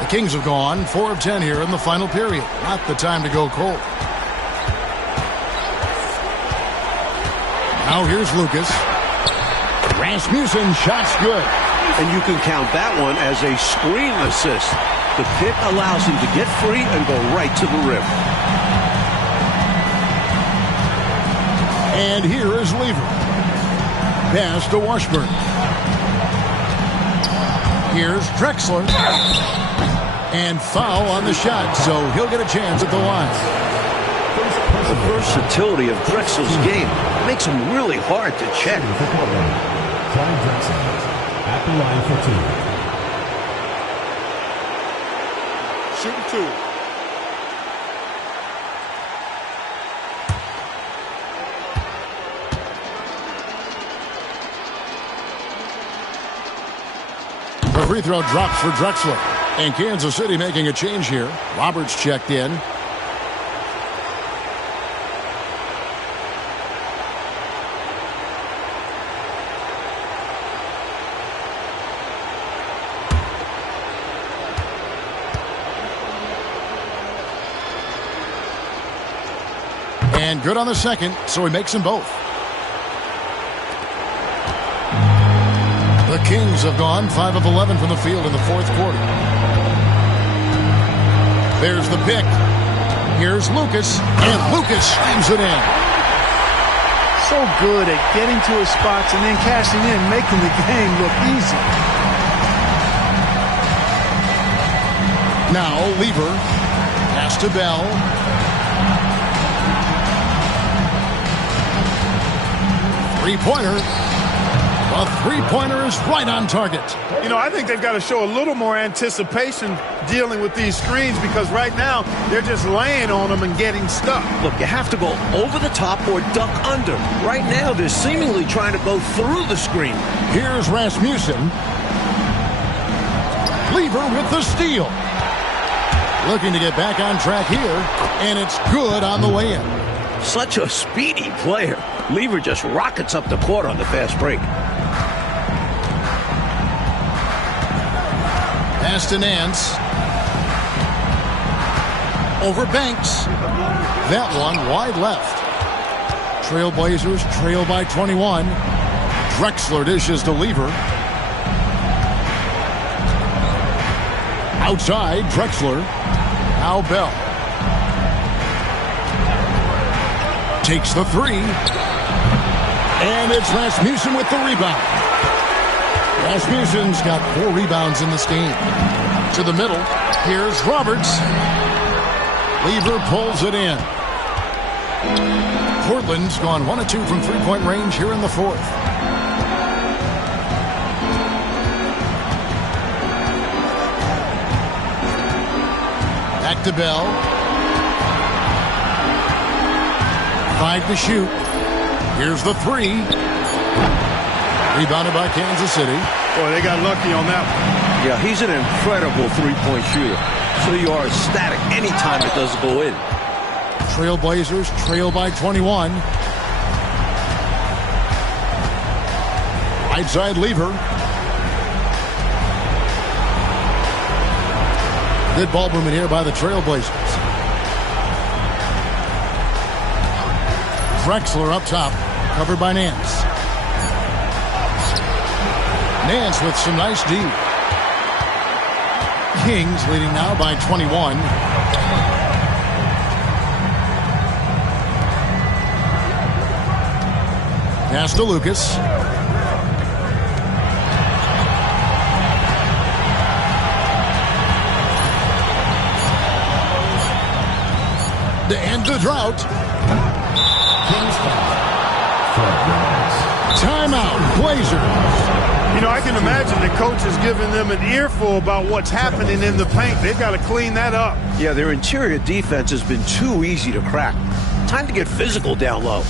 The Kings have gone 4 of 10 here in the final period. Not the time to go cold. Now here's Lucas. Rasmussen, shot's good. And you can count that one as a screen assist. The pick allows him to get free and go right to the rim. And here is Lever. Pass to Washburn. Here's Drexler. And foul on the shot, so he'll get a chance at the line. The versatility of Drexler's game makes him really hard to check. Clyde Drexler at the line for 2. Shooting 2. The free throw drops for Drexler. And Kansas City making a change here. Roberts checked in. And good on the second, so he makes them both. The Kings have gone 5 of 11 from the field in the fourth quarter. There's the pick. Here's Lucas, and Lucas slams it in. So good at getting to his spots and then cashing in, making the game look easy. Now Lever, pass to Bell. Three-pointer. A three-pointer is right on target. You know, I think they've got to show a little more anticipation dealing with these screens because right now they're just laying on them and getting stuck. Look, you have to go over the top or duck under. Right now, they're seemingly trying to go through the screen. Here's Rasmussen. Lever with the steal. Looking to get back on track here, and it's good on the way in. Such a speedy player. Lever just rockets up the court on the fast break. Pass to Nance. Over Banks. That one wide left. Trailblazers trail by 21. Drexler dishes to Lever. Outside, Drexler. Now Bell. Takes the three. And it's Rasmussen with the rebound. Rasmussen's got 4 rebounds in this game. To the middle. Here's Roberts. Lever pulls it in. Portland's gone 1 of 2 from three-point range here in the fourth. Back to Bell. 5 to shoot. Here's the three. Rebounded by Kansas City. Boy, they got lucky on that one. Yeah, he's an incredible three-point shooter. So you are ecstatic anytime it doesn't go in. Trailblazers trail by 21. Right side Lever. Good ball movement here by the Trailblazers. Drexler up top, covered by Nance. Nance with some nice D. Kings leading now by 21. Pass to Lucas. To end the drought. Kings Timeout, Blazers. You know, I can imagine the coach is giving them an earful about what's happening in the paint. They've got to clean that up. Yeah, their interior defense has been too easy to crack. Time to get physical down low.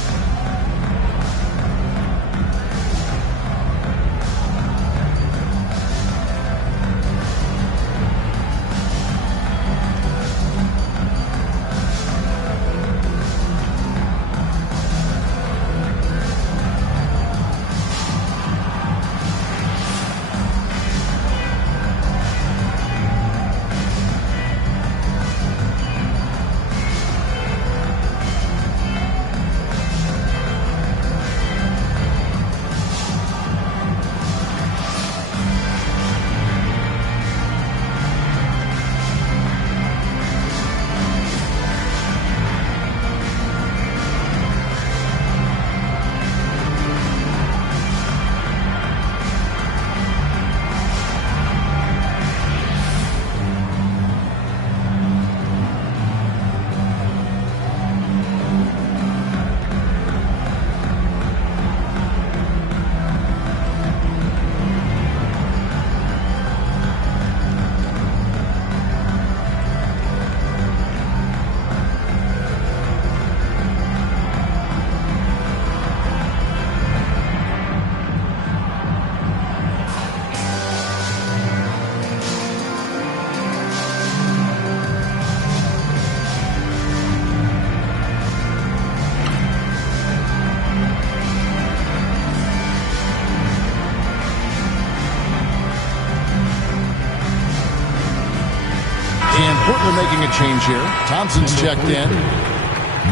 Portland making a change here. Thompson's checked in.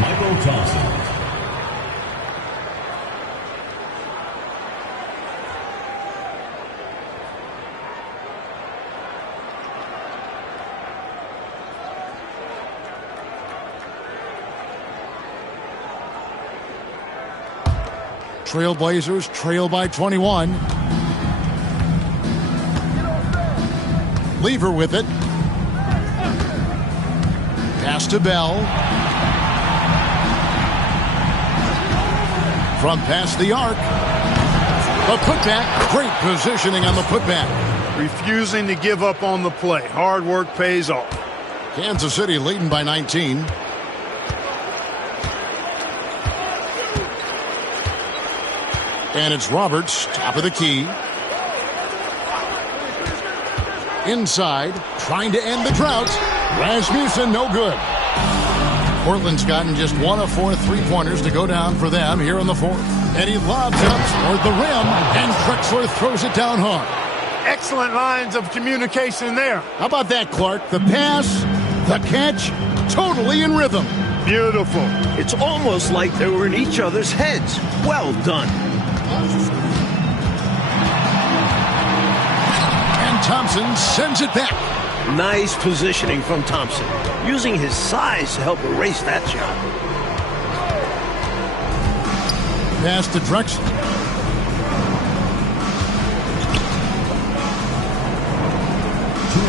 Michael Thompson. Trailblazers trail by 21. Lever with it. Pass to Bell. From past the arc. The putback. Great positioning on the putback. Refusing to give up on the play. Hard work pays off. Kansas City leading by 19. And it's Roberts, top of the key. Inside, trying to end the drought. Rasmussen, no good. Portland's gotten just 1 of 4 3-pointers to go down for them here in the fourth. And he lobs it up toward the rim, and Drexler throws it down hard. Excellent lines of communication there. How about that, Clark? The pass, the catch, totally in rhythm. Beautiful. It's almost like they were in each other's heads. Well done. And Thompson sends it back. Nice positioning from Thompson, using his size to help erase that shot. Pass to Drexler.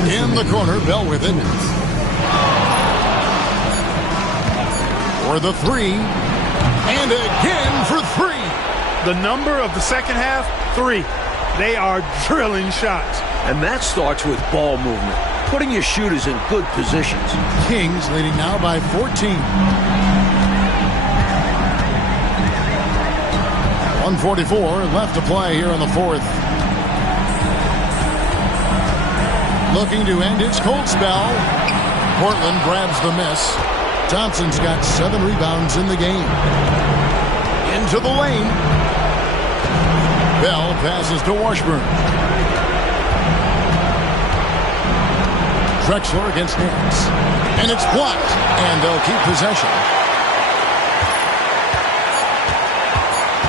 In the corner, Bell with it. For the three. And again for three. The number of the second half, 3. They are drilling shots. And that starts with ball movement, putting your shooters in good positions. Kings leading now by 14. 1:44 left to play here in the fourth. Looking to end its cold spell. Portland grabs the miss. Thompson's got 7 rebounds in the game. Into the lane. Bell passes to Washburn. Drexler against Nance. And it's blocked. And they'll keep possession.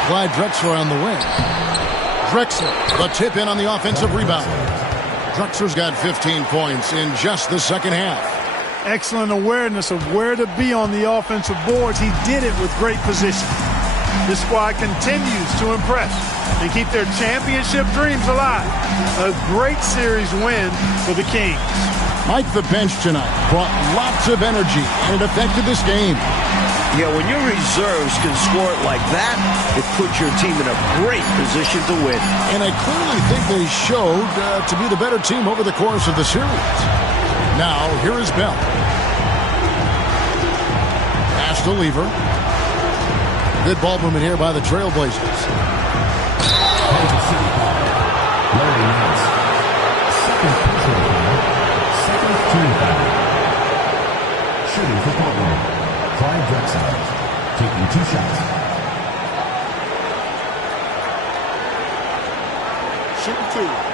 Clyde Drexler on the wing. Drexler, the tip in on the offensive rebound. Drexler's got 15 points in just the second half. Excellent awareness of where to be on the offensive boards. He did it with great position. This squad continues to impress and keep their championship dreams alive. A great series win for the Kings. Mike, the bench tonight brought lots of energy, and it affected this game. Yeah, when your reserves can score it like that, it puts your team in a great position to win. And I clearly think they showed to be the better team over the course of the series. Now, here is Bell. Pass to Lever. Good ball movement here by the Trailblazers. Larry Nance. Second personal foul. Second team foul. Shooting for Portland. Clyde Drexler. Taking 2 shots. Shooting 2.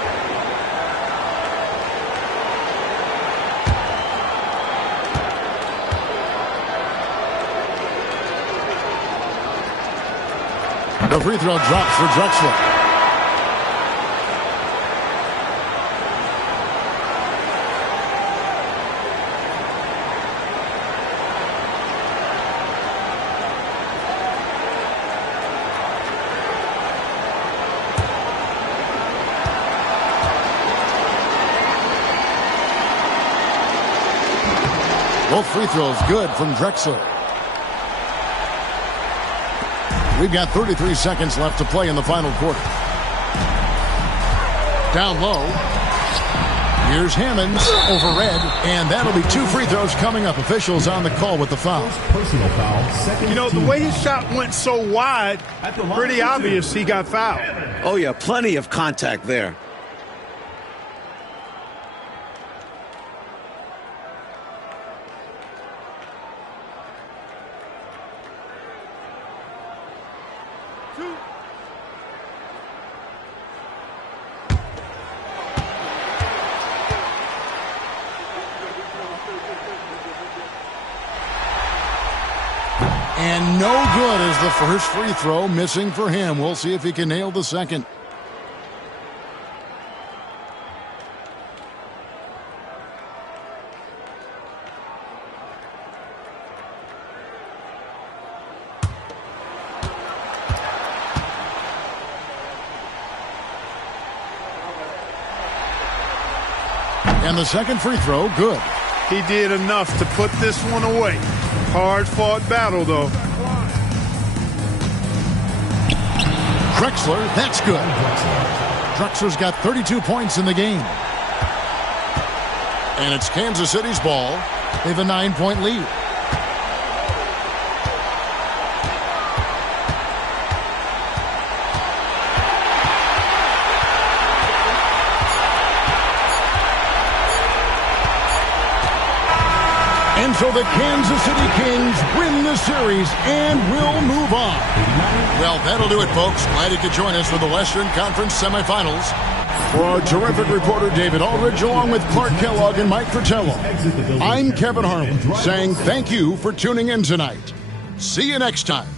The free throw drops for Drexler. Both free throws good from Drexler. We've got 33 seconds left to play in the final quarter. Down low. Here's Hammonds over Red, and that'll be 2 free throws coming up. Officials on the call with the foul. Personal foul. Second. You know, the way his shot went so wide, pretty obvious he got fouled. Oh, yeah, plenty of contact there. no good as the first free throw missing for him. We'll see if he can nail the second. And the second free throw, good. He did enough to put this one away. Hard-fought battle, though. Drexler, that's good. Drexler's got 32 points in the game. And it's Kansas City's ball. They have a 9-point lead. And so the Kansas City Kings win the series and will move on. Well, that'll do it, folks. Glad you could join us for the Western Conference semifinals. For our terrific reporter, David Aldridge, along with Clark Kellogg and Mike Fratello, I'm Kevin Harlan, saying thank you for tuning in tonight. See you next time.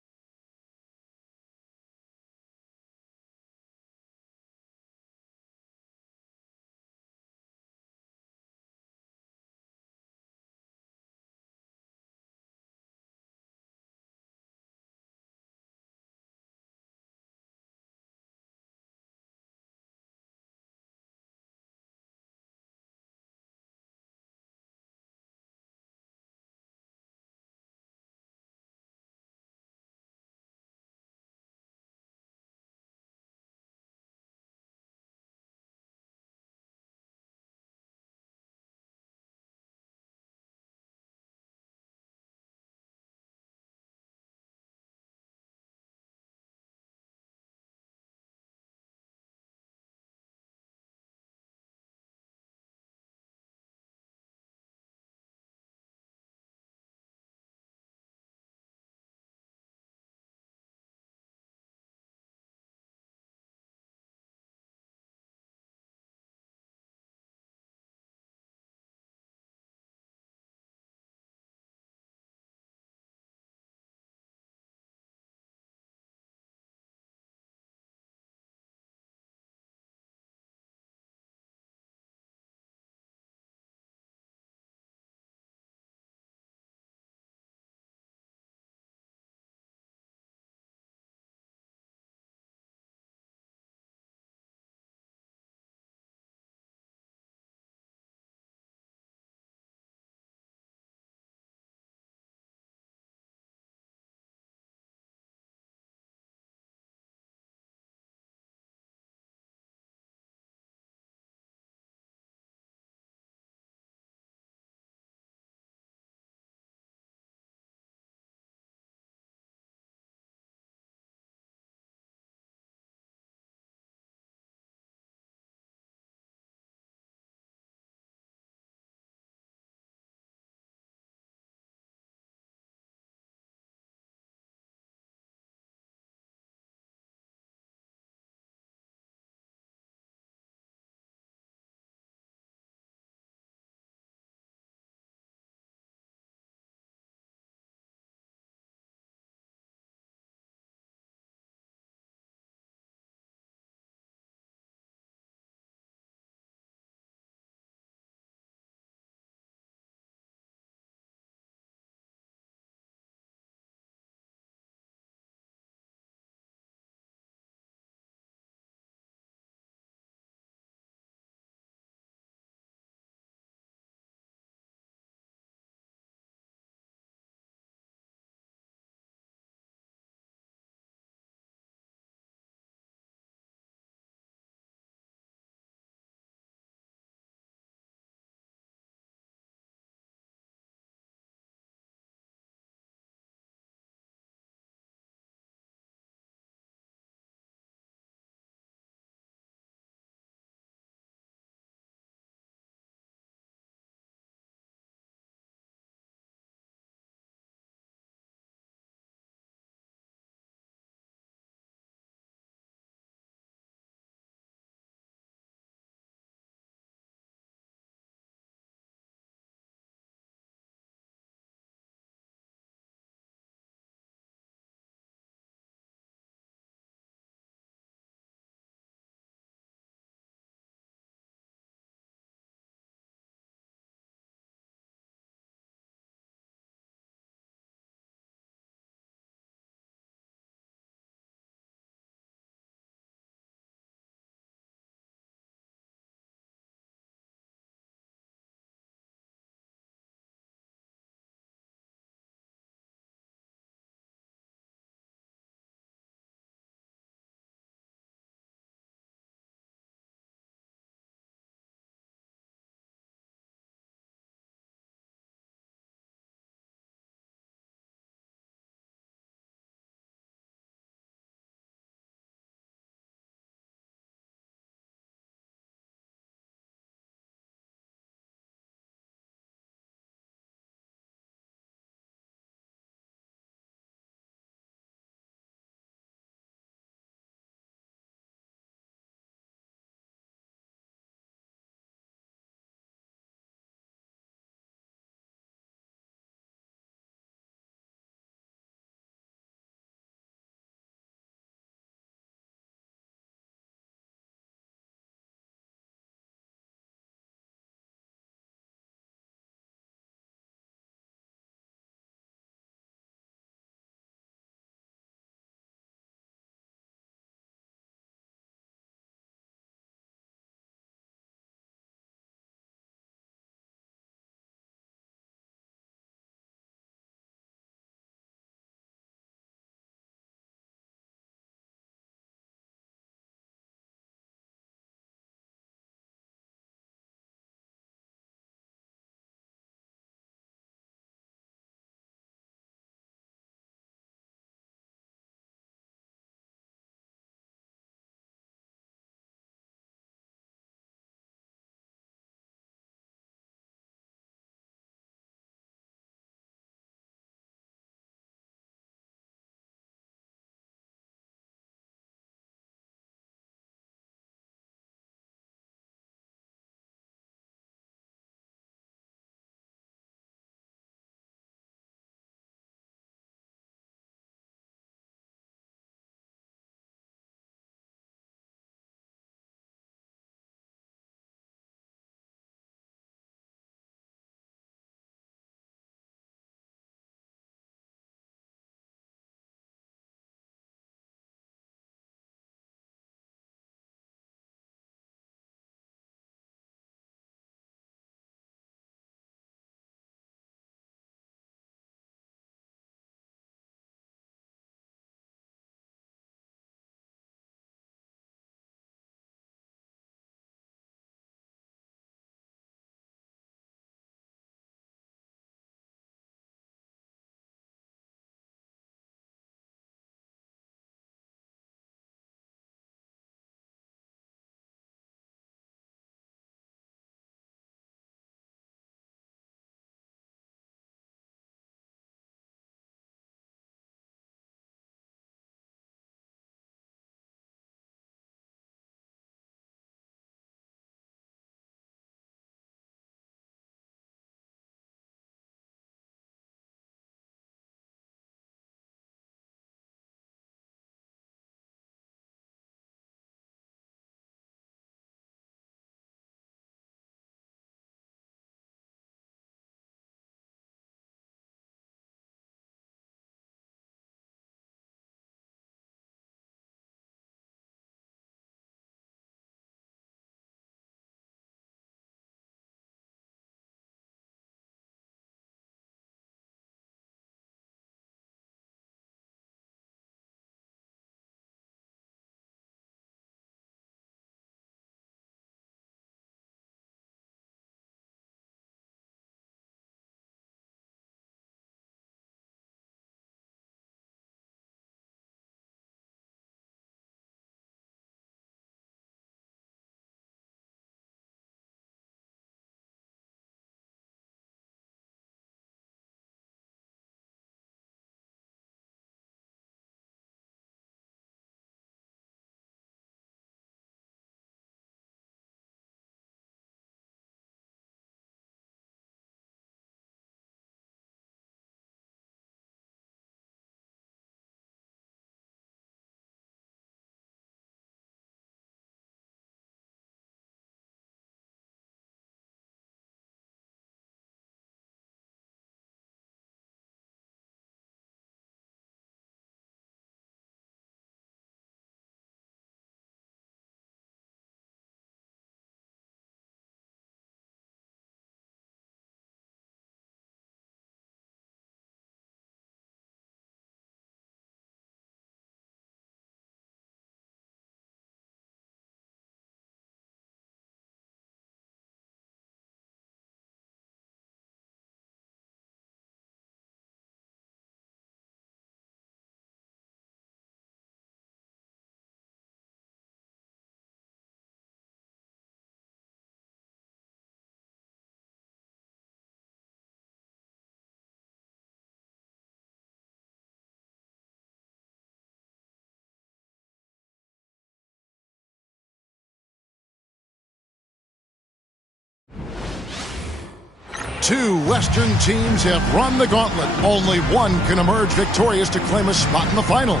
Two Western teams have run the gauntlet. Only one can emerge victorious to claim a spot in the finals.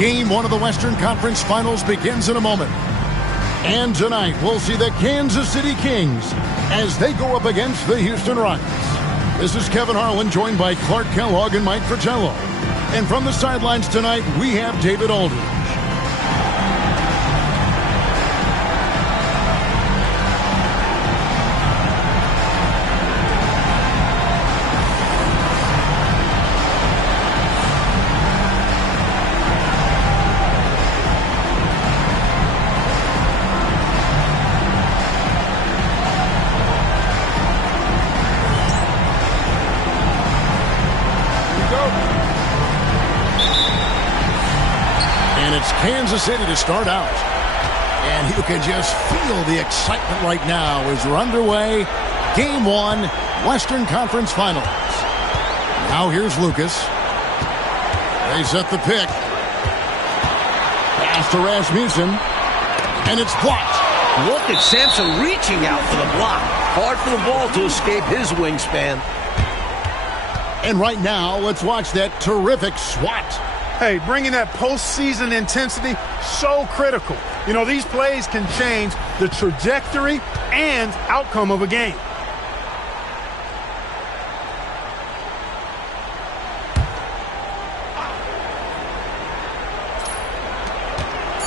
Game 1 of the Western Conference Finals begins in a moment. And tonight, we'll see the Kansas City Kings as they go up against the Houston Rockets. This is Kevin Harlan, joined by Clark Kellogg and Mike Fratello. And from the sidelines tonight, we have David Aldridge. Kansas City to start out. And you can just feel the excitement right now as we're underway. Game 1, Western Conference Finals. Now here's Lucas. They set the pick. Pass to Rasmussen. And it's blocked. Look at Sampson reaching out for the block. Hard for the ball to escape his wingspan. And right now, let's watch that terrific swat. Hey, bringing that postseason intensity, so critical. You know, these plays can change the trajectory and outcome of a game.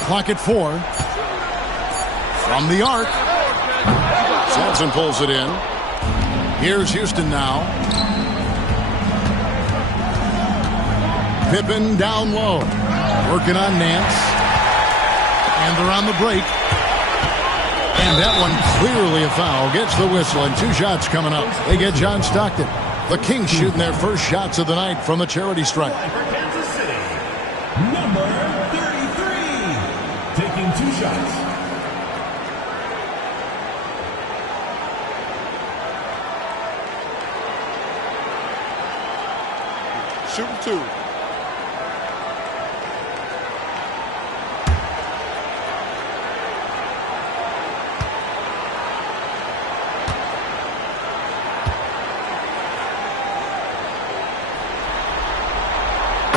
Clock at 4. From the arc. Sampson pulls it in. Here's Houston now. Pippen down low. Working on Nance. And they're on the break. And that one clearly a foul. Gets the whistle, and 2 shots coming up. They get John Stockton. The Kings shooting their first shots of the night from the charity stripe. For Kansas City, number 33, taking 2 shots. Shooting 2.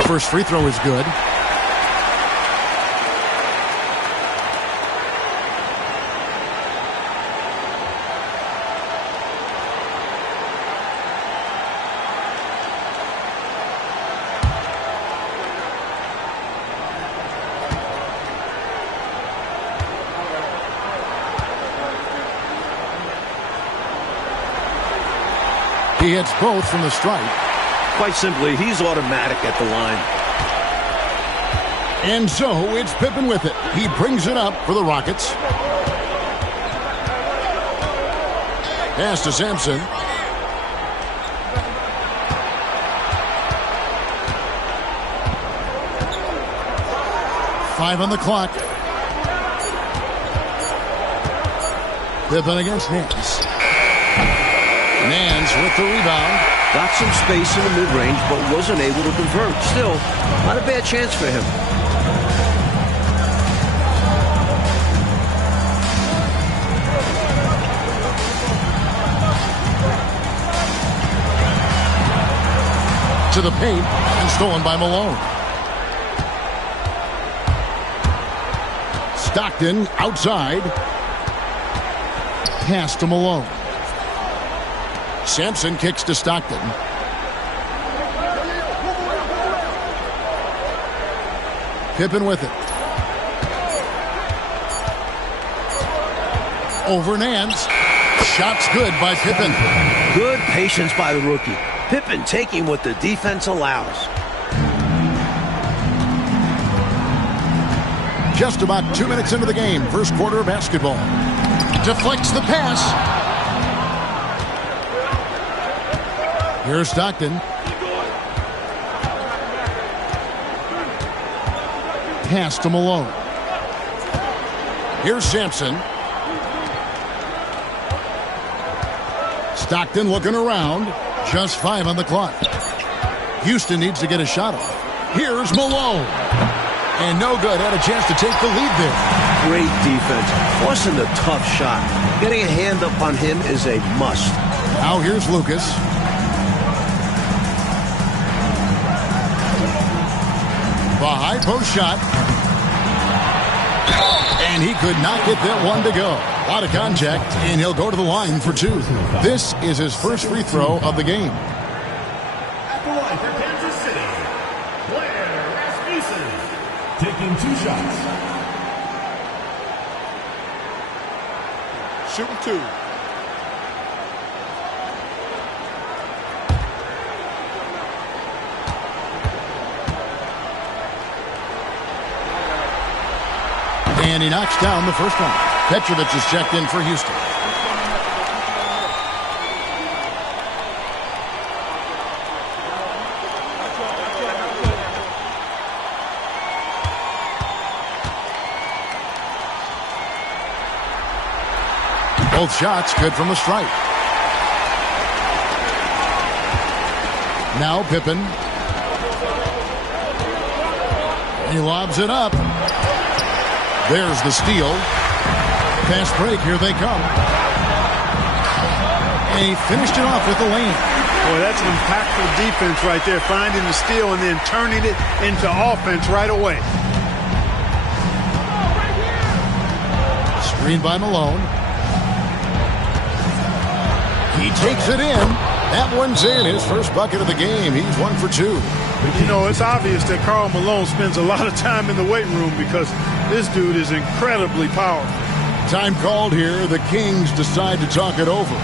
First free throw is good. He hits both from the stripe. Quite simply, he's automatic at the line. And so it's Pippen with it. He brings it up for the Rockets. Pass to Sampson. Five on the clock. Pippen against Nance. Nance with the rebound. Got some space in the mid-range, but wasn't able to convert. Still, not a bad chance for him. To the paint, and stolen by Malone. Stockton outside. Pass to Malone. Sampson kicks to Stockton. Pippen with it. Over Nance. Shot's good by Pippen. Good patience by the rookie. Pippen taking what the defense allows. Just about 2 minutes into the game. First quarter of basketball. Deflects the pass. Here's Stockton. Pass to Malone. Here's Sampson. Stockton looking around. Just 5 on the clock. Houston needs to get a shot off. Here's Malone. And no good. Had a chance to take the lead there. Great defense. Forcing the tough shot. Getting a hand up on him is a must. Now here's Lucas. The high post shot. And he could not get that one to go. A lot of contact, and he'll go to the line for two. This is his first free throw of the game. At the line for Kansas City, Blair Rasmussen. Taking 2 shots. Shooting 2. And he knocks down the first one. Petrovic is checked in for Houston. Both shots good from the stripe. Now Pippen. He lobs it up. There's the steal. Fast break, here they come. And he finished it off with the lane. Boy, that's an impactful defense right there, finding the steal and then turning it into offense right away. Screen by Malone. He takes it in. That one's in. His first bucket of the game. He's 1 for 2. You know, it's obvious that Karl Malone spends a lot of time in the weight room because this dude is incredibly powerful. Time called here. The Kings decide to talk it over.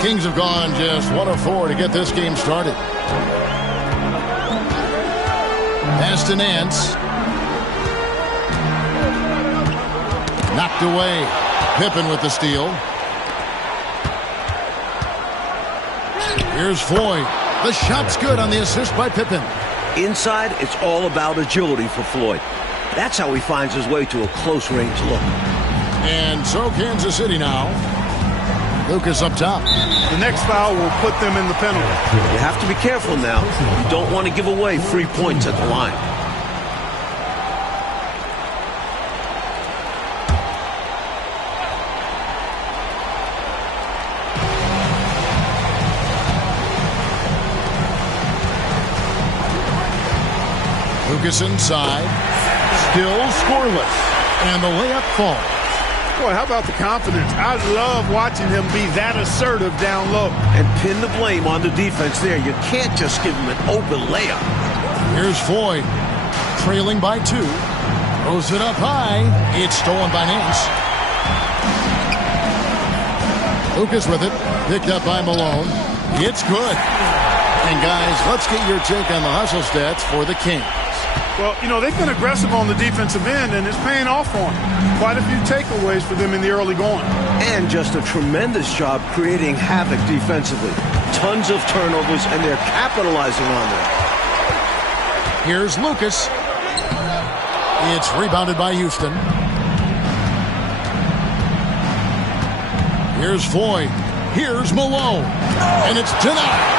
Kings have gone just 1 of 4 to get this game started. Pass to Nance. Knocked away. Pippen with the steal. Here's Floyd. The shot's good on the assist by Pippen. Inside, it's all about agility for Floyd. That's how he finds his way to a close-range look. And so Kansas City now. Lucas up top. The next foul will put them in the penalty. You have to be careful now. You don't want to give away free points at the line. Lucas inside. Still scoreless. And the layup falls. Boy, how about the confidence? I love watching him be that assertive down low. And pin the blame on the defense there. You can't just give him an open layup. Here's Floyd. Trailing by 2. Throws it up high. It's stolen by Nance. Lucas with it. Picked up by Malone. It's good. And guys, let's get your take on the hustle stats for the Kings. Well, you know, they've been aggressive on the defensive end, and it's paying off for them. Quite a few takeaways for them in the early going. And just a tremendous job creating havoc defensively. Tons of turnovers, and they're capitalizing on them. Here's Lucas. It's rebounded by Houston. Here's Floyd. Here's Malone. And it's denied.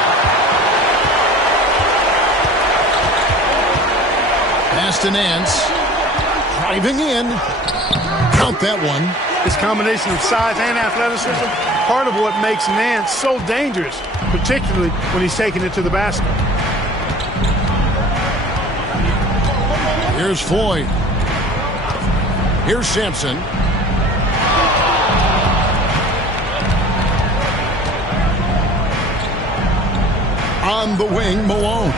Pass to Nance. Driving in. Count that one. His combination of size and athleticism, part of what makes Nance so dangerous, particularly when he's taking it to the basket. Here's Floyd. Here's Sampson. On the wing, Malone.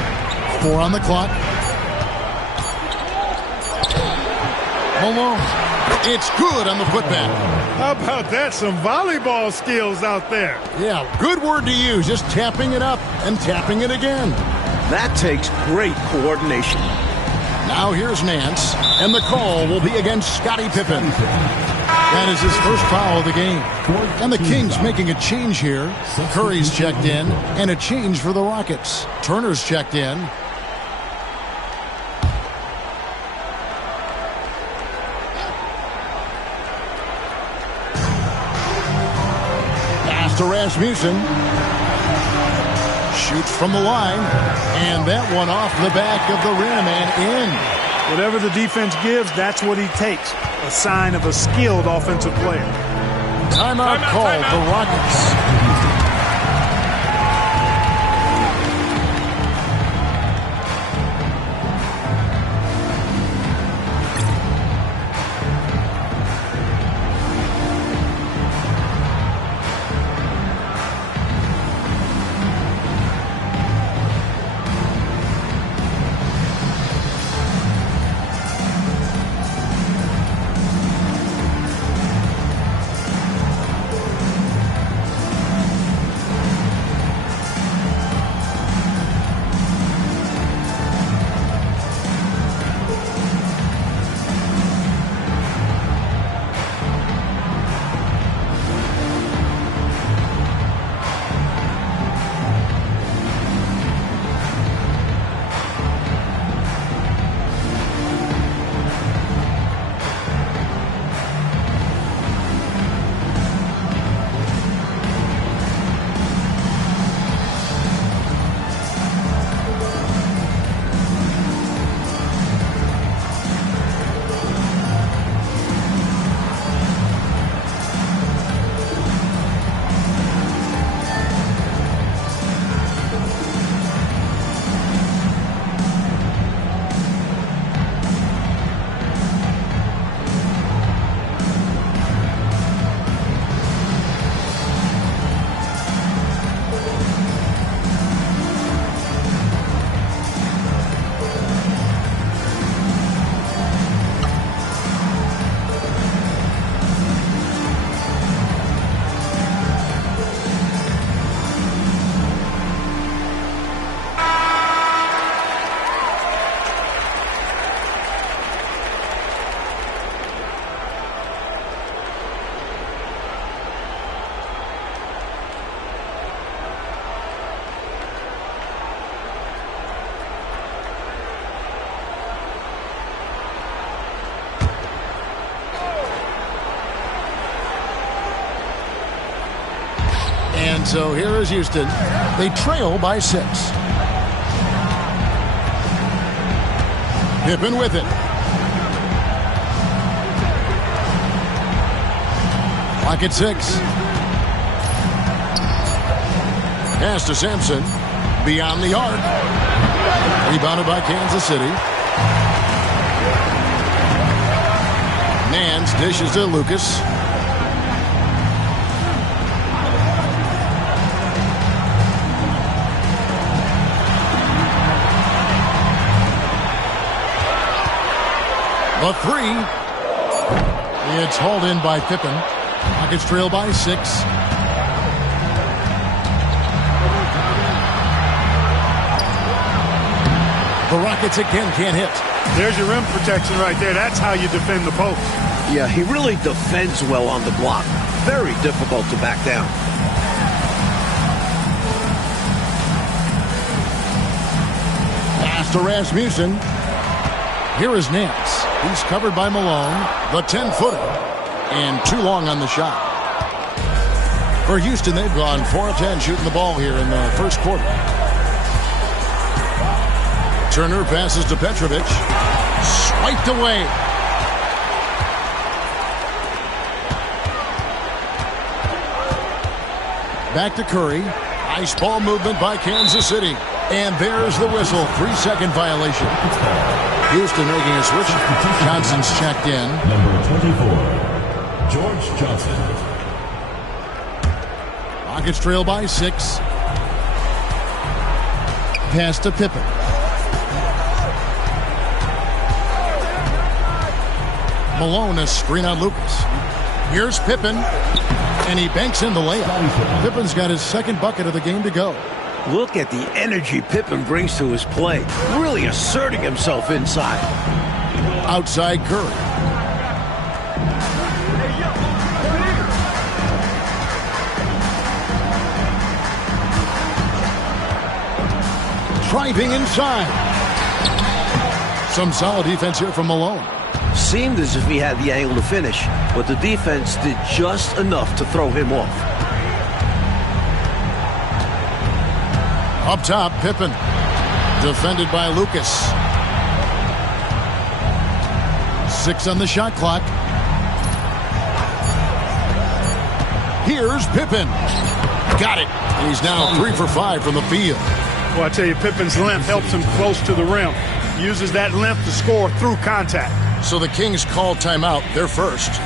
4 on the clock. Malone. It's good on the putback. How about that? Some volleyball skills out there. Yeah, good word to use. Just tapping it up and tapping it again. That takes great coordination. Now here's Nance, and the call will be against Scottie Pippen. That is his first foul of the game. And the Kings making a change here. Curry's checked in, and a change for the Rockets. Turner's checked in. Pass to Rasmussen. Shoots from the line, and that one off the back of the rim and in. Whatever the defense gives, that's what he takes. A sign of a skilled offensive player. Timeout call for Rockets. And so here is Houston. They trail by 6. Pippen with it. Clock at 6. Pass to Sampson. Beyond the arc. Rebounded by Kansas City. Nance dishes to Lucas. A 3. It's hauled in by Pippen. Rockets trail by 6. The Rockets again can't hit. There's your rim protection right there. That's how you defend the post. Yeah, he really defends well on the block. Very difficult to back down. Pass to Rasmussen. Here is Nance. He's covered by Malone. The 10-footer. And too long on the shot. For Houston, they've gone 4 of 10 shooting the ball here in the first quarter. Turner passes to Petrovic. Swiped away. Back to Curry. Nice ball movement by Kansas City. And there's the whistle. 3-second violation. Houston making a switch. Johnson's checked in. Number 24, George Johnson. Rockets trail by 6. Pass to Pippen. Malone, a screen on Lucas. Here's Pippen. And he banks in the layup. Pippen's got his second bucket of the game to go. Look at the energy Pippen brings to his play. Really asserting himself inside. Outside Curry. Driving inside. Some solid defense here from Malone. Seemed as if he had the angle to finish, but the defense did just enough to throw him off. Up top, Pippen. Defended by Lucas. 6 on the shot clock. Here's Pippen. Got it. And he's now 3 for 5 from the field. Well, I tell you, Pippen's length helps him close to the rim. Uses that length to score through contact. So the Kings call timeout. They're first.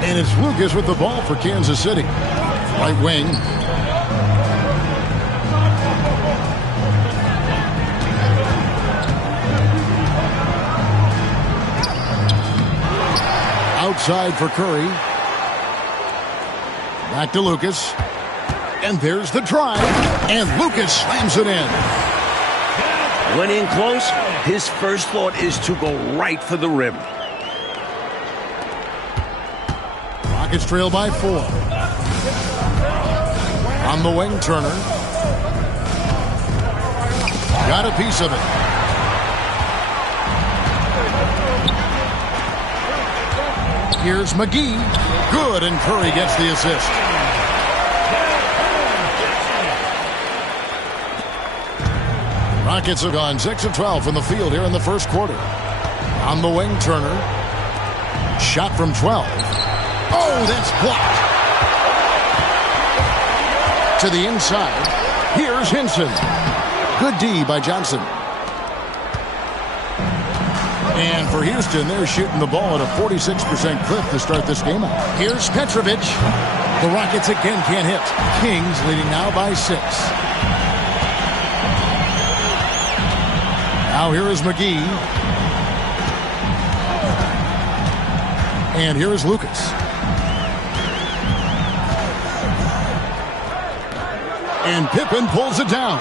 And it's Lucas with the ball for Kansas City. Right wing. Outside for Curry. Back to Lucas. And there's the drive. And Lucas slams it in. When in close, his first thought is to go right for the rim. Rockets trail by 4. On the wing, Turner. Got a piece of it. Here's McGee. Good, and Curry gets the assist. Rockets have gone 6 of 12 from the field here in the first quarter. On the wing, Turner. Shot from 12. Oh, that's blocked. To the inside. Here's Hinson. Good D by Johnson. And for Houston, they're shooting the ball at a 46% clip to start this game out. Here's Petrovic. The Rockets again can't hit. Kings leading now by 6. Now here is McGee. And here is Lucas. And Pippen pulls it down.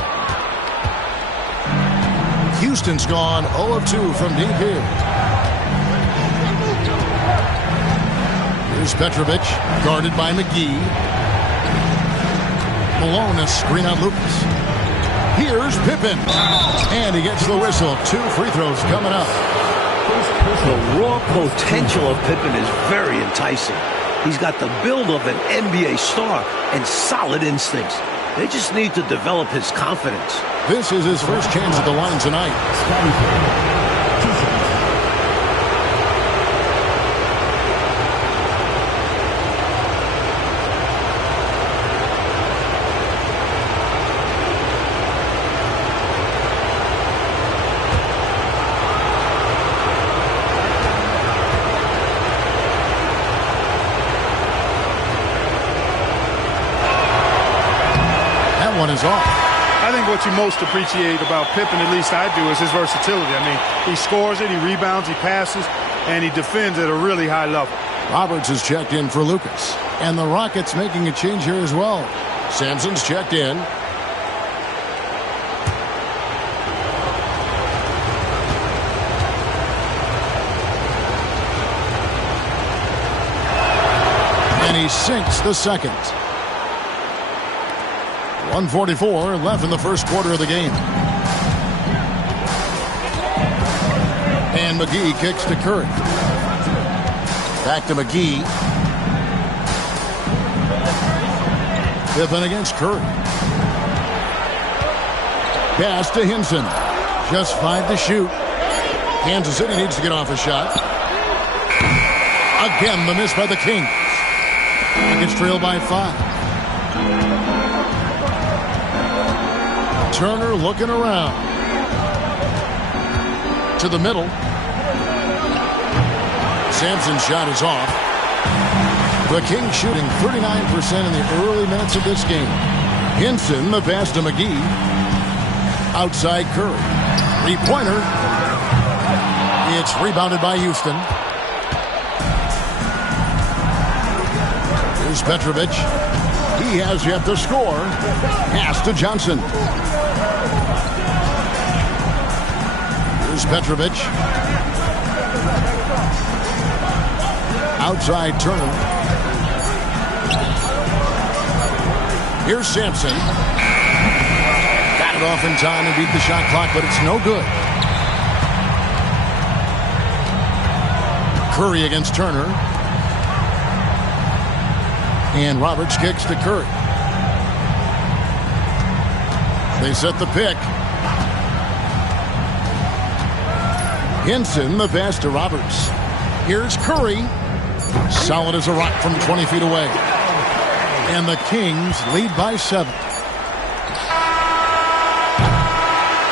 Houston's gone 0 of 2 from deep here. Here's Petrovic, guarded by McGee. Malone, a screen on Lucas. Here's Pippen. And he gets the whistle. 2 free throws coming up. The raw potential of Pippen is very enticing. He's got the build of an NBA star and solid instincts. They just need to develop his confidence. This is his first chance at the line tonight. One is off. I think what you most appreciate about Pippen, at least I do, is his versatility. I mean, he scores it, he rebounds, he passes, and he defends at a really high level. Roberts is checked in for Lucas. And the Rockets making a change here as well. Sampson's checked in. And he sinks the second. 1:44 left in the first quarter of the game. And McGee kicks to Curry. Back to McGee. Pippen against Curry. Pass to Hinson. Just 5 to shoot. Kansas City needs to get off a shot. Again, the miss by the Kings. Nuggets trail by 5. Turner looking around. To the middle. Sampson's shot is off. The Kings shooting 39% in the early minutes of this game. Hinson, the pass to McGee. Outside Curry. 3-pointer. It's rebounded by Houston. Here's Petrovic. He has yet to score. Pass to Johnson. Here's Petrovic. Outside Turner. Here's Sampson. Got it off in time and beat the shot clock, but it's no good. Curry against Turner. And Roberts kicks to Curry. They set the pick. Hinson, the pass to Roberts. Here's Curry. Solid as a rock from 20 feet away. And the Kings lead by 7.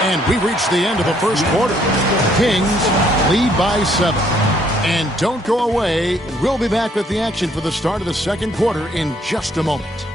And we reached the end of the first quarter. Kings lead by 7. And don't go away. We'll be back with the action for the start of the second quarter in just a moment.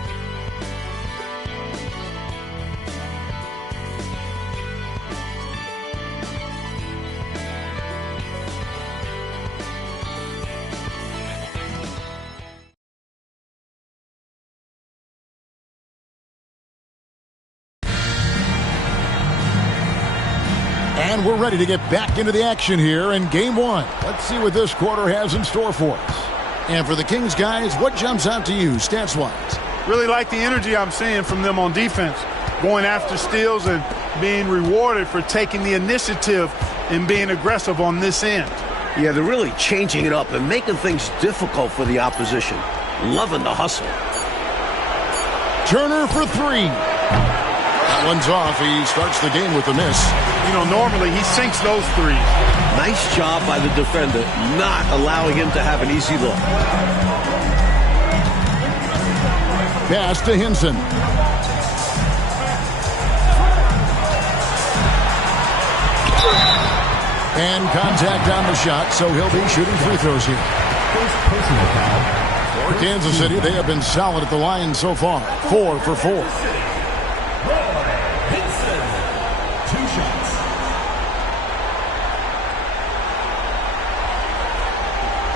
And we're ready to get back into the action here in Game 1. Let's see what this quarter has in store for us. And for the Kings, guys, what jumps out to you stats-wise? Really like the energy I'm seeing from them on defense, going after steals and being rewarded for taking the initiative and being aggressive on this end. Yeah, they're really changing it up and making things difficult for the opposition. Loving the hustle. Turner for 3. That one's off. He starts the game with a miss. You know, normally he sinks those threes. Nice job by the defender, not allowing him to have an easy look. Pass to Hinson. And contact on the shot, so he'll be shooting free throws here. For Kansas City, they have been solid at the line so far. 4 for 4.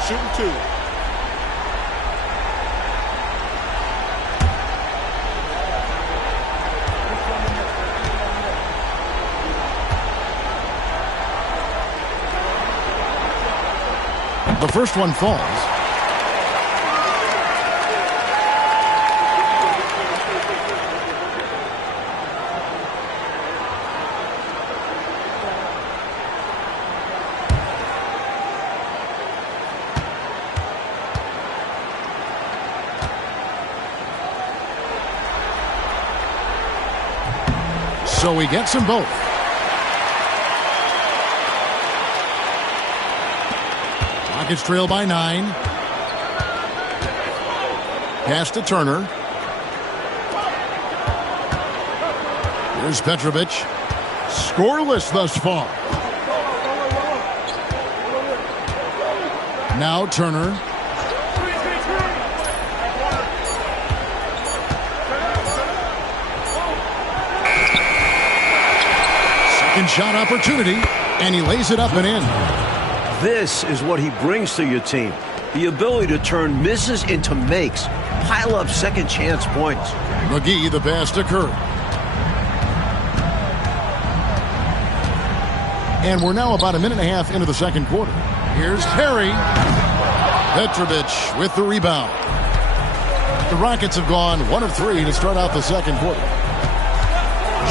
Shooting 2. The first one falls. So he gets them both. Rockets trail by 9. Pass to Turner. Here's Petrovic. Scoreless thus far. Now Turner. Second shot opportunity, and he lays it up and in. This is what he brings to your team. The ability to turn misses into makes. Pile up second chance points. McGee, the pass to Curry. And we're now about a minute and a half into the second quarter. Here's Terry. Petrovic with the rebound. The Rockets have gone 1 of 3 to start out the second quarter.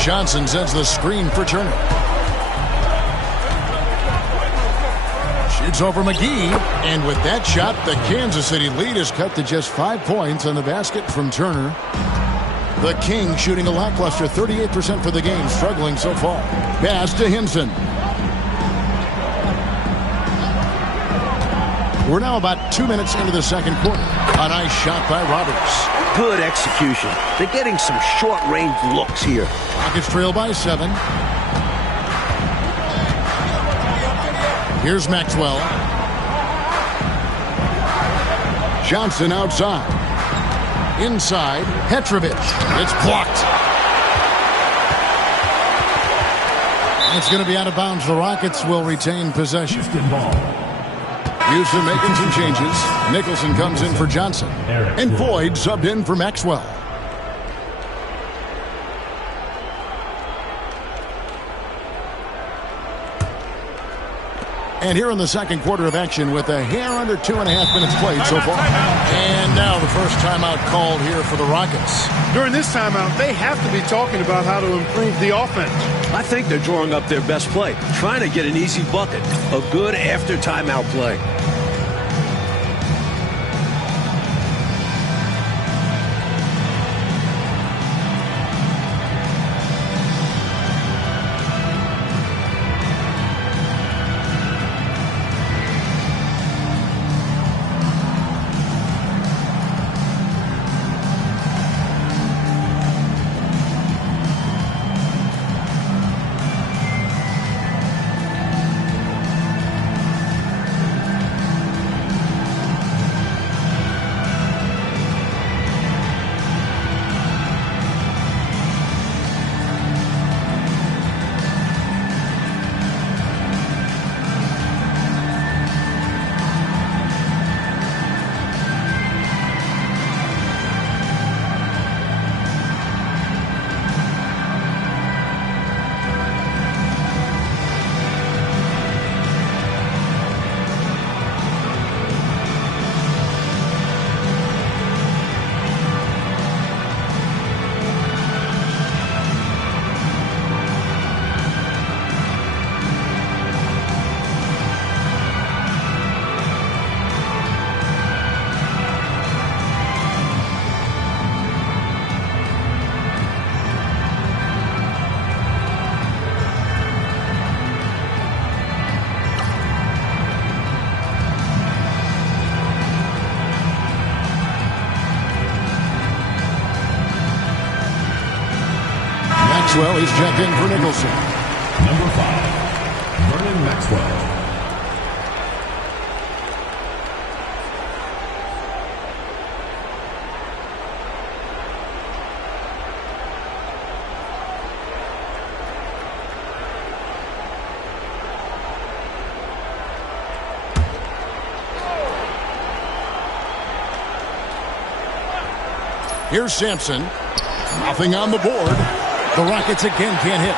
Johnson sends the screen for Turner. Shoots over McGee, and with that shot, the Kansas City lead is cut to just 5 points on the basket from Turner. The Kings shooting a lackluster 38% for the game, struggling so far. Pass to Hinson. We're now about 2 minutes into the second quarter. A nice shot by Roberts. Good execution. They're getting some short-range looks here. Rockets trail by 7. Here's Maxwell. Johnson outside. Inside, Petrovic. It's blocked. It's going to be out of bounds. The Rockets will retain possession. Houston making some changes. Nicholson comes in for Johnson. And Boyd subbed in for Maxwell. And here in the second quarter of action with a hair under 2.5 minutes played so far. And now the first timeout called here for the Rockets. During this timeout, they have to be talking about how to improve the offense. I think they're drawing up their best play, trying to get an easy bucket. A good after timeout play. Maxwell, he's checked in for Nicholson. Number 5, Vernon Maxwell. Here's Sampson. Nothing on the board. The Rockets again can't hit.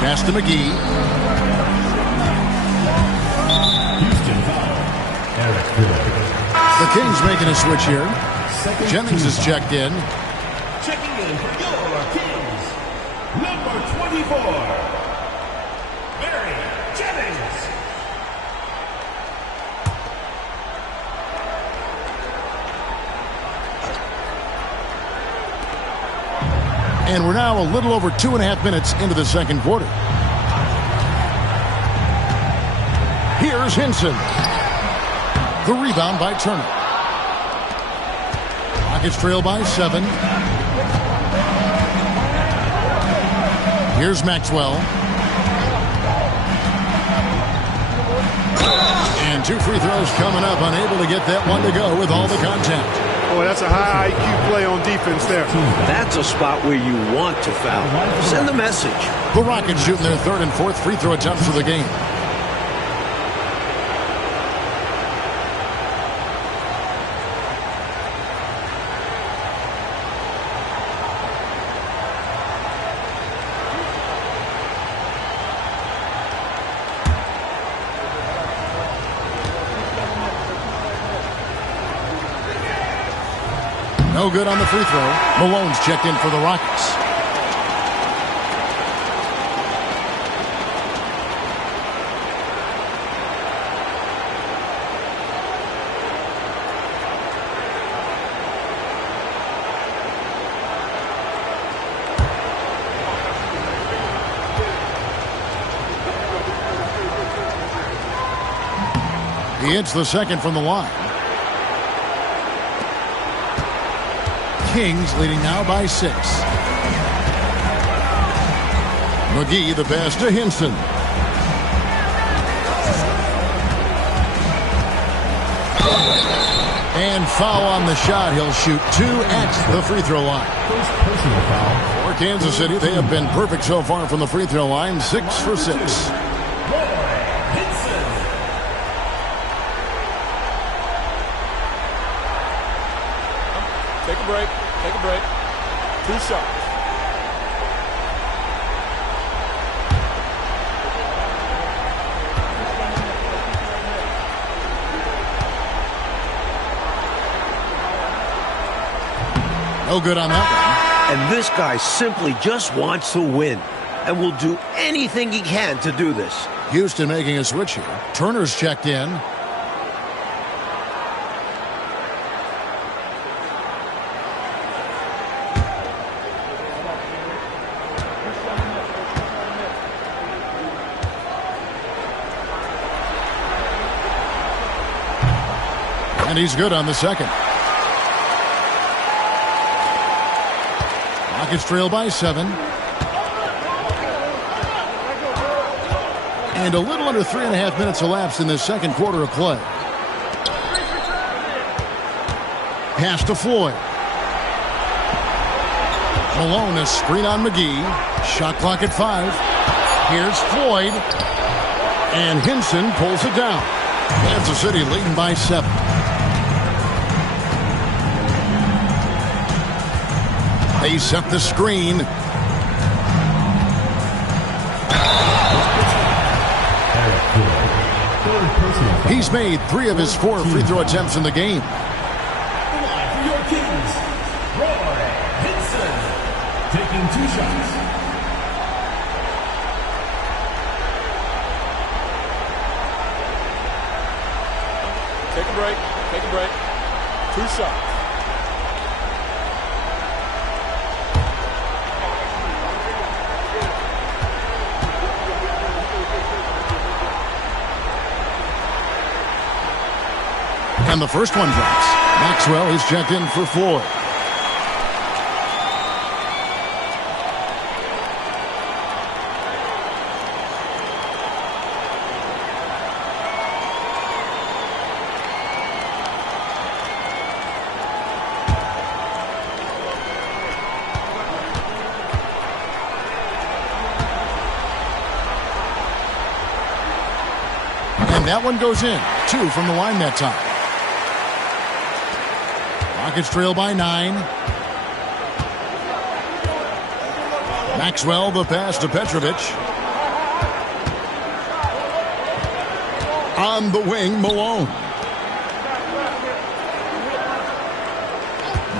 Pass to McGee. Kings making a switch here. Jennings is checked in. Checking in for your Kings, number 24, Barry Jennings. And we're now a little over 2.5 minutes into the second quarter. Here's Hinson. The rebound by Turner. Rockets trail by 7. Here's Maxwell. And 2 free throws coming up. Unable to get that one to go with all the contact. Boy, that's a high IQ play on defense there. That's a spot where you want to foul. Send the message. The Rockets shooting their 3rd and 4th free throw attempts of the game. No good on the free throw. Malone's checked in for the Rockets. He hits the second from the line. Kings leading now by 6. McGee the pass to Hinson. And foul on the shot. He'll shoot 2 at the free throw line. First personal foul. For Kansas City, they have been perfect so far from the free throw line. 6 for 6. Take a break. Take a break. 2 shots. No good on that one. And this guy simply just wants to win and will do anything he can to do this. Houston making a switch here. Turner's checked in. And he's good on the second. Rockets trail by 7. And a little under 3.5 minutes elapsed in the second quarter of play. Pass to Floyd. Malone, a screen on McGee. Shot clock at 5. Here's Floyd. And Hinson pulls it down. Kansas City leading by 7. They set the screen. He's made 3 of his 4 free throw attempts in the game. For your Kings, Roy Hinson, taking 2 shots. Take a break. Take a break. 2 shots. And the first one drops. Maxwell is checked in for Floyd. And that one goes in. 2 from the line that time. Rockets trail by 9. Maxwell the pass to Petrovic. On the wing, Malone.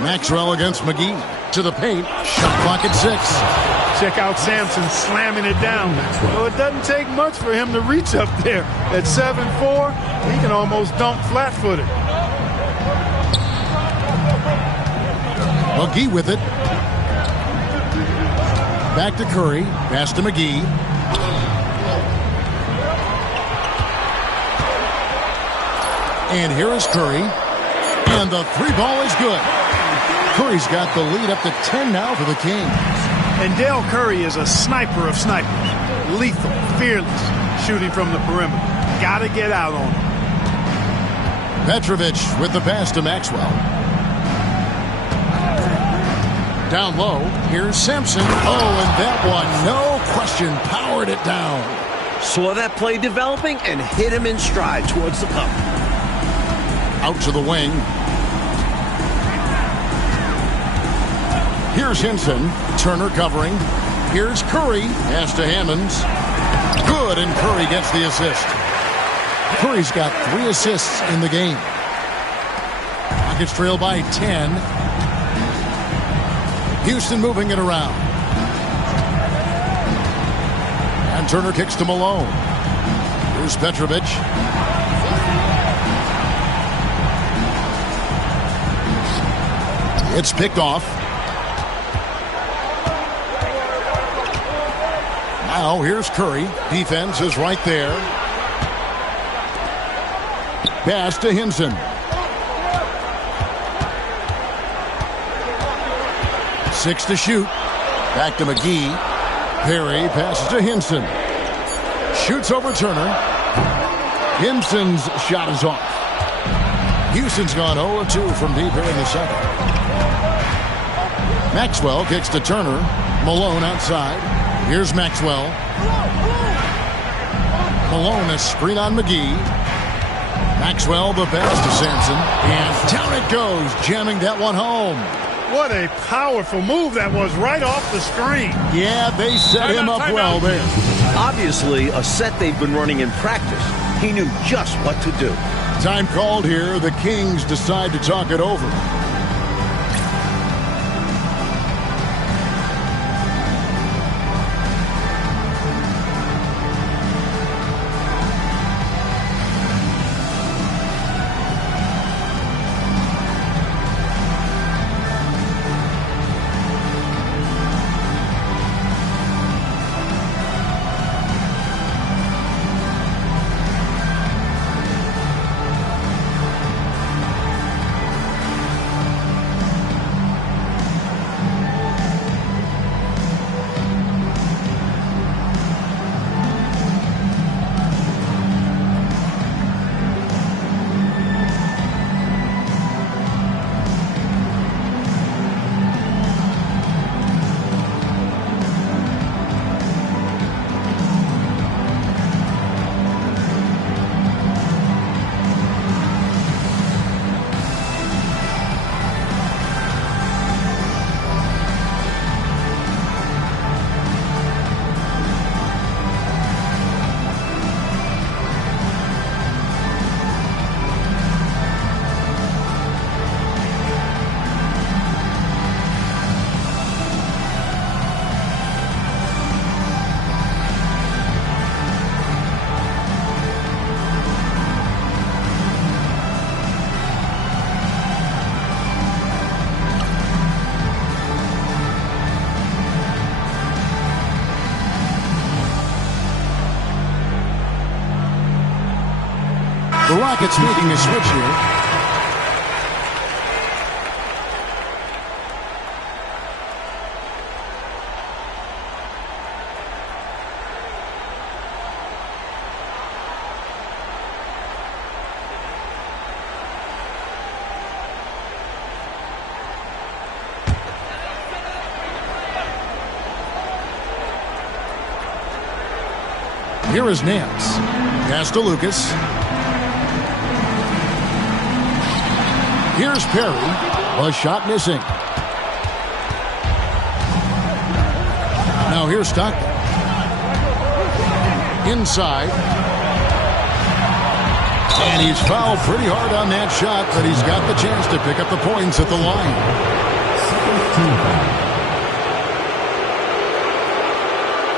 Maxwell against McGee. To the paint. Shot clock at 6. Check out Sampson slamming it down. Well, it doesn't take much for him to reach up there. At 7'4", he can almost dunk flat-footed. McGee with it. Back to Curry. Pass to McGee. And here is Curry. And the three ball is good. Curry's got the lead up to 10 now for the Kings. And Dell Curry is a sniper of snipers. Lethal, fearless, shooting from the perimeter. Gotta get out on him. Petrovic with the pass to Maxwell. Down low, here's Sampson. Oh, and that one, no question, powered it down. Saw that play developing and hit him in stride towards the cup. Out to the wing. Here's Hinson. Turner covering. Here's Curry. Pass to Hammonds. Good, and Curry gets the assist. Curry's got 3 assists in the game. Rockets trail by 10. Houston moving it around. And Turner kicks to Malone. Here's Petrovic. It's picked off. Now here's Curry. Defense is right there. Pass to Hinson. 6 to shoot. Back to McGee. Perry passes to Hinson. Shoots over Turner. Hinson's shot is off. Houston's gone 0-2 from deep here in the second. Maxwell kicks to Turner. Malone outside. Here's Maxwell. Malone a screen on McGee. Maxwell the pass to Sampson. And down it goes, jamming that one home. What a powerful move that was right off the screen. Yeah, they set him up well there. Obviously, a set they've been running in practice. He knew just what to do. Time called here. The Kings decide to talk it over. The Rockets making a switch here. Here is Nance. Pass to Lucas. Here's Perry. A shot missing. Now here's Stockton. Inside. And he's fouled pretty hard on that shot, but he's got the chance to pick up the points at the line.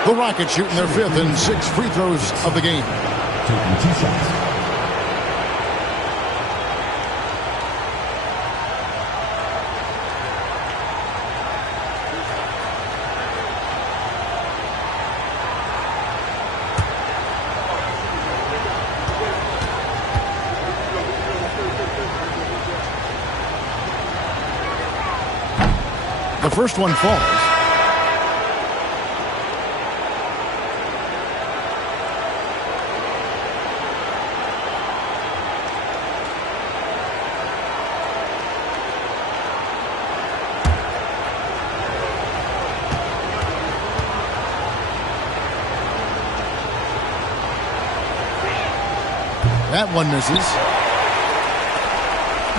The Rockets shooting their 5th and 6th free throws of the game. Taking 2 shots. The first one falls. That one misses.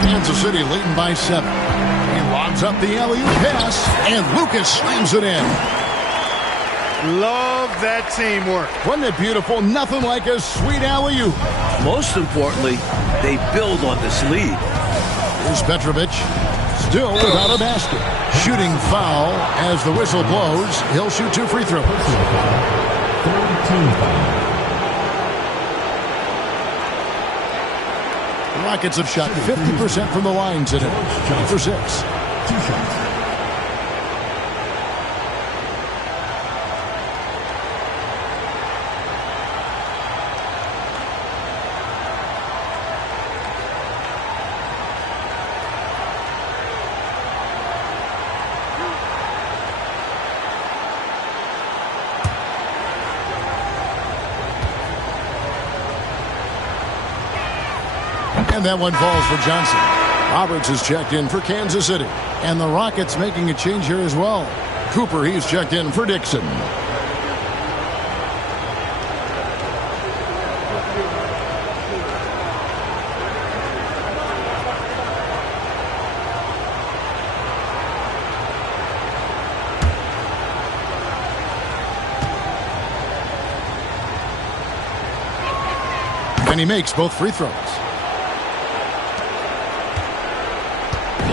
Kansas City leading by 7. He lobs up the alley-oop pass, and Lucas slams it in. Love that teamwork. Wasn't it beautiful? Nothing like a sweet alley-oop. Most importantly, they build on this lead. Here's Petrovic, still without a basket. Shooting foul as the whistle blows. He'll shoot 2 free throws. Third team foul. The Rockets have shot 50% from the line today. 2 for 6. 2 shots. And that one falls for Johnson. Roberts is checked in for Kansas City. And the Rockets making a change here as well. Cooper, he's checked in for Dixon. And he makes both free throws.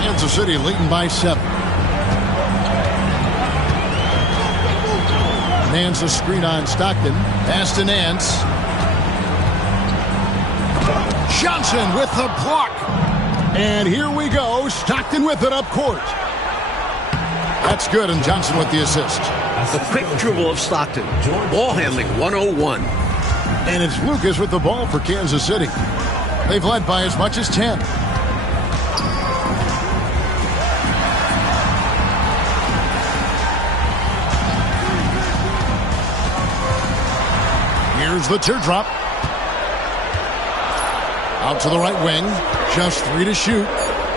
Kansas City leading by 7. Nance a screen on Stockton. Pass to Nance. Johnson with the block. And here we go. Stockton with it up court. That's good, and Johnson with the assist. The quick dribble of Stockton. Ball handling 101. And it's Lucas with the ball for Kansas City. They've led by as much as 10. Here's the teardrop. Out to the right wing. Just 3 to shoot.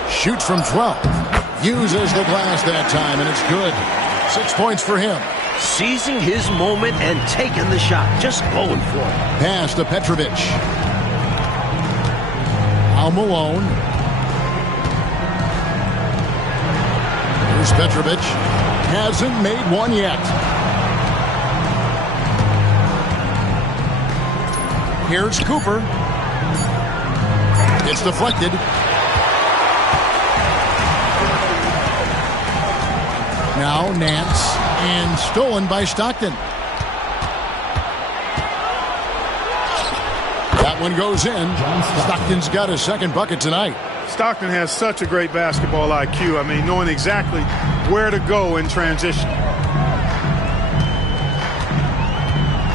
Shoots from 12. Uses the glass that time, and it's good. 6 points for him. Seizing his moment and taking the shot. Just going for it. Pass to Petrovic. Al Malone. Here's Petrovic. Hasn't made one yet. Here's Cooper. It's deflected. Now Nance, and stolen by Stockton. That one goes in. Stockton's got his second bucket tonight. Stockton has such a great basketball IQ. I mean, knowing exactly where to go in transition.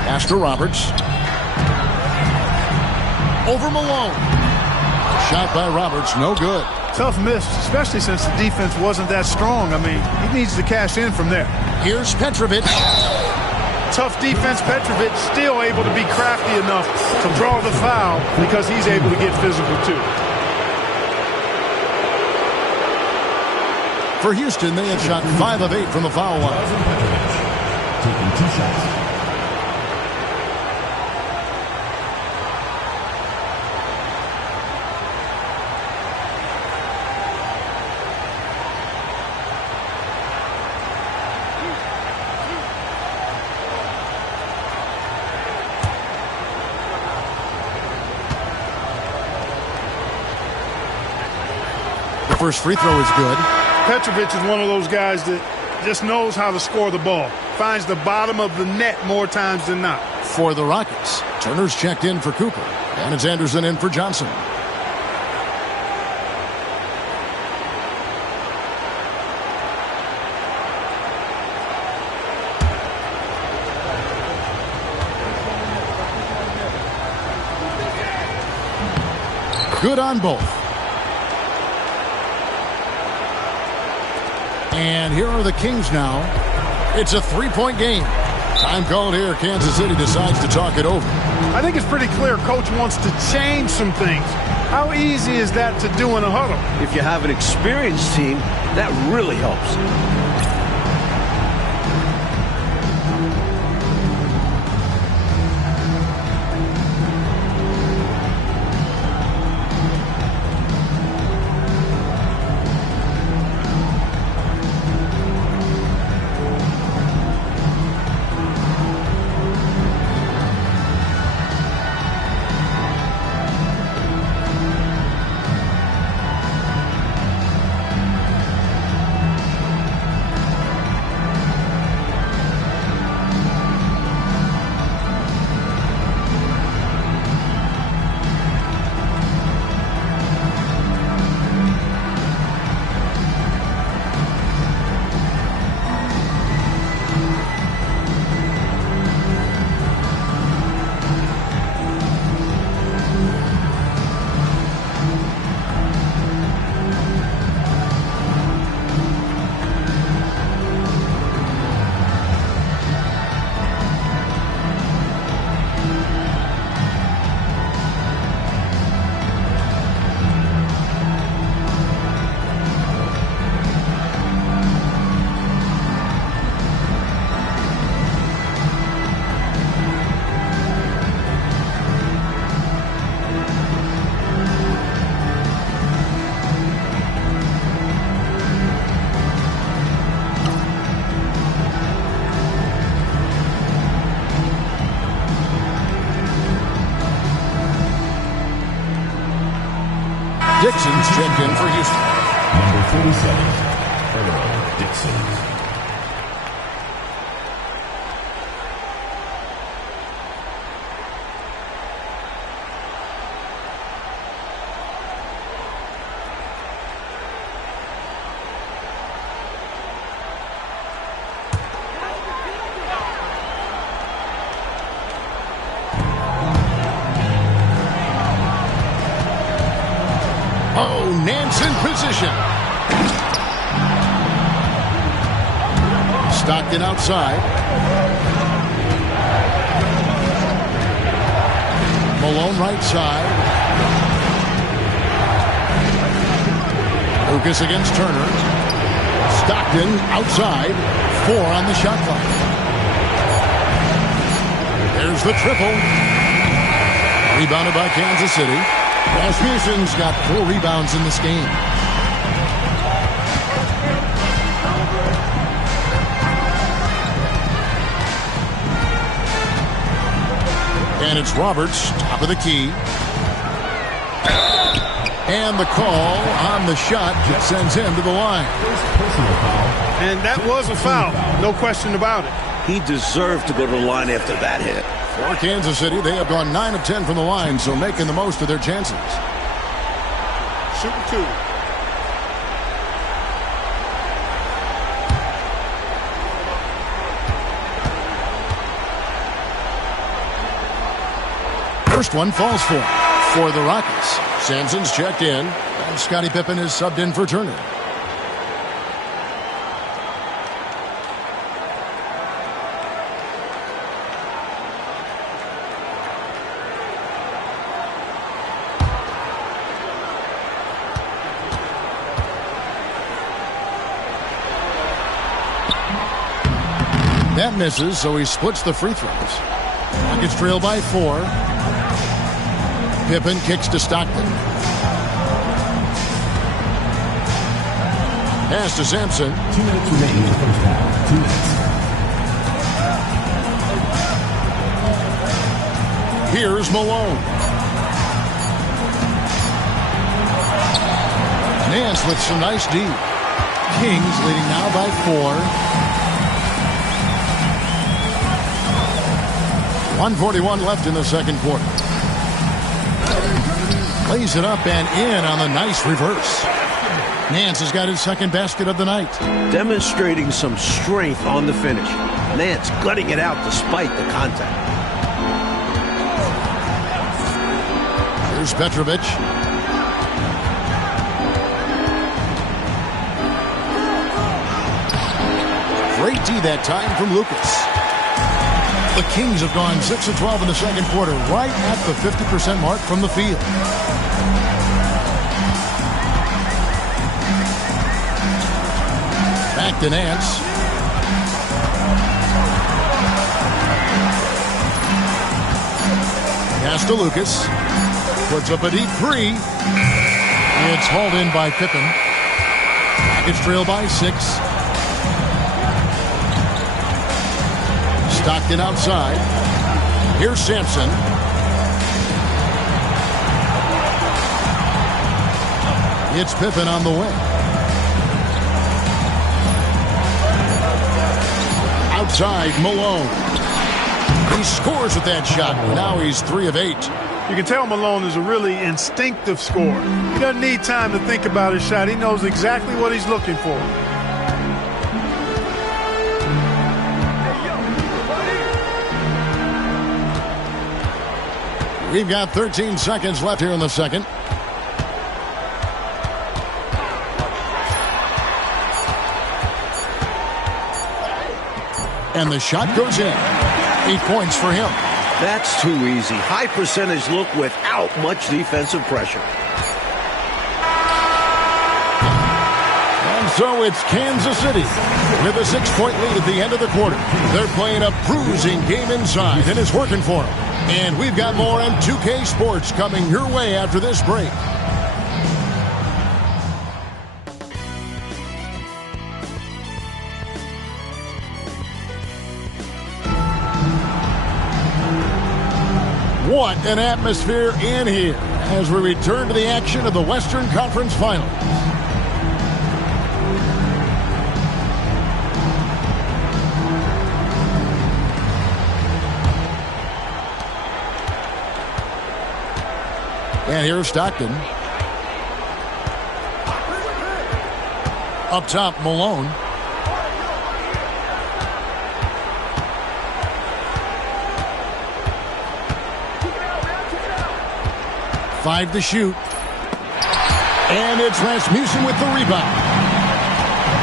Pass to Roberts. Over Malone. Shot by Roberts, no good. Tough miss, especially since the defense wasn't that strong. I mean, he needs to cash in from there. Here's Petrovic. Tough defense. Petrovic still able to be crafty enough to draw the foul because he's able to get physical too. For Houston, they have shot 5 of 8 from the foul line. Taking 2 shots. The first free throw is good. Petrovic is one of those guys that just knows how to score the ball. Finds the bottom of the net more times than not. For the Rockets, Turner's checked in for Cooper. And it's Anderson in for Johnson. Good on both. And here are the Kings now. It's a three-point game. Time called here. Kansas City decides to talk it over. I think it's pretty clear Coach wants to change some things. How easy is that to do in a huddle? If you have an experienced team, that really helps. Dixon's checked in for Houston. Number 47, Earl Dixon. Oh, Nance in position. Stockton outside. Malone right side. Lucas against Turner. Stockton outside. 4 on the shot clock. There's the triple. Rebounded by Kansas City. Rasmussen's got 4 rebounds in this game. And it's Roberts, top of the key. And the call on the shot just sends him to the line. And that was a foul, no question about it. He deserved to go to the line after that hit. For Kansas City, they have gone 9 of 10 from the line, so making the most of their chances. Shooting 2. First one falls for the Rockets. Sampson's checked in, and Scottie Pippen is subbed in for Turner. That misses, so he splits the free throws. Rockets trail by 4. Pippen kicks to Stockton. Pass to Sampson. 2 minutes remaining in the first half. 2 minutes. Here's Malone. Nance with some nice D. Kings leading now by 4. 1:41 left in the second quarter. Lays it up and in on the nice reverse. Nance has got his second basket of the night. Demonstrating some strength on the finish. Nance gutting it out despite the contact. Here's Petrovic. Great D that time from Lucas. The Kings have gone 6 of 12 in the second quarter, right at the 50% mark from the field. Back to Nance. Pass to Lucas. Puts up a deep three. It's hauled in by Pippen. Rockets trail by 6. Stockton outside. Here's Sampson. It's Pippen on the way. Outside, Malone. He scores with that shot. Now he's 3 of 8. You can tell Malone is a really instinctive scorer. He doesn't need time to think about his shot. He knows exactly what he's looking for. We've got 13 seconds left here in the second. And the shot goes in. 8 points for him. That's too easy. High percentage look without much defensive pressure. And so it's Kansas City with a 6-point lead at the end of the quarter. They're playing a bruising game inside, and it's working for them. And we've got more on 2K Sports coming your way after this break. What an atmosphere in here as we return to the action of the Western Conference Finals. And here's Stockton. Up top, Malone. Five to shoot. And it's Rasmussen with the rebound.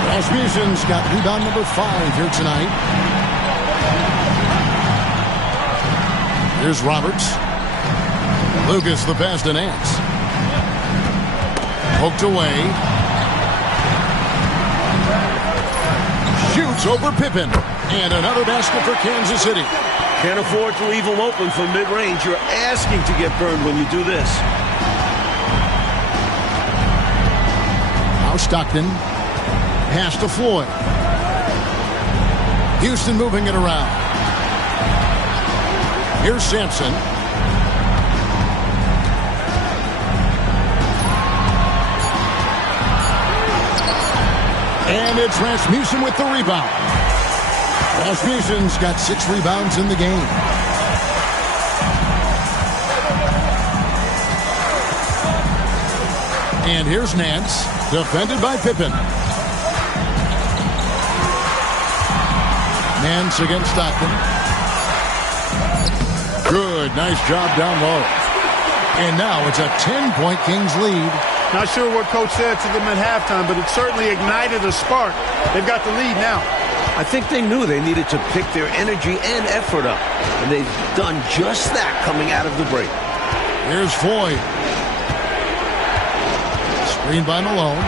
Rasmussen's got rebound number 5 here tonight. Here's Roberts. Lucas the pass to Nance. Poked away. Shoots over Pippen. And another basket for Kansas City. Can't afford to leave him open from mid-range. You're asking to get burned when you do this. Now Stockton. Pass to Floyd. Houston moving it around. Here's Sampson. And it's Rasmussen with the rebound. Rasmussen's got 6 rebounds in the game. And here's Nance, defended by Pippen. Nance against Stockton. Good, nice job down low. And now it's a 10-point Kings lead. Not sure what Coach said to them at halftime, but it certainly ignited a spark. They've got the lead now. I think they knew they needed to pick their energy and effort up. And they've done just that coming out of the break. Here's Floyd. Screen by Malone.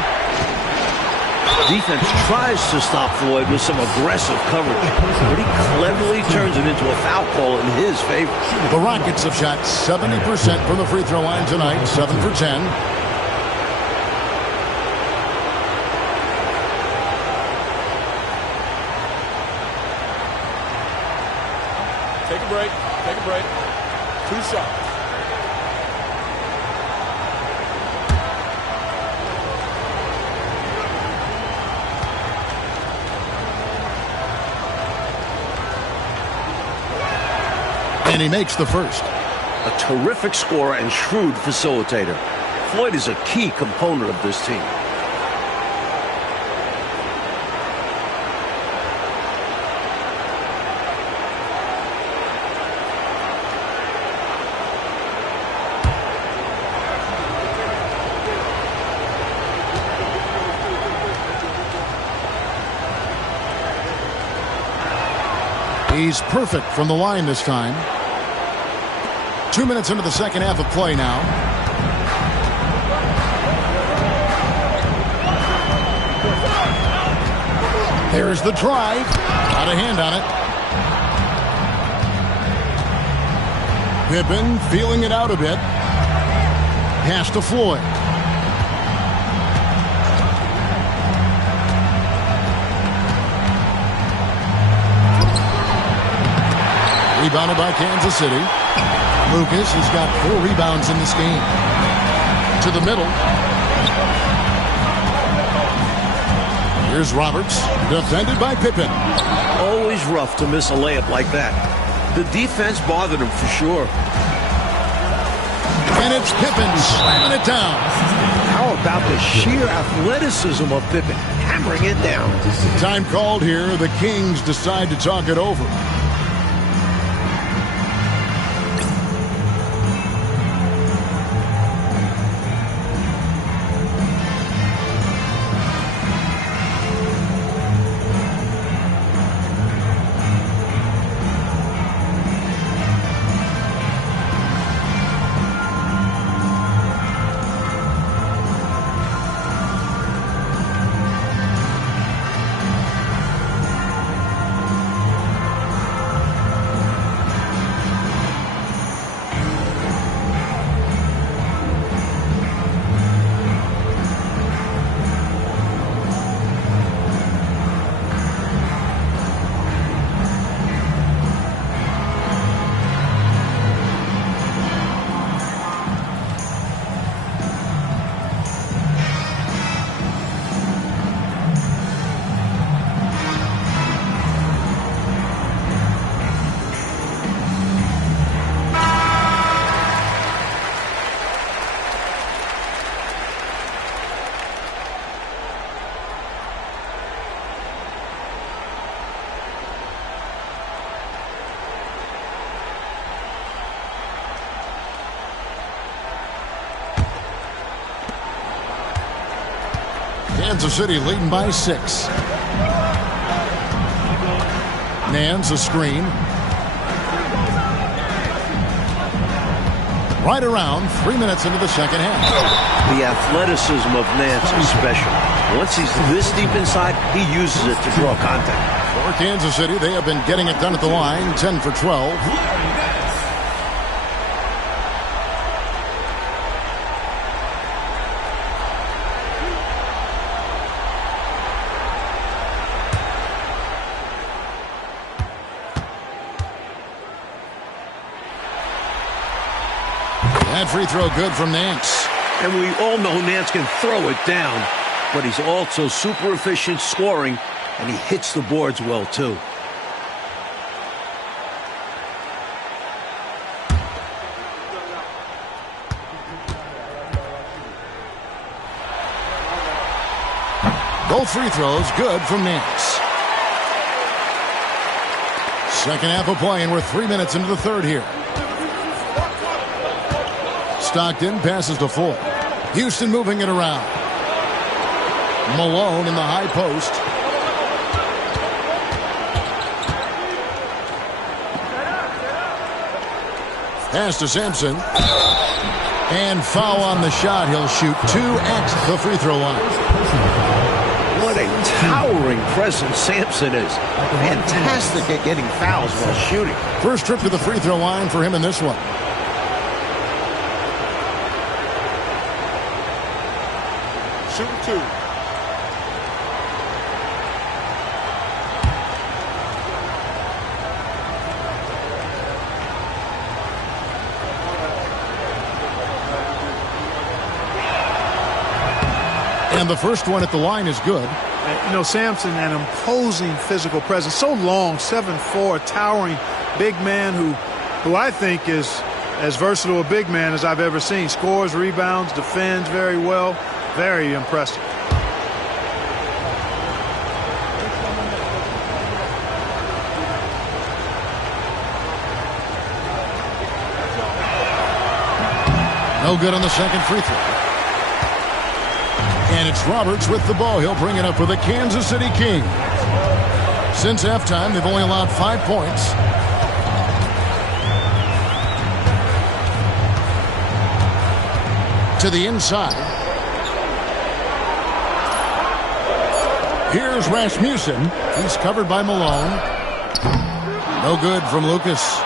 Defense tries to stop Floyd with some aggressive coverage, but he cleverly turns it into a foul call in his favor. The Rockets have shot 70% from the free throw line tonight, 7 for 10. Take a break. Take a break. 2 shots. And he makes the first. A terrific scorer and shrewd facilitator. Floyd is a key component of this team. He's perfect from the line this time. 2 minutes into the second half of play now. There's the drive. Got a hand on it. Pippen feeling it out a bit. Pass to Floyd. Rebounded by Kansas City. Lucas has got 4 rebounds in this game. To the middle. Here's Roberts, defended by Pippen. Always rough to miss a layup like that. The defense bothered him for sure. And it's Pippen slamming it down. How about the sheer athleticism of Pippen, hammering it down? Time called here. The Kings decide to talk it over. Kansas City leading by 6. Nance a screen. Right around 3 minutes into the second half. The athleticism of Nance is special. Once he's this deep inside, he uses it to draw contact. For Kansas City, they have been getting it done at the line, 10 for 12. That free throw good from Nance. And we all know Nance can throw it down, but he's also super efficient scoring, and he hits the boards well, too. Both free throws good from Nance. Second half of play, and we're 3 minutes into the third here. Stockton passes to Ford. Houston moving it around. Malone in the high post. Pass to Sampson. And foul on the shot. He'll shoot 2 at the free throw line. What a towering presence Sampson is. Fantastic at getting fouls while shooting. First trip to the free throw line for him in this one. Shooting 2. And the first one at the line is good. You know, Sampson, an imposing physical presence. So long, 7'4", towering big man who who I think is as versatile a big man as I've ever seen. Scores, rebounds, defends very well. Very impressive. No good on the second free throw. And it's Roberts with the ball. He'll bring it up for the Kansas City Kings. Since halftime, they've only allowed 5 points. To the inside. Here's Rasmussen. He's covered by Malone. No good from Lucas.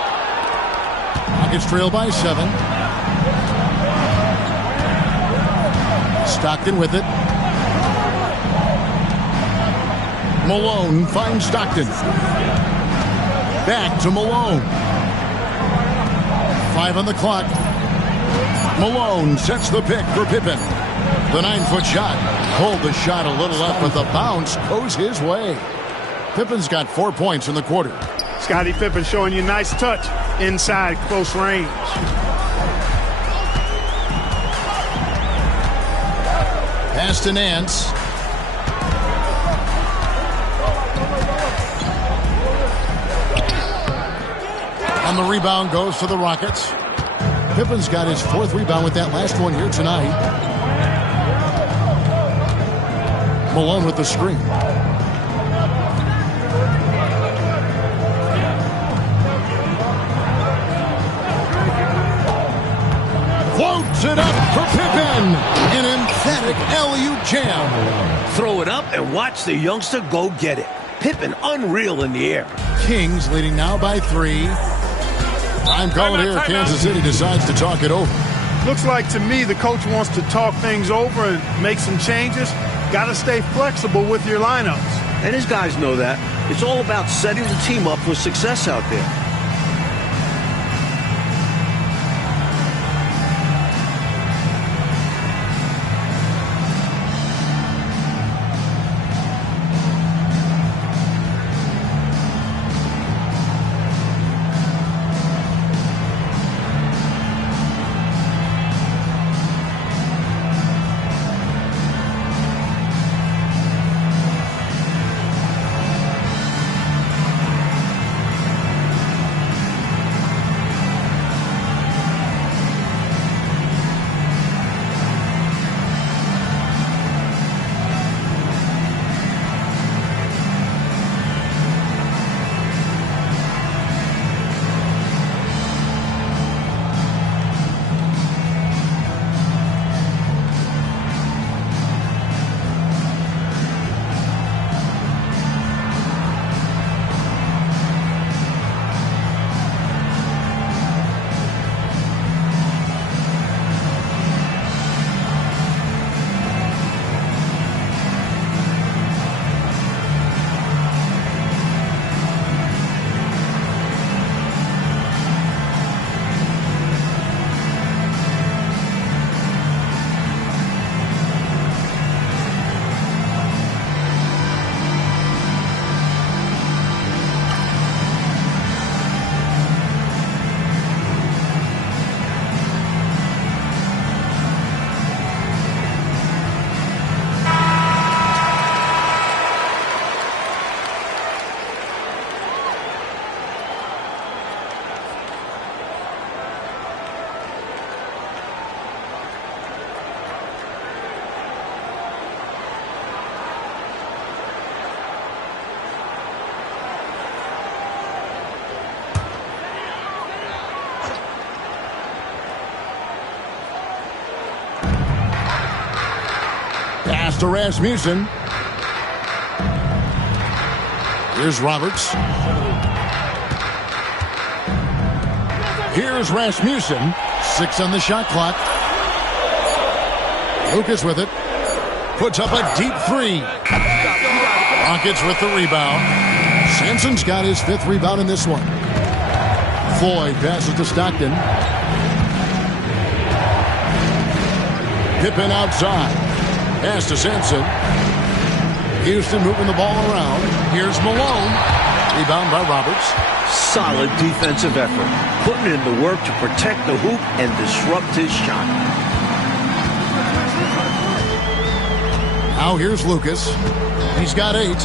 Rockets trail by 7. Stockton with it. Malone finds Stockton. Back to Malone. 5 on the clock. Malone sets the pick for Pippen. The 9-foot shot. Pulled the shot a little up, but the bounce goes his way. Pippen's got 4 points in the quarter. Scottie Pippen showing you nice touch inside close range. Pass to Nance. And the rebound goes to the Rockets. Pippen's got his 4th rebound with that last one here tonight. Malone with the screen. Floats it up for Pippen. An emphatic alley-oop jam. Throw it up and watch the youngster go get it. Pippen unreal in the air. Kings leading now by 3. I'm calling here. Kansas City decides to talk it over. Looks like to me the coach wants to talk things over and make some changes. Got to stay flexible with your lineups. And his guys know that. It's all about setting the team up for success out there. Pass to Rasmussen. Here's Roberts. Here's Rasmussen. 6 on the shot clock. Lucas with it. Puts up a deep 3. Rockets with the rebound. Sampson's got his 5th rebound in this one. Floyd passes to Stockton. Pippen outside. Pass to Sampson. Houston moving the ball around. Here's Malone. Rebound by Roberts. Solid defensive effort, putting in the work to protect the hoop and disrupt his shot. Now here's Lucas. He's got 8.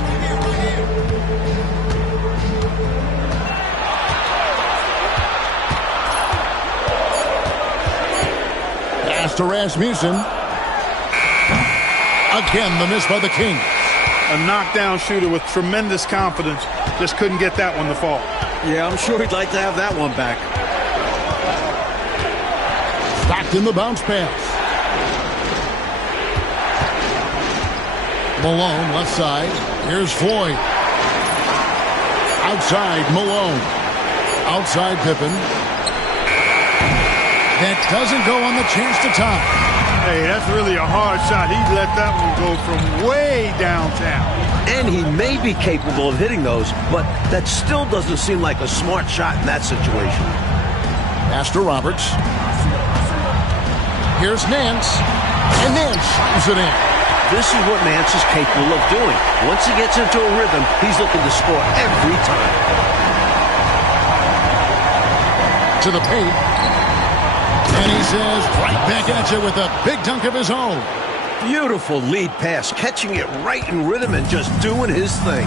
Pass to Rasmussen. Again, the miss by the Kings. A knockdown shooter with tremendous confidence. Just couldn't get that one to fall. Yeah, I'm sure he'd like to have that one back. Stockton the bounce pass. Malone left side. Here's Floyd. Outside Malone. Outside Pippen. That doesn't go on the chance to tie. Hey, that's really a hard shot. He let that one go from way downtown. And he may be capable of hitting those, but that still doesn't seem like a smart shot in that situation. Pass to Roberts. Here's Nance. And Nance shoots it in. This is what Nance is capable of doing. Once he gets into a rhythm, he's looking to score every time. To the paint. And he says, right back at you with a big dunk of his own. Beautiful lead pass, catching it right in rhythm and just doing his thing.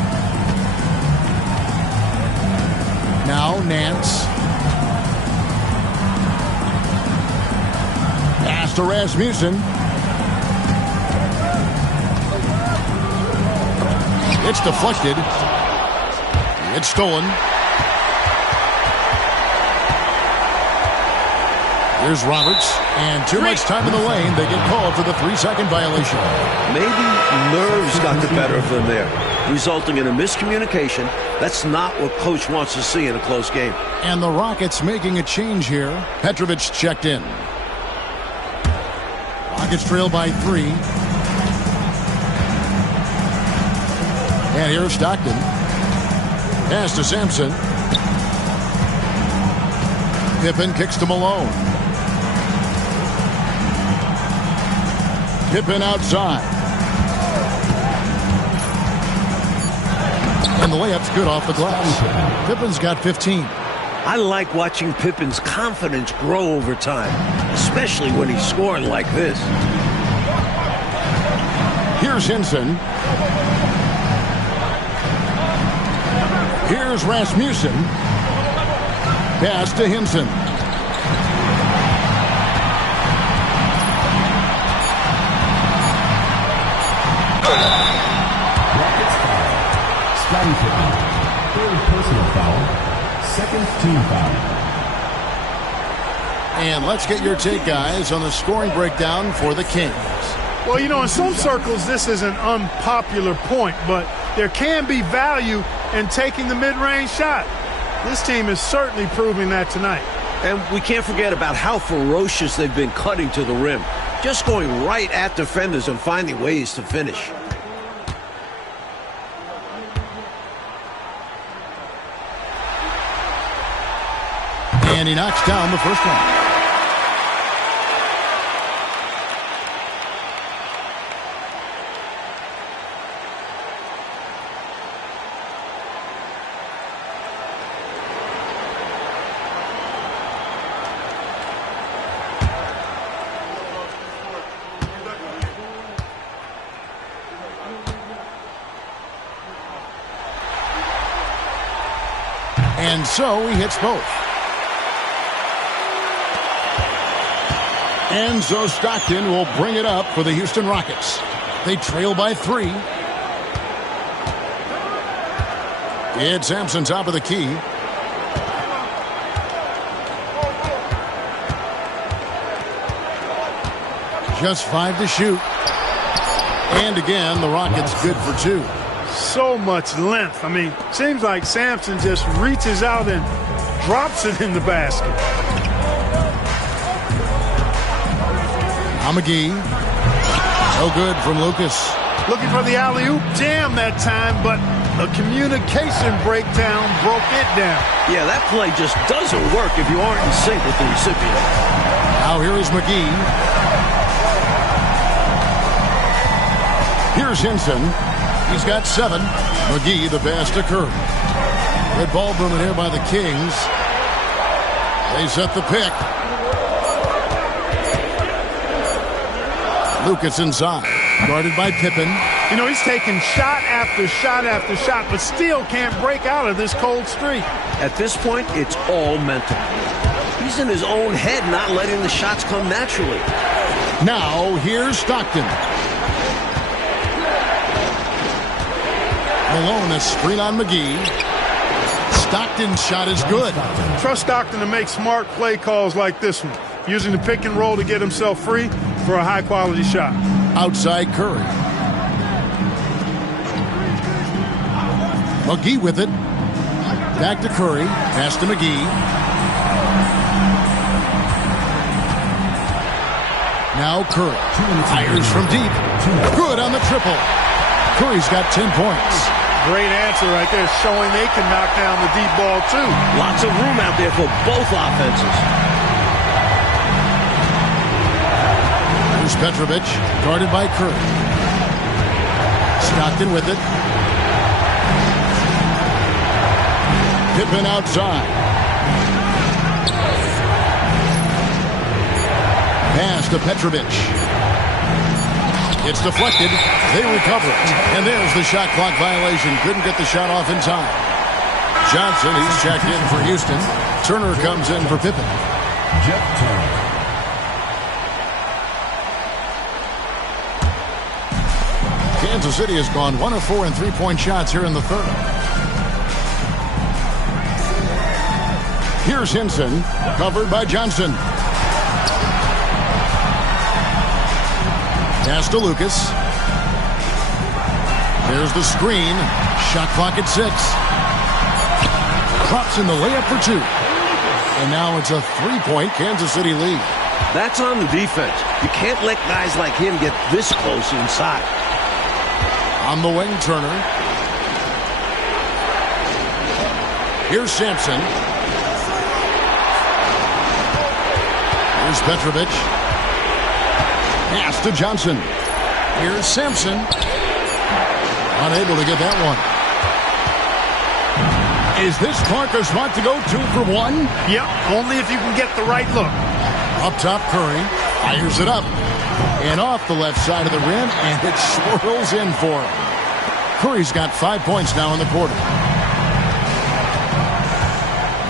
Now Nance. Pass to Rasmussen. It's deflected. It's stolen. Here's Roberts, and too much time in the lane. They get called for the 3-second violation. Maybe nerves got the better of them there, resulting in a miscommunication. That's not what coach wants to see in a close game. And the Rockets making a change here. Petrovic checked in. Rockets trail by 3. And here's Stockton. Pass to Sampson. Pippen kicks to Malone. Pippen outside. And the layup's good off the glass. Pippen's got 15. I like watching Pippen's confidence grow over time, especially when he's scoring like this. Here's Hinson. Here's Rasmussen. Pass to Hinson. Rockets foul. Scottie Pippen. Third personal foul. Second team foul. And let's get your take, guys, on the scoring breakdown for the Kings. Well, you know, in some circles, this is an unpopular point, but there can be value in taking the mid-range shot. This team is certainly proving that tonight. And we can't forget about how ferocious they've been cutting to the rim. Just going right at defenders and finding ways to finish. And he knocks down the first one. And so he hits both. Enzo Stockton will bring it up for the Houston Rockets. They trail by 3. Ed Sampson top of the key. Just 5 to shoot. And again, the Rockets good for 2. So much length. I mean, seems like Sampson just reaches out and drops it in the basket. Now McGee. No good from Lucas. Looking for the alley-oop jam that time, but a communication breakdown broke it down. Yeah, that play just doesn't work if you aren't in sync with the recipient. Now here is McGee. Here's Hinson. He's got 7. McGee the pass to Curry. Good ball movement here by the Kings. They set the pick. Lucas inside. Guarded by Pippen. You know, he's taking shot after shot after shot, but still can't break out of this cold streak. At this point, it's all mental. He's in his own head, not letting the shots come naturally. Now, here's Stockton. Malone, a screen on McGee. Stockton's shot is good. Trust Stockton to make smart play calls like this one, using the pick and roll to get himself free for a high-quality shot. Outside Curry. McGee with it. Back to Curry. Pass to McGee. Now Curry. Fires from deep. Good on the triple. Curry's got 10 points. Great answer right there, showing they can knock down the deep ball, too. Lots of room out there for both offenses. Here's Petrovic, guarded by Curry. Stockton with it. Pippen outside. Pass to Petrovic. It's deflected. They recover it. And there's the shot clock violation. Couldn't get the shot off in time. Johnson, he's checked in for Houston. Turner comes in for Pippen. Jeff Turner. Kansas City has gone 1 of 4 in three-point shots here in the third. Here's Hinson, covered by Johnson. Pass to Lucas. There's the screen. Shot clock at 6. Drops in the layup for 2. And now it's a 3-point Kansas City lead. That's on the defense. You can't let guys like him get this close inside. On the wing, Turner. Here's Sampson. Here's Petrovic. Pass to Johnson. Here's Sampson. Unable to get that one. Is this Clark's spot to go 2 for 1? Yep, only if you can get the right look. Up top, Curry fires it up. And off the left side of the rim, and it swirls in for him. Curry's got 5 points now in the quarter.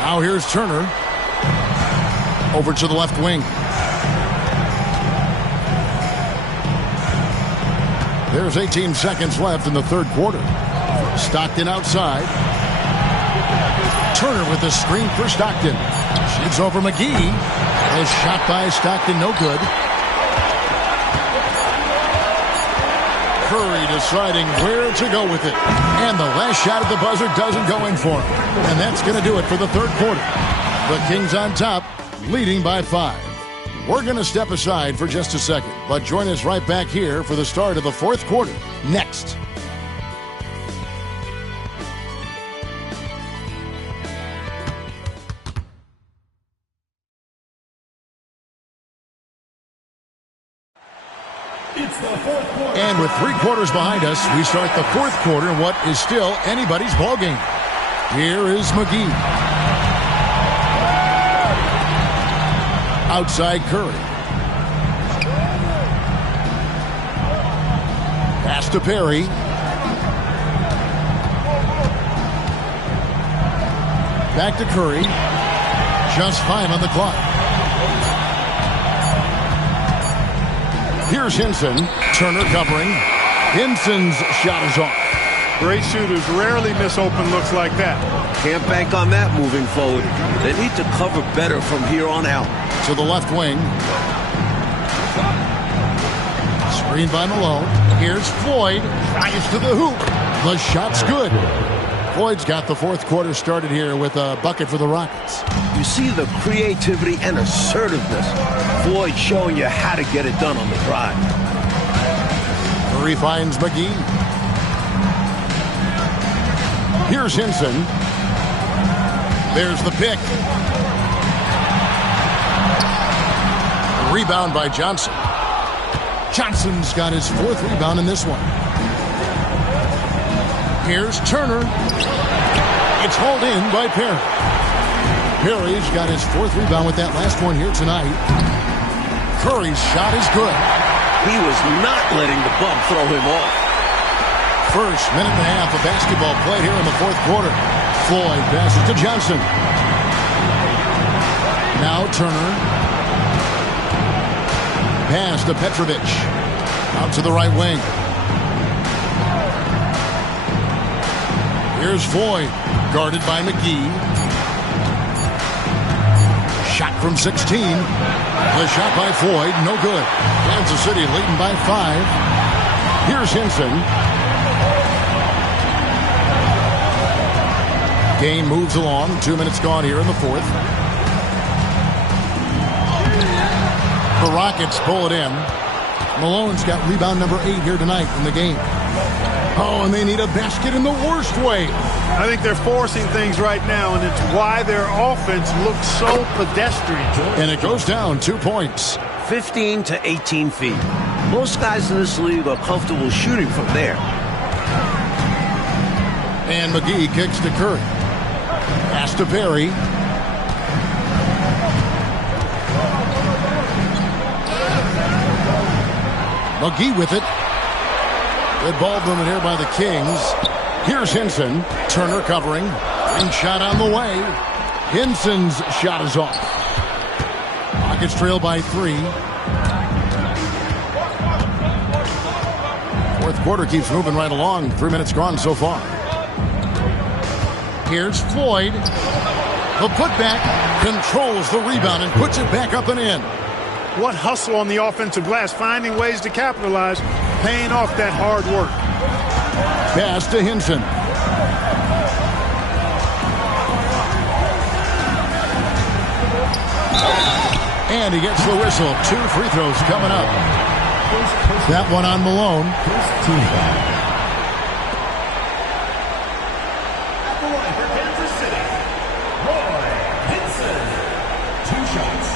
Now here's Turner. Over to the left wing. There's 18 seconds left in the third quarter. Stockton outside. Turner with the screen for Stockton. Shoots over McGee. A shot by Stockton, no good. Curry deciding where to go with it. And the last shot at the buzzer doesn't go in for him. And that's going to do it for the third quarter. The Kings on top, leading by 5. We're going to step aside for just a second, but join us right back here for the start of the fourth quarter next. It's the fourth quarter. And with 3 quarters behind us, we start the fourth quarter in what is still anybody's ballgame. Here is McGee. Outside Curry. Pass to Perry. Back to Curry. Just 5 on the clock. Here's Hinson. Turner covering. Hinson's shot is off. Great shooters rarely miss open looks like that. Can't bank on that moving forward. They need to cover better from here on out. To the left wing. Screen by Malone. Here's Floyd. Fires to the hoop. The shot's good. Floyd's got the fourth quarter started here with a bucket for the Rockets. You see the creativity and assertiveness. Floyd showing you how to get it done on the drive. Curry finds McGee. Here's Hinson. There's the pick. Rebound by Johnson. Johnson's got his 4th rebound in this one. Here's Turner. It's hauled in by Perry. Perry's got his 4th rebound with that last one here tonight. Curry's shot is good. He was not letting the bump throw him off. First minute and a half of basketball played here in the 4th quarter. Floyd passes to Johnson. Now Turner. Pass to Petrovic. Out to the right wing. Here's Floyd. Guarded by McGee. Shot from 16. The shot by Floyd. No good. Kansas City leading by 5. Here's Hinson. Game moves along. 2 minutes gone here in the 4th. The Rockets pull it in. Malone's got rebound number 8 here tonight in the game. Oh, and they need a basket in the worst way. I think they're forcing things right now, and it's why their offense looks so pedestrian. And it goes down 2 points. 15 to 18 feet. Most guys in this league are comfortable shooting from there. And McGee kicks to Curry. Pass to Perry. McGee with it. Good ball movement here by the Kings. Here's Hinson. Turner covering. And shot on the way. Hinson's shot is off. Rockets trail by 3. 4th quarter keeps moving right along. 3 minutes gone so far. Here's Floyd. The putback controls the rebound and puts it back up and in. What hustle on the offensive glass, finding ways to capitalize, paying off that hard work. Pass to Hinson. And he gets the whistle. 2 free throws coming up. That one on Malone. At the line for Kansas City, Roy Hinson. 2 shots.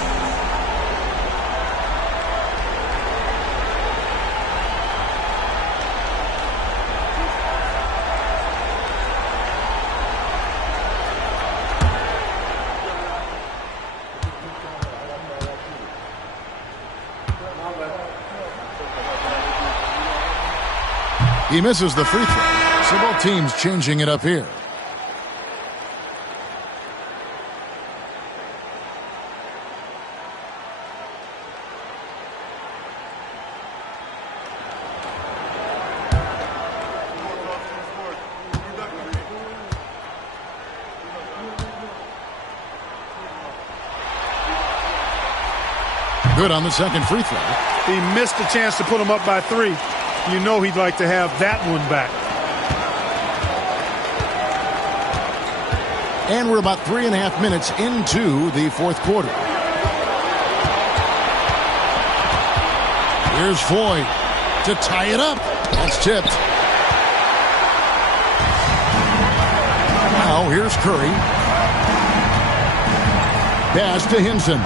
He misses the free throw. So both teams changing it up here. Good on the second free throw. He missed a chance to put him up by 3. You know he'd like to have that one back. And we're about 3.5 minutes into the 4th quarter. Here's Floyd to tie it up. That's tipped. Now here's Curry. Pass to Hinson.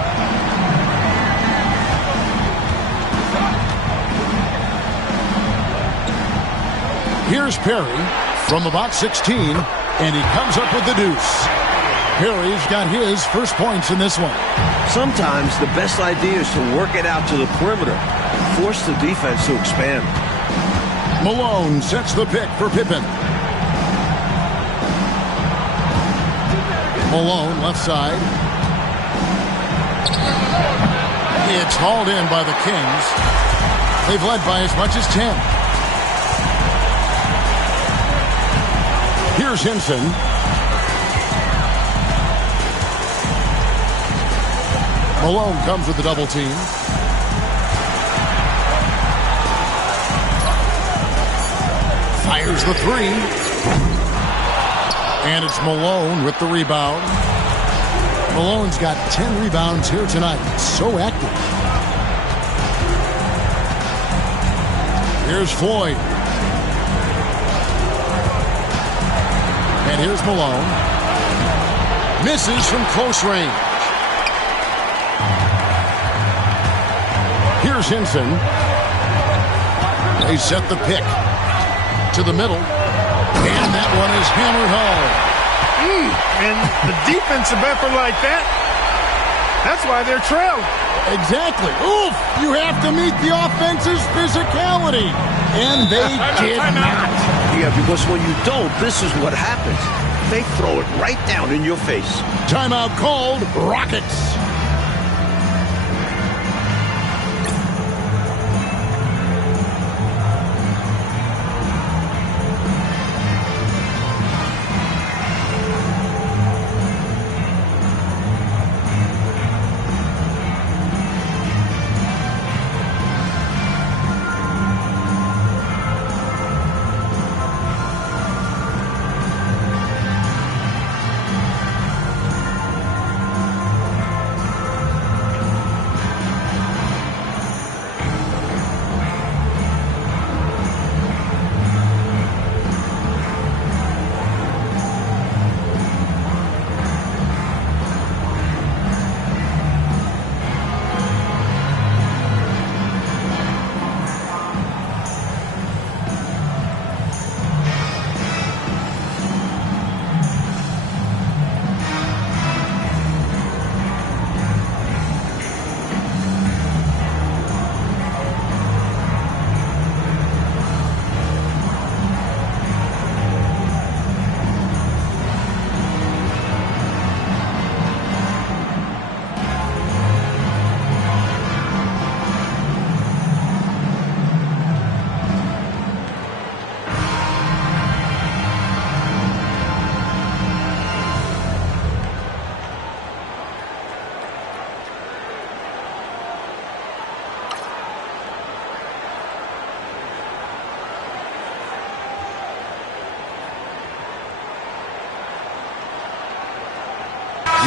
Here's Perry from about 16, and he comes up with the deuce. Perry's got his first points in this one. Sometimes the best idea is to work it out to the perimeter. Force the defense to expand. Malone sets the pick for Pippen. Malone left side. It's hauled in by the Kings. They've led by as much as 10. Here's Hinson. Malone comes with the double team. Fires the 3. And it's Malone with the rebound. Malone's got 10 rebounds here tonight. So active. Here's Floyd. And here's Malone. Misses from close range. Here's Hinson. They set the pick to the middle. And that one is hammered home. And the defensive effort like that, that's why they're trailing. Exactly. Oof! You have to meet the offense's physicality. And they did not. Yeah, because when you don't, this is what happens. They throw it right down in your face. Timeout called. Rockets.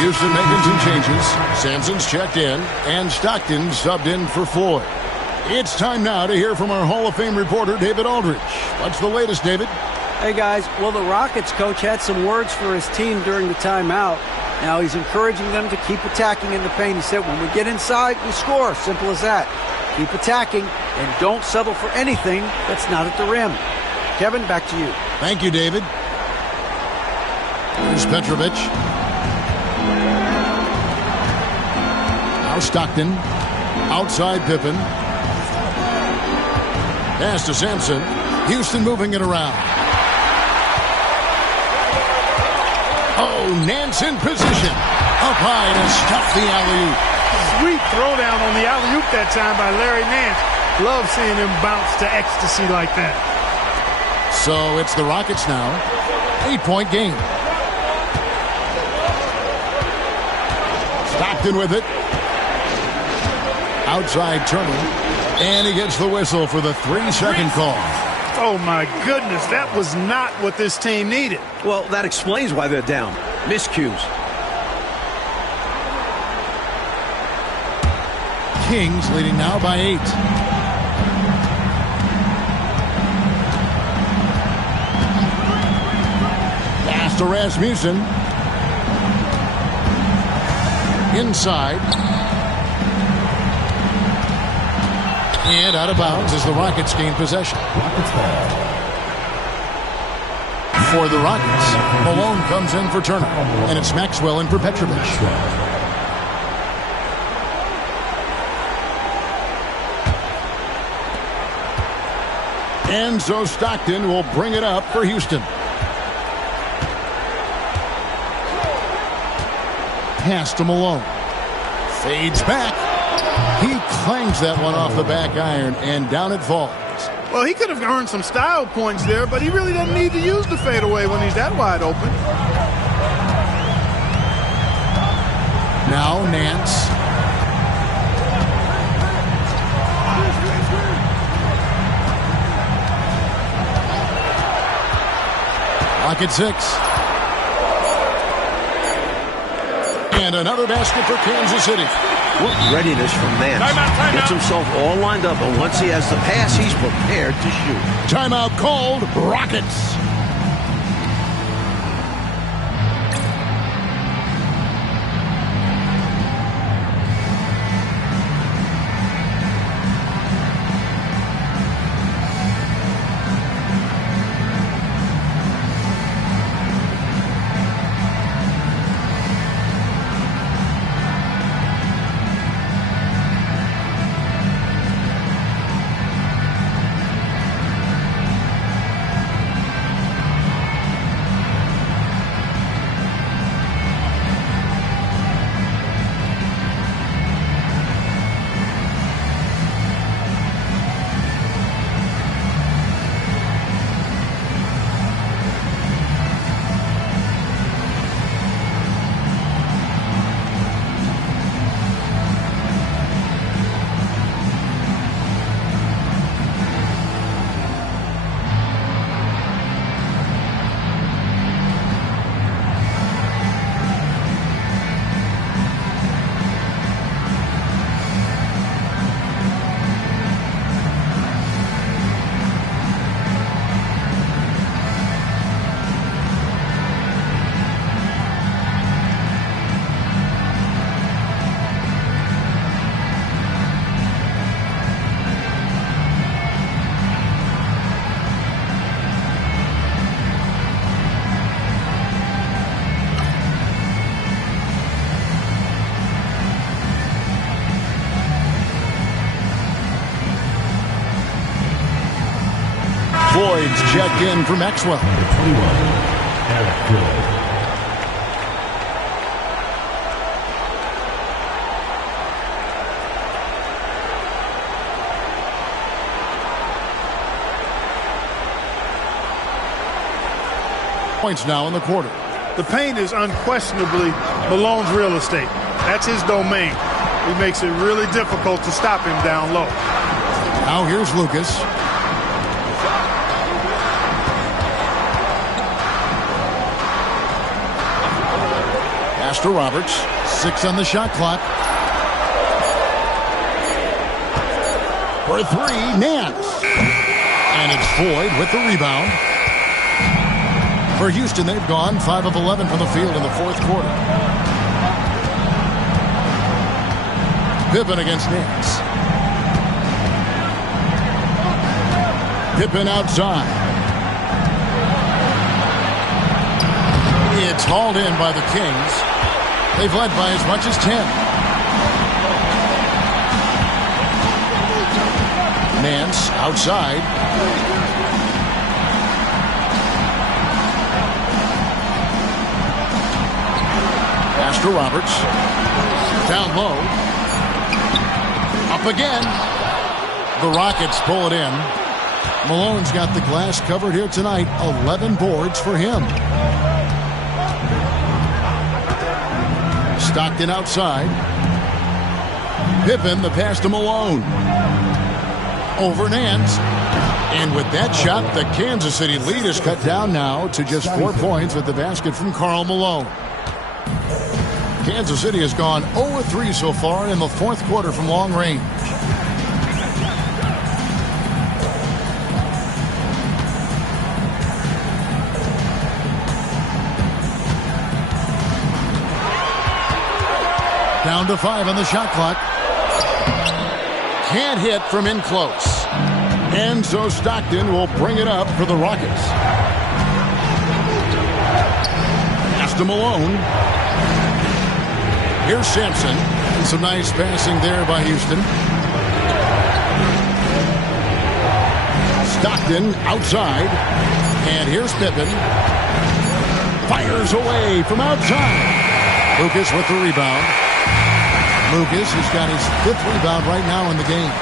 Houston making some changes. Sampson's checked in, and Stockton subbed in for Floyd. It's time now to hear from our Hall of Fame reporter, David Aldridge. What's the latest, David? Hey, guys. Well, the Rockets coach had some words for his team during the timeout. Now he's encouraging them to keep attacking in the paint. He said, when we get inside, we score. Simple as that. Keep attacking, and don't settle for anything that's not at the rim. Kevin, back to you. Thank you, David. Here's Petrovic. Now Stockton. Outside Pippen. Pass to Sampson. Houston moving it around. Oh, Nance in position. Up high to stop the alley-oop. Sweet throwdown on the alley-oop that time by Larry Nance. Love seeing him bounce to ecstasy like that. So it's the Rockets now. 8-point game. Stockton with it. Outside Turner. And he gets the whistle for the 3-second call. Oh, my goodness. That was not what this team needed. Well, that explains why they're down. Miscues. Kings leading now by 8. Pass to Rasmussen. Inside. And out of bounds as the Rockets gain possession. For the Rockets, Malone comes in for Turner. And it's Maxwell in for Petrovic. And so Stockton will bring it up for Houston. Pass to Malone. Fades back. He clangs that one off the back iron, and down it falls. Well, he could have earned some style points there, but he really doesn't need to use the fadeaway when he's that wide open. Now Nance. Rocket 6. And another basket for Kansas City. What readiness from Nance. Timeout. Gets himself all lined up, and once he has the pass, he's prepared to shoot. Timeout called. Rockets. Boyd's checked in for Maxwell. Number 21, Eric Good. Points now in the quarter. The paint is unquestionably Malone's real estate. That's his domain. He makes it really difficult to stop him down low. Now here's Lucas. Pass to Roberts. 6 on the shot clock. For 3, Nance. And it's Floyd with the rebound. For Houston, they've gone 5 of 11 from the field in the fourth quarter. Pippen against Nance. Pippen outside. It's hauled in by the Kings. They've led by as much as 10. Nance outside. Pass to Roberts. Down low. Up again. The Rockets pull it in. Malone's got the glass covered here tonight. 11 boards for him. Stockton outside. Pippen, the pass to Malone. Over Nance. And with that shot, the Kansas City lead is cut down now to just 4 points with the basket from Karl Malone. Kansas City has gone 0-3 so far in the fourth quarter from long range. Down to 5 on the shot clock. Can't hit from in close. And so Stockton will bring it up for the Rockets. Pass to Malone. Here's Sampson. Some nice passing there by Houston. Stockton outside. And here's Pippen. Fires away from outside. Lucas with the rebound. Lucas has got his 5th rebound right now in the game.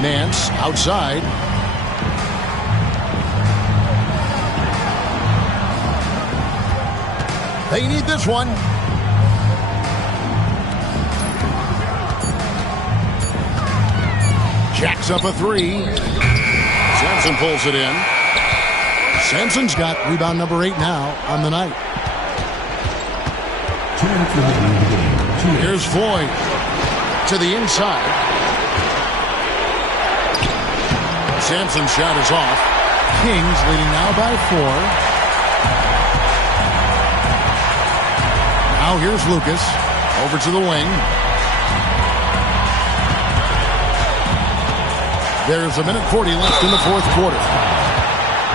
Nance outside. They need this one. Jacks up a 3. Sampson pulls it in. Sampson's got rebound number 8 now on the night. Here's Floyd to the inside. Sampson's shot is off. Kings leading now by 4. Now here's Lucas over to the wing. There's 1:40 left in the fourth quarter.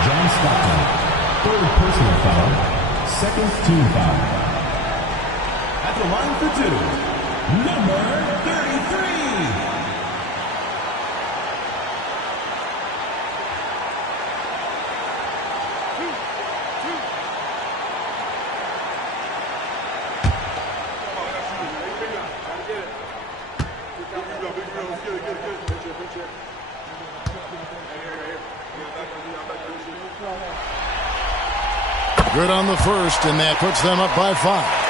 John Stockton, 3rd personal foul, 2nd team foul. At the line for 2, number 33. Good on the first, and that puts them up by 5.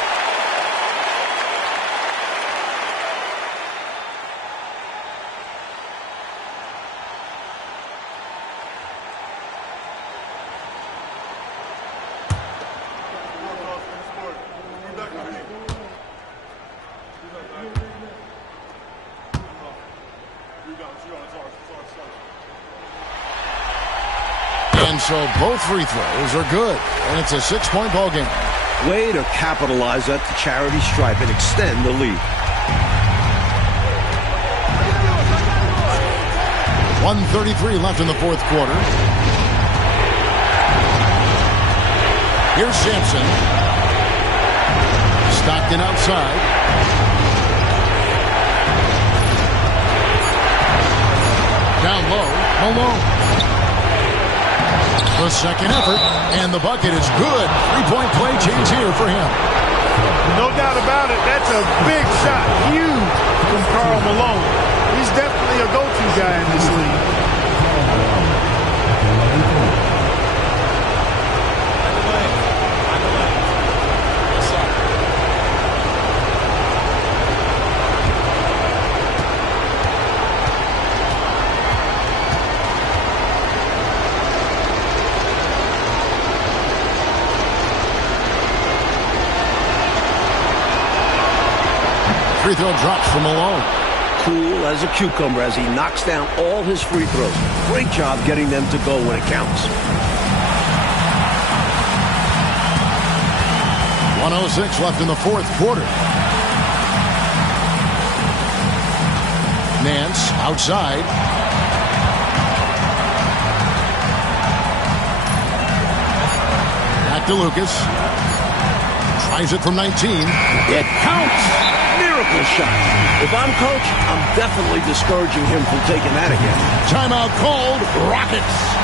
And so both free throws are good, and it's a 6-point ball game. Way to capitalize at the charity stripe and extend the lead. 1:33 left in the fourth quarter. Here's Sampson. Stockton outside. down low. Malone. The second effort, and the bucket is good. Three-point play change here for him. No doubt about it. That's a big shot. Huge from Karl Malone. He's definitely a go-to guy in this league. Free throw drops from Malone. Cool as a cucumber as he knocks down all his free throws. Great job getting them to go when it counts. 1:06 left in the fourth quarter. Nance outside. Back to Lucas. Tries it from 19. It counts! Miracle shot. If I'm coach, I'm definitely discouraging him from taking that again. Timeout called. Rockets.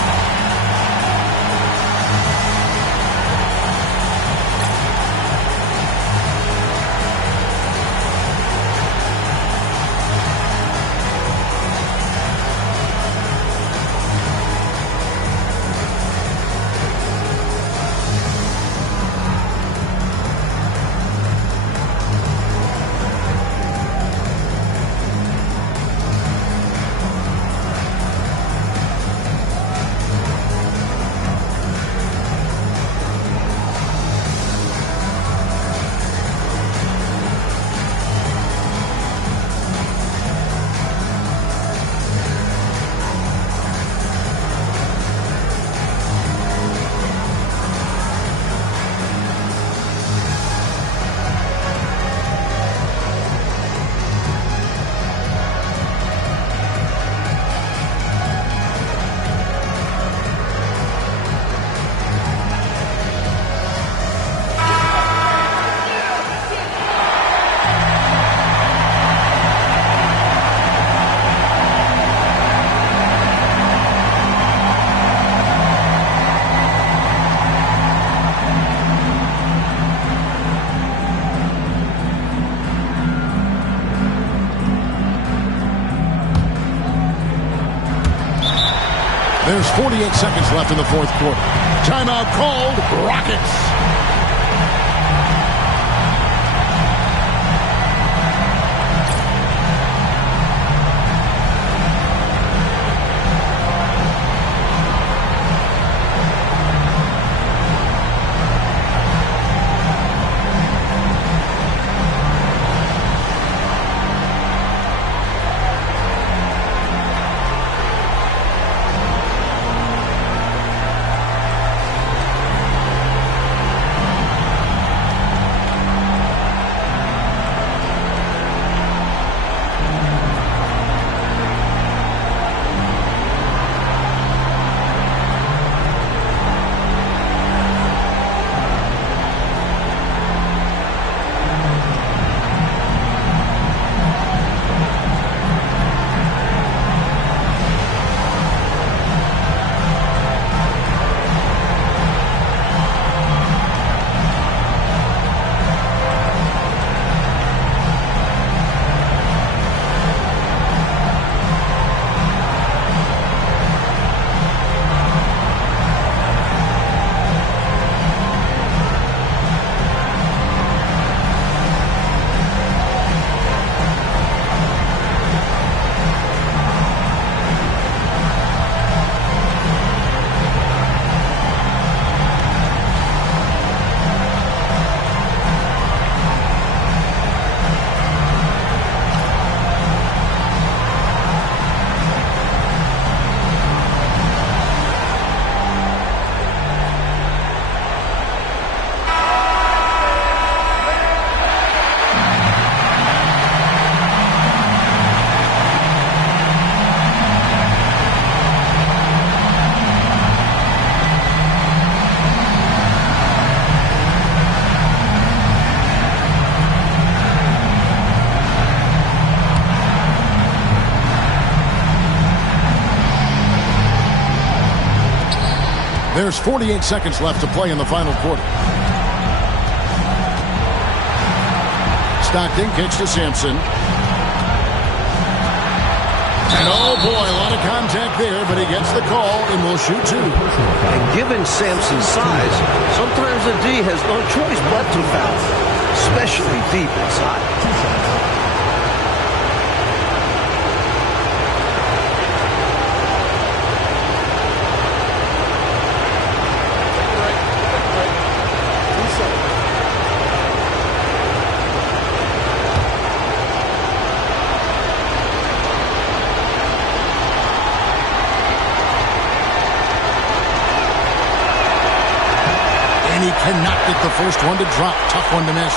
There's 48 seconds left in the fourth quarter. Timeout called. Rockets. There's 48 seconds left to play in the final quarter. Stockton kicks to Sampson. And oh boy, a lot of contact there, but he gets the call and will shoot two. And given Sampson's size, sometimes the D has no choice but to foul, especially deep inside. He cannot get the first one to drop. Tough one to miss.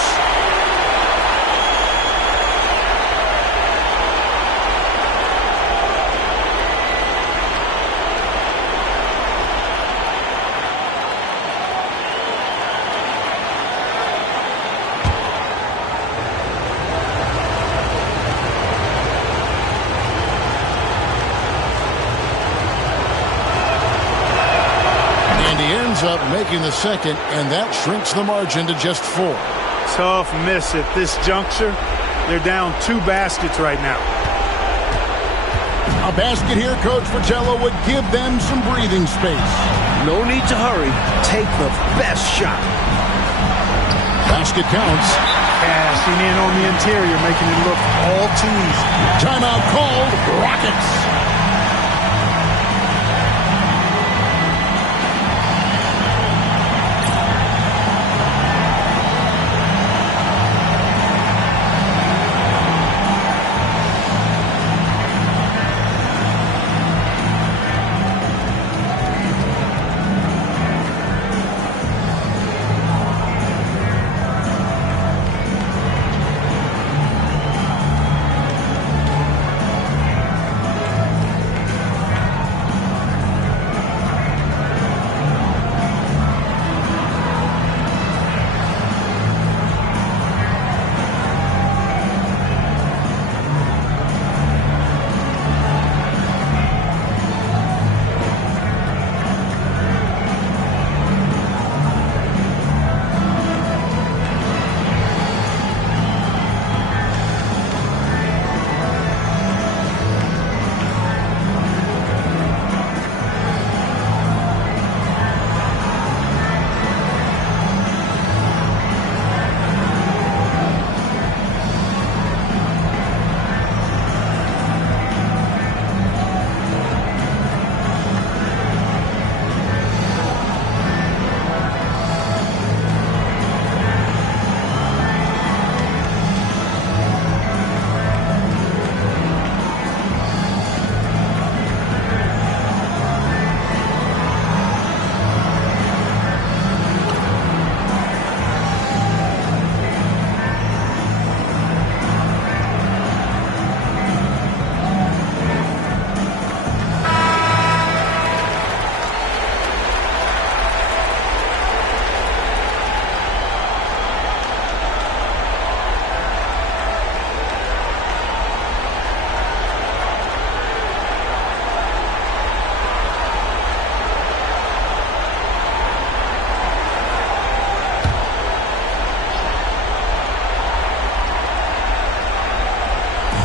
Up making the second, and that shrinks the margin to just 4. Tough miss at this juncture. They're down 2 baskets right now. A basket here, Coach Fratello, would give them some breathing space. No need to hurry. Take the best shot. Basket counts. Cashing in on the interior, making it look all too easy. Timeout called. Rockets.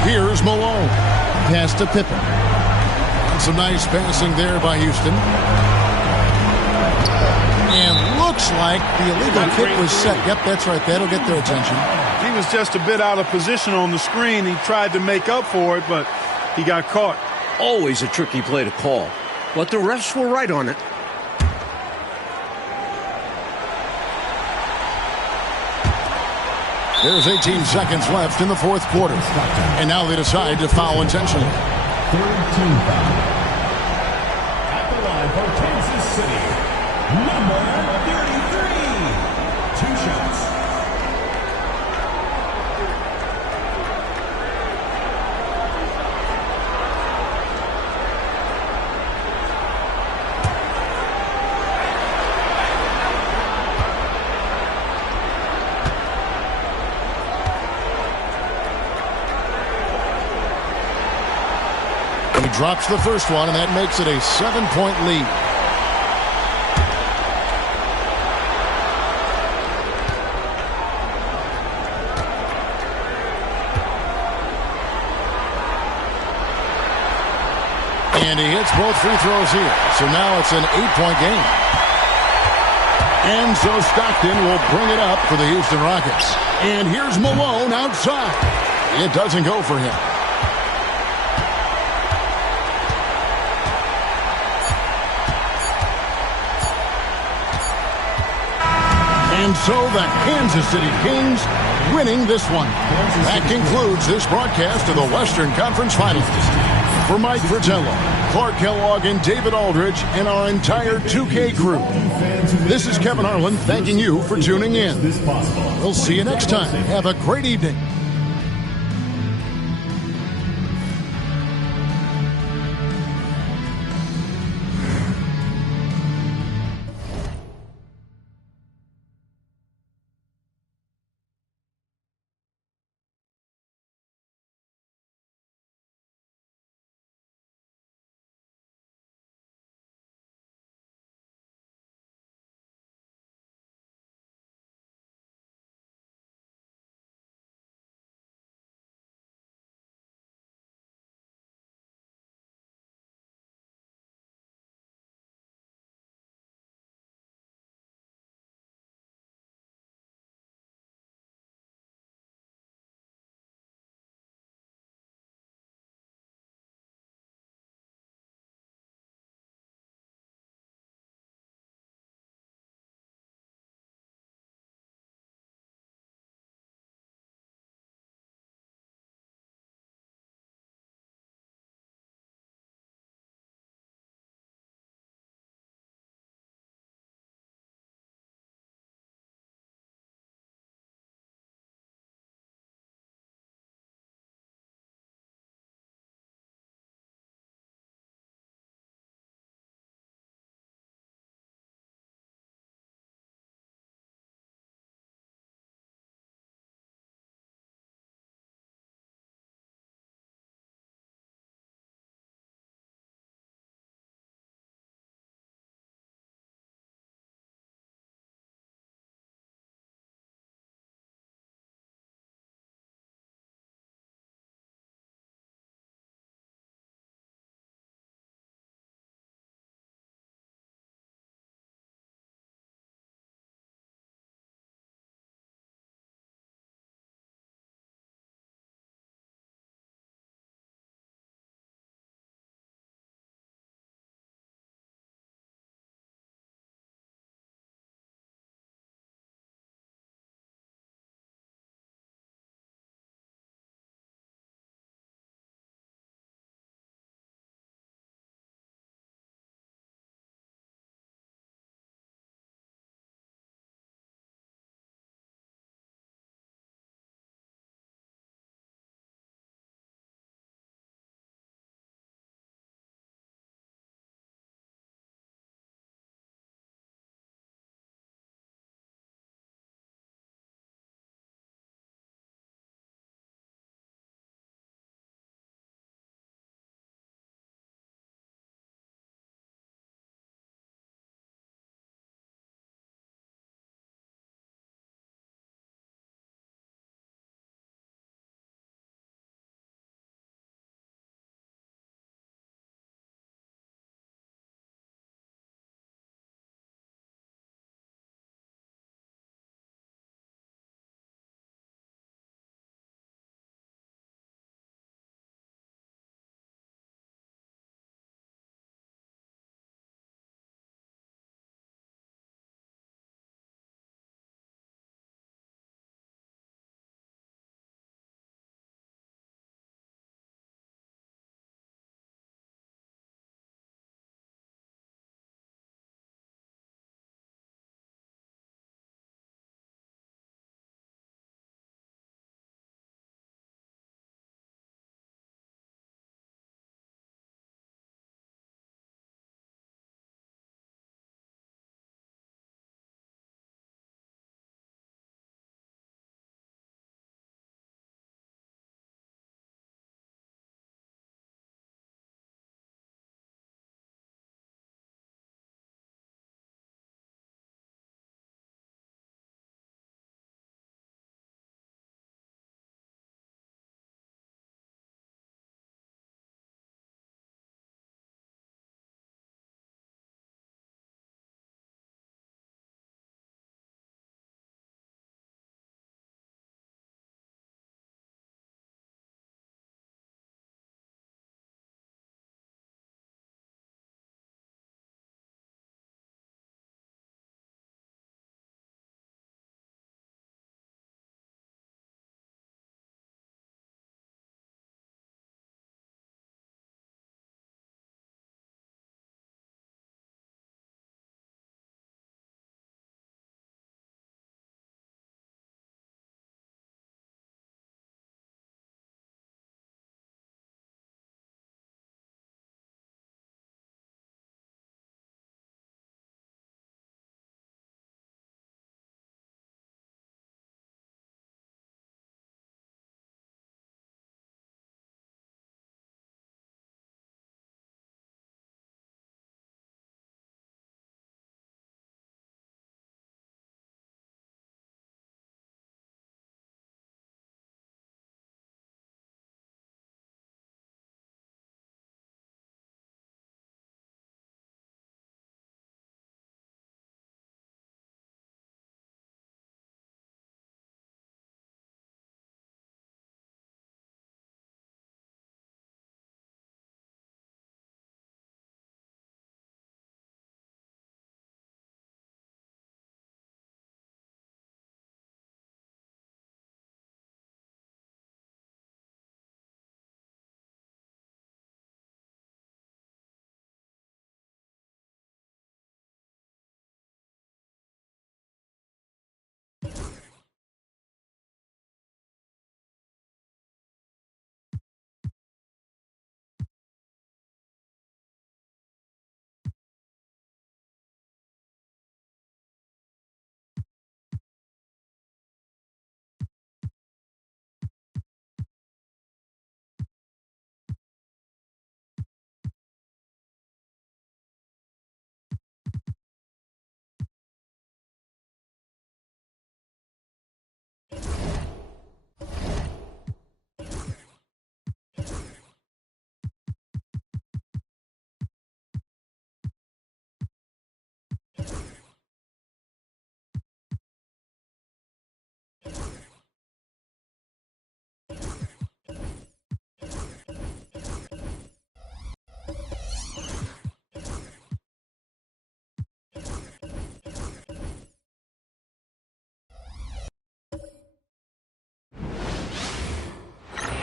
Here's Malone. Pass to Pippen. Some nice passing there by Houston. And looks like the illegal kick was set. Yep, that's right. That'll get their attention. He was just a bit out of position on the screen. He tried to make up for it, but he got caught. Always a tricky play to call, but the refs were right on it. There's 18 seconds left in the fourth quarter. And now they decide to foul intentionally. Third team foul. At the line for Kansas City, number 33. 2 shots. He drops the first one, and that makes it a 7-point lead. And he hits both free throws here. So now it's an 8-point game. And so Stockton will bring it up for the Houston Rockets. And here's Malone outside. It doesn't go for him. And so the Kansas City Kings winning this one. That concludes this broadcast of the Western Conference Finals. For Mike Fratello, Clark Kellogg, and David Aldridge, and our entire 2K crew, this is Kevin Harlan thanking you for tuning in. We'll see you next time. Have a great evening.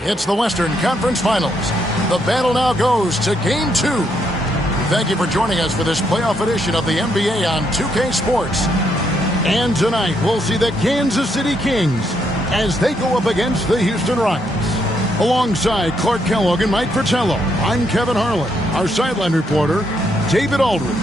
It's the Western Conference Finals. The battle now goes to Game 2. Thank you for joining us for this playoff edition of the NBA on 2K Sports. And tonight, we'll see the Kansas City Kings as they go up against the Houston Rockets. Alongside Clark Kellogg and Mike Fratello, I'm Kevin Harlan. Our sideline reporter, David Aldridge.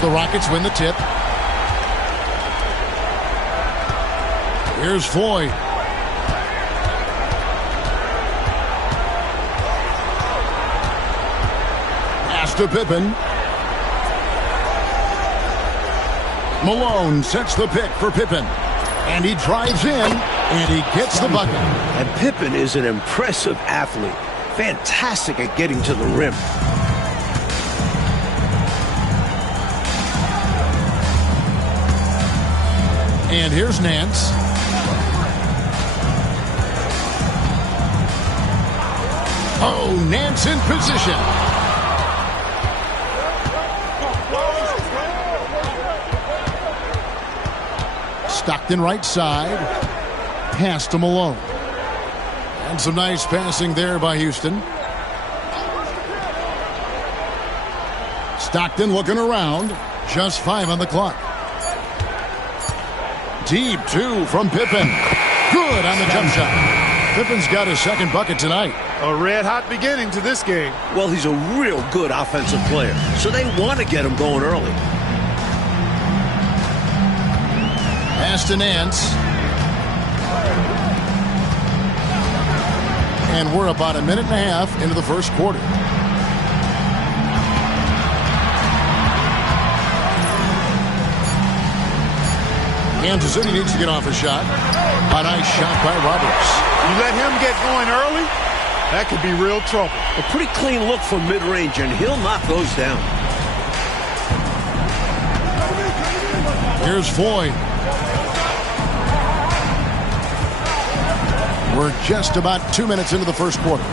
The Rockets win the tip. Here's Floyd. Pass to Pippen. Malone sets the pick for Pippen. And he drives in, and he gets the bucket. And Pippen is an impressive athlete. Fantastic at getting to the rim. And here's Nance. Oh, Nance in position. Stockton right side. Pass to Malone. And some nice passing there by Houston. Stockton looking around. Just 5 on the clock. Deep two from Pippen. Good on the jump shot. Pippen's got his second bucket tonight. A red-hot beginning to this game. Well, he's a real good offensive player, so they want to get him going early. Pass to Nance. And we're about a minute and a half into the first quarter. Kansas City needs to get off a shot. A nice shot by Roberts. You let him get going early, that could be real trouble. A pretty clean look from mid-range, and he'll knock those down. Here's Floyd. We're just about 2 minutes into the first quarter.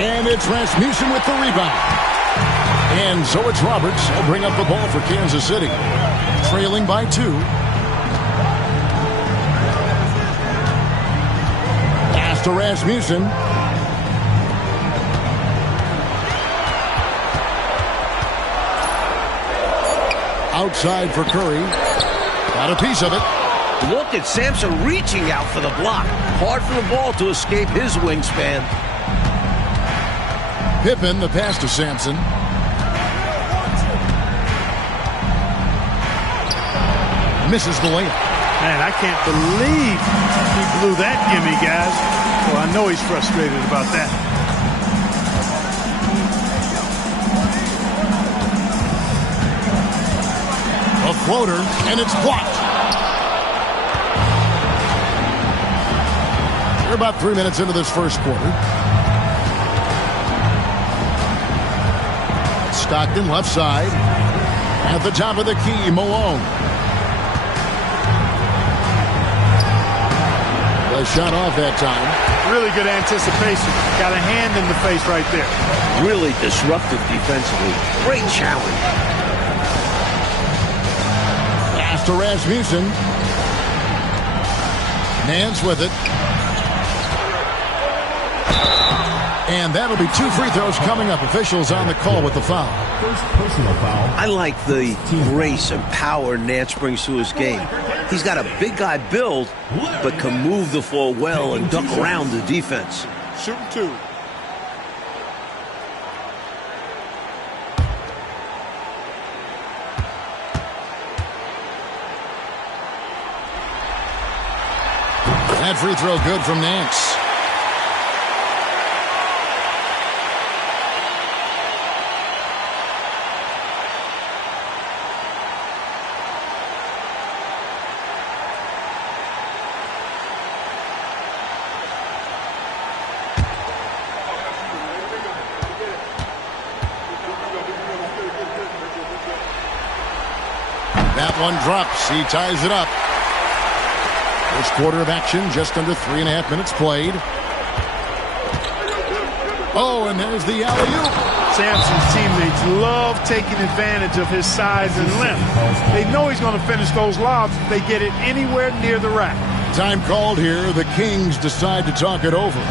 And it's Rasmussen with the rebound. And so it's Roberts. He'll bring up the ball for Kansas City. Trailing by 2. Pass to Rasmussen. Outside for Curry. Got a piece of it. Look at Sampson reaching out for the block. Hard for the ball to escape his wingspan. Pippen, the pass to Sampson. Misses the layup. Man, I can't believe he blew that gimme, guys. Well, I know he's frustrated about that. A floater, and it's blocked. We're about 3 minutes into this first quarter. Stockton left side. At the top of the key, Malone. A shot off that time. Really good anticipation. Got a hand in the face right there. Really disruptive defensively. Great challenge. Pass to Rasmussen. Nance with it. And that'll be 2 free throws coming up. Officials on the call with the foul. First personal foul. I like the grace and power Nance brings to his game. He's got a big guy build, but can move the floor well and duck around the defense. Shooting 2. That free throw good from Nance. That one drops. He ties it up. First quarter of action, just under 3.5 minutes played. Oh, and there's the alley-oop. Sampson's teammates love taking advantage of his size and length. They know he's going to finish those lobs if they get it anywhere near the rack. Time called here. The Kings decide to talk it over.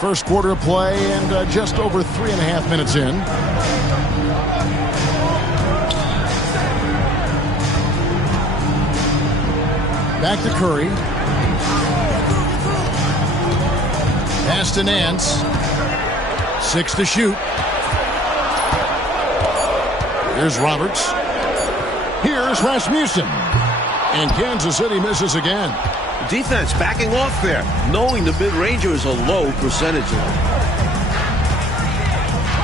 First quarter of play and just over 3.5 minutes in. Back to Curry. Pass to Nance. 6 to shoot. Here's Roberts. Here's Rasmussen. And Kansas City misses again. Defense backing off there, knowing the mid-ranger is a low percentage.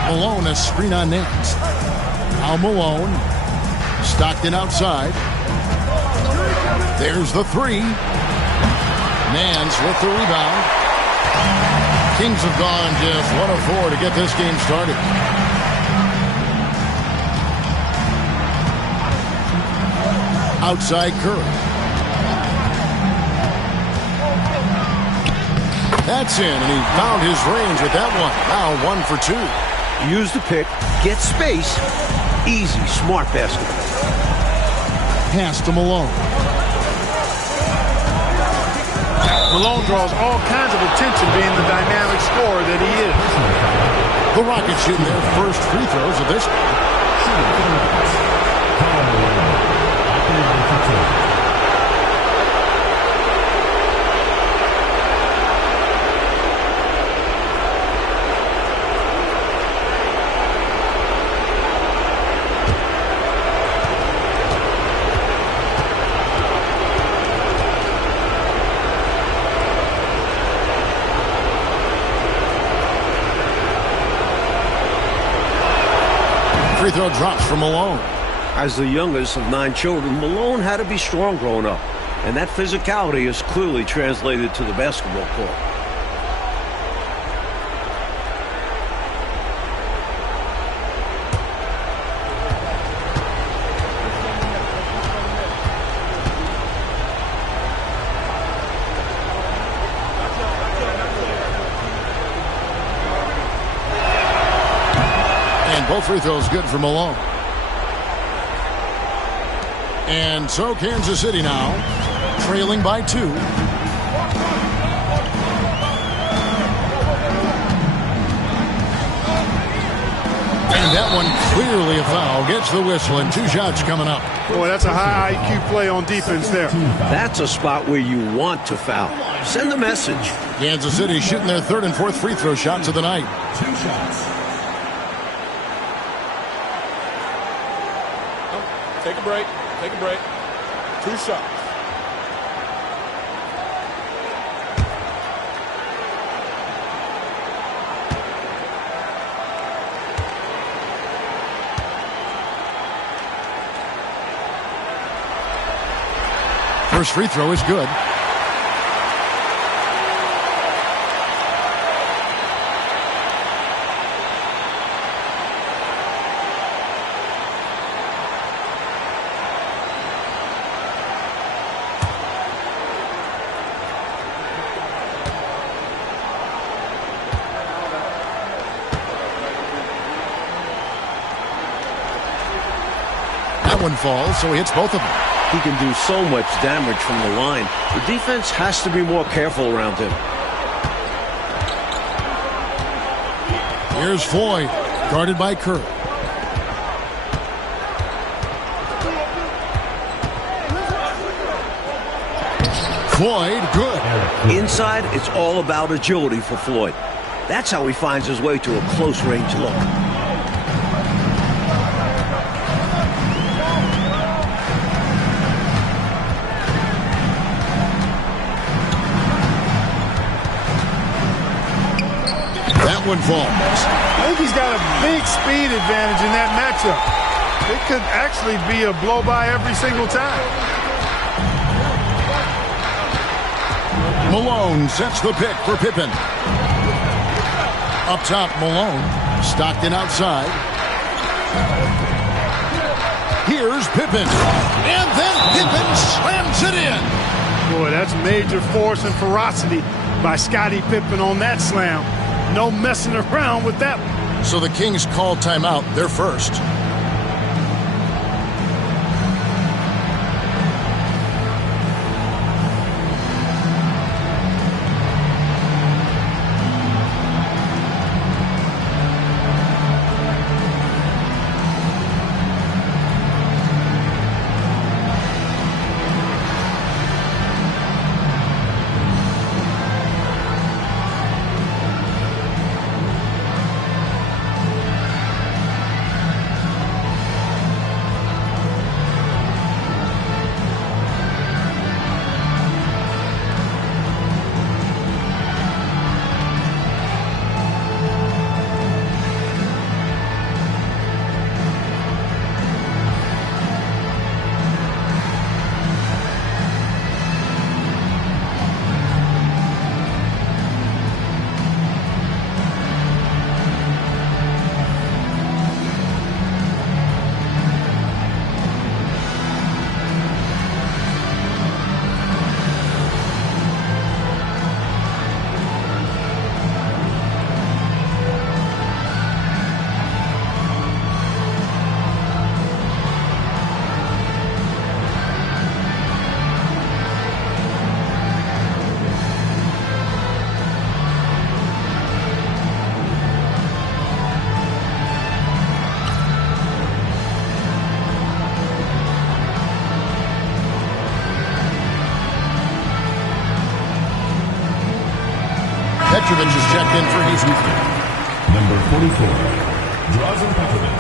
Malone, a screen on Nance. Now Malone. Stockton outside. There's the three. Nance with the rebound. Kings have gone just 1 of 4 to get this game started. Outside Curry. That's in, and he found his range with that one. Now 1 for 2. Use the pick, get space. Easy, smart basket. Pass to Malone. Malone draws all kinds of attention being the dynamic scorer that he is. The Rockets shooting their first free throws of this. Free throw drops from Malone. As the youngest of 9 children, Malone had to be strong growing up. And that physicality is clearly translated to the basketball court. Both free throws good for Malone. And so Kansas City now trailing by 2. And that one clearly a foul. Gets the whistle and 2 shots coming up. Boy, that's a high IQ play on defense there. That's a spot where you want to foul. Send a message. Kansas City shooting their 3rd and 4th free throw shots of the night. 2 shots. Take a break. Take a break. 2 shots. First free throw is good. one falls, so he hits both of them. He can do so much damage from the line. The defense has to be more careful around him. Here's Floyd, guarded by Kerr. Floyd, good. Inside, it's all about agility for Floyd. That's how he finds his way to a close-range look. That one falls. I think he's got a big speed advantage in that matchup. It could actually be a blow-by every single time. Malone sets the pick for Pippen. Up top, Malone. Stockton outside. Here's Pippen. And then Pippen slams it in. Boy, that's major force and ferocity by Scottie Pippen on that slam. No messing around with that one. So the Kings call timeout. They're first. Petrovic is checked in for Houston. Number 44, Drazen Petrovic.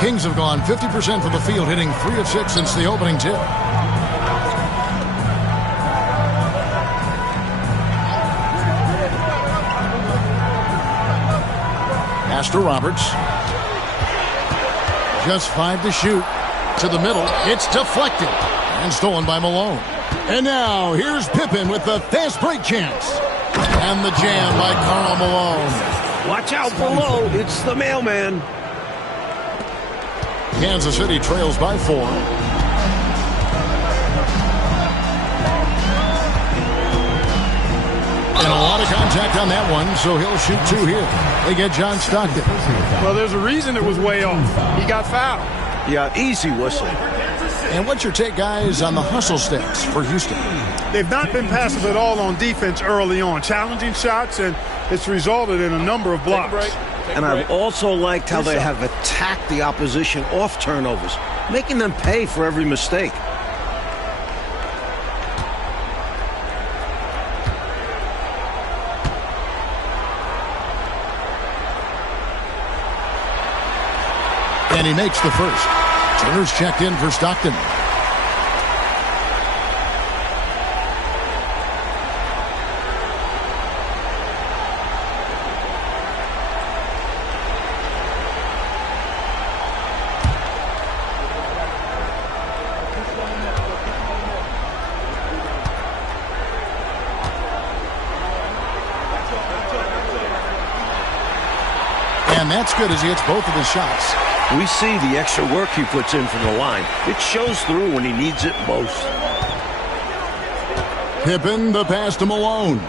Kings have gone 50% from the field, hitting 3 of 6 since the opening tip. Pass to Roberts. Just 5 to shoot. To the middle. It's deflected. And stolen by Malone. And now, here's Pippen with the fast break chance. And the jam by Karl Malone. Watch out below. It's the mailman. Kansas City trails by 4. And a lot of contact on that one, so he'll shoot 2 here. They get John Stockton. Well, there's a reason it was way off. He got fouled. Yeah, easy whistle. And what's your take, guys, on the hustle stats for Houston? They've not been passive at all on defense early on. Challenging shots, and it's resulted in a number of blocks. And I've also liked how they have attacked the opposition off turnovers, making them pay for every mistake. And he makes the first. Turner's checked in for Stockton. And that's good as he hits both of his shots. We see the extra work he puts in from the line. It shows through when he needs it most. Pippen, the pass to Malone.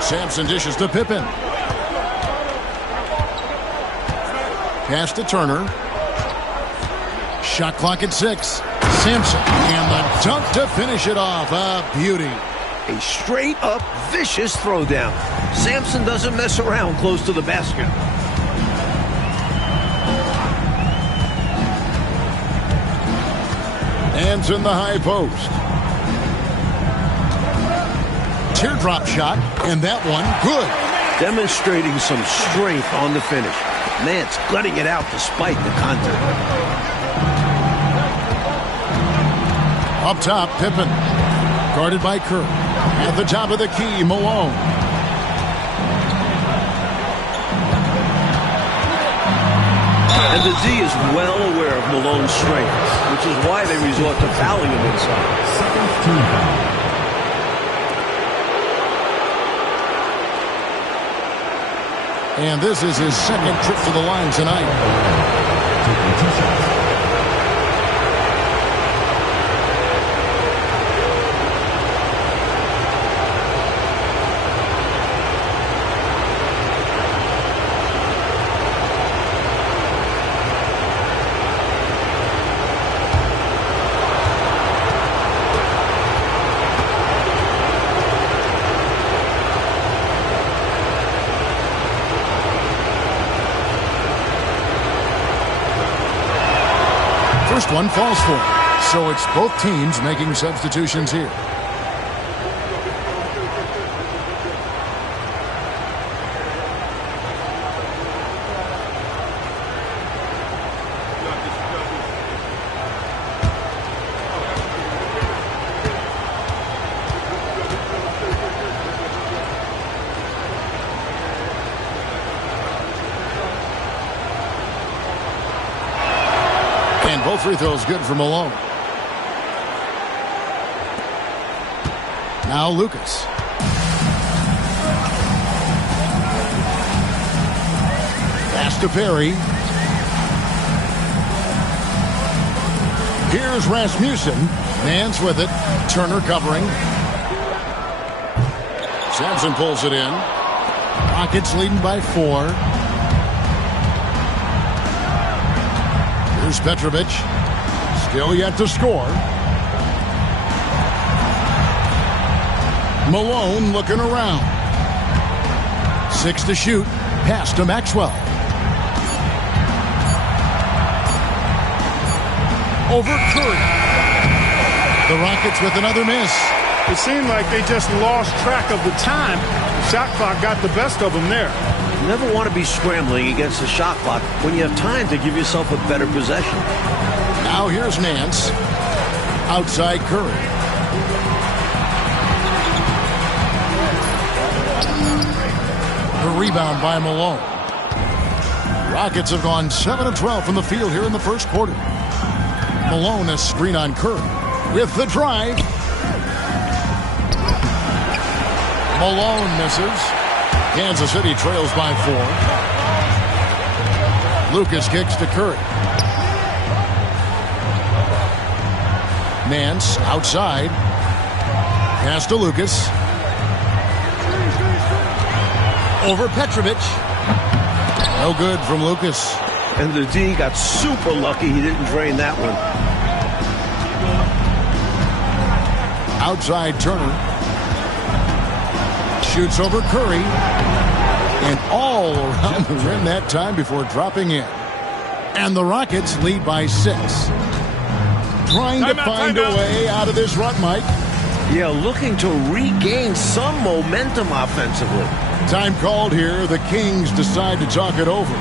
Sampson dishes to Pippen. Pass to Turner. Shot clock at 6. Sampson and the dunk to finish it off. A beauty. A straight-up vicious throwdown. Sampson doesn't mess around close to the basket. Hands in the high post. Teardrop shot, and that one good. Demonstrating some strength on the finish. Nance gutting it out despite the contact. Up top, Pippen. Guarded by Kerr. At the top of the key, Malone. And the D is well aware of Malone's strength, which is why they resort to fouling him inside. Second team foul. And this is his second trip to the line tonight. Taking 2 shots. First one falls for him. So it's both teams making substitutions here. And both free throws good for Malone. Now Lucas. Pass to Perry. Here's Rasmussen. Nance with it. Turner covering. Sampson pulls it in. Rockets leading by 4. Here's Petrovic. Still yet to score. Malone looking around. 6 to shoot. Pass to Maxwell. Over Curry. The Rockets with another miss. It seemed like they just lost track of the time. The shot clock got the best of them there. You never want to be scrambling against the shot clock when you have time to give yourself a better possession. Now here's Nance. Outside Curry. The rebound by Malone. Rockets have gone 7 of 12 from the field here in the first quarter. Malone a screen on Curry with the drive. Malone misses. Kansas City trails by 4. Lucas kicks to Curry. Nance outside. Pass to Lucas. Over Petrovic. No good from Lucas. And the D got super lucky he didn't drain that one. Outside Turner. Shoots over Curry. And all around the rim that time before dropping in. And the Rockets lead by 6. Trying to find a way out of this rut, Mike. Yeah, looking to regain some momentum offensively. Time called here. The Kings decide to talk it over.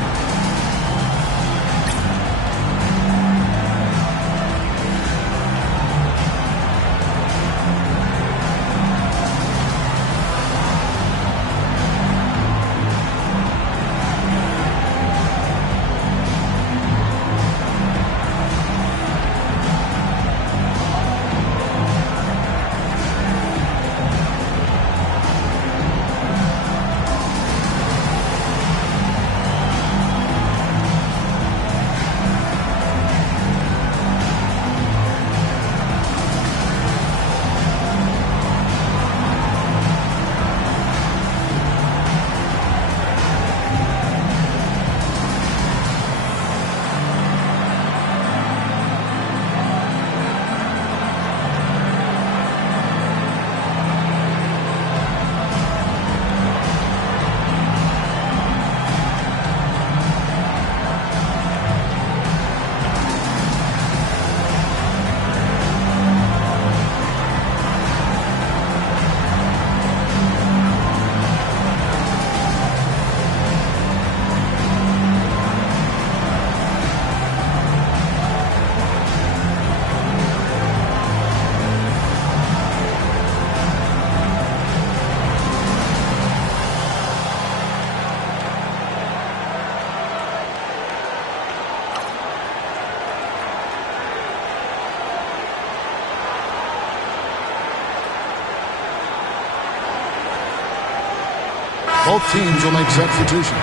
Both teams will make substitutions.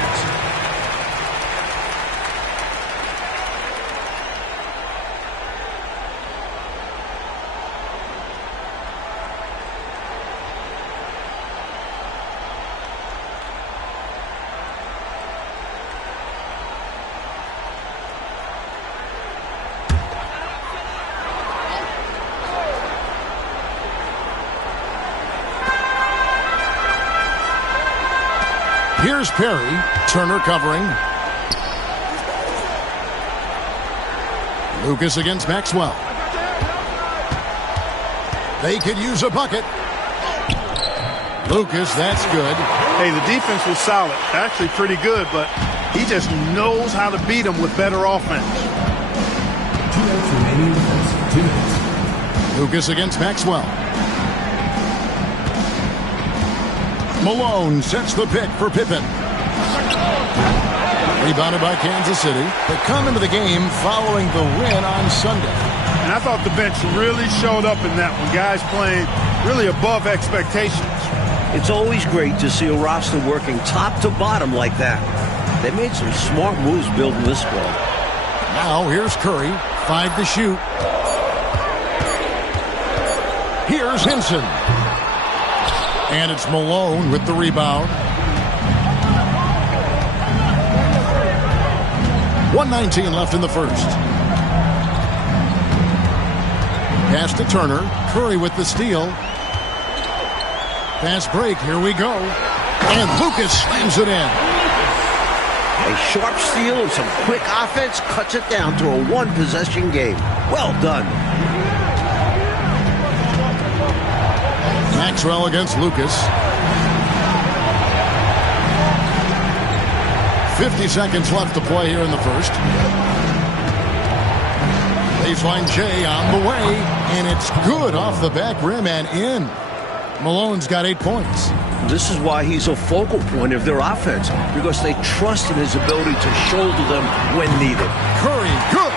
Here's Perry. Turner covering. Lucas against Maxwell. They could use a bucket. Lucas, that's good. Hey, the defense was solid. Actually pretty good, but he just knows how to beat them with better offense. 2 minutes remaining in the first. 2 minutes. Lucas against Maxwell. Malone sets the pick for Pippen. Rebounded by Kansas City. They come into the game following the win on Sunday. And I thought the bench really showed up in that one. Guys playing really above expectations. It's always great to see a roster working top to bottom like that. They made some smart moves building this squad. Now here's Curry. 5 to shoot. Here's Henson. And it's Malone with the rebound. 1:19 left in the first. Pass to Turner. Curry with the steal. Fast break. Here we go. And Lucas slams it in. A sharp steal and some quick offense cuts it down to a one-possession game. Well done. Maxwell against Lucas. 50 seconds left to play here in the first. Baseline J on the way, and it's good off the back rim and in. Malone's got 8 points. This is why he's a focal point of their offense, because they trust in his ability to shoulder them when needed. Curry, good.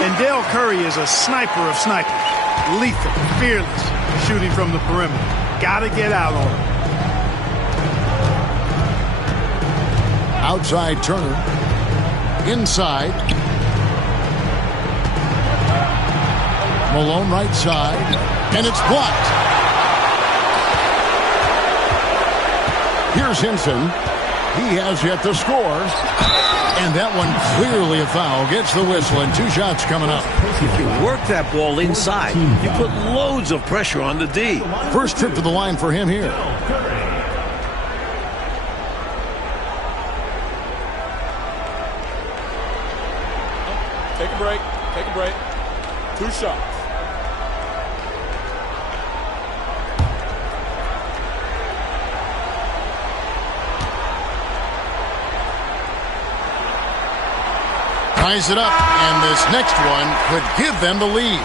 And Dale Curry is a sniper of snipers. Lethal, fearless, shooting from the perimeter. Gotta get out on him. Outside Turner. Inside. Malone right side. And it's blocked. Here's Henson. He has yet to score. And that one clearly a foul. Gets the whistle and 2 shots coming up. If you work that ball inside, you put loads of pressure on the D. First trip to the line for him here. Take a break. Take a break. 2 shots. Ties it up, and this next one could give them the lead.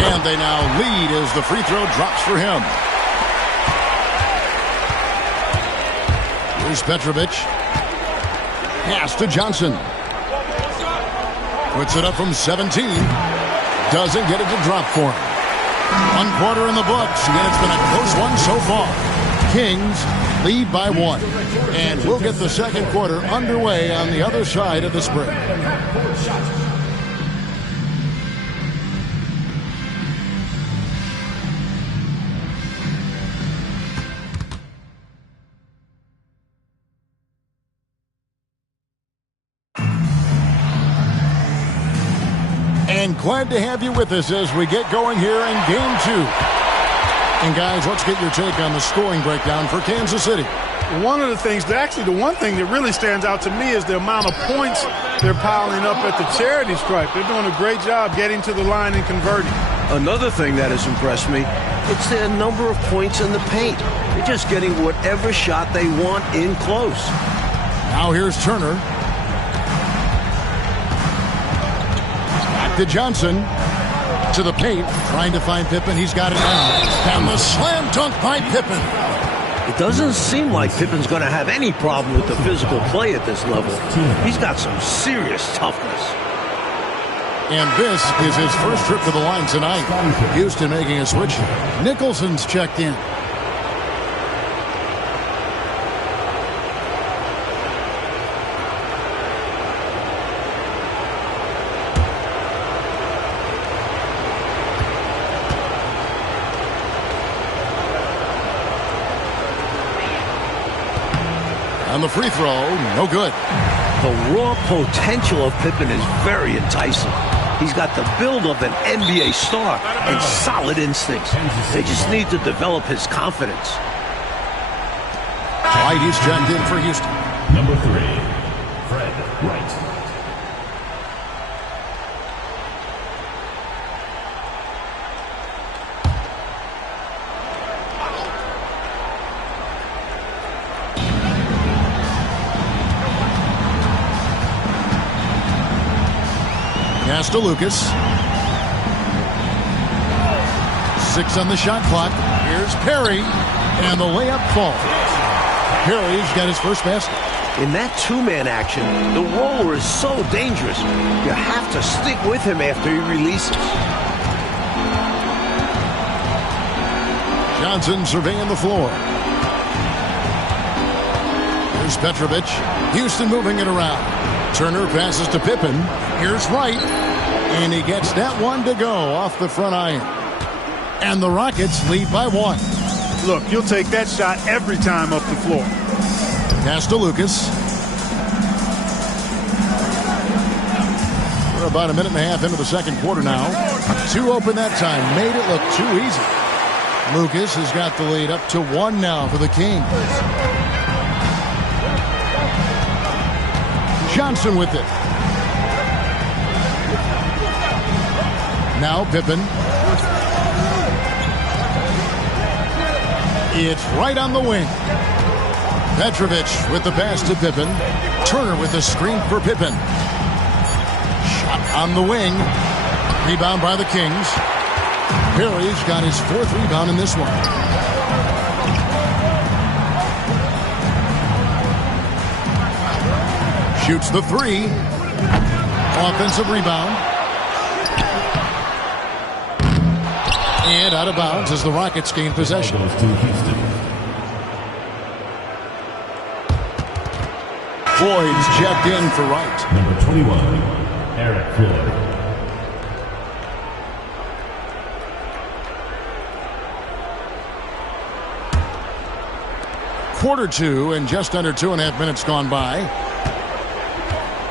And they now lead as the free throw drops for him. Here's Petrovic. Pass to Johnson. Puts it up from 17. Doesn't get it to drop for him. 1 quarter in the books, and it's been a close one so far. Kings lead by 1. And we'll get the second quarter underway on the other side of this break. And glad to have you with us as we get going here in Game 2. And guys, let's get your take on the scoring breakdown for Kansas City. One of the things, actually the one thing that really stands out to me is the amount of points they're piling up at the charity stripe. They're doing a great job getting to the line and converting. Another thing that has impressed me, it's their number of points in the paint. They're just getting whatever shot they want in close. Now here's Turner. To Johnson. into the paint, trying to find Pippen. He's got it now. And the slam dunk by Pippen. It doesn't seem like Pippen's going to have any problem with the physical play at this level. He's got some serious toughness. And this is his first trip to the line tonight. Houston making a switch. Nicholson's checked in. On the free throw, no good. The raw potential of Pippen is very enticing. He's got the build of an NBA star and solid instincts. They just need to develop his confidence. White, he's checked in for Houston. Number 3, Fred Wright. Pass to Lucas. 6 on the shot clock. Here's Perry. And the layup falls. Perry's got his first basket. In that two-man action, the roller is so dangerous. You have to stick with him after he releases. Johnson surveying the floor. Here's Petrovic. Houston moving it around. Turner passes to Pippen. Here's Wright. And he gets that one to go off the front iron. And the Rockets lead by 1. Look, you'll take that shot every time up the floor. Pass to Lucas. We're about a minute and a half into the second quarter now. 2 open that time. Made it look too easy. Lucas has got the lead up to 1 now for the Kings. Johnson with it. Now Pippen. It's right on the wing. Petrovic with the pass to Pippen. Turner with the screen for Pippen. Shot on the wing. Rebound by the Kings. Perry's got his 4th rebound in this one. Shoots the 3. Offensive rebound. And out of bounds as the Rockets gain possession. Floyd's checked in for Wright. Number 21, Eric Floyd. Quarter 2 and just under 2.5 minutes gone by.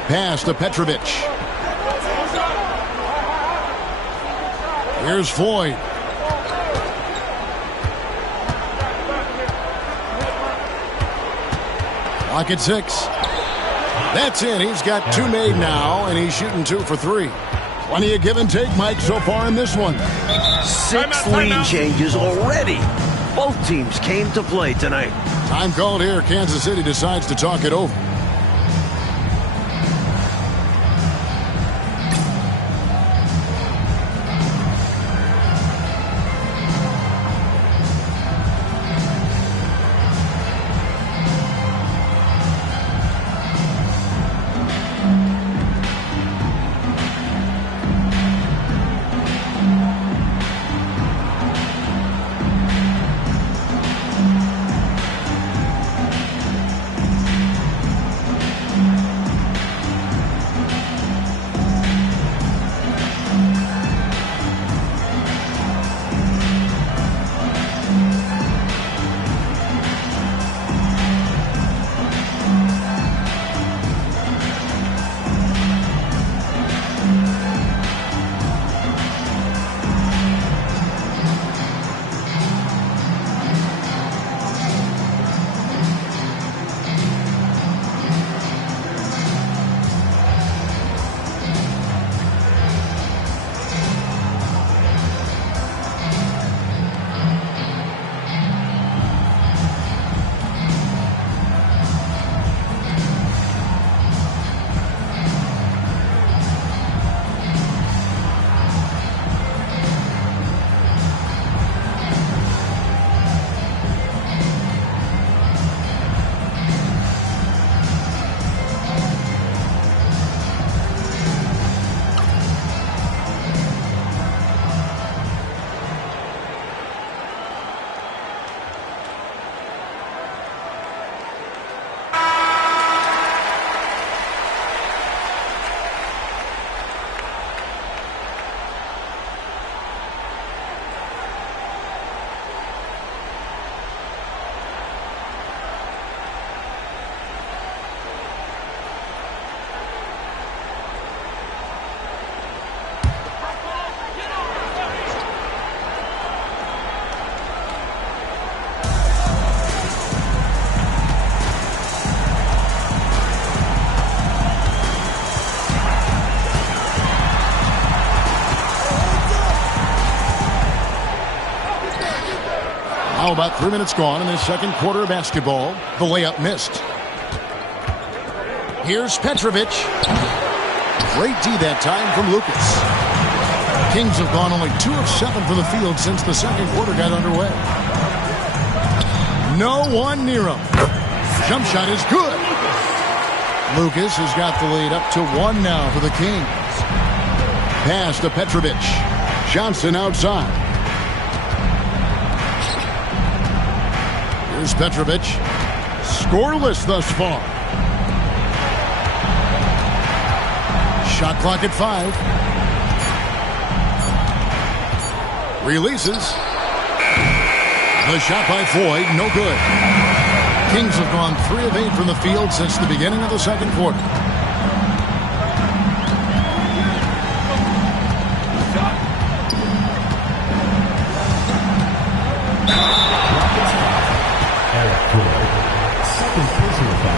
Pass to Petrovic. Here's Floyd. Clock at 6. That's in. He's got 2 made now, and he's shooting 2 for 3. Plenty of give and take, Mike, so far in this one. 6 lead changes already. Both teams came to play tonight. Time called here. Kansas City decides to talk it over. Now about 3 minutes gone in the second quarter of basketball. The layup missed. Here's Petrovic. Great D that time from Lucas. Kings have gone only 2 of 7 from the field since the second quarter got underway. No one near him. Jump shot is good. Lucas has got the lead up to 1 now for the Kings. Pass to Petrovic. Johnson outside. Here's Petrovic. Scoreless thus far. Shot clock at 5. Releases. The shot by Floyd, no good. Kings have gone 3 of 8 from the field since the beginning of the second quarter.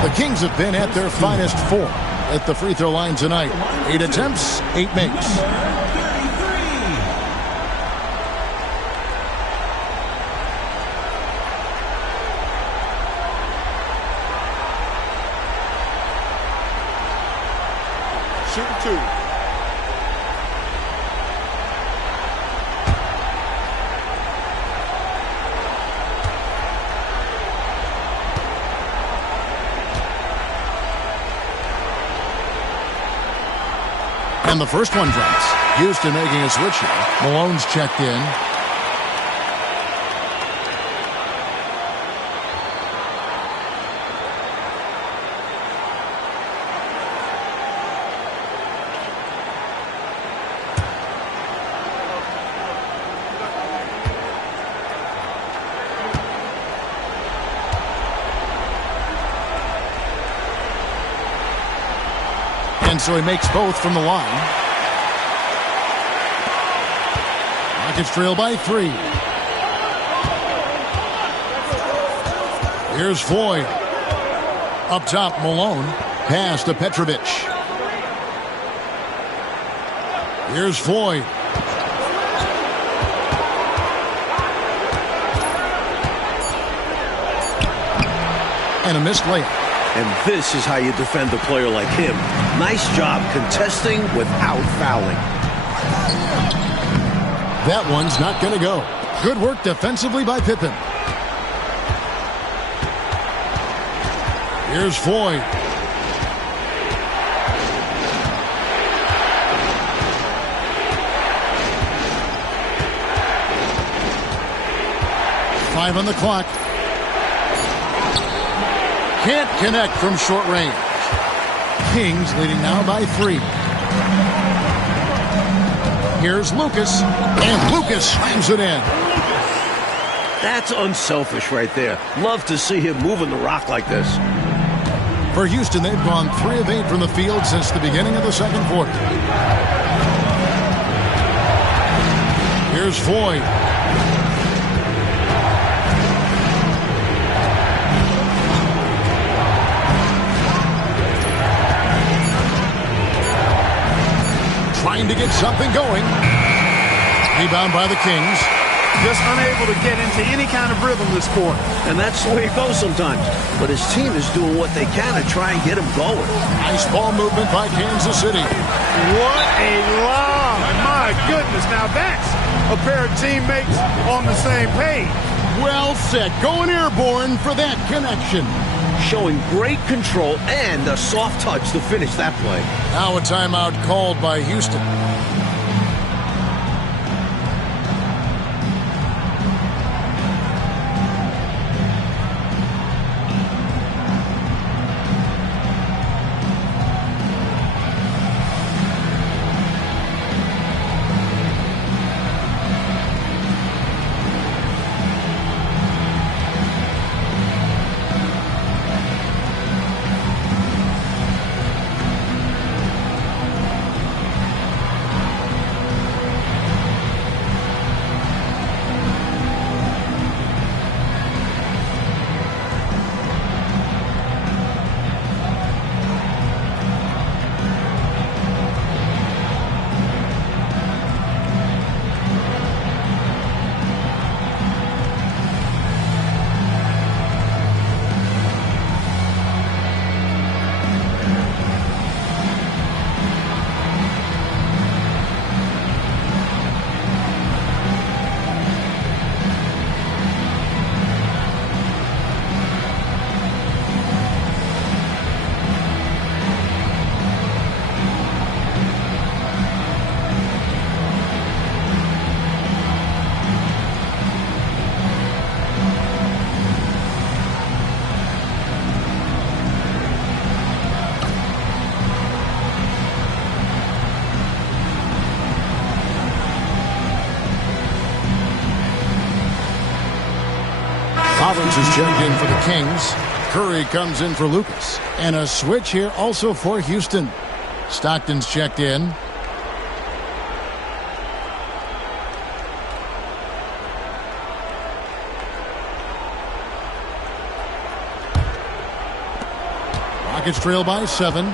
The Kings have been at their finest 4 at the free throw line tonight. 8 attempts, 8 makes. Shooting 2. And the first one drops. Houston making a switch here. Malone's checked in. And so he makes both from the line. Rockets trail by 3. Here's Floyd. Up top, Malone. Pass to Petrovic. Here's Floyd. And a missed layup. And this is how you defend a player like him. Nice job contesting without fouling. That one's not going to go. Good work defensively by Pippen. Here's Floyd. Five on the clock. Can't connect from short range. Kings leading now by 3. Here's Lucas, and Lucas slams it in. That's unselfish right there. Love to see him moving the rock like this. For Houston, they've gone 3 of 8 from the field since the beginning of the second quarter. Here's Floyd. Trying to get something going. Rebound by the Kings. Just unable to get into any kind of rhythm this quarter. And that's the way it goes sometimes. But his team is doing what they can to try and get him going. Nice ball movement by Kansas City. What a lob. My goodness. Now that's a pair of teammates on the same page. Well set. Going airborne for that connection. Showing great control and a soft touch to finish that play. Now a timeout called by Houston. is checked in for the Kings. Curry comes in for Lucas. And a switch here also for Houston. Stockton's checked in. Rockets trail by 7.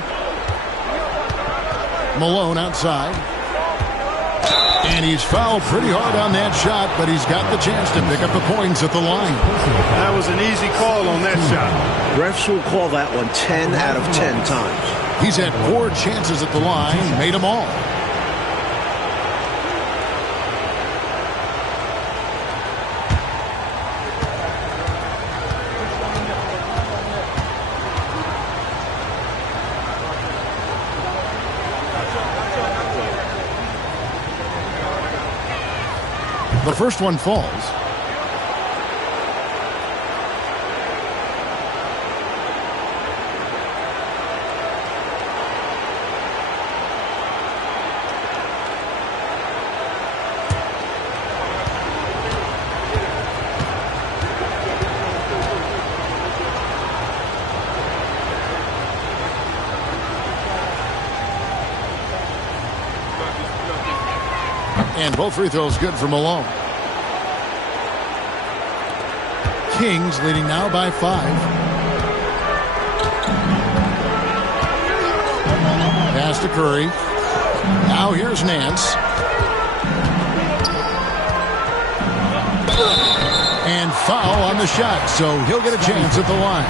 Malone outside. And he's fouled pretty hard on that shot, but he's got the chance to pick up the points at the line. That was an easy call on that shot. Refs will call that one 10 out of 10 times. He's had 4 chances at the line, made them all. The first one falls. And both free throws good for Malone. Kings leading now by 5. Pass to Curry. Now here's Nance. And foul on the shot, so he'll get a chance at the line.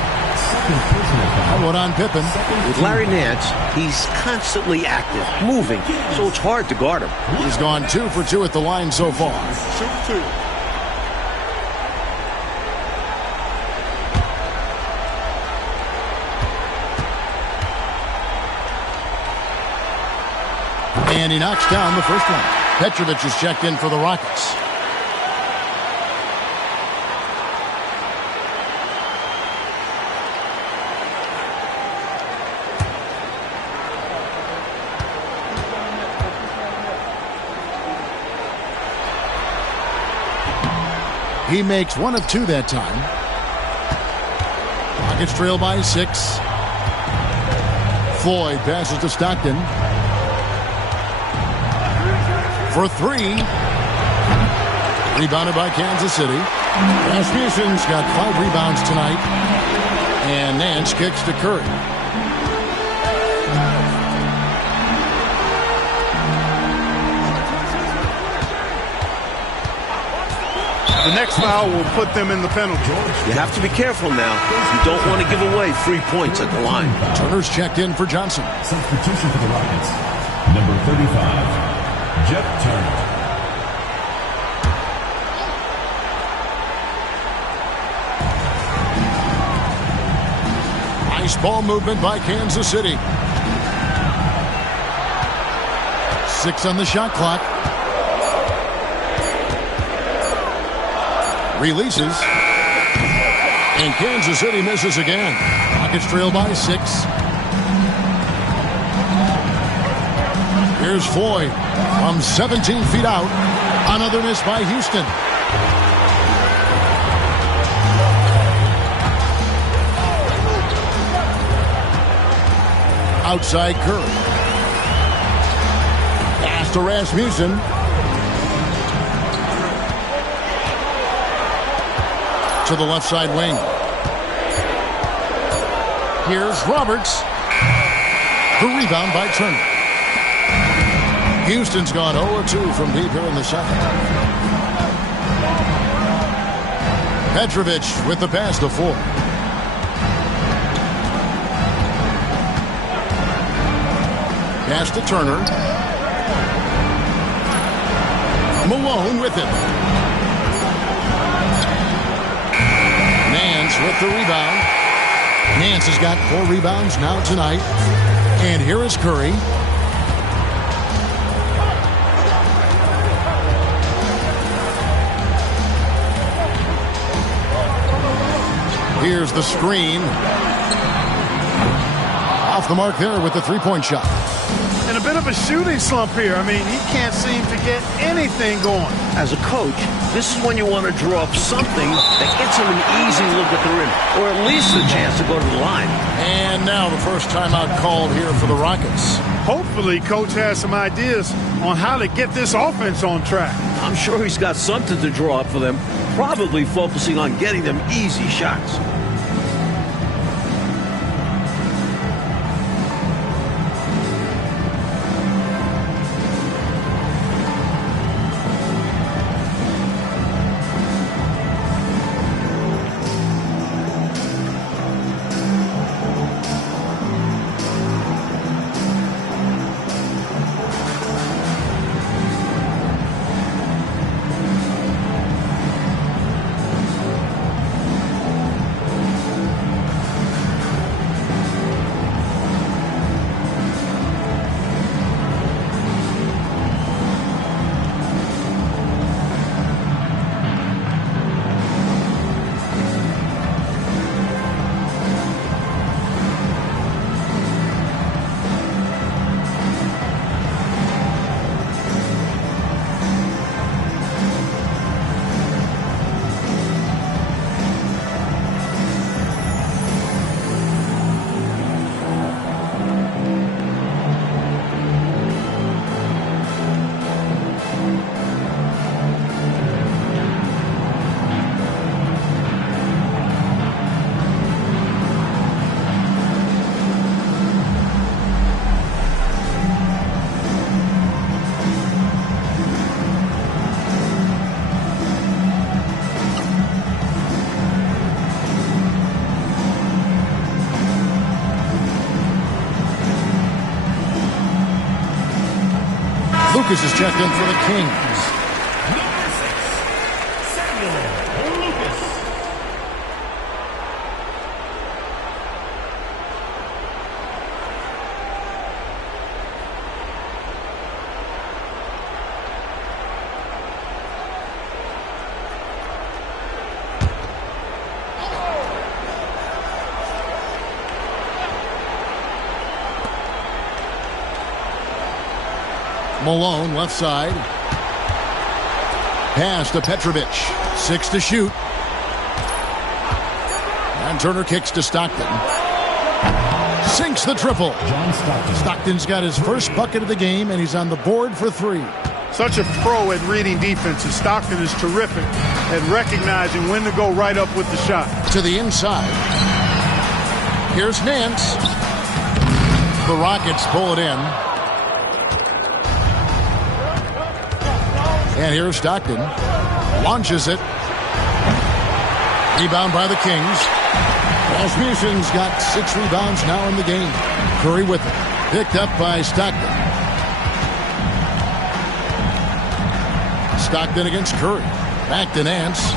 One on Pippen. With Larry Nance, he's constantly active, moving, so it's hard to guard him. He's gone 2 for 2 at the line so far. Shoot 2. And he knocks down the first one. Petrovic is checked in for the Rockets. He makes 1 of 2 that time. Rockets trail by 6. Floyd passes to Stockton. For 3. Rebounded by Kansas City. Rasmussen's got 5 rebounds tonight. And Nance kicks to Curry. The next foul will put them in the penalty. You have to be careful now. You don't want to give away 3 points at the line. Turner's checked in for Johnson. Substitution for the Rockets. Number 35. Jeff Turner. Nice ball movement by Kansas City. 6 on the shot clock. Releases. And Kansas City misses again. Rockets trail by 6. Here's Floyd from 17 feet out. Another miss by Houston. Outside Curry. Pass to Rasmussen. To the left side wing. Here's Roberts. The rebound by Turner. Houston's gone 0-2 from deep here in the second. Petrovic with the pass to Ford. Pass to Turner. Malone with it. Nance with the rebound. Nance has got 4 rebounds now tonight. And here is Curry. Here's the screen. Off the mark there with the 3-point shot. in a bit of a shooting slump here. I mean, he can't seem to get anything going. As a coach, this is when you want to draw up something that gets him an easy look at the rim, or at least a chance to go to the line. And now the first timeout called here for the Rockets. Hopefully, Coach has some ideas on how to get this offense on track. I'm sure he's got something to draw up for them, probably focusing on getting them easy shots. Lucas is checked in for the Kings. Number 6, Samuel Lucas. Malone, left side. Pass to Petrovic. 6 to shoot. And Turner kicks to Stockton. Sinks the triple. Stockton's got his first bucket of the game, and he's on the board for 3. Such a pro at reading defenses. Stockton is terrific at recognizing when to go right up with the shot. To the inside. Here's Nance. The Rockets pull it in. And here's Stockton. Launches it. Rebound by the Kings. Rasmussen's got 6 rebounds now in the game. Curry with it. Picked up by Stockton. Stockton against Curry. Back to Nance.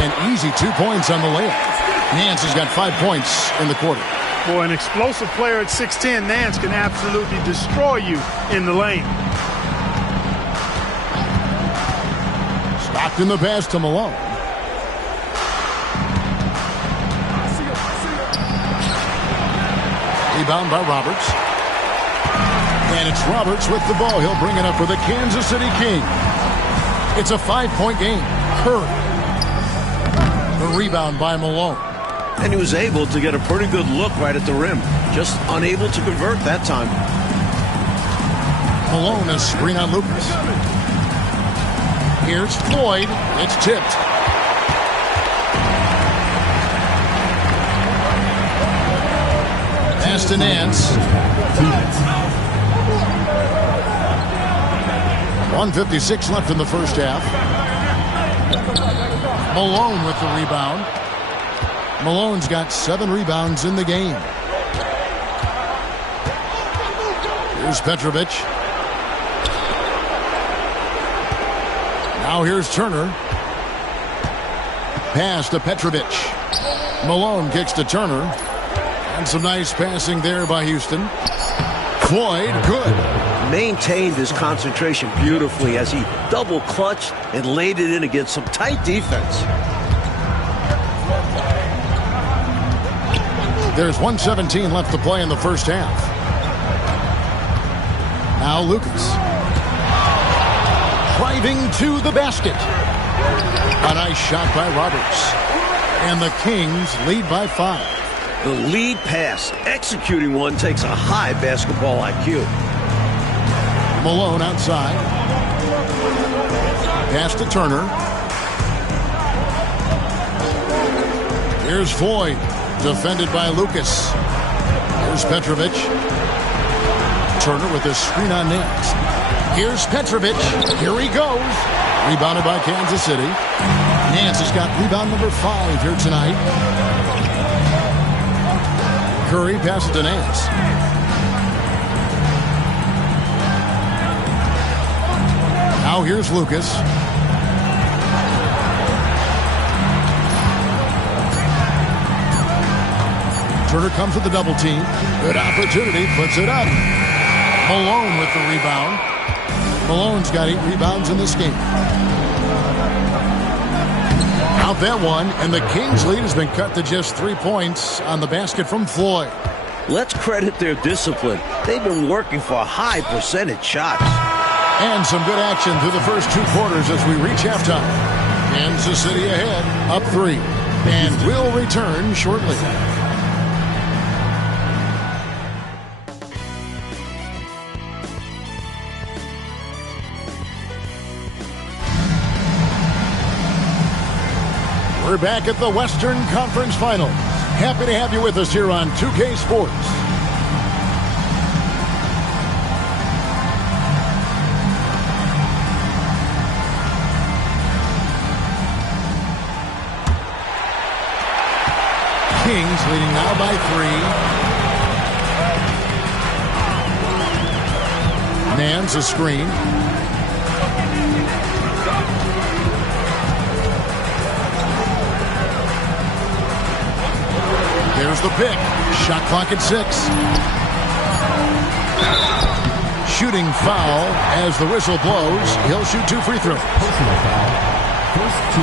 An easy 2 points on the layup. Nance has got 5 points in the quarter. Boy, an explosive player at 6'10", Nance can absolutely destroy you in the lane. Stockton the pass to Malone. Rebound by Roberts. And it's Roberts with the ball. He'll bring it up for the Kansas City Kings. It's a 5-point game. Curry. The rebound by Malone. And he was able to get a pretty good look right at the rim. Just unable to convert that time. Malone is screen on Lucas. Here's Floyd. It's tipped. Pass to Nance. 1:56 left in the first half. Malone with the rebound. Malone's got 7 rebounds in the game. Here's Petrovic. Now here's Turner. Pass to Petrovic. Malone kicks to Turner. And some nice passing there by Houston. Floyd, good. Maintained his concentration beautifully as he double clutched and laid it in against some tight defense. There's 1:17 left to play in the first half. Now Lucas. Driving to the basket. A nice shot by Roberts. And the Kings lead by 5. The lead pass, executing one, takes a high basketball IQ. Malone outside. Pass to Turner. Here's Floyd, defended by Lucas. Here's Petrovic. Turner with a screen on Nance. Here's Petrovic. Here he goes. Rebounded by Kansas City. Nance has got rebound number 5 here tonight. Curry passes to Nance. Now here's Lucas. Turner comes with the double team. Good opportunity, puts it up. Malone with the rebound. Malone's got 8 rebounds in this game. Out that one, and the Kings' lead has been cut to just 3 points on the basket from Floyd. Let's credit their discipline. They've been working for high percentage shots. And some good action through the first 2 quarters as we reach halftime. Kansas City ahead, up 3. And we'll return shortly. We're back at the Western Conference Finals. Happy to have you with us here on 2K Sports. Kings leading now by 3. Nance a screen. There's the pick. Shot clock at 6. Shooting foul as the whistle blows. He'll shoot 2 free throws.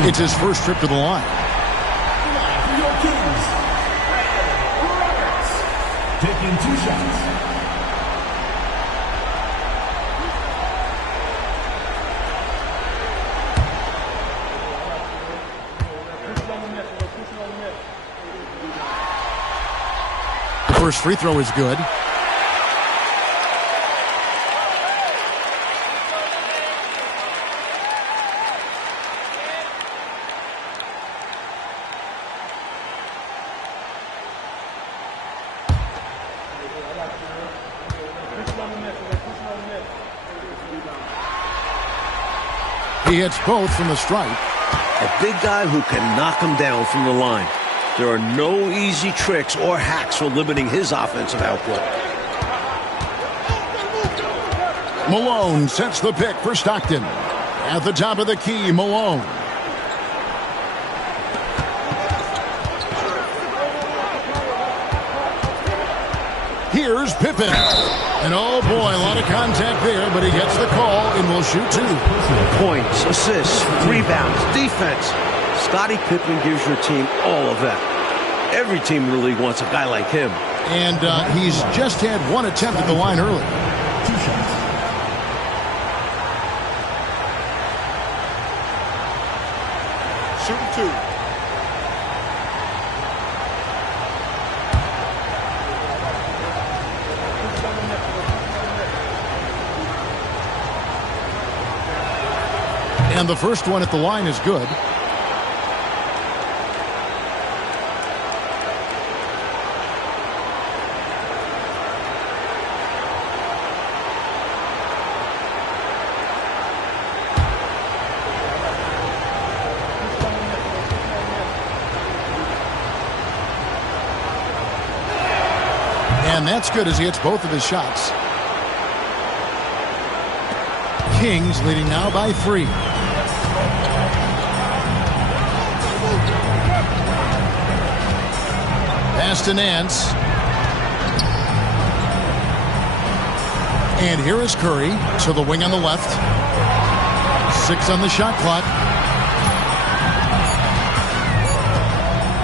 It's his first trip to the line. Taking 2 shots. First free throw is good. He hits both from the stripe. A big guy who can knock him down from the line. There are no easy tricks or hacks for limiting his offensive output. Malone sets the pick for Stockton. At the top of the key, Malone. Here's Pippen. And oh boy, a lot of contact there, but he gets the call and will shoot 2. Points, assists, rebounds, defense. Scottie Pippen gives your team all of that. Every team in the league wants a guy like him. And he's just had 1 attempt at the line early. 2 shots. Shooting 2. And the first one at the line is good. And that's good as he hits both of his shots. Kings leading now by 3. Pass to Nance. And here is Curry to the wing on the left. 6 on the shot clock.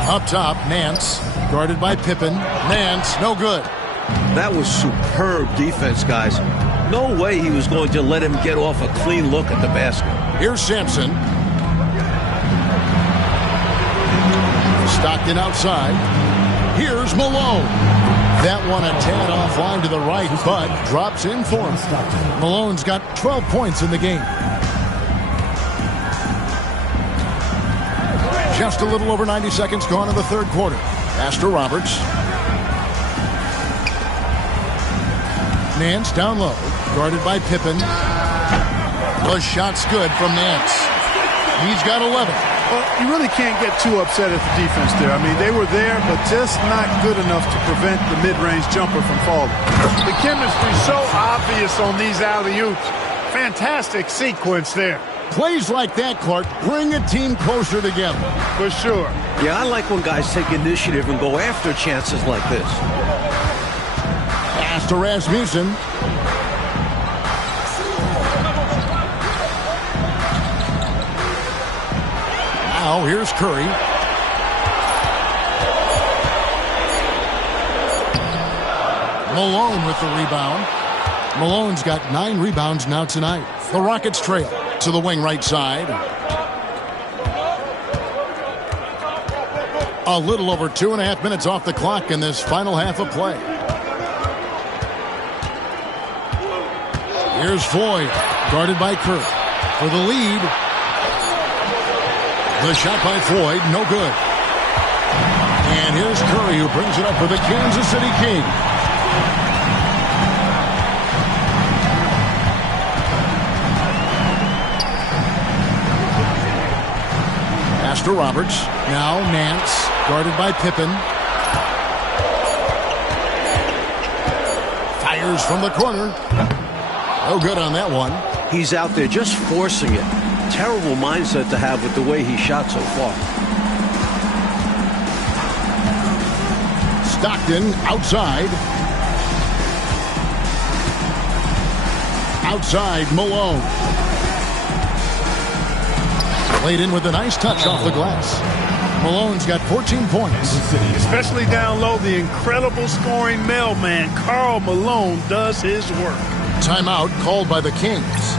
Up top, Nance. guarded by Pippen. Nance, no good. That was superb defense, guys. No way he was going to let him get off a clean look at the basket. Here's Sampson. Stockton outside. Here's Malone. That one a tad offline to the right, but drops in for him. Malone's got 12 points in the game. Just a little over 90 seconds gone in the third quarter. Pass to Roberts. Nance down low, guarded by Pippen. The shot's good from Nance. He's got 11. Well, you really can't get too upset at the defense there. I mean, they were there, but just not good enough to prevent the mid-range jumper from falling. The chemistry's so obvious on these alley-oops. Fantastic sequence there. Plays like that, Clark, bring a team closer together. For sure. Yeah, I like when guys take initiative and go after chances like this. Pass to Rasmussen. Now here's Curry. Malone with the rebound. Malone's got 9 rebounds now tonight. The Rockets trail to the wing right side. A little over 2.5 minutes off the clock in this final half of play. Here's Floyd, guarded by Kerr for the lead. The shot by Floyd, no good. And here's Curry, who brings it up for the Kansas City Kings. Pass to Roberts. Now Nance, guarded by Pippen. Fires from the corner. No good on that one. He's out there just forcing it. Terrible mindset to have with the way he shot so far. Stockton outside. Outside Malone. Played in with a nice touch off the glass. Malone's got 14 points. Especially down low, the incredible scoring mailman, Karl Malone, does his work. Timeout called by the Kings.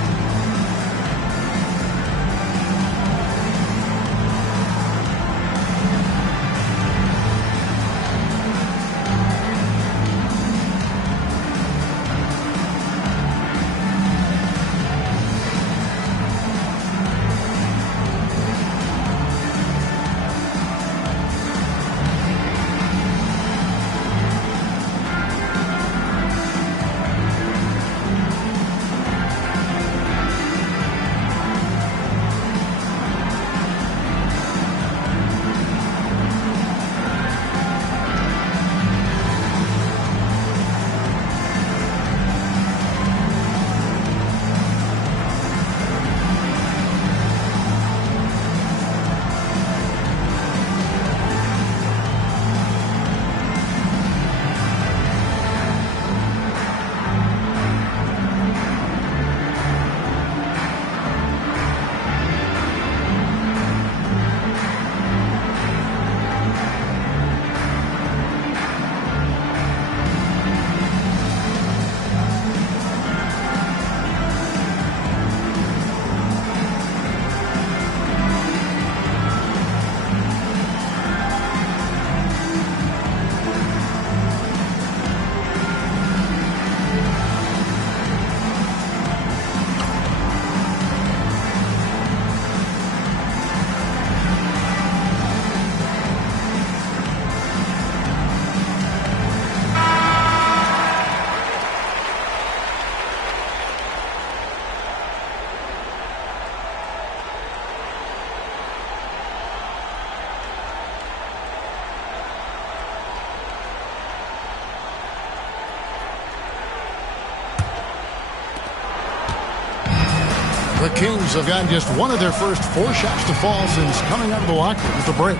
The Kings have gotten just one of their first 4 shots to fall since coming out of the locker room with the break.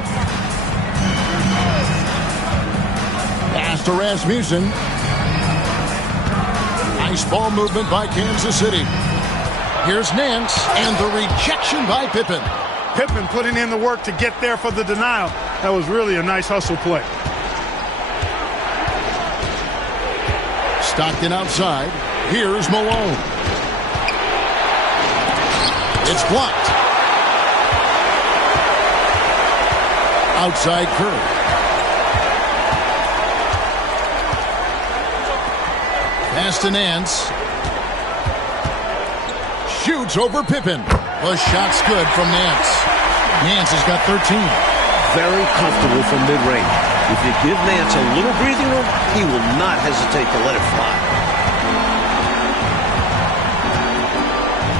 Pass to Rasmussen. Nice ball movement by Kansas City. Here's Nance, and the rejection by Pippen. Pippen putting in the work to get there for the denial. That was really a nice hustle play. Stockton outside. Here's Malone. It's blocked. Outside Curry. Pass to Nance. Shoots over Pippen. The shot's good from Nance. Nance has got 13. Very comfortable from mid-range. If you give Nance a little breathing room, he will not hesitate to let it fly.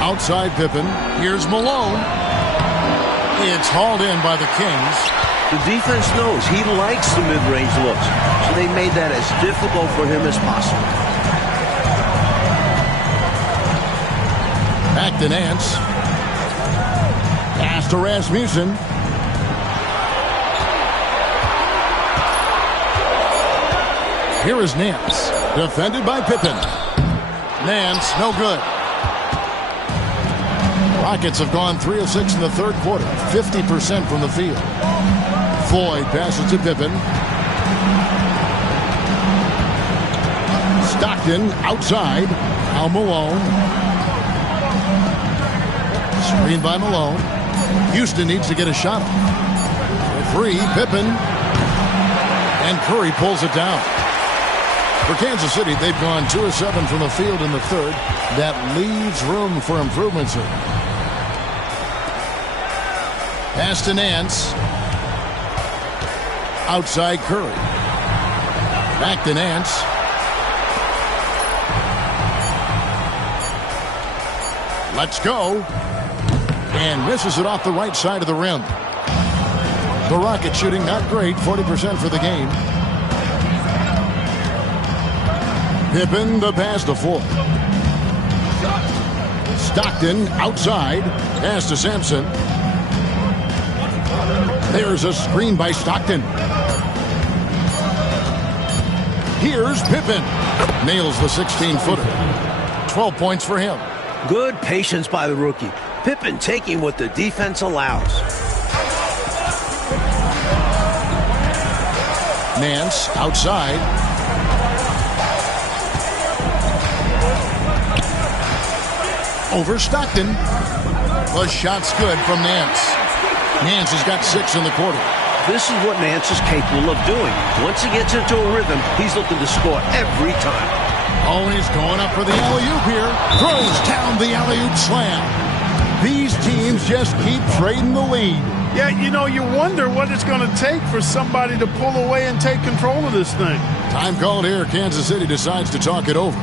Outside Pippen. Here's Malone. It's hauled in by the Kings. The defense knows he likes the mid-range looks, so they made that as difficult for him as possible. Back to Nance. Pass to Rasmussen. Here is Nance. Defended by Pippen. Nance, no good. Rockets have gone 3 of 6 in the third quarter. 50% from the field. Floyd passes to Pippen. Stockton outside. Now Malone. Screen by Malone. Houston needs to get a shot. Free, Pippen. And Curry pulls it down. For Kansas City, they've gone 2 of 7 from the field in the third. That leaves room for improvements here. Pass to Nance. Outside Curry. Back to Nance. Let's go. And misses it off the right side of the rim. The Rockets shooting not great, 40% for the game. Pippen, the pass to Floyd. Stockton outside. Pass to Sampson. There's a screen by Stockton. Here's Pippen. Nails the 16-footer. 12 points for him. Good patience by the rookie. Pippen taking what the defense allows. Nance outside. Over Stockton. The shot's good from Nance. Nance has got 6 in the quarter. This is what Nance is capable of doing. Once he gets into a rhythm, he's looking to score every time. Oh, he's going up for the alley-oop here. Throws down the alley-oop slam. These teams just keep trading the lead. Yeah, you know, you wonder what it's going to take for somebody to pull away and take control of this thing. Time called here. Kansas City decides to talk it over.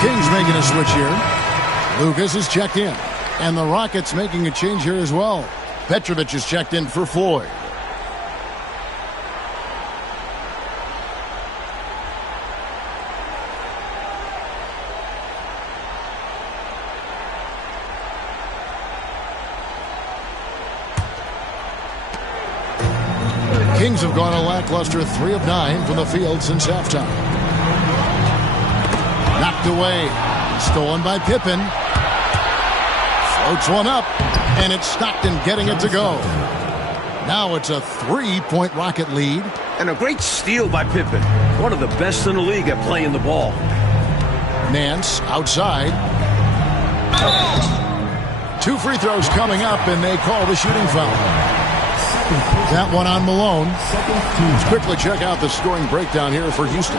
Kings making a switch here. Lucas is checked in. And the Rockets making a change here as well. Petrovic is checked in for Floyd. Kings have gone a lackluster 3 of 9 from the field since halftime. Knocked away. Stolen by Pippen. Floats one up. And it's Stockton getting it to go. Now it's a 3-point Rocket lead. And a great steal by Pippen. One of the best in the league at playing the ball. Nance outside. 2 free throws coming up, and they call the shooting foul. That one on Malone. Let's quickly check out the scoring breakdown here for Houston.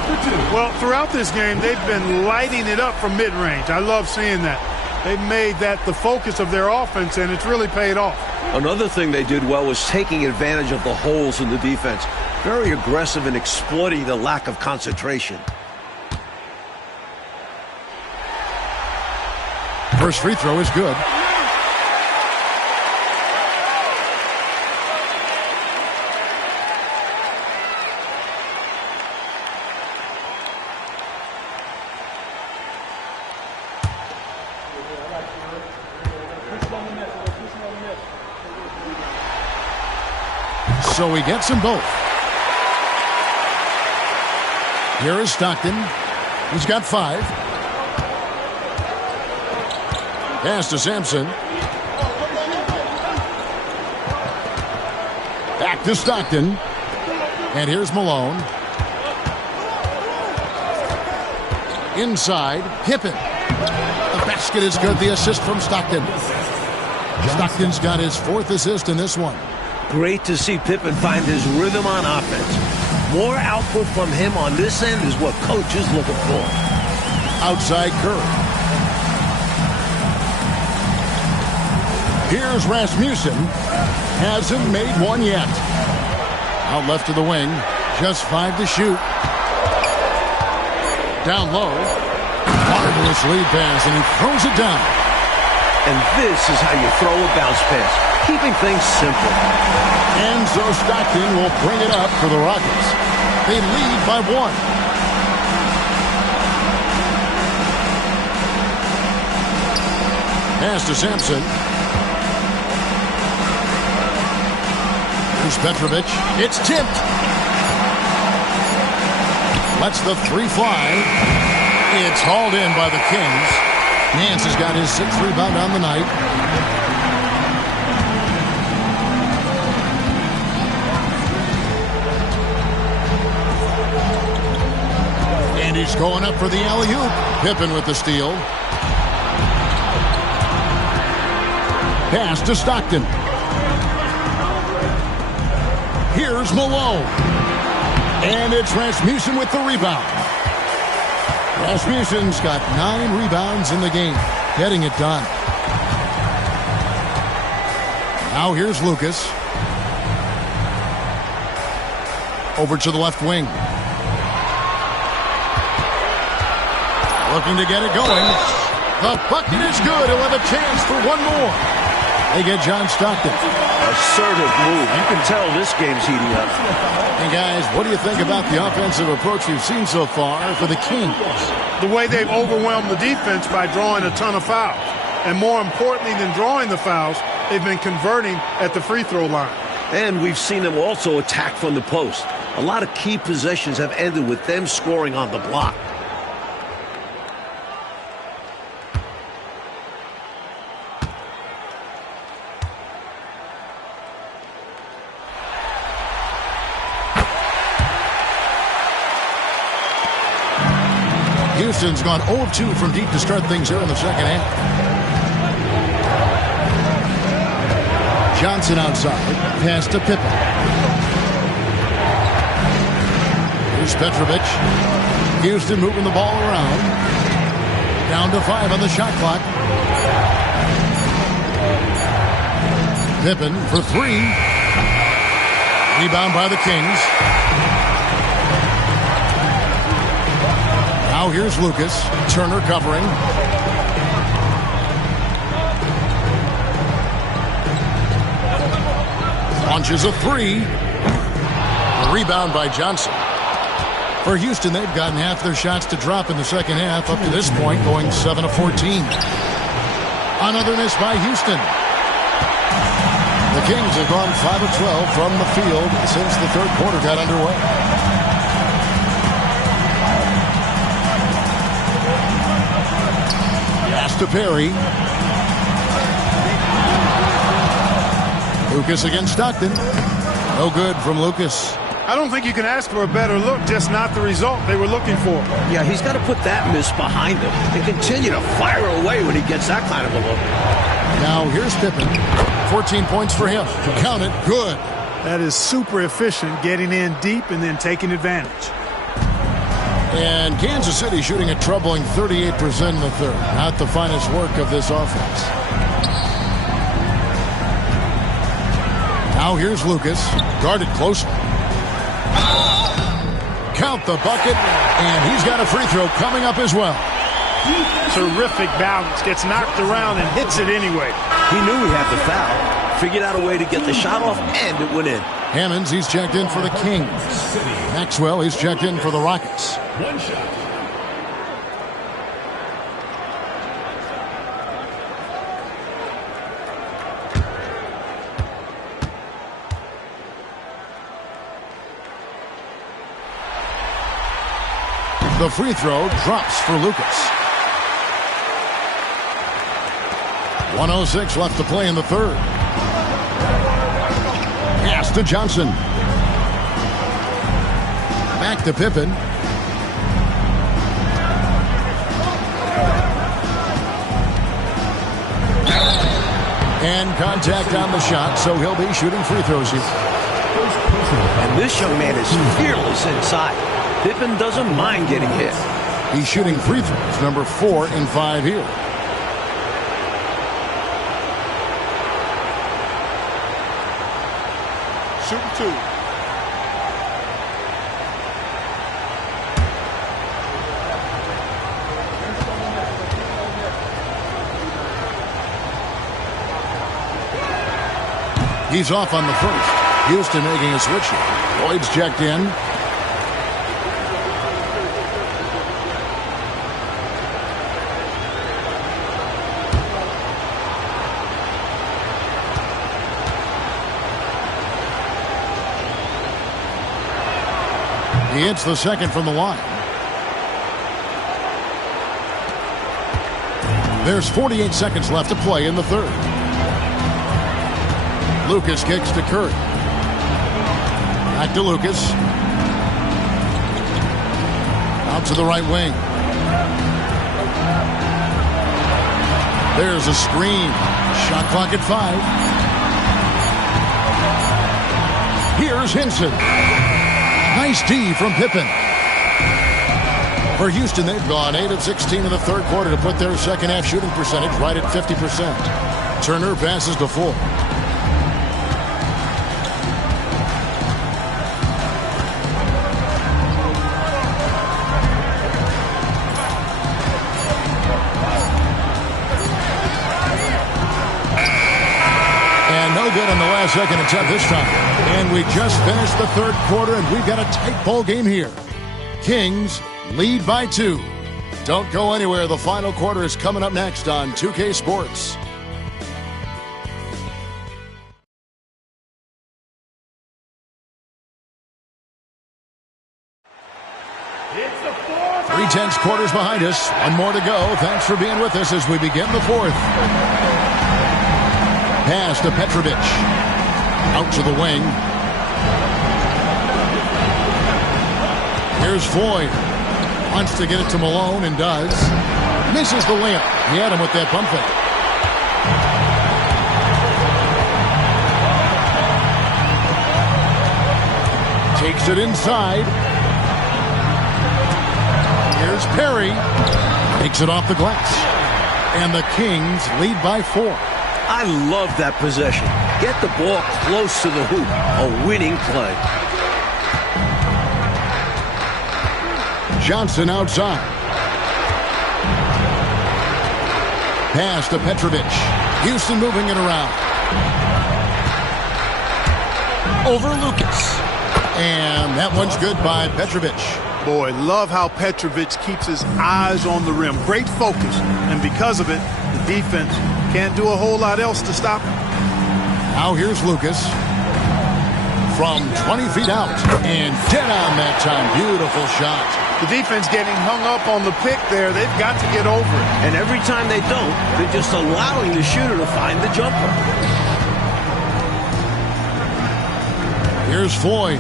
Well, throughout this game, they've been lighting it up from mid-range. I love seeing that. They've made that the focus of their offense, and it's really paid off. Another thing they did well was taking advantage of the holes in the defense. Very aggressive in exploiting the lack of concentration. First free throw is good. So he gets them both. Here is Stockton. He's got 5. Pass to Sampson. Back to Stockton. And here's Malone. Inside, Pippen. The basket is good. The assist from Stockton. Stockton's got his 4th assist in this one. Great to see Pippen find his rhythm on offense. More output from him on this end is what coach is looking for. Outside Curry. Here's Rasmussen. Hasn't made one yet. Out left to the wing. Just 5 to shoot. Down low. Marvelous lead pass, and he throws it down. And this is how you throw a bounce pass. Keeping things simple. And so Stockton will bring it up for the Rockets. They lead by 1. Pass to Sampson. Here's Petrovic. It's tipped. Lets the 3 fly. It's hauled in by the Kings. Nance has got his 6th rebound on the night. And he's going up for the alley-oop. Pippen with the steal. Pass to Stockton. Here's Malone. And it's Rasmussen with the rebound. Rasmussen's got 9 rebounds in the game. Getting it done. Now here's Lucas. Over to the left wing. Looking to get it going. The bucket is good. He'll have a chance for one more. They get John Stockton. Assertive move. You can tell this game's heating up. And guys, what do you think about the offensive approach we've seen so far for the Kings? The way they've overwhelmed the defense by drawing a ton of fouls. And more importantly than drawing the fouls, they've been converting at the free throw line. And we've seen them also attack from the post. A lot of key possessions have ended with them scoring on the block. Houston's gone 0 of 2 from deep to start things here in the second half. Johnson outside. Pass to Pippen. Here's Petrovic. Houston moving the ball around. Down to 5 on the shot clock. Pippen for 3. Rebound by the Kings. Now here's Lucas. Turner covering. Launches a 3. A rebound by Johnson. For Houston, they've gotten half their shots to drop in the second half up to this point, going 7 of 14. Another miss by Houston. The Kings have gone 5 of 12 from the field since the third quarter got underway. Pass to Perry. Lucas against Stockton. No good from Lucas. I don't think you can ask for a better look, just not the result they were looking for. Yeah, he's got to put that miss behind him and continue to fire away when he gets that kind of a look. Now here's Pippen. 14 points for him. Count it. Good. That is super efficient, getting in deep and then taking advantage. And Kansas City shooting a troubling 38% in the third. Not the finest work of this offense. Now here's Lucas. Guarded closely. Count the bucket. And he's got a free throw coming up as well. Terrific balance. Gets knocked around and hits it anyway. He knew he had the foul. Figured out a way to get the shot off, and it went in. Hammonds, he's checked in for the Kings. Maxwell, he's checked in for the Rockets. One shot. The free throw drops for Lucas. 1:06 left to play in the third. Pass to Johnson. Back to Pippen. And contact on the shot, so he'll be shooting free throws here. And this young man is fearless inside. Pippen doesn't mind getting hit. He's shooting free throws, number 4 in 5 here. Shooting 2. He's off on the first. Houston making a switch here. Lloyd's checked in. He hits the second from the line. There's 48 seconds left to play in the third. Lucas kicks to Curry. Back to Lucas. Out to the right wing. There's a screen. Shot clock at 5. Here's Hinson. Nice D from Pippen. For Houston, they've gone 8 of 16 in the third quarter to put their second half shooting percentage right at 50%. Turner passes to Full. And no good on the last second attempt this time. And we just finished the third quarter, and we've got a tight ball game here. Kings lead by 2. Don't go anywhere. The final quarter is coming up next on 2K Sports. It's the fourth. 3/10 quarters behind us. One more to go. Thanks for being with us as we begin the fourth. Pass to Petrovic. Out to the wing. Here's Floyd. Wants to get it to Malone and does. Misses the layup. He had him with that pump fake. Takes it inside. Here's Perry. Takes it off the glass. And the Kings lead by 4. I love that possession. Get the ball close to the hoop. A winning play. Johnson outside. Pass to Petrovic. Houston moving it around. Over Lucas. And that one's good by Petrovic. Boy, love how Petrovic keeps his eyes on the rim. Great focus. And because of it, the defense can't do a whole lot else to stop him. Now here's Lucas. From 20 feet out. And dead on that time. Beautiful shot. The defense getting hung up on the pick there. They've got to get over it. And every time they don't, they're just allowing the shooter to find the jumper. Here's Floyd.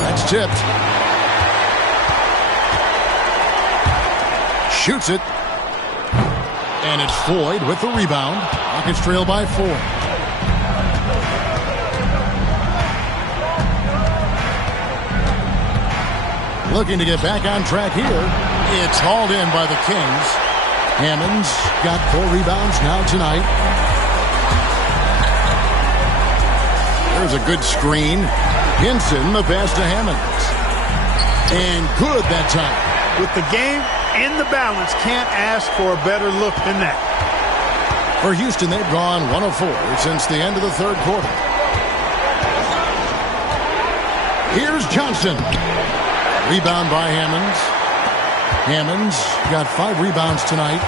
That's tipped. Shoots it. And it's Floyd with the rebound. Rockets trail by 4. Looking to get back on track here. It's hauled in by the Kings. Hammonds got 4 rebounds now tonight. There's a good screen. Hinson, the pass to Hammonds. And good that time. With the game in the balance, can't ask for a better look than that. For Houston, they've gone 1 of 4 since the end of the third quarter. Here's Johnson. Rebound by Hammonds. Hammonds got 5 rebounds tonight.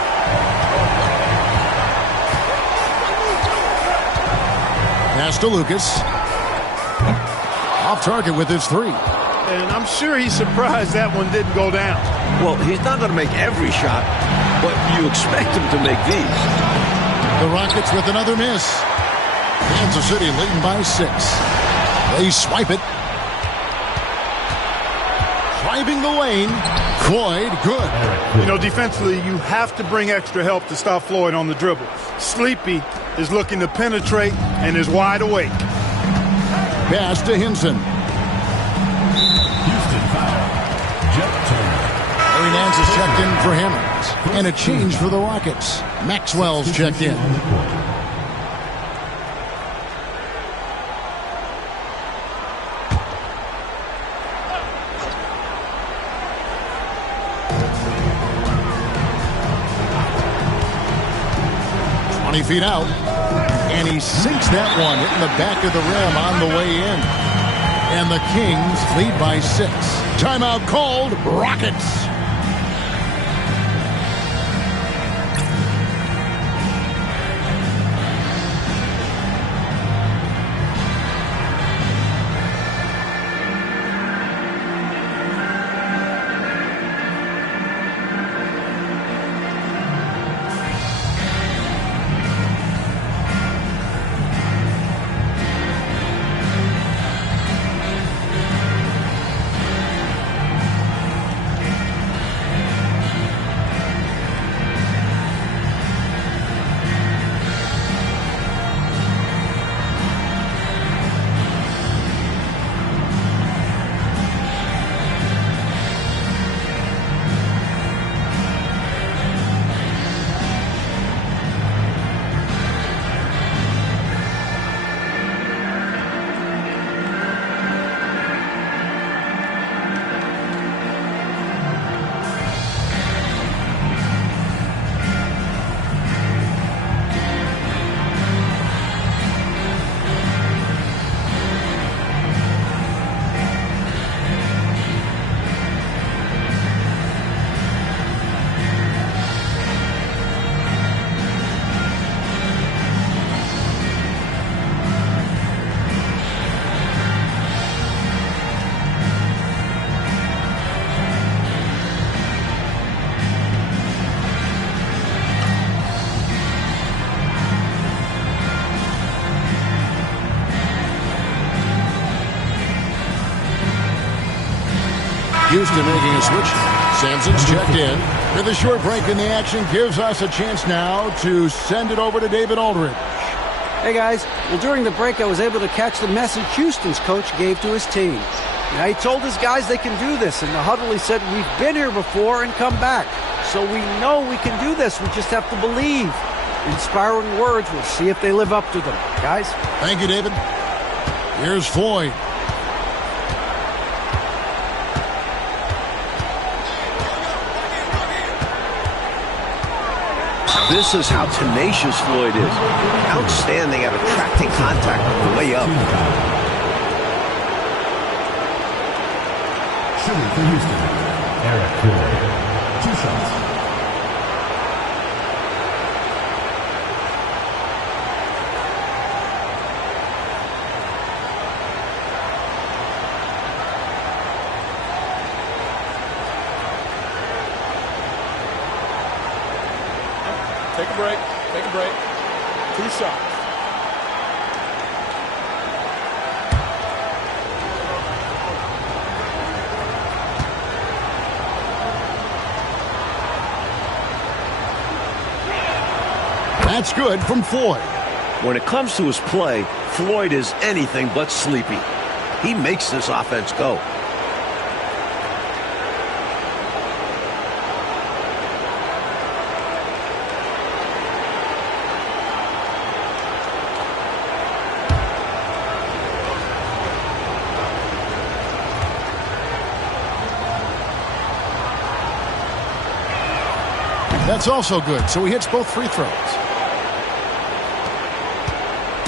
Pass to Lucas. Off target with his 3. And I'm sure he's surprised that one didn't go down. Well, he's not going to make every shot, but you expect him to make these. The Rockets with another miss. Kansas City leading by 6. They swipe it. Driving the lane. Floyd, good. You know, defensively, you have to bring extra help to stop Floyd on the dribble. Sleepy is looking to penetrate and is wide awake. Pass to Hinson. Houston foul. Jet Turner. Larry Nance is checked in for Hammonds. And a change for the Rockets. Maxwell's checked in. Feet out, and he sinks that one, hitting the back of the rim on the way in. And the Kings lead by 6. Timeout called. Rockets. Houston making a switch. Sampson's checked in. With a short break in the action, gives us a chance now to send it over to David Aldridge. Hey, guys. Well, during the break, I was able to catch the message Houston's coach gave to his team. Now, he told his guys they can do this. In the huddle, he said, we've been here before and come back. So we know we can do this. We just have to believe. Inspiring words. We'll see if they live up to them. Guys? Thank you, David. Here's Floyd. This is how tenacious Floyd is. Outstanding at attracting contact on the way up. Shooting for Houston, Eric Floyd. 2 shots. Take a break. Take a break. 2 shots. That's good from Floyd. When it comes to his play, Floyd is anything but sleepy. He makes this offense go. That's also good, so he hits both free throws.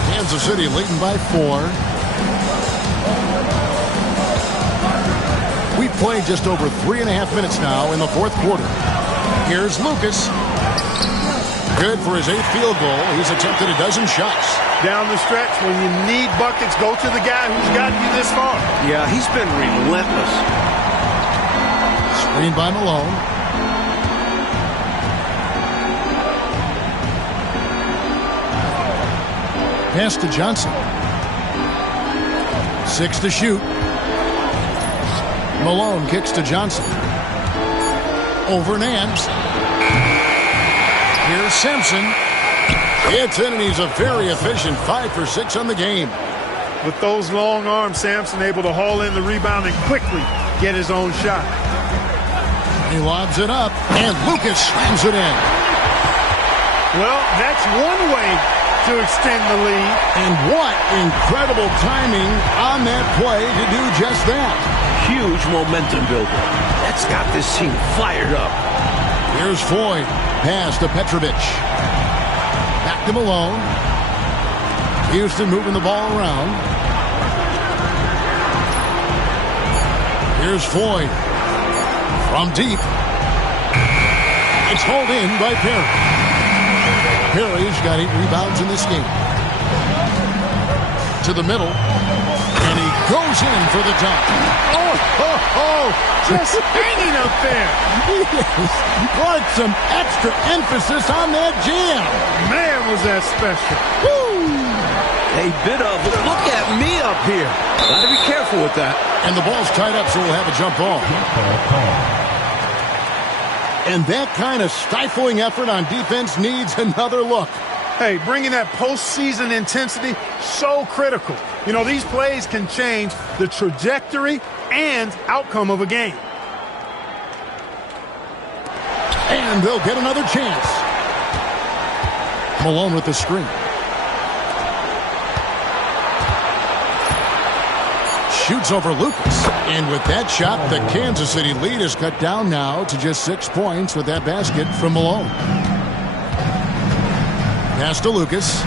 Kansas City leading by 4. We played just over 3.5 minutes now in the fourth quarter. Here's Lucas. Good for his 8th field goal. He's attempted a dozen shots. Down the stretch, when you need buckets, go to the guy who's gotten you this far. Yeah, he's been relentless. Screened by Malone. Pass to Johnson. 6 to shoot. Malone kicks to Johnson. Over Nance. Here's Simpson. It's in, and he's a very efficient 5 for 6 on the game. With those long arms, Sampson able to haul in the rebound and quickly get his own shot. He lobs it up, and Lucas slams it in. Well, that's one way to extend the lead. And what incredible timing on that play to do just that. Huge momentum builder. That's got this team fired up. Here's Floyd. Pass to Petrovic. Back to Malone. Houston moving the ball around. Here's Floyd. From deep. It's hauled in by Perry. Perry's got 8 rebounds in this game. To the middle. And he goes in for the dunk. Just hanging up there. Put some extra emphasis on that jam. Man, was that special. Woo! A bit of look at me up here. Gotta be careful with that. And the ball's tied up, so we'll have a jump ball. And that kind of stifling effort on defense needs another look. Hey, bringing that postseason intensity, so critical. You know, these plays can change the trajectory and outcome of a game. And they'll get another chance. Malone with the screen. Shoots over Lucas. And with that shot, the Kansas City lead is cut down now to just 6 points with that basket from Malone. Pass to Lucas.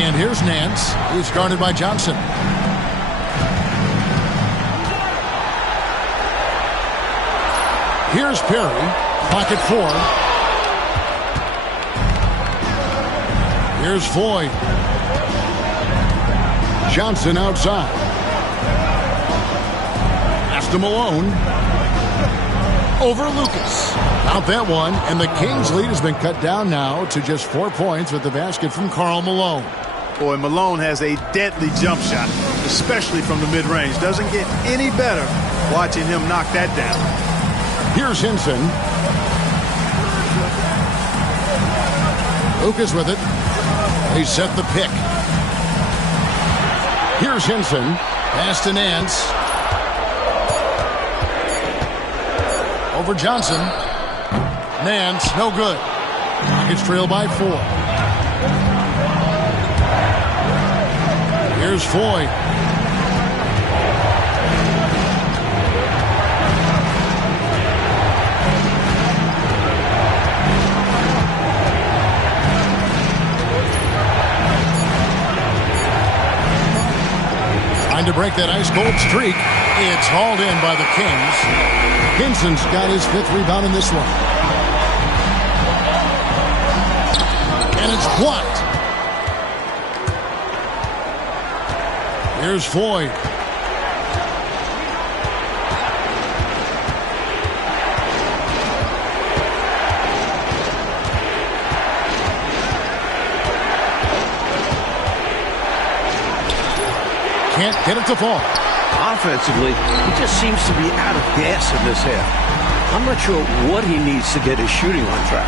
And here's Nance. He's guarded by Johnson. Here's Perry. Pocket 4. Here's Floyd. Johnson outside. Pass to Malone. Over Lucas. Out that one, and the Kings' lead has been cut down now to just 4 points with the basket from Karl Malone. Boy, Malone has a deadly jump shot, especially from the mid-range. Doesn't get any better watching him knock that down. Here's Hinson. Lucas with it. He set the pick. Here's Hinson. Pass to Nance. Over Johnson. Nance, no good. Rockets trail by 4. Here's Floyd. Trying to break that ice-cold streak. It's hauled in by the Kings. Hinson's got his 5th rebound in this one. And it's blocked. Here's Floyd. Can't get it to fall. Offensively, he just seems to be out of gas in this half. I'm not sure what he needs to get his shooting on track.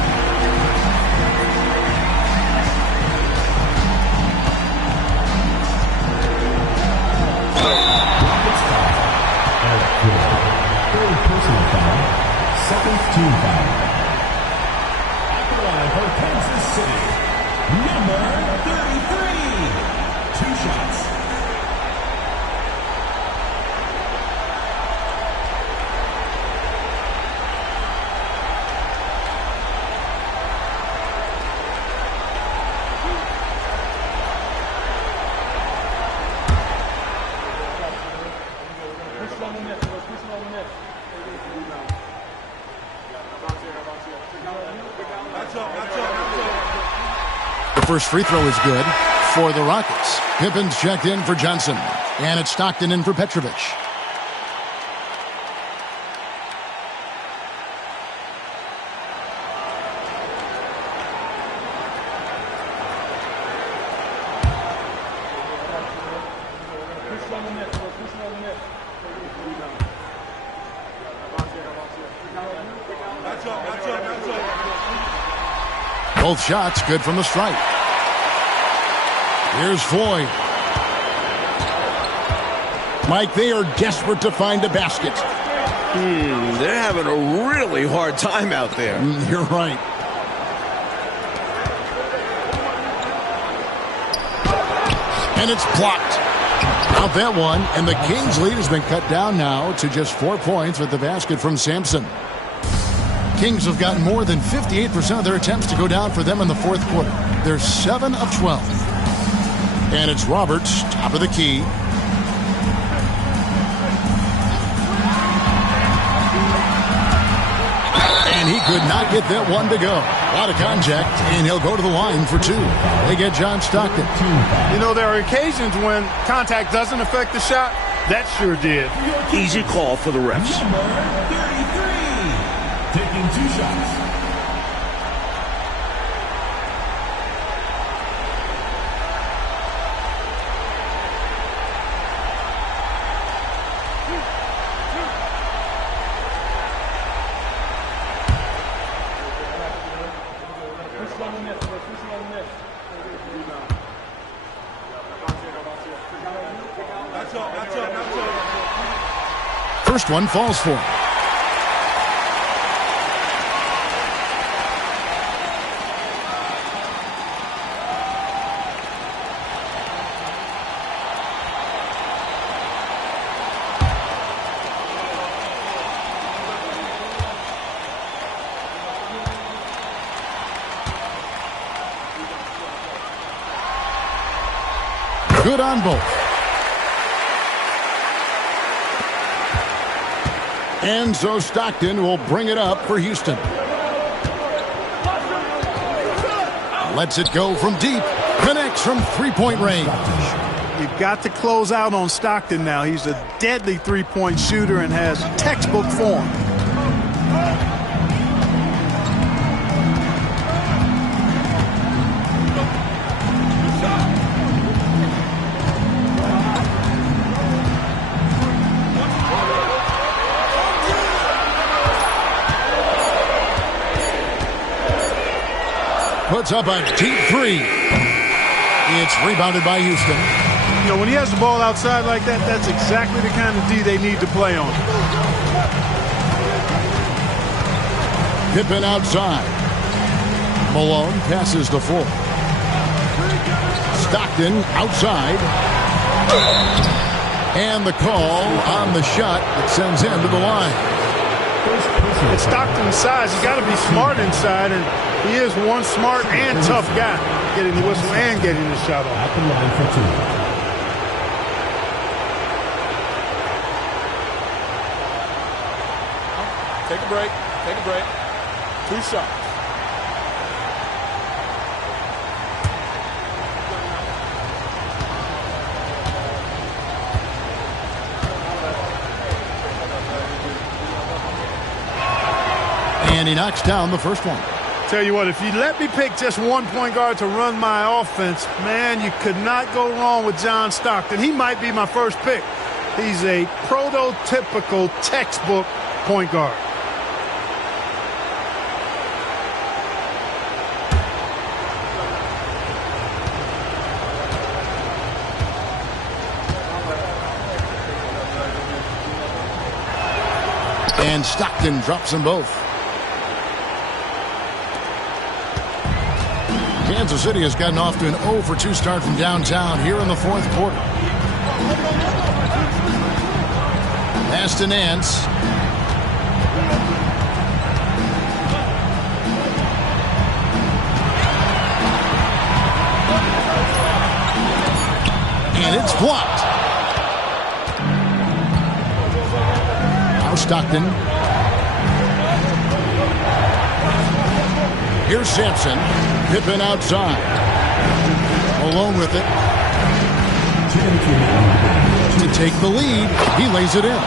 Personal foul. Second team foul. At the line for Kansas City, number 33. 2 shots. The first free throw is good for the Rockets. Pippen's checked in for Johnson. And it's Stockton in for Petrovic. Both shots good from the stripe. Here's Floyd. Mike, they are desperate to find a basket. They're having a really hard time out there. You're right. And it's blocked. Out that one, and the Kings' lead has been cut down now to just 4 points with the basket from Sampson. Kings have gotten more than 58% of their attempts to go down for them in the fourth quarter. They're 7 of 12. And it's Roberts, top of the key. And he could not get that one to go. A lot of contact, and he'll go to the line for 2. They get John Stockton. You know, there are occasions when contact doesn't affect the shot. That sure did. Easy call for the refs. Number 33. Taking 2 shots. First one falls for him. Good on both. And so Stockton will bring it up for Houston. Lets it go from deep. Connects from three-point range. You've got to close out on Stockton now. He's a deadly three-point shooter and has textbook form. Puts up a deep three. It's rebounded by Houston. You know, when he has the ball outside like that, that's exactly the kind of D they need to play on. Pippen outside. Malone passes the floor. Stockton outside. And the call on the shot that sends him to the line. It's Stockton's size. He's got to be smart inside, and he is one smart and tough guy, getting the whistle and getting the shot off. At the line for 2. Take a break. Take a break. 2 shots. And he knocks down the first one. Tell you what, if you let me pick just one point guard to run my offense, man, you could not go wrong with John Stockton. He might be my first pick. He's a prototypical textbook point guard. And Stockton drops them both. Kansas City has gotten off to an 0 for 2 start from downtown here in the fourth quarter. Pass to Nance. And it's blocked. Now Stockton. Here's Sampson. Pippen outside. Malone with it. To take the lead, he lays it in.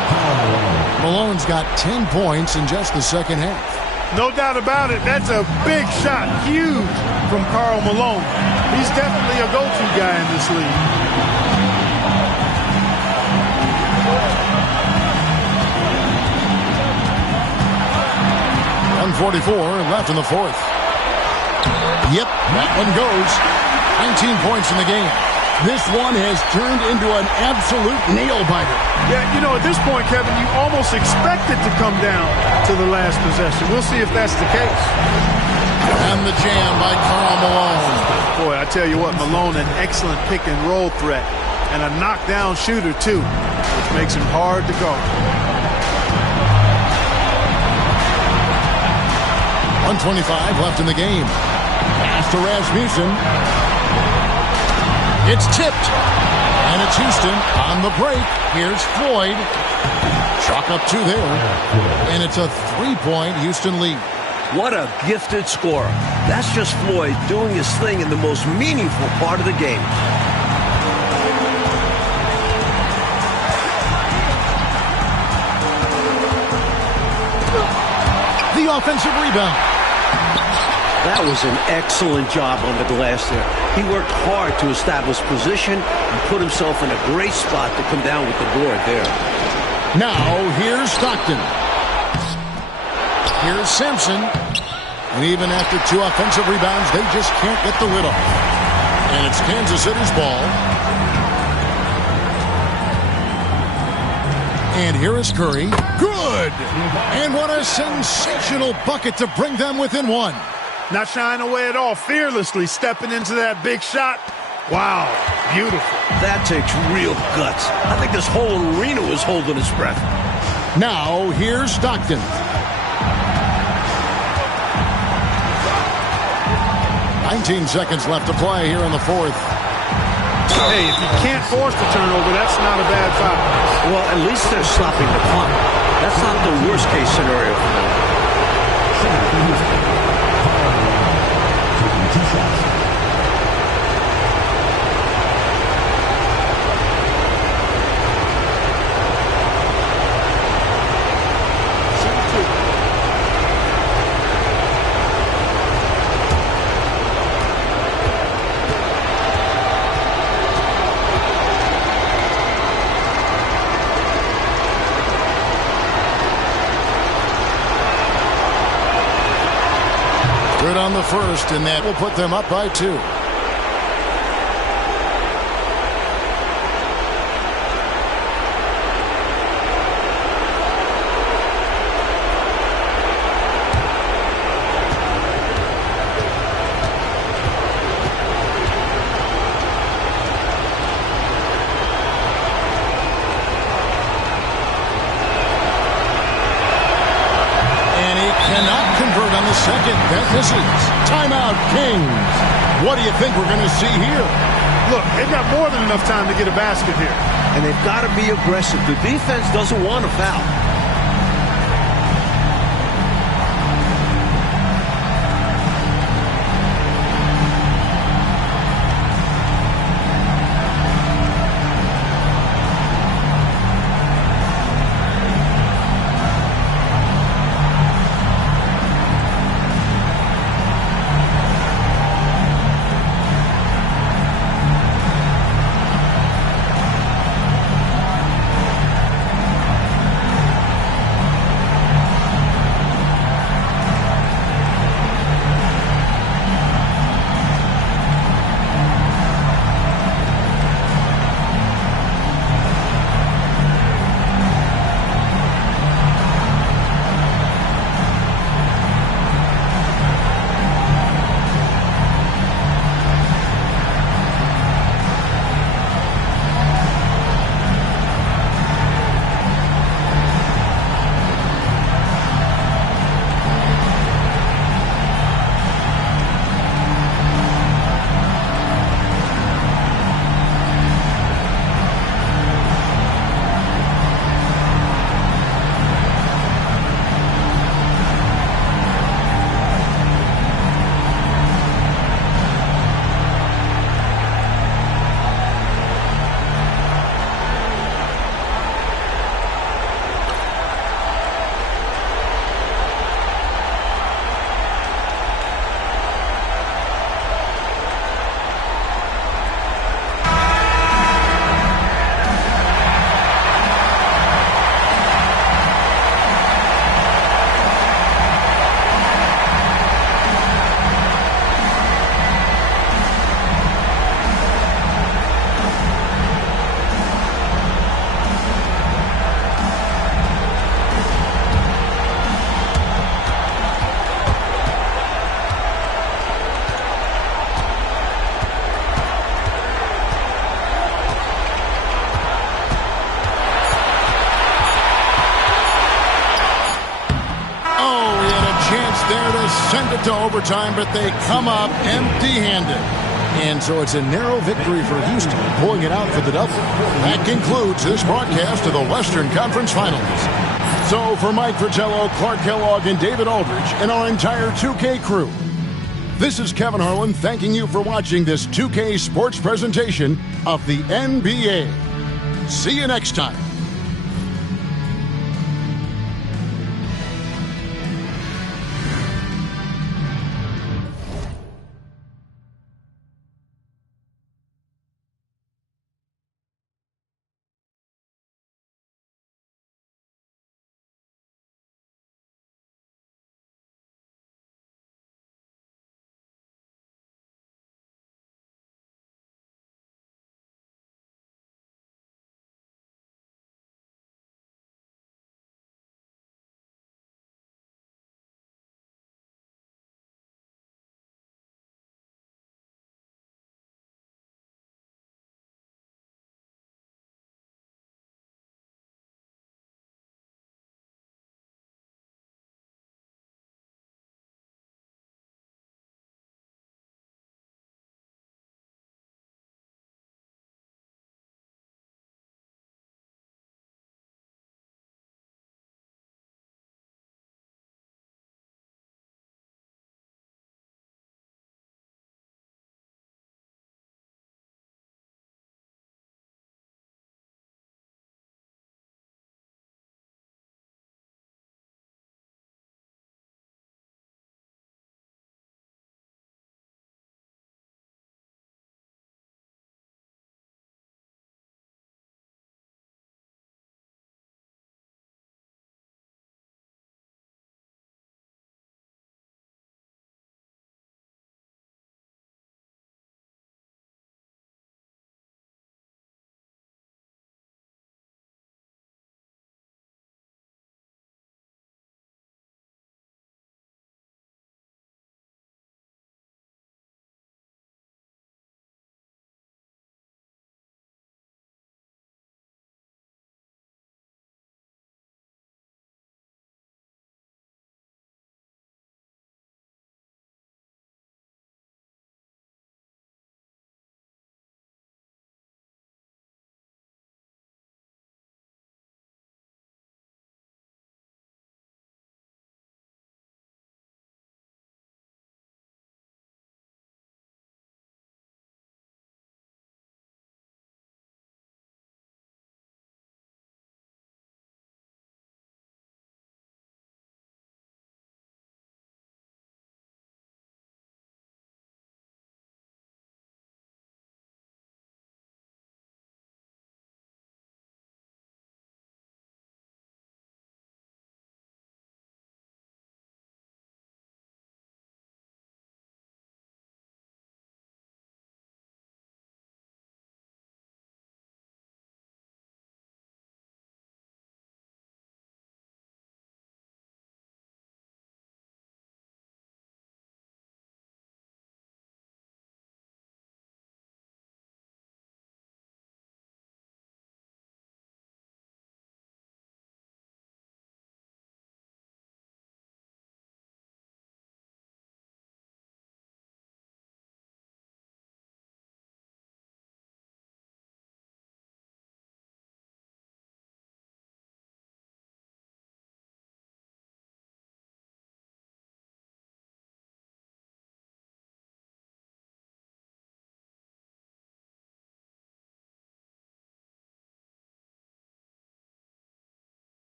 Malone's got 10 points in just the second half. No doubt about it. That's a big shot. Huge from Karl Malone. He's definitely a go-to guy in this league. 1:44 left in the fourth. Yep, that one goes. 19 points in the game. This one has turned into an absolute nail-biter. Yeah, you know, at this point, Kevin, you almost expect it to come down to the last possession. We'll see if that's the case. And the jam by Karl Malone. Boy, I tell you what, Malone, an excellent pick-and-roll threat. And a knockdown shooter, too, which makes him hard to guard. 1:25 left in the game. Pass to Rasmussen. It's tipped. And it's Houston on the break. Here's Floyd. Chalk up 2 there. And it's a 3-point Houston lead. What a gifted scorer. That's just Floyd doing his thing in the most meaningful part of the game. The offensive rebound. That was an excellent job on the glass there. He worked hard to establish position and put himself in a great spot to come down with the board there. Now, here's Stockton. Here's Sampson. And even after 2 offensive rebounds, they just can't get the lid off. And it's Kansas City's ball. And here is Curry. Good! And what a sensational bucket to bring them within 1. Not shying away at all, fearlessly stepping into that big shot. Wow, beautiful. That takes real guts. I think this whole arena was holding its breath. Now, here's Stockton. "19 seconds left to play here in the fourth. Hey, if you can't force the turnover, that's not a bad foul. Well, at least they're stopping the clock. That's not the worst-case scenario for them. Good on the first, and that will put them up by 2. Second, that misses. Timeout, Kings. What do you think we're going to see here? Look, they've got more than enough time to get a basket here. And they've got to be aggressive. The defense doesn't want a foul. it to overtime, but they come up empty-handed. And so it's a narrow victory for Houston, pulling it out for the double. That concludes this broadcast of the Western Conference Finals. So for Mike Fratello, Clark Kellogg, and David Aldridge, and our entire 2K crew, this is Kevin Harlan thanking you for watching this 2K sports presentation of the NBA. See you next time.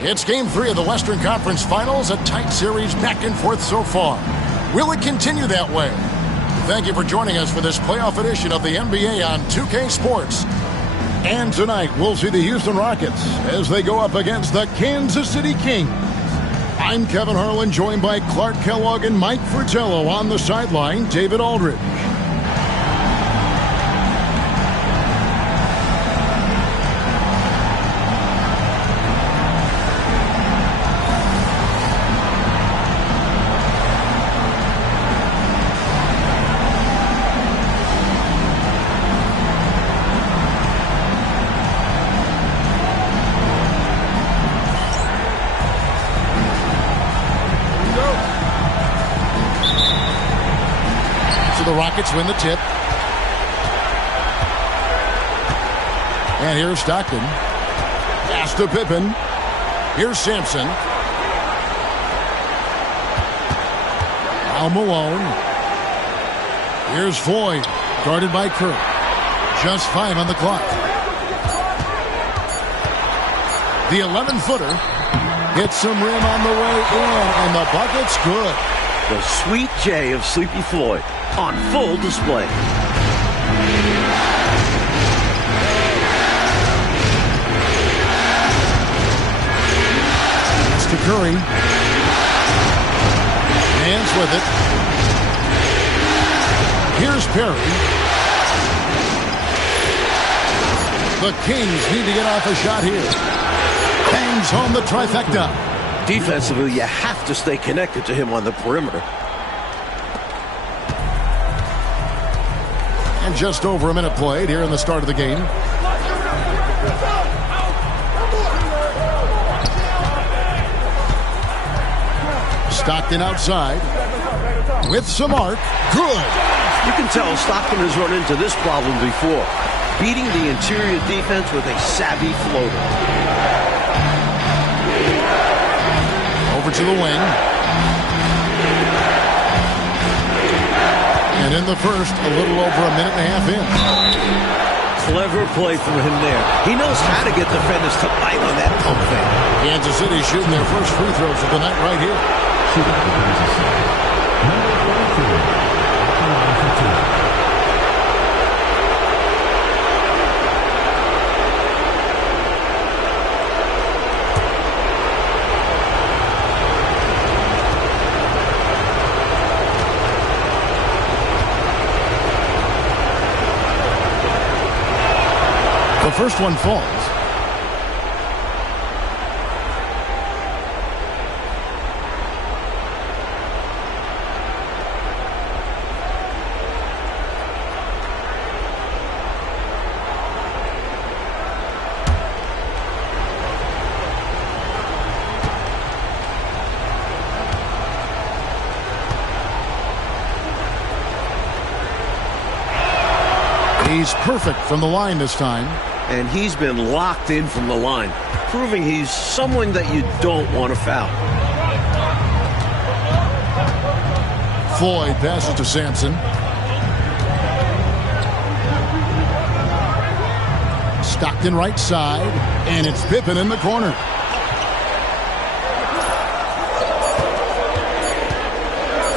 It's Game 3 of the Western Conference Finals, a tight series back and forth so far. Will it continue that way? Thank you for joining us for this playoff edition of the NBA on 2K Sports. And tonight, we'll see the Houston Rockets as they go up against the Kansas City Kings. I'm Kevin Harlan, joined by Clark Kellogg and Mike Fratello. On the sideline, David Aldridge. The Rockets win the tip. And here's Stockton. Pass to Pippen. Here's Sampson. Al Malone. Here's Floyd. Guarded by Kirk. Just 5 on the clock. The 11-footer hits some rim on the way in, and the bucket's good. The sweet J of Sleepy Floyd on full display. It's to Curry. Hands with it. Here's Perry. The Kings need to get off a shot here. Bangs home the trifecta. Defensively, you have to stay connected to him on the perimeter. And just over a minute played here in the start of the game. Stockton outside with some arc. Good. You can tell Stockton has run into this problem before, beating the interior defense with a savvy floater. Over to the wing. And in the first, a little over a minute and a half in. Clever play from him there. He knows how to get defenders to bite on that pump fake. Kansas City shooting their first free throws of the night right here. Number 42, at the line for 2. The first one falls. He's perfect from the line this time. And he's been locked in from the line, proving he's someone that you don't want to foul. Floyd passes to Sampson. Stockton right side, and it's Pippen in the corner.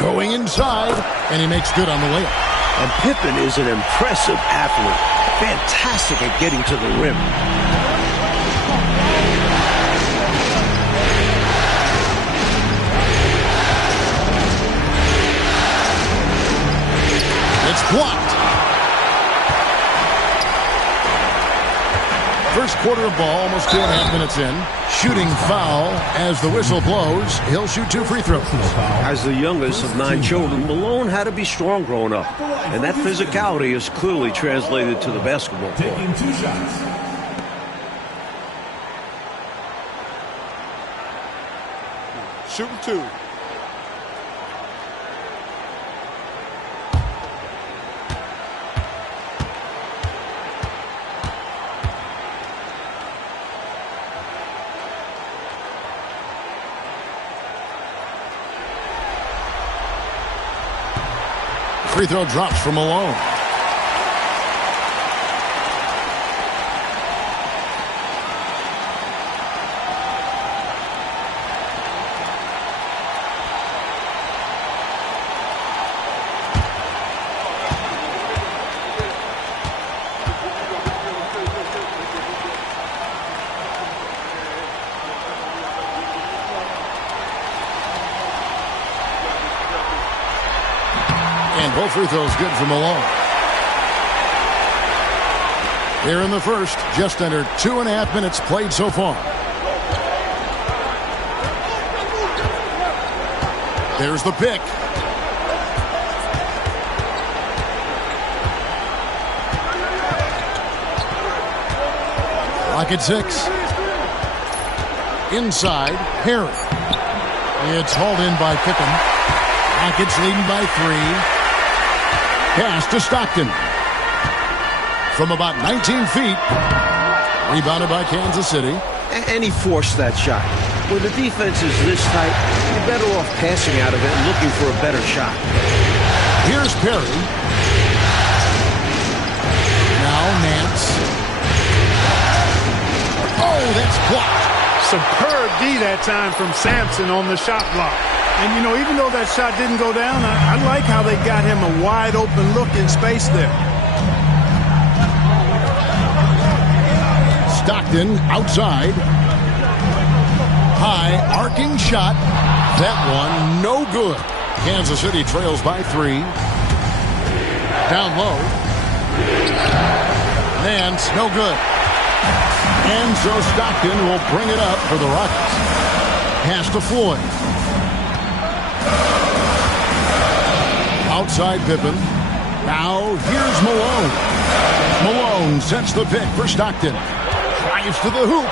Going inside, and he makes good on the layup. And Pippen is an impressive athlete. Fantastic at getting to the rim. It's blocked. First quarter of ball, almost 2.5 minutes in. Shooting foul as the whistle blows. He'll shoot 2 free throws. As the youngest of 9 children, Malone had to be strong growing up. And that physicality is clearly translated to the basketball court. Taking 2 shots. Shooting 2. Free throw drops from Malone. And both free throws good for Malone. Here in the first, just under 2.5 minutes played so far. There's the pick. Rocket 6. Inside, Harry. It's hauled in by Pippen. Rockets leading by 3. Pass to Stockton. From about 19 feet. Rebounded by Kansas City. And he forced that shot. When the defense is this tight, you're better off passing out of it and looking for a better shot. Here's Perry. Now Nance. Oh, that's blocked. Superb D that time from Sampson on the shot block. And, you know, even though that shot didn't go down, I like how they got him a wide open look in space there. Stockton outside. High arcing shot. That one no good. Kansas City trails by 3. Down low. Nance no good. And so Stockton will bring it up for the Rockets. Pass to Floyd. Outside Pippen. Now here's Malone. Malone sets the pick for Stockton. Drives to the hoop.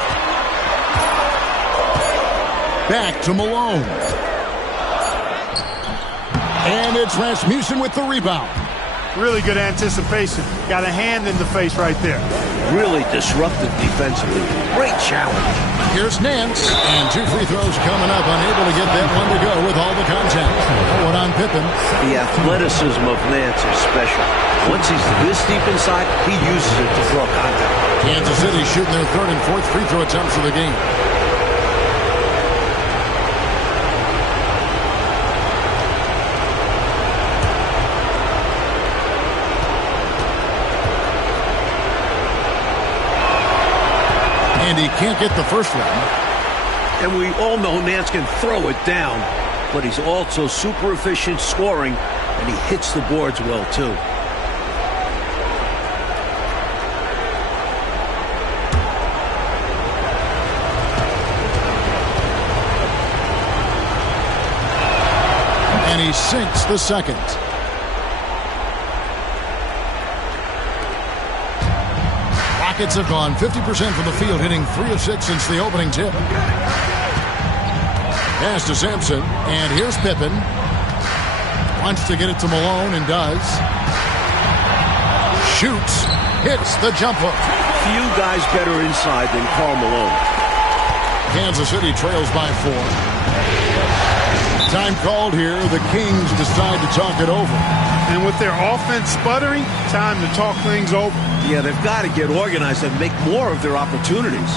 Back to Malone. And it's Rasmussen with the rebound. Really good anticipation. Got a hand in the face right there. Really disruptive defensively. Great challenge. Here's Nance. And 2 free throws coming up. Unable to get that one to go with all the contact. One on Pippen. The athleticism of Nance is special. Once he's this deep inside, he uses it to draw contact. Kansas City shooting their 3rd and 4th free throw attempts of the game. And he can't get the first one. And we all know Nance can throw it down, but he's also super efficient scoring, and he hits the boards well, too. And he sinks the second. Rockets have gone 50% from the field, hitting 3 of 6 since the opening tip. Pass to Sampson, and here's Pippen. Wants to get it to Malone, and does. Shoots, hits the jump hook. Few guys better inside than Karl Malone. Kansas City trails by 4. Time called here. The Kings decide to talk it over. And with their offense sputtering, time to talk things over. Yeah, they've got to get organized and make more of their opportunities.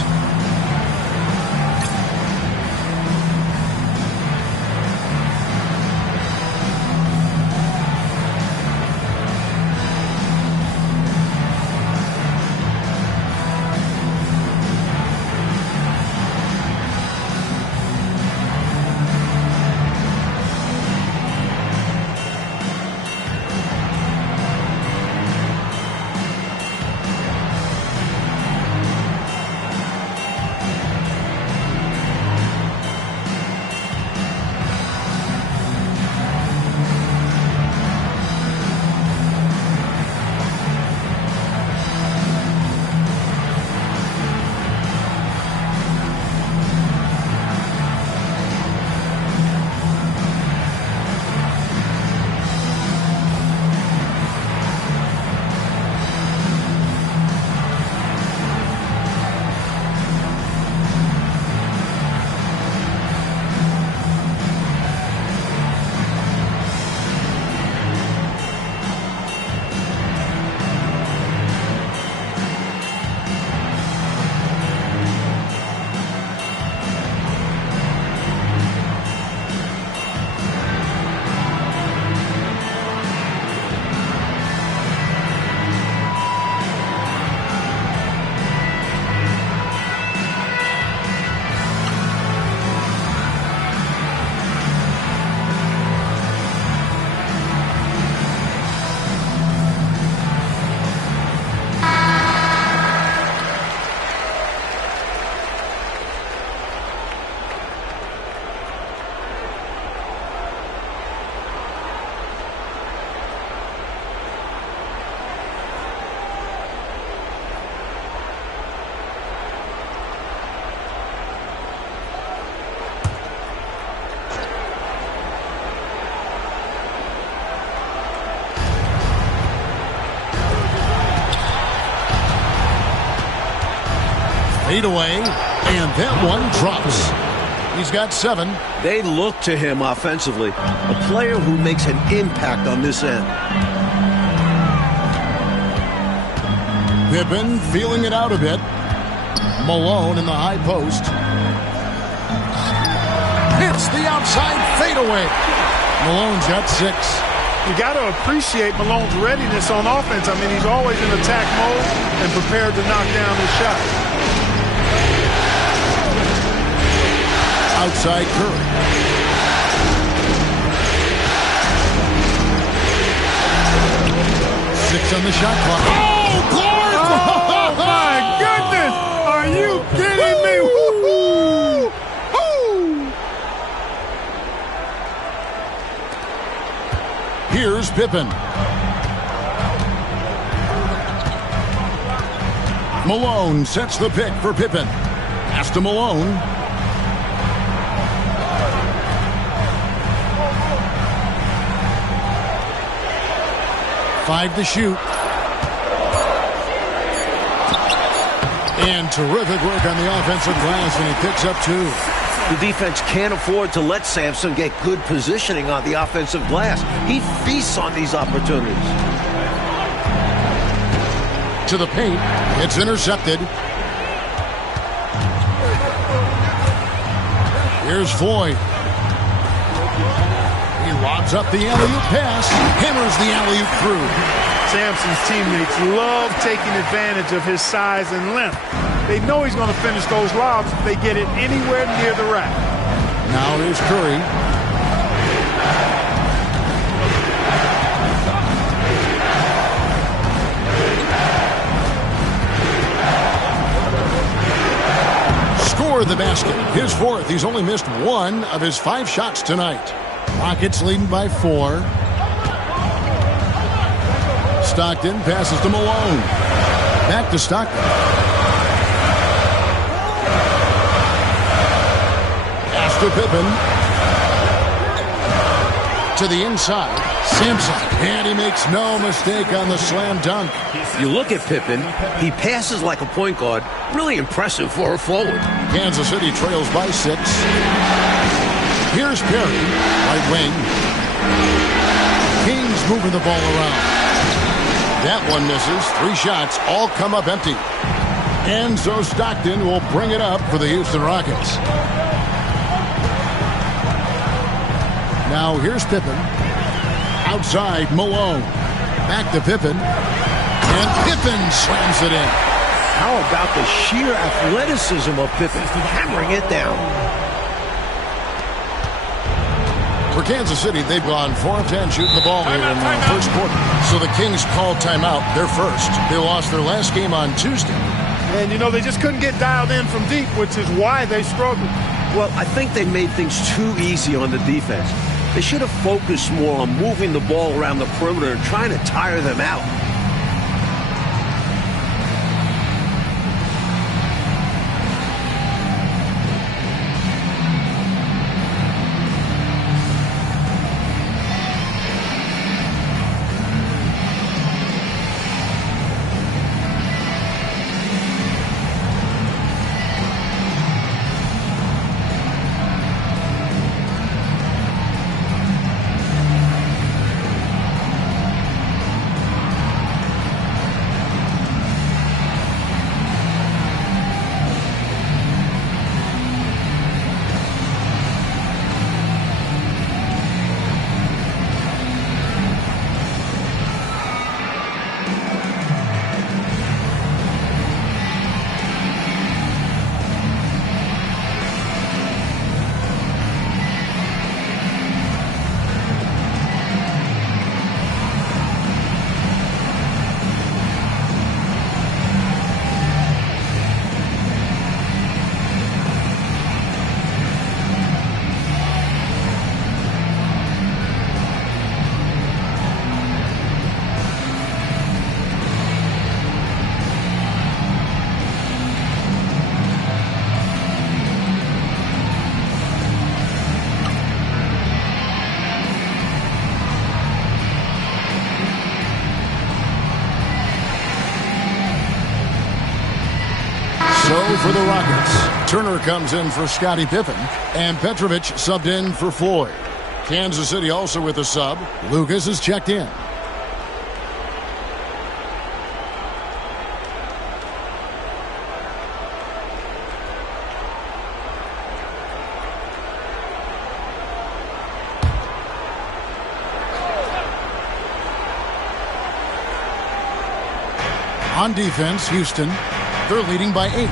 Fade away, and that one drops. He's got 7. They look to him offensively. A player who makes an impact on this end. Pippen feeling it out a bit. Malone in the high post. Hits the outside fadeaway. Malone's got 6. You got to appreciate Malone's readiness on offense. I mean, he's always in attack mode and prepared to knock down his shot. Outside Curry. Six on the shot clock. Oh, Clark! Oh, my goodness! Are you kidding me? Woo-hoo! Here's Pippen. Malone sets the pick for Pippen. Pass to Malone. Five to shoot. And terrific work on the offensive glass, and he picks up 2. The defense can't afford to let Sampson get good positioning on the offensive glass. He feasts on these opportunities. To the paint. It's intercepted. Here's Floyd. He lobs up the alley-oop pass. Hammers the alley-oop through. Sampson's teammates love taking advantage of his size and length. They know he's going to finish those lobs if they get it anywhere near the rack. Now here's Curry. Score the basket. His 4th. He's only missed 1 of his 5 shots tonight. Rockets leading by 4. Stockton passes to Malone. Back to Stockton. Pass to Pippen. To the inside. Sampson. And he makes no mistake on the slam dunk. You look at Pippen, he passes like a point guard. Really impressive for a forward. Kansas City trails by 6. Here's Perry. Right wing. Kings moving the ball around. That one misses. 3 shots all come up empty. And so Stockton will bring it up for the Houston Rockets. Now here's Pippen. Outside Malone. Back to Pippen. And Pippen slams it in. How about the sheer athleticism of Pippen hammering it down? For Kansas City, they've gone 4 of 10 shooting the ball here in the first quarter. So the Kings called timeout. They're first. They lost their last game on Tuesday. And, you know, they just couldn't get dialed in from deep, which is why they struggled. Well, I think they made things too easy on the defense. They should have focused more on moving the ball around the perimeter and trying to tire them out. the Rockets. Turner comes in for Scottie Pippen, and Petrovic subbed in for Floyd. Kansas City also with a sub. Lucas is checked in. On defense, Houston, they're leading by 8.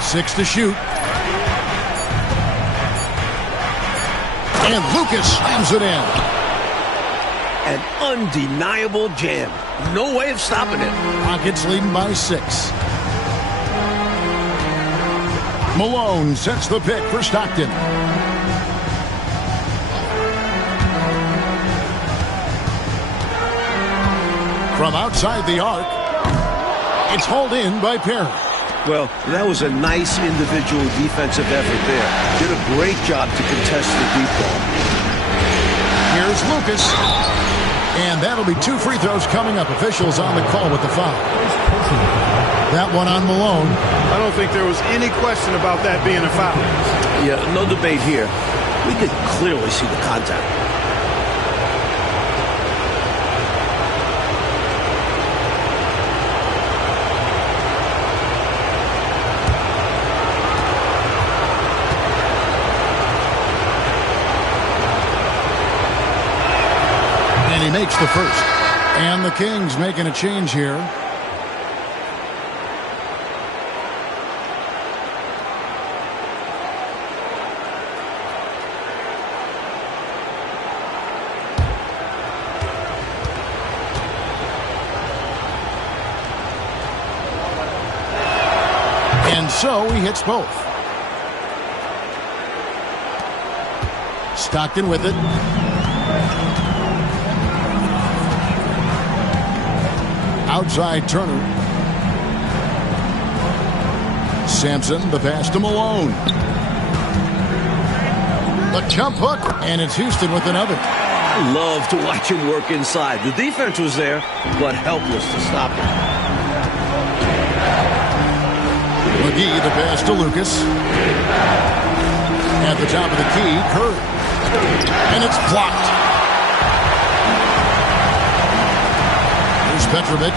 Six to shoot. And Lucas slams it in. An undeniable jam. No way of stopping it. Rockets leading by 6. Malone sets the pick for Stockton. From outside the arc, it's hauled in by Perry. Well, that was a nice individual defensive effort there. Did a great job to contest the deep ball. Here's Lucas. And that'll be 2 free throws coming up. Officials on the call with the foul. That one on Malone. I don't think there was any question about that being a foul. Yeah, no debate here. We could clearly see the contact. And he makes the first. And the Kings making a change here. And so he hits both. Stockton with it. Outside Turner. Sampson, the pass to Malone. The jump hook, and it's Houston with another. I love to watch him work inside. The defense was there, but helpless to stop him. McGee, the pass to Lucas. At the top of the key, Curry. And it's blocked. Here's Petrovic.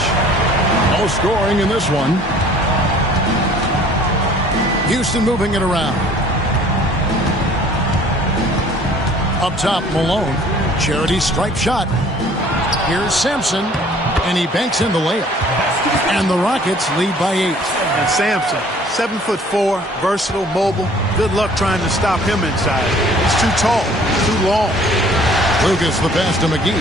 No scoring in this one. Houston moving it around. Up top, Malone. Charity stripe shot. Here's Sampson. And he banks in the layup. And the Rockets lead by 8. And Sampson, 7'4", versatile, mobile. Good luck trying to stop him inside. He's too tall, too long. Lucas, the pass to McGee.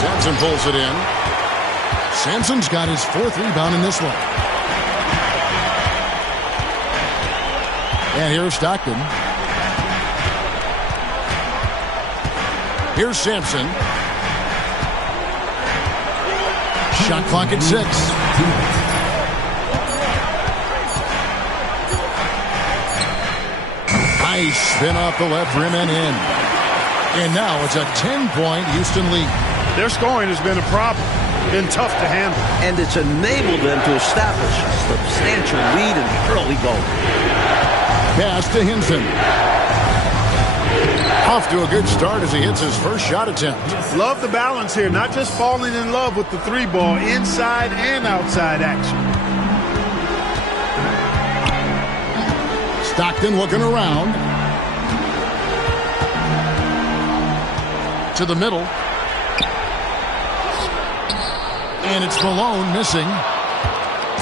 Sampson pulls it in. Sampson's got his 4th rebound in this one. And here's Stockton. Here's Sampson. Shot clock at 6. Nice spin off the left rim and in. And now it's a 10-point Houston lead. Their scoring has been a problem. Been tough to handle. And it's enabled them to establish a substantial lead in the early going. Pass to Hinton. Off to a good start as he hits his first shot attempt. Love the balance here. Not just falling in love with the 3-ball, inside and outside action. Stockton looking around. To the middle. And it's Malone missing.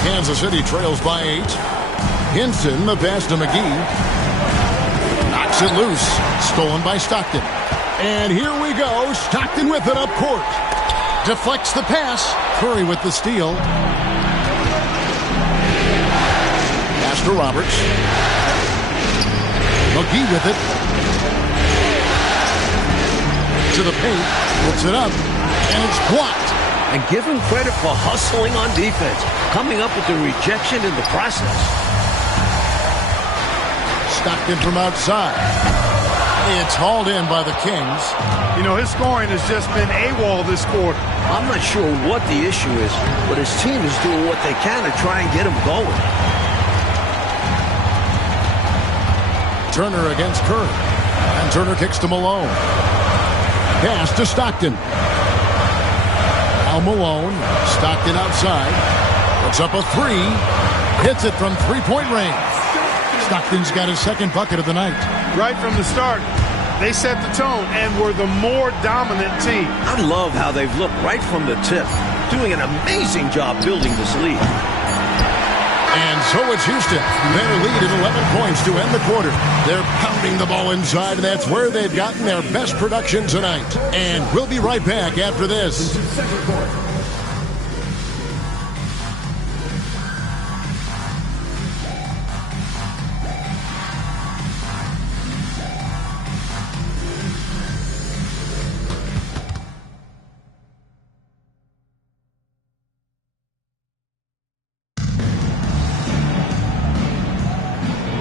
Kansas City trails by 8. Hinton, the pass to McGee. Knocks it loose. Stolen by Stockton. And here we go. Stockton with it up court. Deflects the pass. Curry with the steal. Pass to Roberts. McGee with it. To the paint. Puts it up. And it's blocked. And give him credit for hustling on defense. Coming up with the rejection in the process. Stockton from outside. It's hauled in by the Kings. You know, his scoring has just been AWOL this quarter. I'm not sure what the issue is, but his team is doing what they can to try and get him going. Turner against Curry. And Turner kicks to Malone. Pass to Stockton. Now Malone. Stockton outside. Puts up a three. Hits it from three-point range. Stockton's got his second bucket of the night. Right from the start, they set the tone and were the more dominant team. I love how they've looked right from the tip, doing an amazing job building this lead. And so it's Houston. Their lead at 11 points to end the quarter. They're pounding the ball inside, and that's where they've gotten their best production tonight. And we'll be right back after this.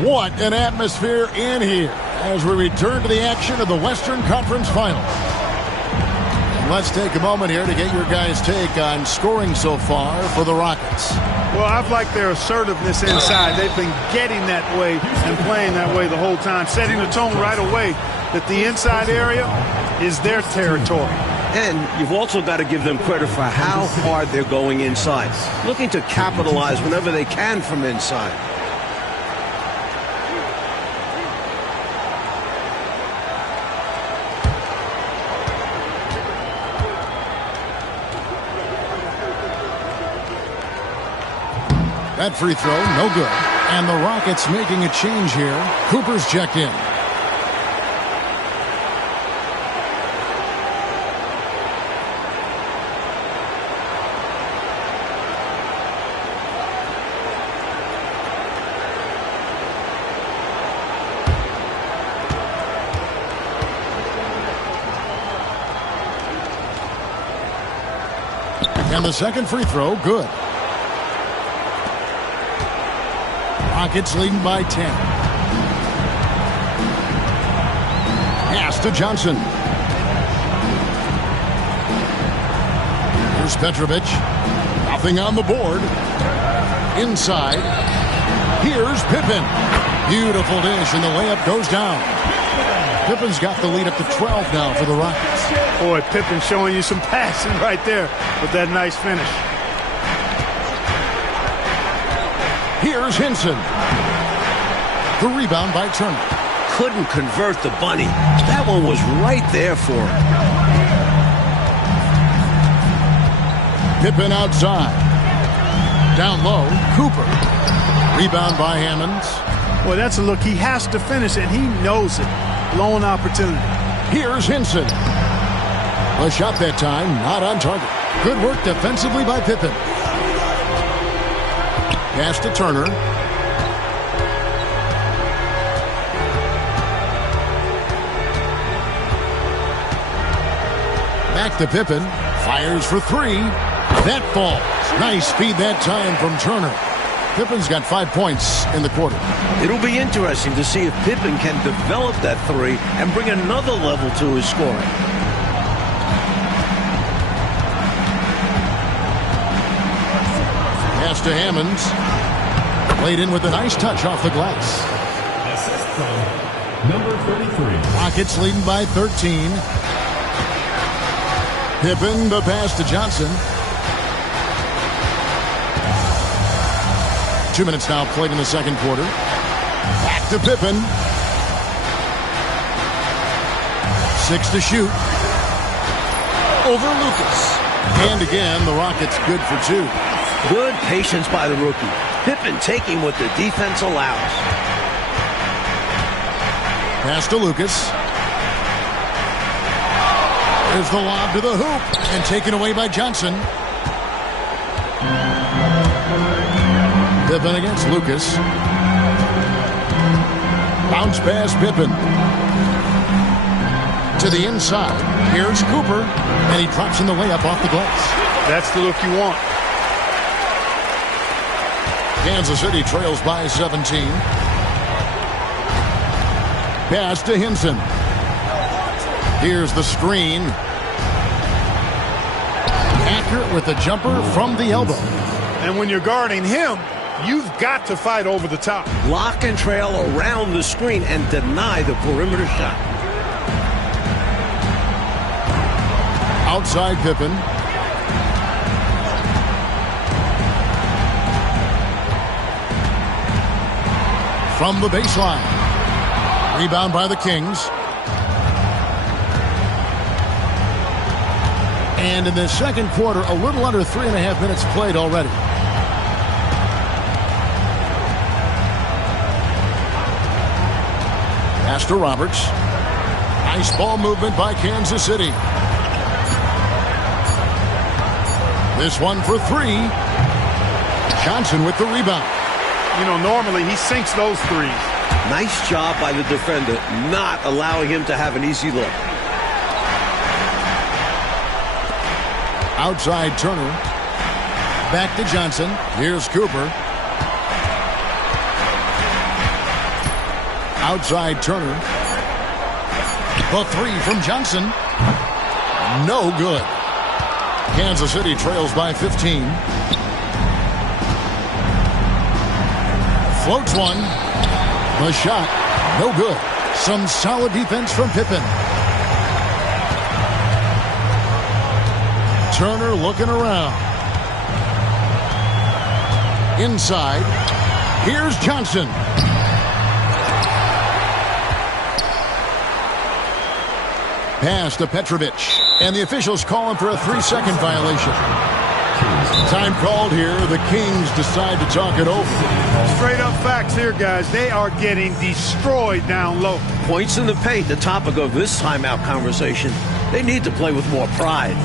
What an atmosphere in here as we return to the action of the Western Conference Finals. And let's take a moment here to get your guys' take on scoring so far for the Rockets. Well, I've liked their assertiveness inside. They've been getting that way and playing that way the whole time, setting the tone right away that the inside area is their territory. And you've also got to give them credit for how hard they're going inside, looking to capitalize whenever they can from inside. That free throw, no good. And the Rockets making a change here. Cooper's checked in. And the second free throw, good. Rockets leading by 10. Pass to Johnson. Here's Petrovic. Nothing on the board. Inside. Here's Pippen. Beautiful dish, and the layup goes down. Pippen's got the lead up to 12 now for the Rockets. Boy, Pippen showing you some passing right there with that nice finish. Here's Hinson. The rebound by Turner. Couldn't convert the bunny. That one was right there for him. Pippen outside. Down low, Cooper. Rebound by Hammonds. Boy, that's a look. He has to finish, and he knows it. Lone opportunity. Here's Hinson. A shot that time, not on target. Good work defensively by Pippen. Pass to Turner. Back to Pippen. Fires for three. That falls. Nice speed that time from Turner. Pippen's got 5 points in the quarter. It'll be interesting to see if Pippen can develop that three and bring another level to his scoring. Pass to Hammonds. Played in with a nice touch off the glass. Assist from number 33. Rockets leading by 13. Pippen, the pass to Johnson. 2 minutes now played in the second quarter. Back to Pippen. 6 to shoot. Over Lucas. And again, the Rockets good for 2. Good patience by the rookie. Pippen taking what the defense allows. Pass to Lucas. There's the lob to the hoop. And taken away by Johnson. Pippen against Lucas. Bounce pass Pippen. To the inside. Here's Cooper. And he drops in the layup off the glass. That's the look you want. Kansas City trails by 17. pass to Hinson. Here's the screen. Accurate with the jumper from the elbow. And when you're guarding him, you've got to fight over the top. Lock and trail around the screen and deny the perimeter shot. Outside Pippen. From the baseline. Rebound by the Kings. And in the second quarter, a little under 3.5 minutes played already. Pass to Roberts. Nice ball movement by Kansas City. This one for three. Johnson with the rebound. You know, normally he sinks those threes. Nice job by the defender, not allowing him to have an easy look. Outside Turner. Back to Johnson. Here's Cooper. Outside Turner. The three from Johnson. No good. Kansas City trails by 15. Floats one. The shot. No good. Some solid defense from Pippen. Turner looking around. Inside. Here's Johnson. Pass to Petrovic. And the officials call him for a 3-second violation. Time called here. The Kings decide to talk it over. Straight up facts here, guys. They are getting destroyed down low. Points in the paint, the topic of this timeout conversation. They need to play with more pride.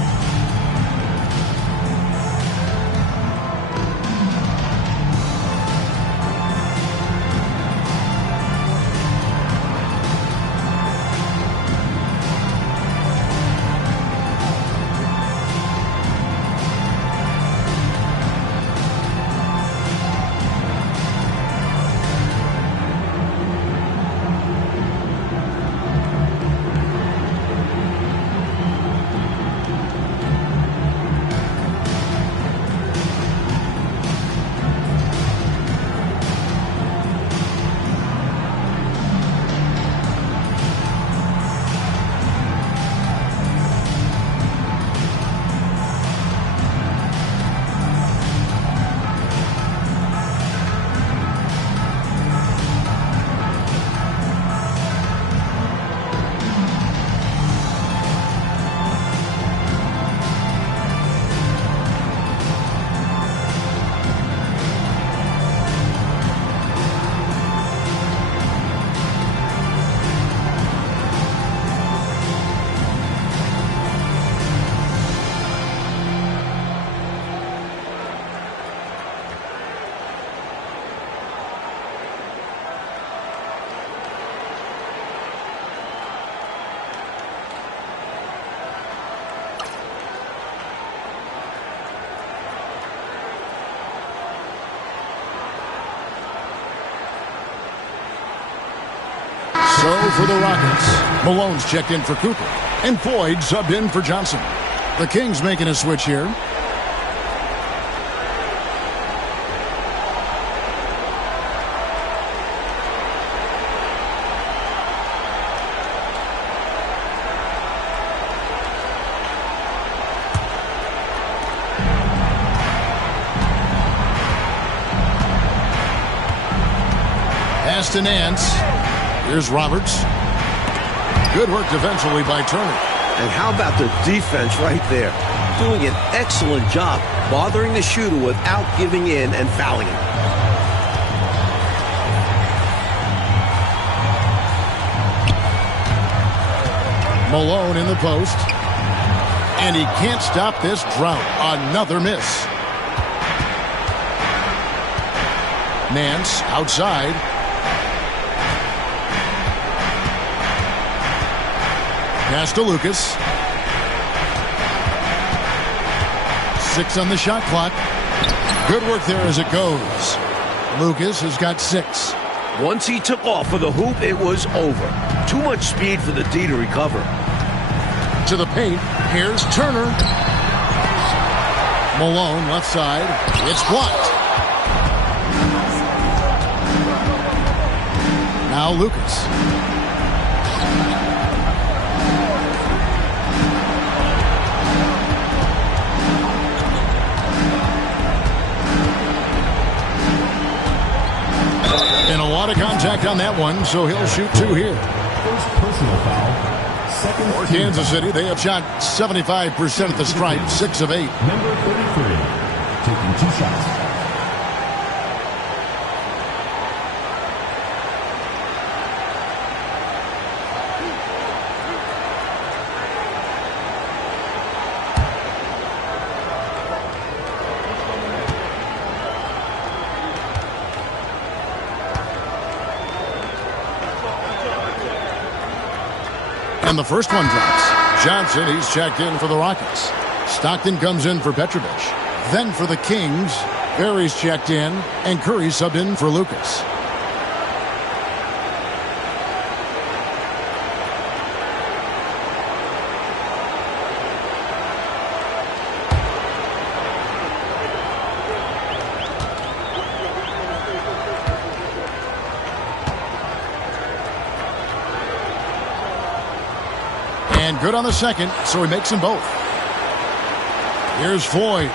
So for the Rockets, Malone's checked in for Cooper, and Floyd subbed in for Johnson. The Kings making a switch here. Pass to Nance. Here's Roberts. Good work defensively by Turner. And how about the defense right there? Doing an excellent job bothering the shooter without giving in and fouling him. Malone in the post. And he can't stop this drought. Another miss. Nance outside. Pass to Lucas. 6 on the shot clock. Good work there as it goes. Lucas has got 6. Once he took off for the hoop, it was over. Too much speed for the D to recover. To the paint. Here's Turner. Malone, left side. It's blocked. Now Lucas. And a lot of contact on that one, so he'll shoot 2 here. First personal foul. Second For Kansas City, they have shot 75% at the stripe, 6 of 8. Number 33, taking 2 shots. And the first one drops. Johnson, he's checked in for the Rockets. Stockton comes in for Petrovic. Then for the Kings, Barry's checked in, and Curry subbed in for Lucas. And good on the second, so he makes them both. Here's Floyd.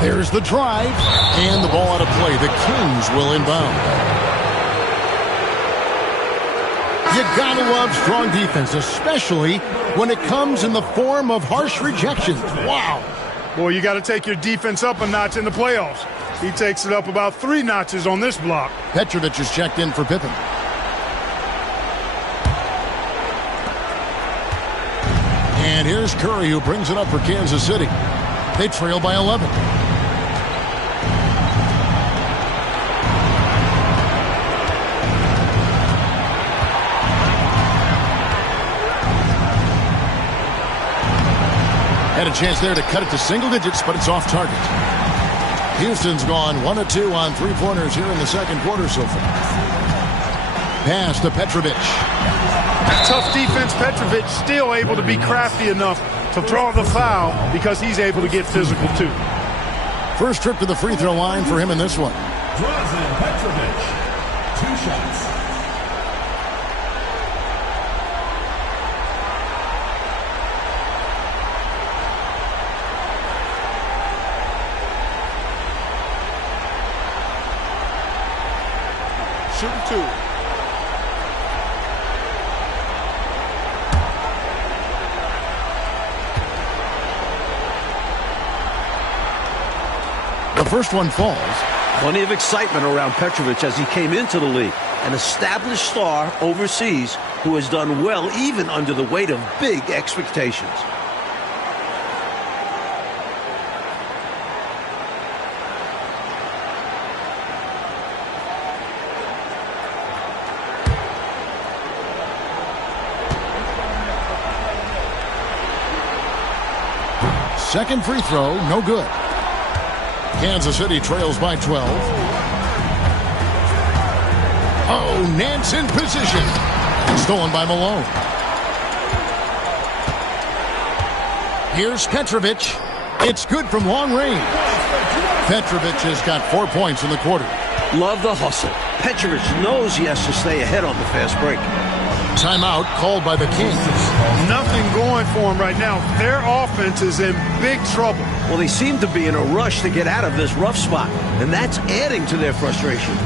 There's the drive, and the ball out of play. The Kings will inbound. You gotta love strong defense, especially when it comes in the form of harsh rejections. Wow. Boy, you got to take your defense up a notch in the playoffs. He takes it up about 3 notches on this block. Petrovic is checked in for Pippen. And here's Curry, who brings it up for Kansas City. They trail by 11. Had a chance there to cut it to single digits, but it's off target. Houston's gone 1 of 2 on 3-pointers here in the second quarter so far. Pass to Petrovic. Tough defense. Petrovic still able to be crafty enough to draw the foul because he's able to get physical too. First trip to the free throw line for him in this one. Drazen Petrovic, 2 shots. Shooting 2. The first one falls. Plenty of excitement around Petrovic as he came into the league. An established star overseas who has done well even under the weight of big expectations. Second free throw, no good. Kansas City trails by 12. Oh, Nance in position. Stolen by Malone. Here's Petrovic. It's good from long range. Petrovic has got 4 points in the quarter. Love the hustle. Petrovic knows he has to stay ahead on the fast break. Timeout called by the Kings. Nothing going for him right now. Their offense is in big trouble. Well, they seem to be in a rush to get out of this rough spot, and that's adding to their frustration.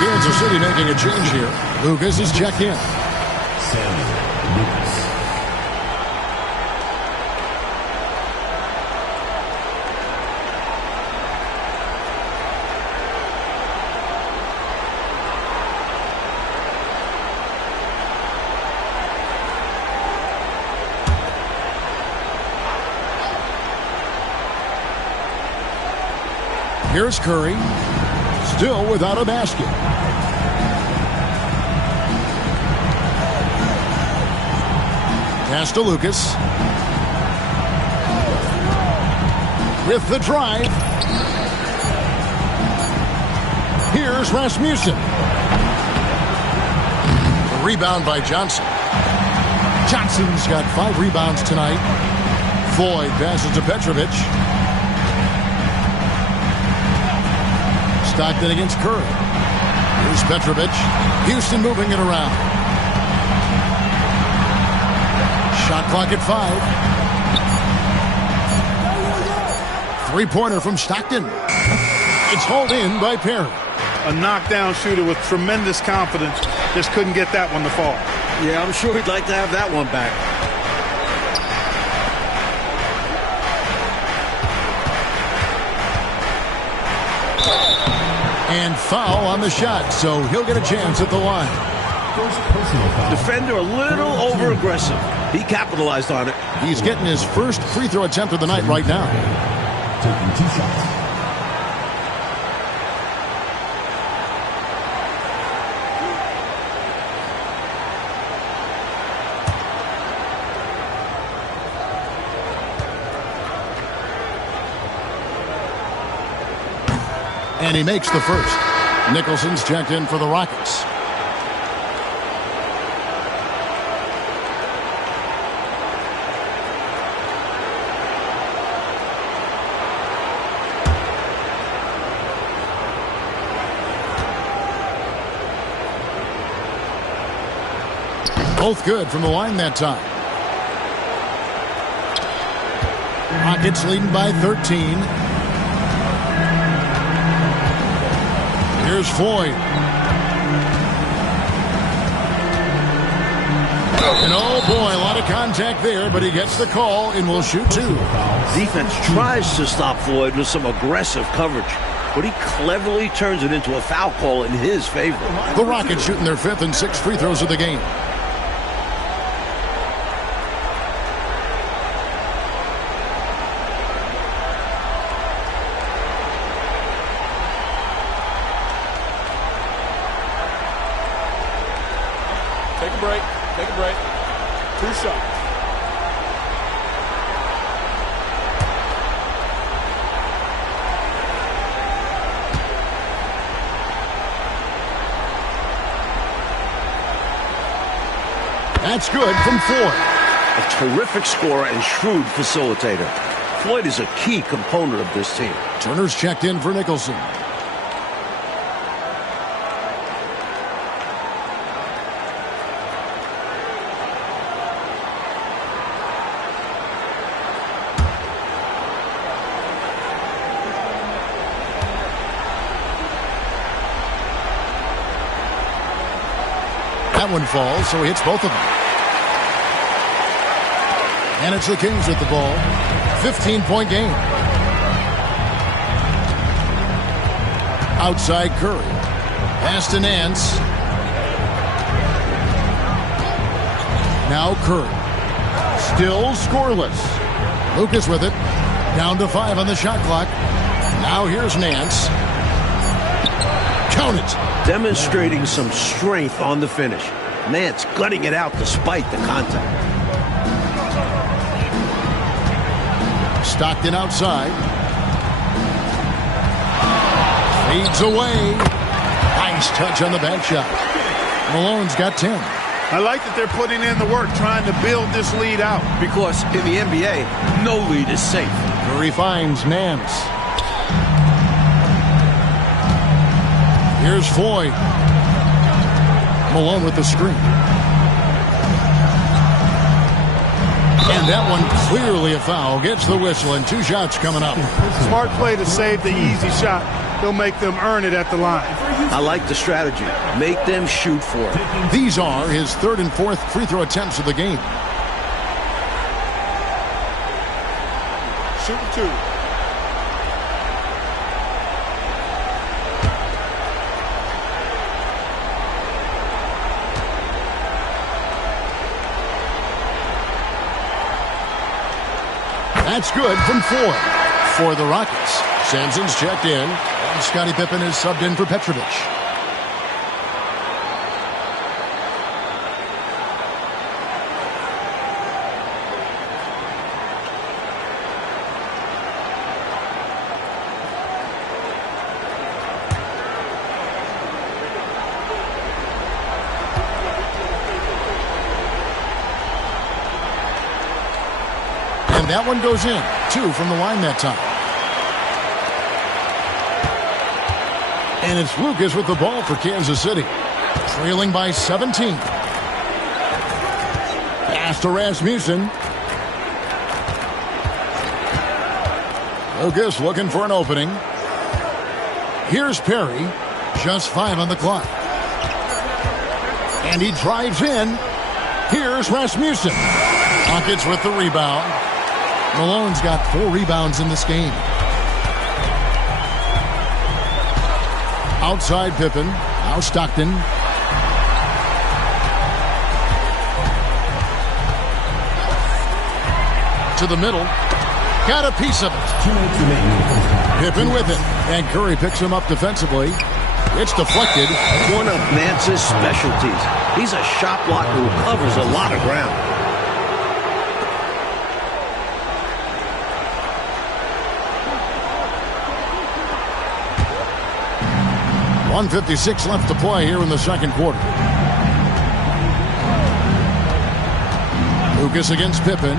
Kansas City making a change here. Lucas is checked in. Sam Lucas. Here's Curry. Still without a basket. Pass to Lucas. With the drive. Here's Rasmussen. A rebound by Johnson. Johnson's got 5 rebounds tonight. Floyd passes to Petrovic. Stockton against Curry. Here's Petrovic. Houston moving it around. Shot clock at 5. Three-pointer from Stockton. It's hauled in by Perry. A knockdown shooter with tremendous confidence. Just couldn't get that one to fall. Yeah, I'm sure he'd like to have that one back. And foul on the shot, so he'll get a chance at the line. First personal foul. Defender a little over-aggressive. He capitalized on it. He's getting his first free throw attempt of the night right now. Taking 2 shots. And he makes the first. Nicholson's checked in for the Rockets. Both good from the line that time. Rockets leading by 13. Here's Floyd. And oh boy, a lot of contact there, but he gets the call and will shoot 2. Defense tries to stop Floyd with some aggressive coverage, but he cleverly turns it into a foul call in his favor. The Rockets shooting their 5th and 6th free throws of the game. Take a break. Take a break. 2 shots. That's good from Floyd. A terrific scorer and shrewd facilitator. Floyd is a key component of this team. Turner's checked in for Nicholson. That one falls, so he hits both of them. And it's the Kings with the ball. 15-point game. Outside Curry. Pass to Nance. Now Curry. Still scoreless. Lucas with it. Down to 5 on the shot clock. Now here's Nance. Count it. Demonstrating some strength on the finish. Nance gutting it out despite the contact. Stockton outside. Fades away. Nice touch on the back shot. Malone's got 10. I like that they're putting in the work, trying to build this lead out. Because in the NBA, no lead is safe. Curry finds Nance. Here's Floyd. Malone with the screen. And that one clearly a foul. Gets the whistle and 2 shots coming up. Smart play to save the easy shot. he'll make them earn it at the line. I like the strategy. Make them shoot for it. These are his third and fourth free throw attempts of the game. Shooting 2. That's good from 4 for the Rockets. Sampson's checked in, and Scottie Pippen is subbed in for Petrovic. And that one goes in. 2 from the line that time. And it's Lucas with the ball for Kansas City. Trailing by 17. Pass to Rasmussen. Lucas looking for an opening. Here's Perry. Just 5 on the clock. And he drives in. Here's Rasmussen. Rockets with the rebound. Malone's got 4 rebounds in this game. Outside Pippen. Now Stockton. To the middle. Got a piece of it. Pippen with it. And Curry picks him up defensively. It's deflected. One of Nance's specialties. He's a shot blocker who covers a lot of ground. .156 left to play here in the second quarter. Lucas against Pippen.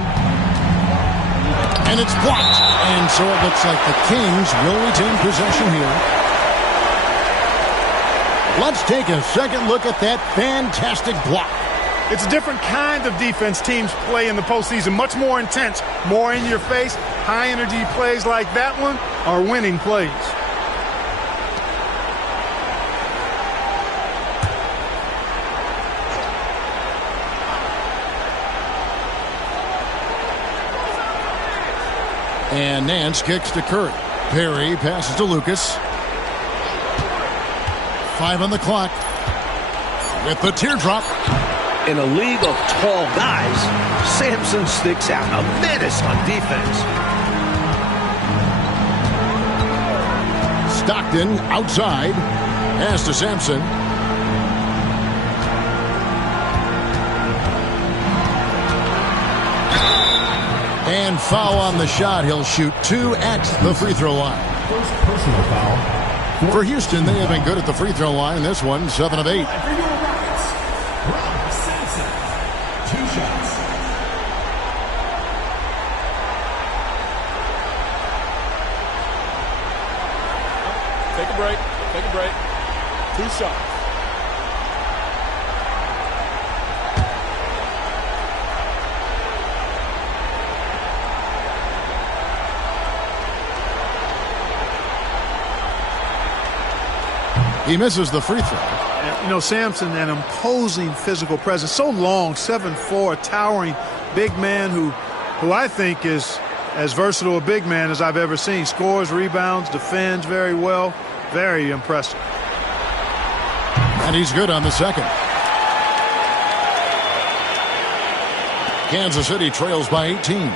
And it's blocked. And so it looks like the Kings will retain possession here. Let's take a second look at that fantastic block. It's a different kind of defense teams play in the postseason. Much more intense, more in your face. High energy plays like that one are winning plays. And Nance kicks to Curry. Perry passes to Lucas. 5 on the clock. With the teardrop. In a league of tall guys, Sampson sticks out. A menace on defense. Stockton outside. Pass to Sampson. And foul on the shot. He'll shoot 2 at the free throw line. First personal foul. For Houston, they have been good at the free throw line. This one, 7 of 8. For your Rockets, Rob Sampson. 2 shots. Take a break. Take a break. 2 shots. He misses the free throw. And, you know, Sampson, an imposing physical presence. So long, 7'4", towering big man who I think is as versatile a big man as I've ever seen. Scores, rebounds, defends very well. Very impressive. And he's good on the second. Kansas City trails by 18.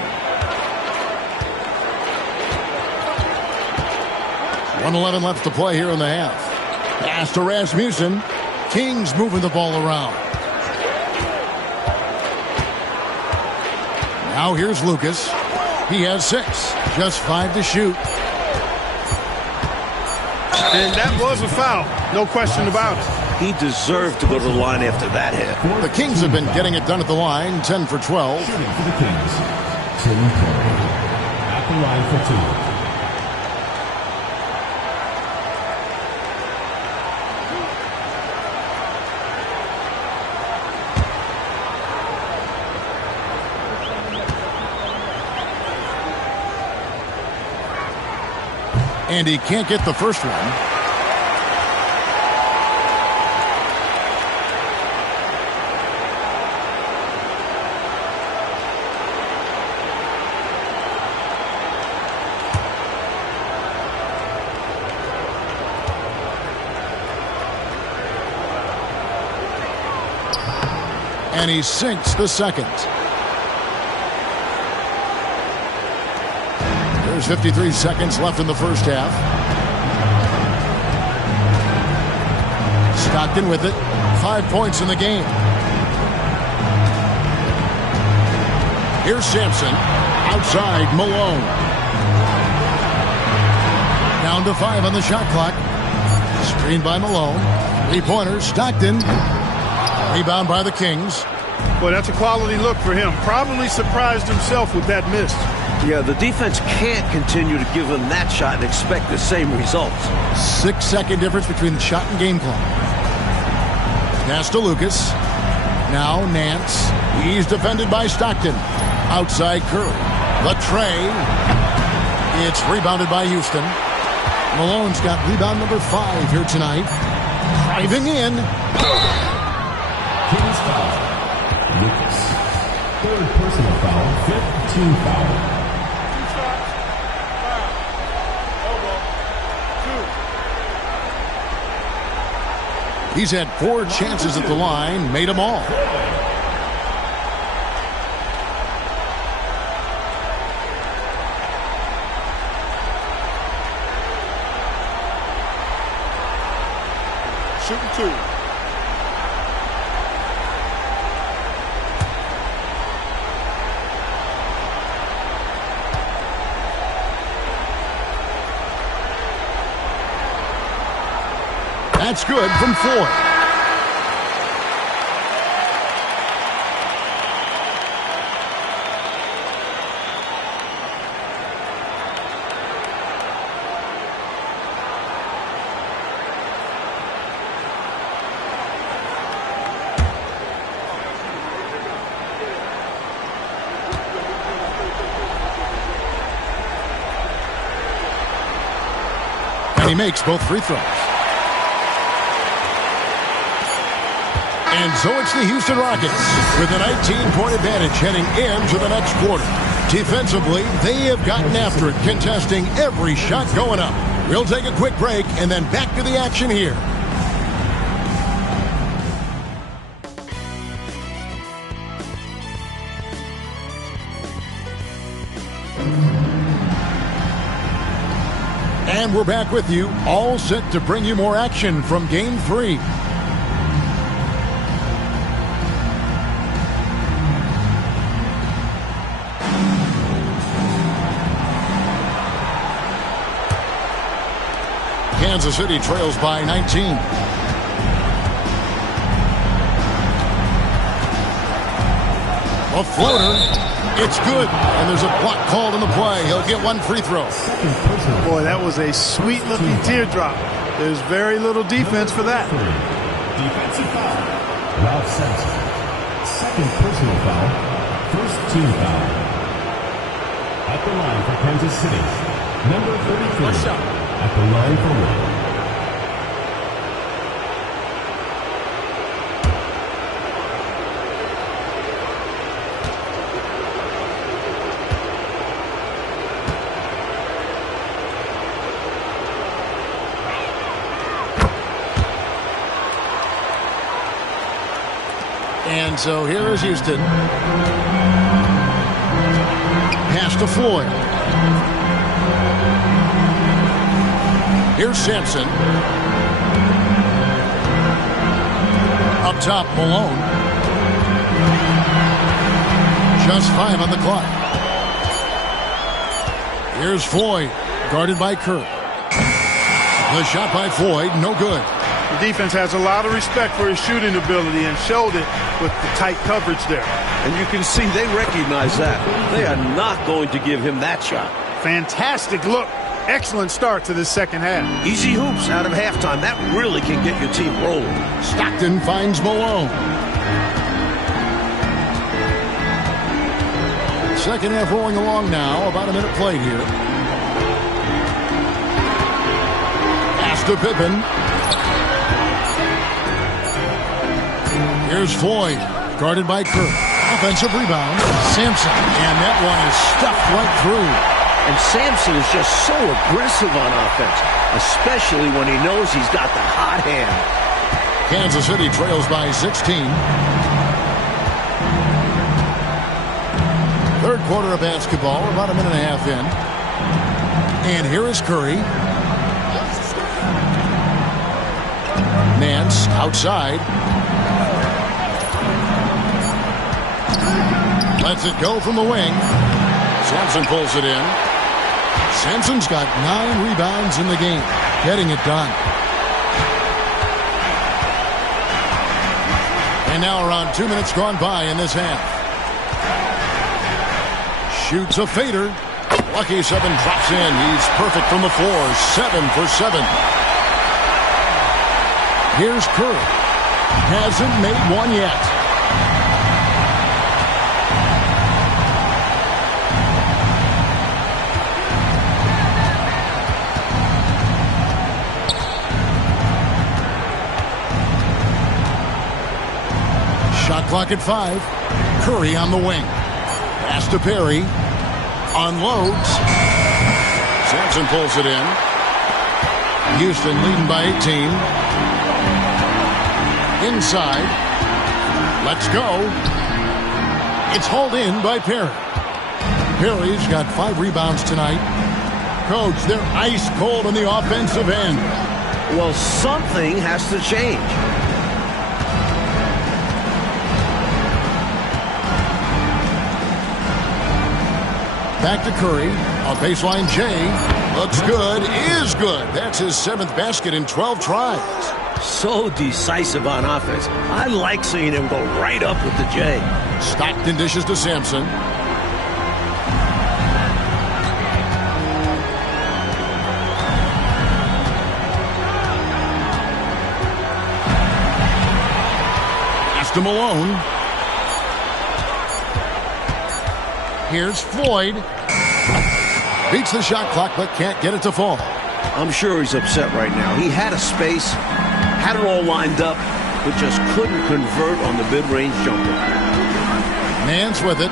1:11 left to play here in the half. Pass to Rasmussen. Kings moving the ball around. Now here's Lucas. He has 6. Just 5 to shoot. And that was a foul. No question about it. He deserved to go to the line after that hit. The Kings have been getting it done at the line. 10 for 12. Shooting for the Kings, Tim Curry. At the line for 2. And he can't get the first one. And he sinks the second. There's 53 seconds left in the first half. Stockton with it. 5 points in the game. Here's Sampson. Outside, Malone. Down to 5 on the shot clock. Screened by Malone. 3-pointers. Stockton. Rebound by the Kings. Boy, that's a quality look for him. Probably surprised himself with that miss. Yeah, the defense can't continue to give him that shot and expect the same results. 6-second difference between the shot and game clock. Pass to Lucas. Now Nance. He's defended by Stockton. Outside Curry. The tray. It's rebounded by Houston. Malone's got rebound number 5 here tonight. Driving in. Kings foul. Lucas. Third personal foul. 5th team foul. He's had 4 chances at the line, made them all. Shooting 2. That's good from Floyd. And he makes both free throws. And so it's the Houston Rockets with a 19-point advantage heading into the next quarter. Defensively, they have gotten after it, contesting every shot going up. We'll take a quick break and then back to the action here. And we're back with you, all set to bring you more action from Game 3. Kansas City trails by 19. A floater. It's good. And there's a block called on the play. He'll get 1 free throw. Boy, that was a sweet-looking teardrop. There's very little defense for that. Defensive foul. Ralph Sampson. Second personal foul. First team foul. At the line for Kansas City. Number 33. At the line for one. And so here is Houston. Pass to Floyd. Here's Sampson. Up top, Malone. Just 5 on the clock. Here's Floyd, guarded by Kerr. The shot by Floyd, no good. The defense has a lot of respect for his shooting ability and showed it with the tight coverage there. And you can see they recognize that. They are not going to give him that shot. Fantastic look. Excellent start to this second half. Easy hoops out of halftime. That really can get your team rolling. Stockton finds Malone. Second half rolling along now. About a minute played here. Pass to Pippen. Here's Floyd, guarded by Kerr. Offensive rebound, Sampson, and that one is stuffed right through. And Sampson is just so aggressive on offense, especially when he knows he's got the hot hand. Kansas City trails by 16. Third quarter of basketball, about a minute and a half in. And here is Curry. Nance outside. Lets it go from the wing. Sampson pulls it in. Sampson's got 9 rebounds in the game, getting it done. And now around 2 minutes gone by in this half. Shoots a fader. Lucky 7 drops in. He's perfect from the floor. 7 for 7. Here's Curry. Hasn't made one yet. Shot clock at 5. Curry on the wing. Pass to Perry. Unloads. Sampson pulls it in. Houston leading by 18. Inside. Let's go. It's hauled in by Perry. Perry's got 5 rebounds tonight. Coach, they're ice cold on the offensive end. Well, something has to change. Back to Curry. On baseline, Jay. Looks good. Is good. That's his 7th basket in 12 tries. So decisive on offense. I like seeing him go right up with the J. Stockton dishes to Sampson. Pass to Malone. Here's Floyd. Beats the shot clock, but can't get it to fall. I'm sure he's upset right now. He had a space, had it all lined up, but just couldn't convert on the mid-range jumper. Nance with it.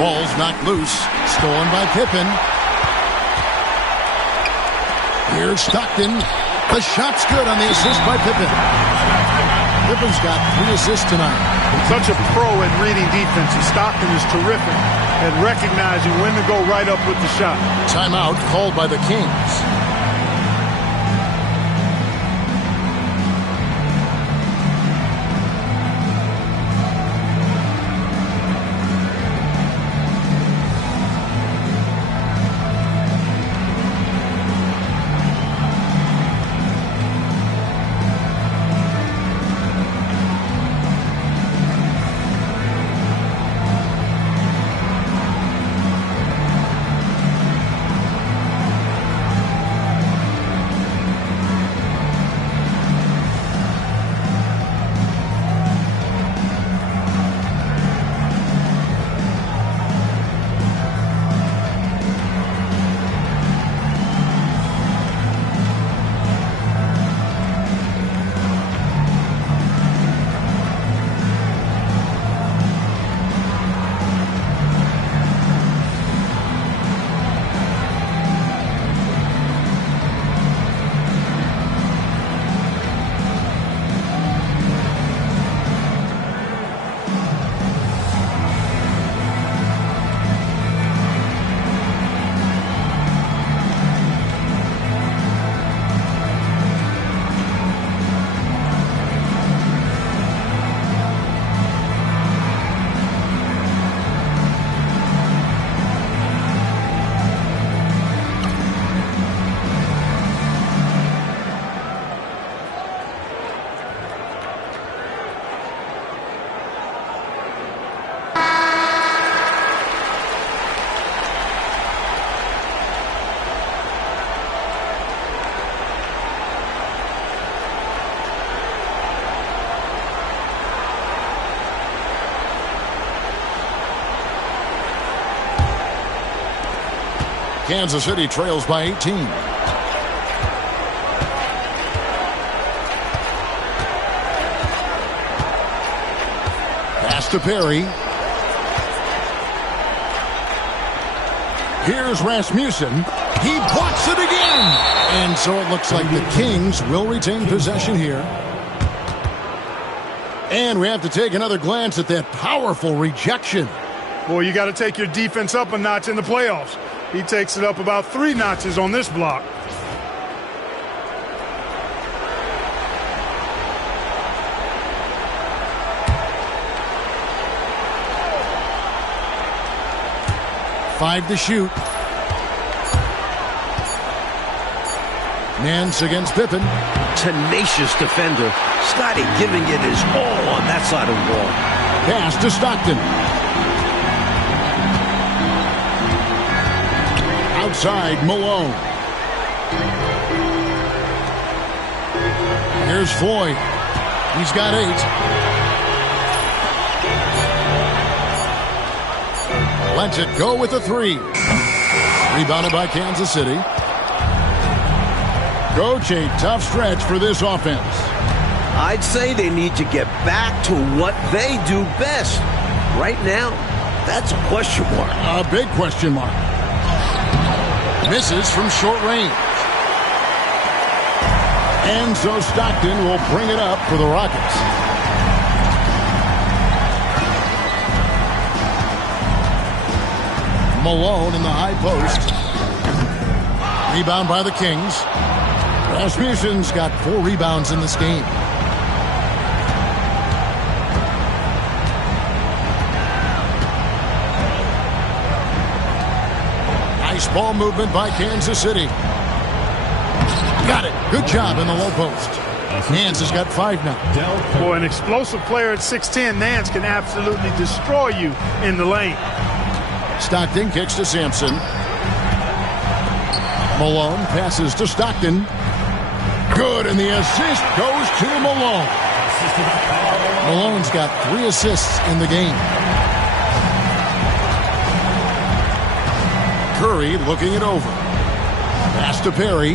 Ball's knocked loose. Stolen by Pippen. Here's Stockton. The shot's good on the assist by Pippen. Pippen's got 3 assists tonight. Such a pro at reading defenses. Stockton is terrific at recognizing when to go right up with the shot. Timeout called by the Kings. Kansas City trails by 18. Pass to Perry. Here's Rasmussen. He blocks it again. And so it looks like the Kings will retain possession here. And we have to take another glance at that powerful rejection. Boy, you got to take your defense up a notch in the playoffs. He takes it up about 3 notches on this block. Five to shoot. Nance against Pippen. Tenacious defender. Scotty giving it his all on that side of the ball. Pass to Stockton. Outside, Malone. Here's Floyd. He's got 8. Lets it go with a 3. Rebounded by Kansas City. Coach, a tough stretch for this offense. I'd say they need to get back to what they do best. Right now, that's a question mark. A big question mark. Misses from short range. And so Stockton will bring it up for the Rockets. Malone in the high post. Rebound by the Kings. Rasmussen's got 4 rebounds in this game. Nice ball movement by Kansas City. Got it. Good job in the low post. Nance has got 5 now. Boy, an explosive player at 6'10", Nance can absolutely destroy you in the lane. Stockton kicks to Sampson. Malone passes to Stockton. Good, and the assist goes to Malone. Malone's got 3 assists in the game. Curry looking it over. Pass to Perry.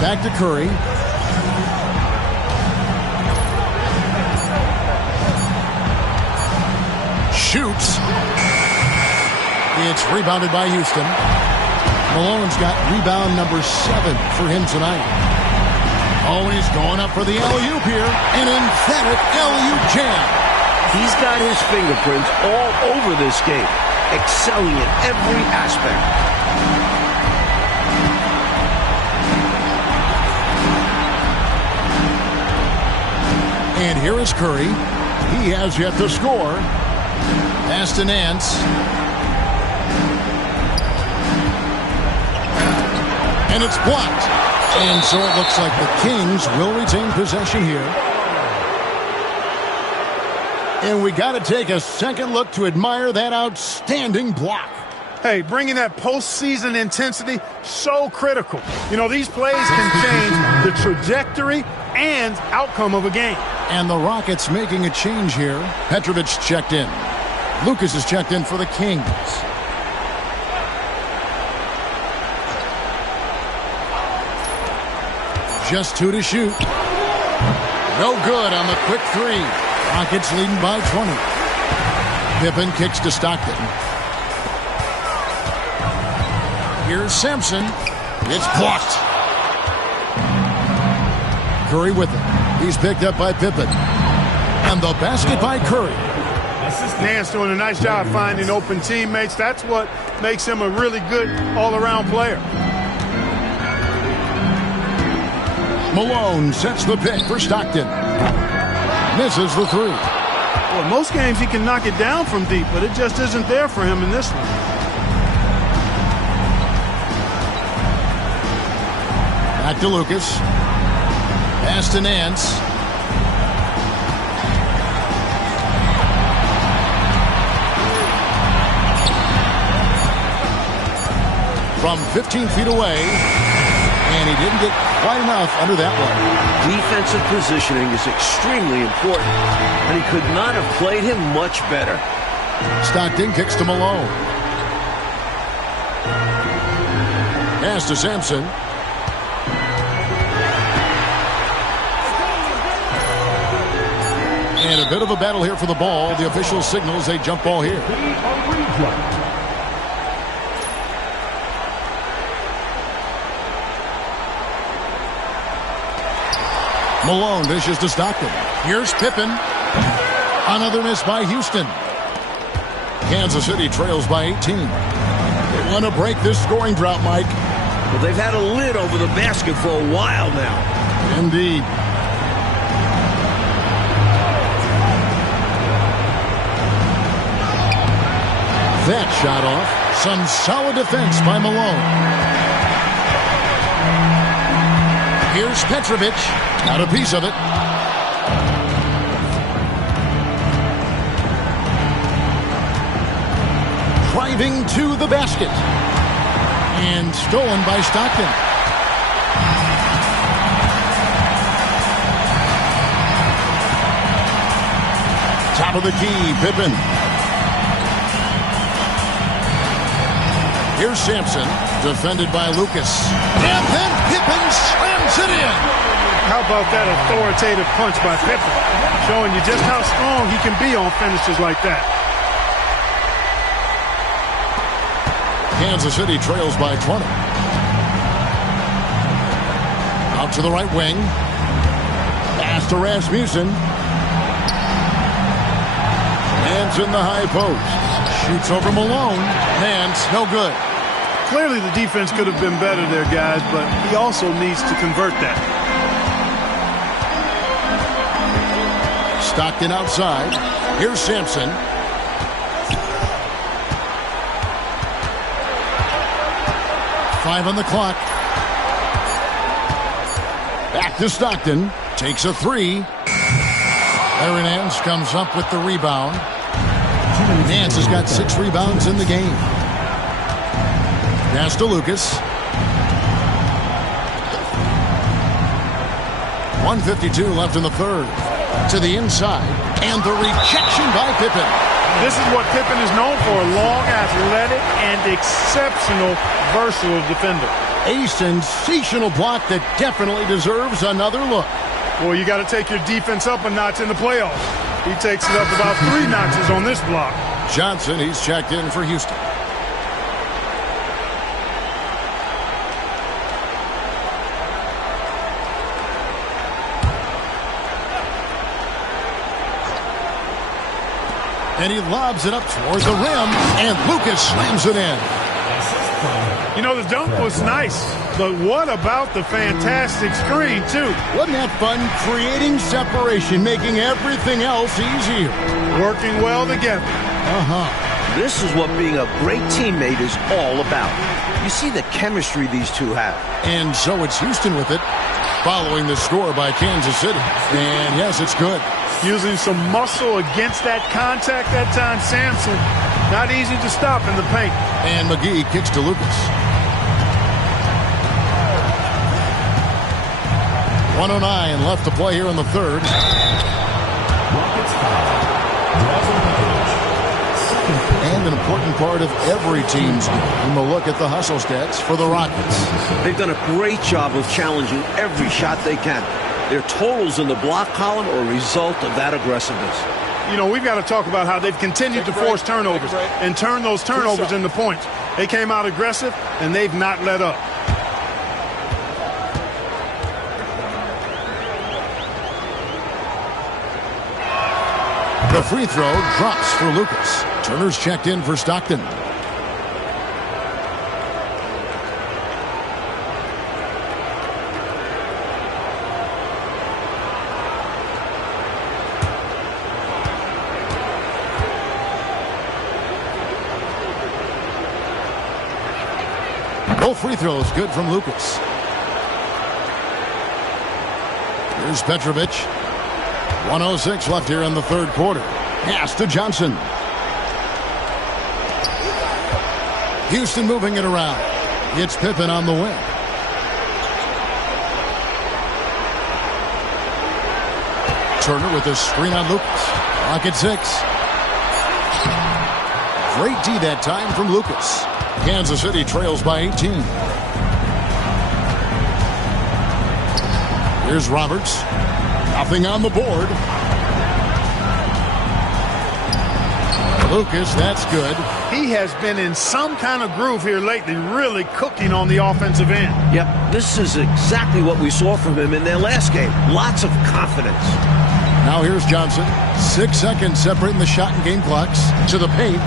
Back to Curry. Shoots. It's rebounded by Houston. Malone's got rebound number 7 for him tonight. Oh, he's going up for the alley-oop here. An emphatic alley-oop jam. He's got his fingerprints all over this game, excelling in every aspect. And here is Curry. He has yet to score. Pass to Nance. And it's blocked. And so it looks like the Kings will retain possession here. And we got to take a second look to admire that outstanding block. Hey, bringing that postseason intensity, so critical. You know, these plays can change the trajectory and outcome of a game. And the Rockets making a change here. Petrovic checked in. Lucas is checked in for the Kings. Just 2 to shoot. No good on the quick 3. Rockets leading by 20. Pippen kicks to Stockton. Here's Sampson. It's blocked. Curry with it. He's picked up by Pippen. And the basket by Curry. Nance doing a nice job finding open teammates. That's what makes him a really good all-around player. Malone sets the pick for Stockton. Misses the 3. Well, most games he can knock it down from deep, but it just isn't there for him in this one. Back to Lucas. Pass to Nance. From 15 feet away. And he didn't get quite enough under that one. Defensive positioning is extremely important. and he could not have played him much better. Stockton kicks to Malone. Pass to Sampson. And a bit of a battle here for the ball. The official signals a jump ball here. Malone dishes to Stockton. Here's Pippen. Another miss by Houston. Kansas City trails by 18. They want to break this scoring drought, Mike. Well, they've had a lid over the basket for a while now. Indeed. That shot off. Some solid defense by Malone. Here's Petrovic. Got a piece of it. Driving to the basket. And stolen by Stockton. Top of the key, Pippen. Here's Sampson, defended by Lucas. And then Pippen slams it in. How about that authoritative punch by Pippen? Showing you just how strong he can be on finishes like that. Kansas City trails by 20. Out to the right wing. Pass to Rasmussen. Hands in the high post. Shoots over Malone. Hands no good. Clearly the defense could have been better there, guys, but he also needs to convert that. Stockton outside. Here's Sampson. Five on the clock. Back to Stockton. Takes a three. Larry Nance comes up with the rebound. Nance has got 6 rebounds in the game. Pass to Lucas. 1:52 left in the third. To the inside. And the rejection by Pippen. This is what Pippen is known for. A long, athletic, and exceptional, versatile defender. A sensational block that definitely deserves another look. Well, you got to take your defense up a notch in the playoffs. He takes it up about 3 notches on this block. Johnson, he's checked in for Houston. And he lobs it up toward the rim, and Lucas slams it in. You know, the dunk was nice, but what about the fantastic screen, too? Wasn't that fun? Creating separation, making everything else easier. Working well together. This is what being a great teammate is all about. You see the chemistry these two have. And so it's Houston with it, following the score by Kansas City. And yes, it's good. Using some muscle against that contact that time, Sampson. Not easy to stop in the paint. And McGee kicks to Lucas. 1:09 left to play here in the third. And an important part of every team's game. We'll look at the hustle stats for the Rockets. They've done a great job of challenging every shot they can. Their totals in the block column are a result of that aggressiveness. You know, we've got to talk about how they've continued to force turnovers and turn those turnovers into points. They came out aggressive, and they've not let up. The free throw drops for Lucas. Turner's checked in for Stockton. Both free throws good from Lucas. Here's Petrovic. 1:06 left here in the third quarter. Pass to Johnson. Houston moving it around. It's Pippen on the wing. Turner with a screen on Lucas. Clock at 6. Great D that time from Lucas. Kansas City trails by 18. Here's Roberts. Nothing on the board. Lucas, that's good. He has been in some kind of groove here lately, really cooking on the offensive end. Yep, this is exactly what we saw from him in their last game. Lots of confidence. Now here's Johnson. 6 seconds separating the shot and game clocks. To the paint.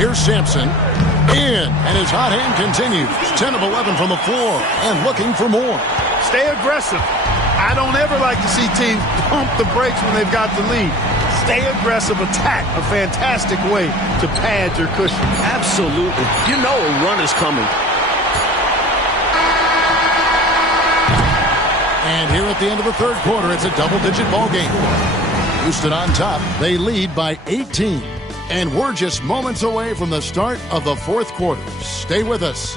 Here's Sampson. In, and his hot hand continues. 10 of 11 from the floor, and looking for more. Stay aggressive. I don't ever like to see teams pump the brakes when they've got the lead. Stay aggressive, attack. A fantastic way to pad your cushion. Absolutely. You know a run is coming. And here at the end of the third quarter, it's a double-digit ball game. Houston on top. They lead by 18. And we're just moments away from the start of the fourth quarter. Stay with us.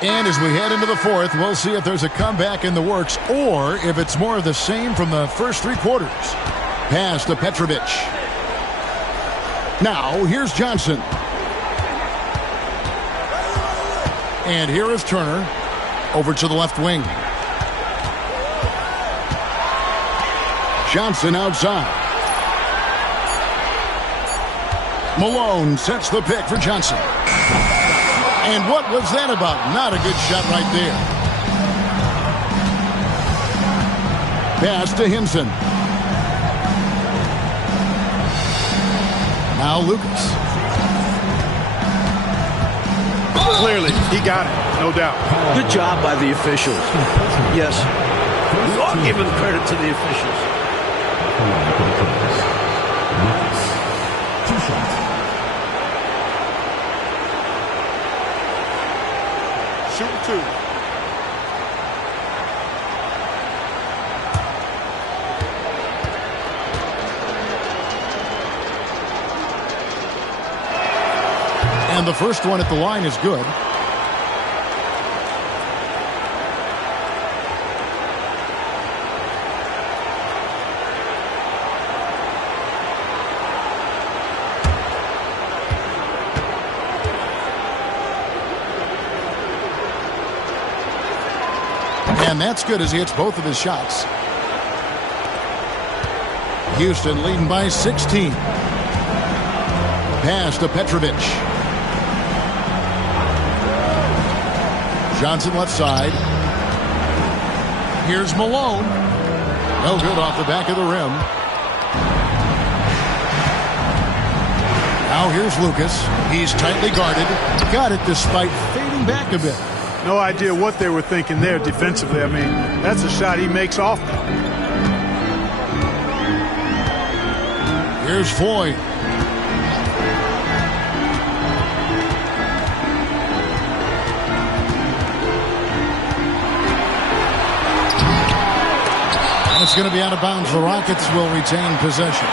And as we head into the fourth, we'll see if there's a comeback in the works or if it's more of the same from the first three quarters. Pass to Petrovic. Now, here's Johnson. And here is Turner. Over to the left wing. Johnson outside. Malone sets the pick for Johnson. And what was that about? Not a good shot right there. Pass to Hinson. Now Lucas. Clearly, he got it, no doubt. Good job by the officials. Yes, we are giving credit to the officials. Lucas. 2 shots. Shooting 2. And the first one at the line is good. And that's good as he hits both of his shots. Houston leading by 16. Pass to Petrovic. Johnson left side. Here's Malone. No good off the back of the rim. Now here's Lucas. He's tightly guarded. Got it despite fading back a bit. No idea what they were thinking there defensively. I mean, that's a shot he makes often. Here's Floyd. It's going to be out of bounds. The Rockets will retain possession.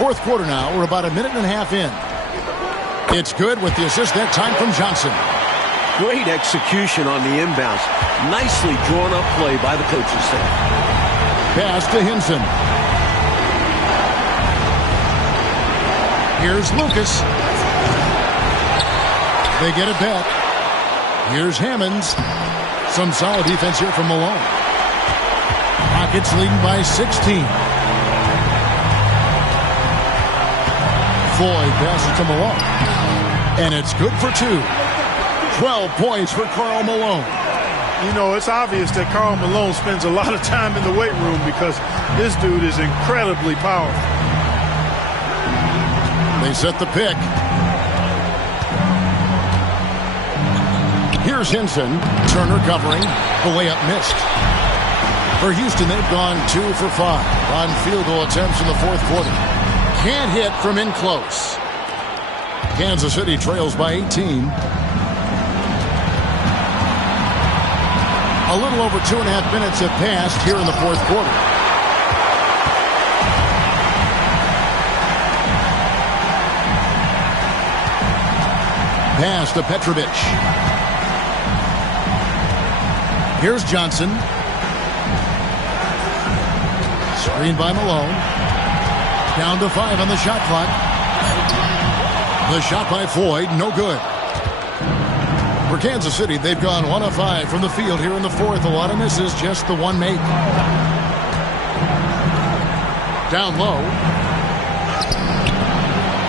Fourth quarter now. We're about a minute and a half in. It's good with the assist that time from Johnson. Great execution on the inbounds. Nicely drawn up play by the coaching staff. Pass to Hinson. Here's Lucas. They get it back. Here's Hammonds. Some solid defense here from Malone. Rockets leading by 16. Floyd passes to Malone. And it's good for 2. 12 points for Karl Malone. You know, it's obvious that Karl Malone spends a lot of time in the weight room because this dude is incredibly powerful. They set the pick. Here's Hinson. Turner covering. The layup missed. For Houston, they've gone 2 for 5 on field goal attempts in the fourth quarter. Can't hit from in close. Kansas City trails by 18. A little over 2.5 minutes have passed here in the fourth quarter. Pass to Petrovic. Here's Johnson. Screen by Malone. Down to 5 on the shot clock. The shot by Floyd, no good. For Kansas City, they've gone 1 of 5 from the field here in the fourth. A lot of misses, just the one make. Down low.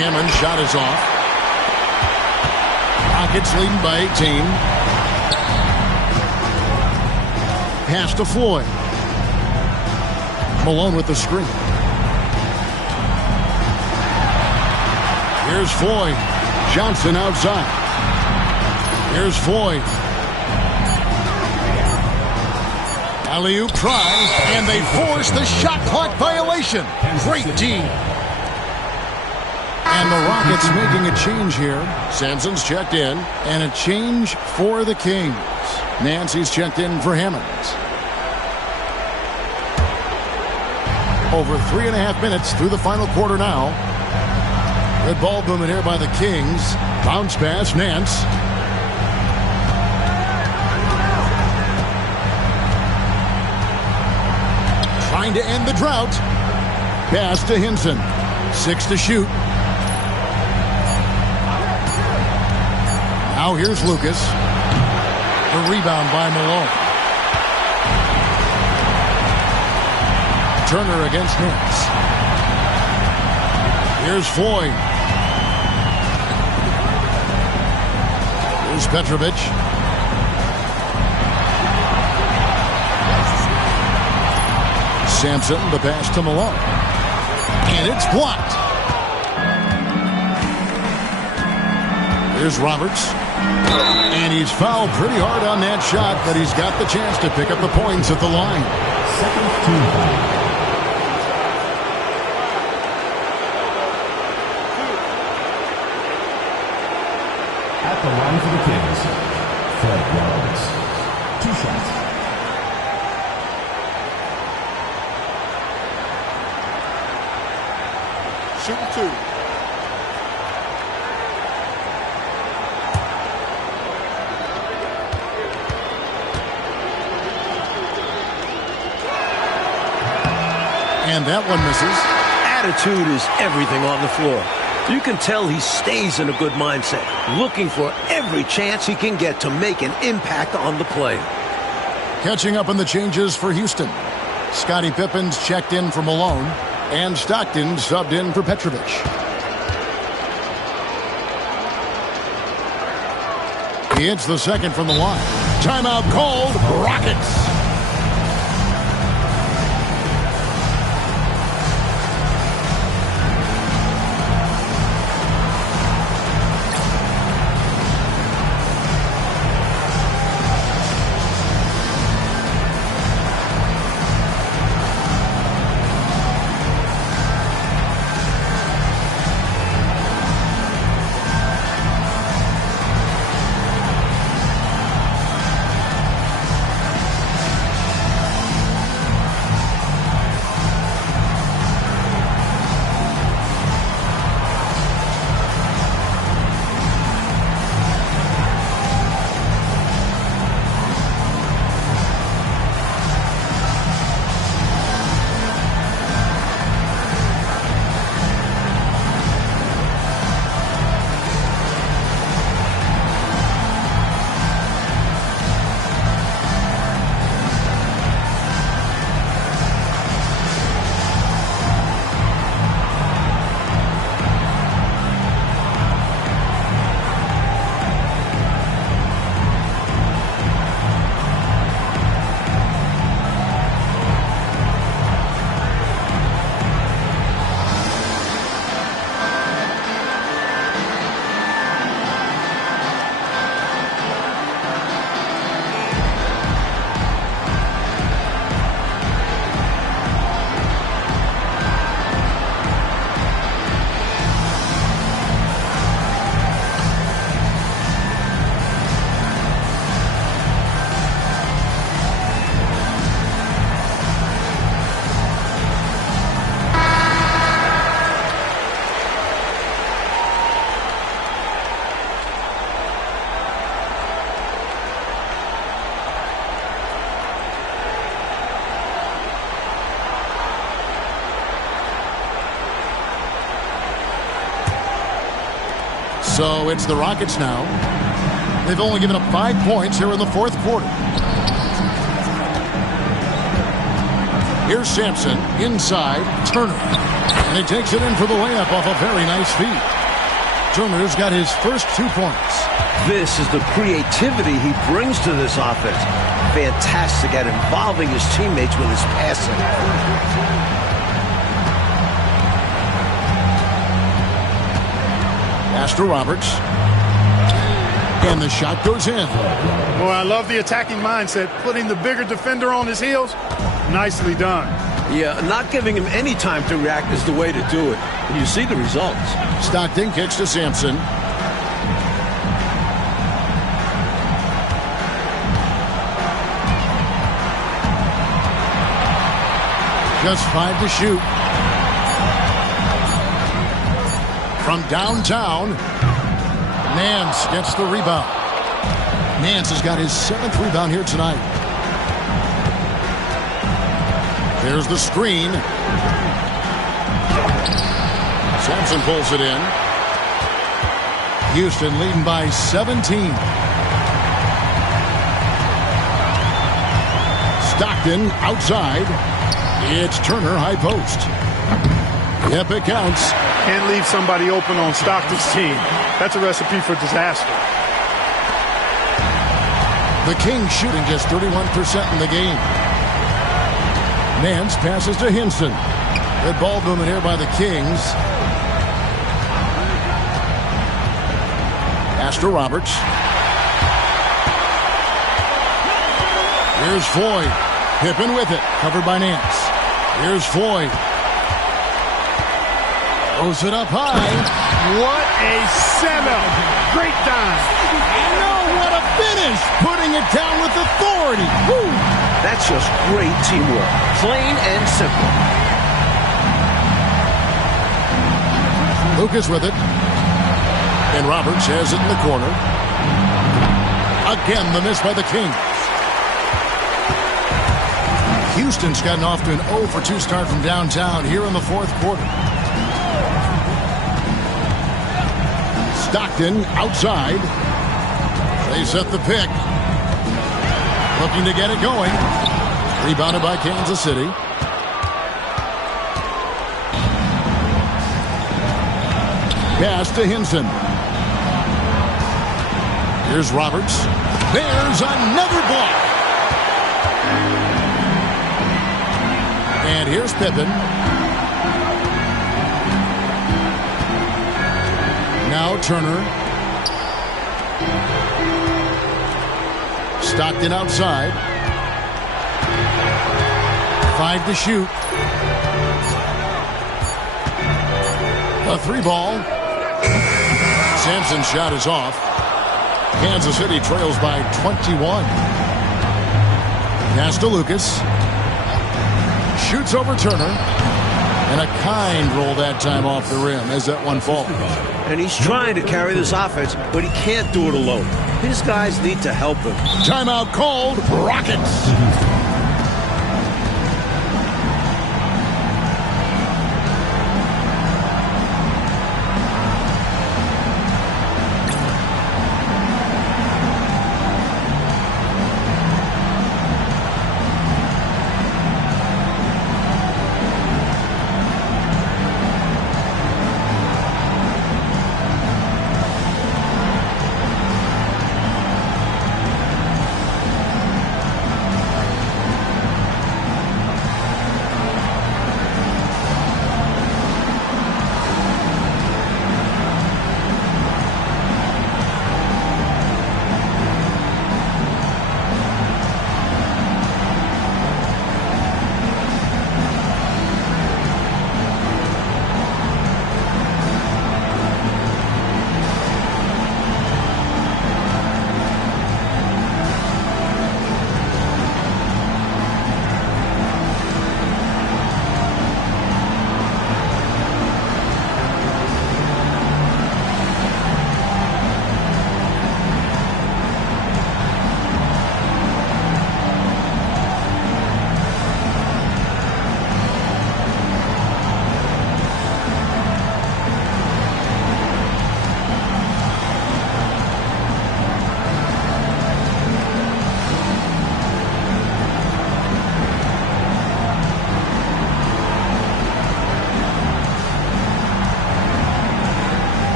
Hammond's shot is off. Rockets leading by 18. Pass to Floyd. Malone with the screen. Here's Floyd. Johnson outside. Here's Floyd. Alley-oop try, and they force the shot clock violation. Great D. And the Rockets making a change here. Sampson's checked in, and a change for the Kings. Nancy's checked in for Hammonds. Over 3.5 minutes through the final quarter now. Good ball movement here by the Kings. Bounce pass, Nance. Trying to end the drought. Pass to Hinson. 6 to shoot. Now here's Lucas. The rebound by Malone. Turner against Nance. Here's Floyd. Here's Petrovic. Sampson, the pass to Malone. And it's blocked. Here's Roberts. And he's fouled pretty hard on that shot, but he's got the chance to pick up the points at the line. Second team foul. At the line for the Kings, Fred Roberts. 2 shots. Shooting 2. And that one misses. Attitude is everything on the floor. You can tell he stays in a good mindset, looking for every chance he can get to make an impact on the play. Catching up on the changes for Houston. Scottie Pippen's checked in for Malone, and Stockton subbed in for Petrovic. He hits the second from the line. Timeout called. Rockets. So it's the Rockets now. They've only given up 5 points here in the fourth quarter. Here's Sampson inside Turner. And he takes it in for the layup off a very nice feed. Turner's got his first 2 points. This is the creativity he brings to this offense. Fantastic at involving his teammates with his passing. Pass to Roberts. And the shot goes in. Boy, I love the attacking mindset. Putting the bigger defender on his heels. Nicely done. Yeah, not giving him any time to react is the way to do it. And you see the results. Stockton kicks to Sampson. Just 5 to shoot. From downtown, Nance gets the rebound. Nance has got his 7th rebound here tonight. There's the screen. Sampson pulls it in. Houston leading by 17. Stockton outside. It's Turner, high post. Yep, it counts. Can't leave somebody open on Stockton's team. That's a recipe for disaster. The Kings shooting just 31% in the game. Nance passes to Hinson. Good ball movement here by the Kings. Pass to Roberts. Here's Floyd. Pippen with it. Covered by Nance. Here's Floyd. Throws it up high. What a setup. Great dime. No, what a finish. Putting it down with authority. Woo. That's just great teamwork. Plain and simple. Lucas with it. And Roberts has it in the corner. Again, the miss by the Kings. Houston's gotten off to an 0 for 2 start from downtown here in the fourth quarter. Stockton outside. They set the pick. Looking to get it going. Rebounded by Kansas City. Pass to Hinson. Here's Roberts. There's another block. And here's Pippen. Now Turner. Stockton outside. 5 to shoot. A 3 ball. Sampson's shot is off. Kansas City trails by 21. Pass to Lucas. Shoots over Turner. And a kind roll that time off the rim as that one falls. And he's trying to carry this offense, but he can't do it alone. His guys need to help him. Timeout called. Rockets.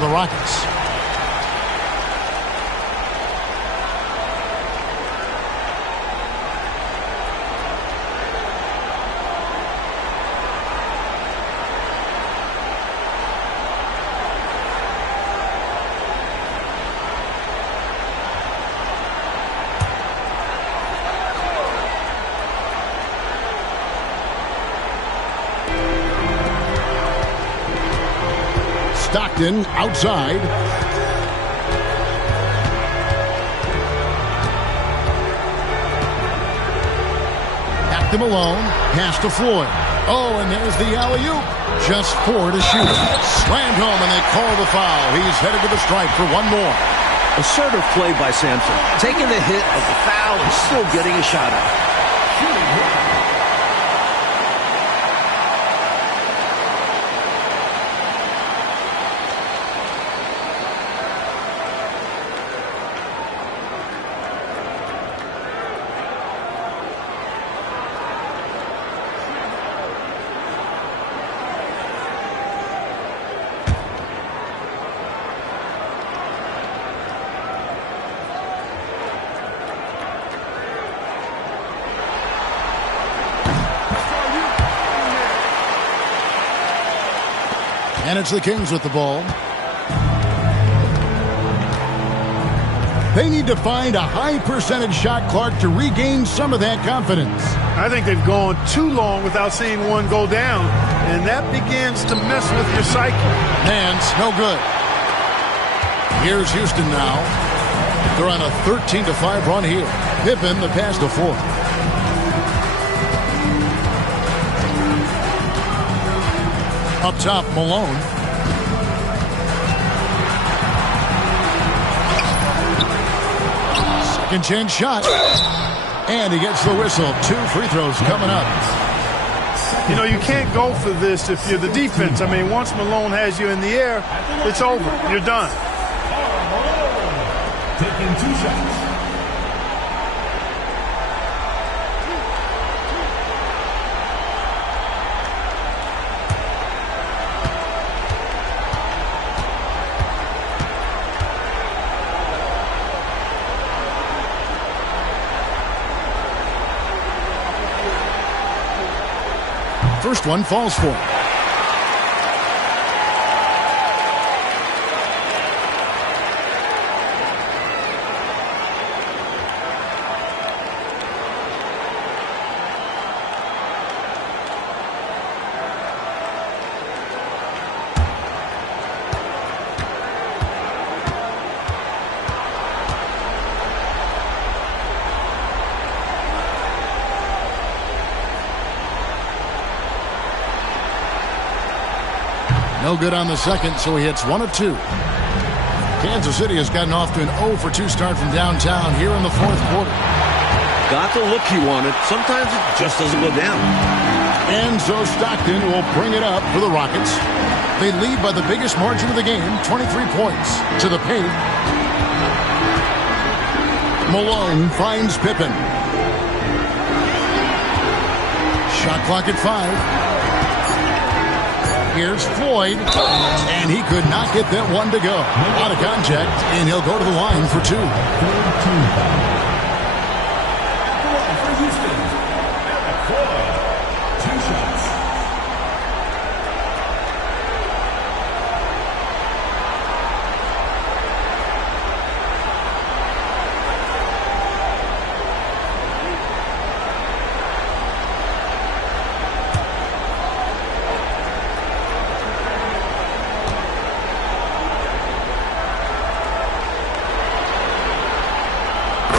for the Rockets. Stockton outside. Back to Malone. Pass to Floyd. Oh, and there's the alley-oop. Just 4 to shoot. Slammed home, and they call the foul. He's headed to the stripe for one more. Assertive play by Sampson. Taking the hit of the foul and still getting a shot out. And it's the Kings with the ball. They need to find a high percentage shot, Clark, to regain some of that confidence. I think they've gone too long without seeing one go down, and that begins to mess with your psyche. Nance, no good. Here's Houston now. They're on a 13-5 run here. Pippen, the pass to Ford. Up top, Malone. Second chance shot. And he gets the whistle. 2 free throws coming up. You know, you can't go for this if you're the defense. I mean, once Malone has you in the air, it's over. You're done. Taking 2 shots. First one falls for him. No good on the second, so he hits 1 of 2. Kansas City has gotten off to an 0 for 2 start from downtown here in the 4th quarter. Got the look he wanted. Sometimes it just doesn't go down. And so Stockton will bring it up for the Rockets. They lead by the biggest margin of the game, 23 points. To the paint. Malone finds Pippen. Shot clock at 5. Here's Floyd, and he could not get that one to go. Out of contact, and he'll go to the line for 2. For Houston, Eric Floyd, 2 shots.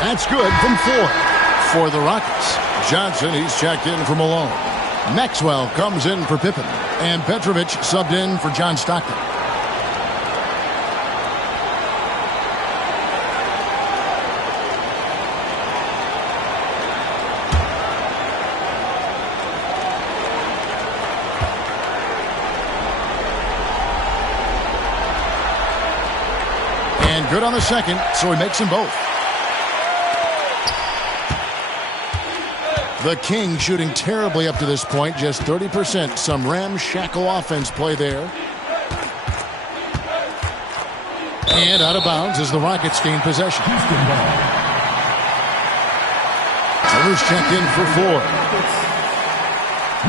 That's good from Floyd. For the Rockets, Johnson, he's checked in for Malone. Maxwell comes in for Pippen. And Petrovic subbed in for John Stockton. And good on the second, so he makes them both. The Kings shooting terribly up to this point, just 30%. Some ramshackle offense play there. And out of bounds as the Rockets gain possession. Houston ball. Turner's checked in for 4.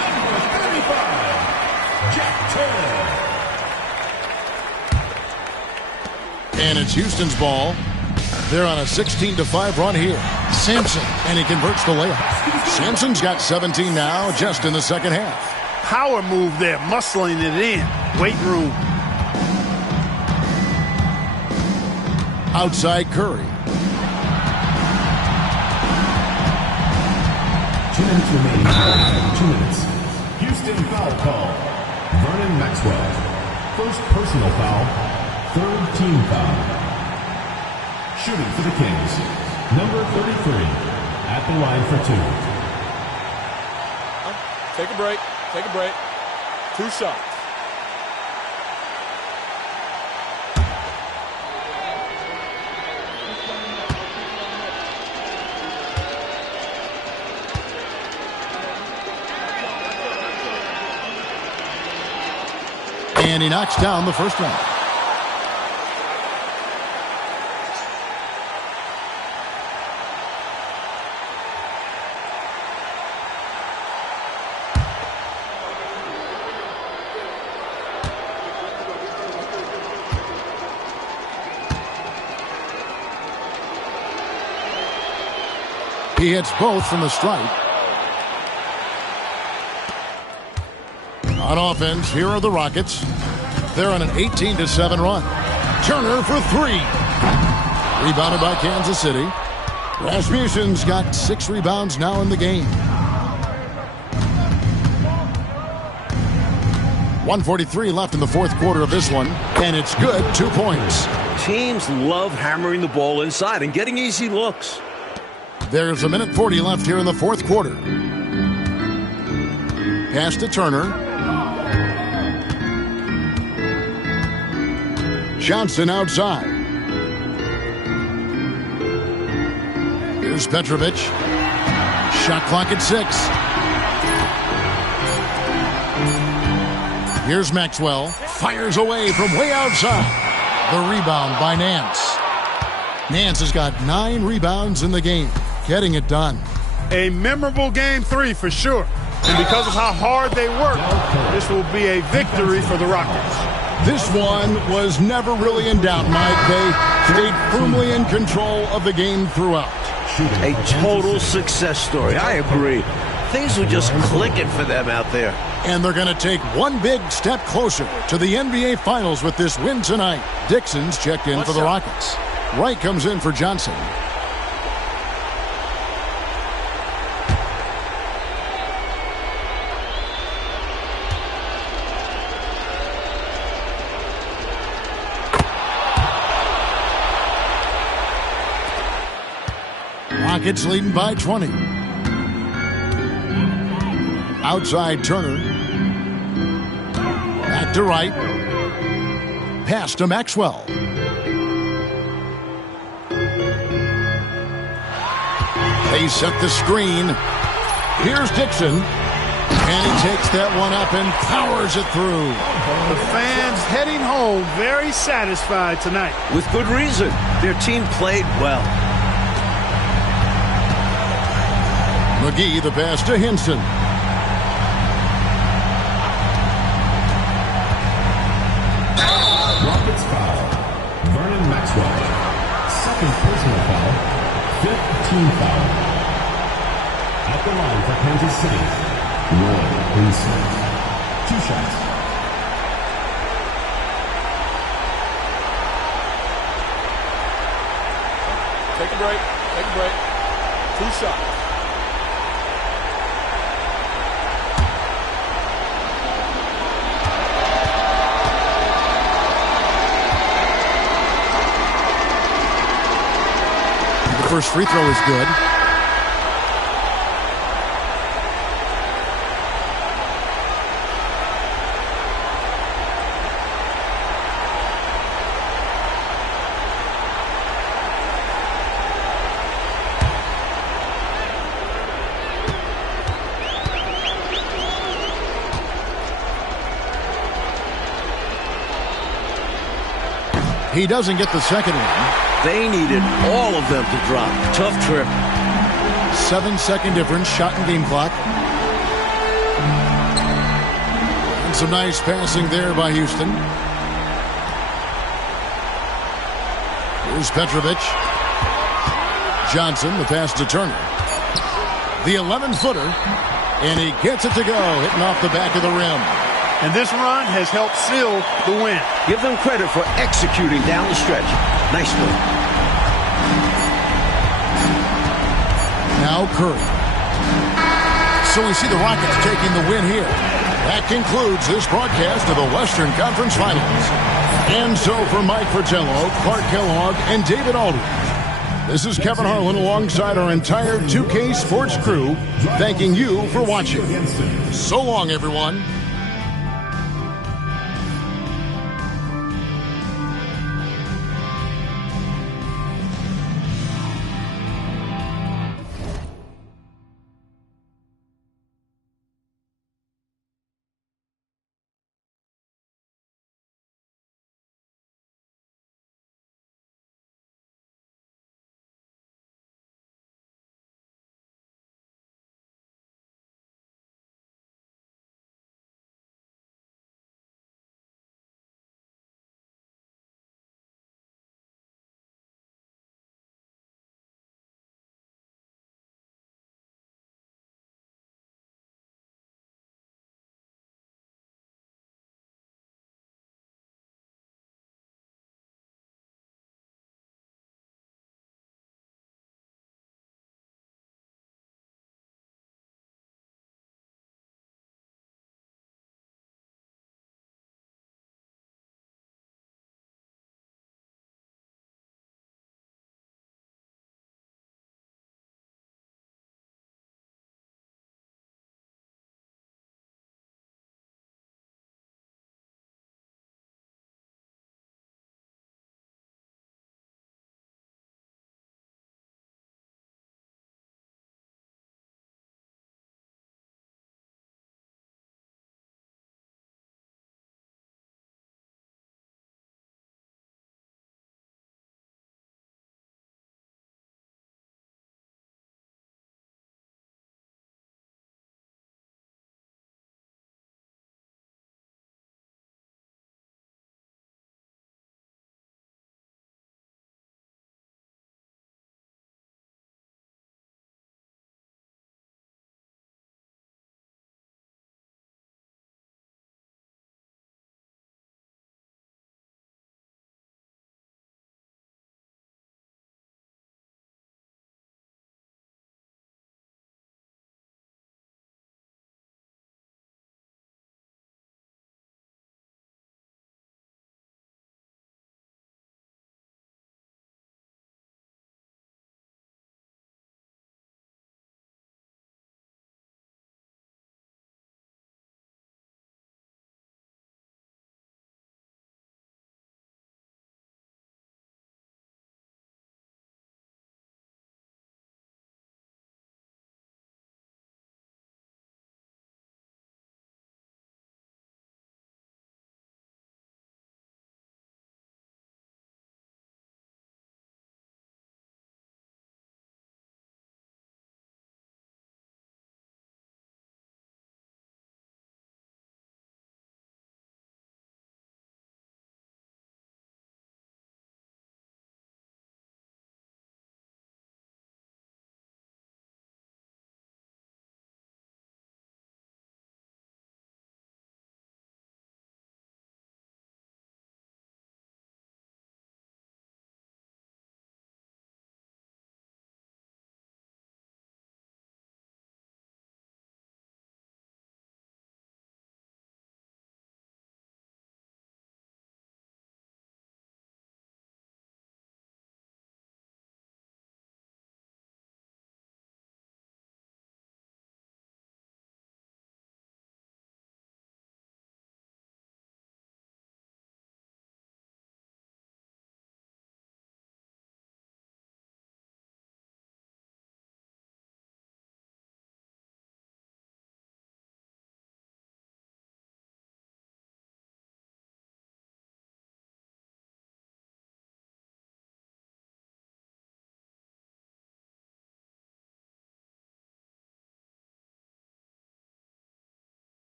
Number 35, Jack Turner. And it's Houston's ball. They're on a 16-5 run here. Sampson, and he converts the layup. Sampson's got 17 now, just in the second half. Power move there, muscling it in. Weight room. Outside Curry. 2 minutes remaining. 2 minutes. Houston foul call. Vernon Maxwell. First personal foul. Third team foul. Shooting for the Kings. Number 33. At the line for 2. Take a break. Take a break. 2 shots. And he knocks down the first one. He hits both from the stripe. On offense, here are the Rockets. They're on an 18-7 run. Turner for 3. Rebounded by Kansas City. Rasmussen's got 6 rebounds now in the game. 1:43 left in the fourth quarter of this one, and it's good. 2 points. Teams love hammering the ball inside and getting easy looks. There's 1:40 left here in the fourth quarter. Pass to Turner. Johnson outside. Here's Petrovic. Shot clock at 6. Here's Maxwell. Fires away from way outside. The rebound by Nance. Nance has got 9 rebounds in the game. Getting it done. A memorable game 3 for sure. And because of how hard they work, this will be a victory for the Rockets. This one was never really in doubt, Mike. They stayed firmly in control of the game throughout. A total success story. I agree. Things were just clicking for them out there. And they're going to take one big step closer to the NBA Finals with this win tonight. Dixon's checked in for the Rockets. Wright comes in for Johnson. Rockets leading by 20. Outside Turner. Back to Wright. Pass to Maxwell. They set the screen. Here's Dixon. And he takes that one up and powers it through. The fans heading home very satisfied tonight. With good reason. Their team played well. McGee, the pass to Hinson. Rockets foul. Vernon Maxwell. Second personal foul. 5th team foul. At the line for Kansas City, Roy Hinson. 2 shots. Take a break. Take a break. 2 shots. First free throw is good. He doesn't get the second one. They needed all of them to drop. Tough trip. 7-second difference, shot and game clock. And some nice passing there by Houston. Here's Petrovic. Johnson, the pass to Turner. The 11-footer, and he gets it to go, hitting off the back of the rim. And this run has helped seal the win. Give them credit for executing down the stretch. Nice move. Now Curry. So we see the Rockets taking the win here. That concludes this broadcast of the Western Conference Finals. And so for Mike Fratello, Clark Kellogg, and David Aldridge, this is Kevin Harlan alongside our entire 2K Sports crew, thanking you for watching. So long, everyone.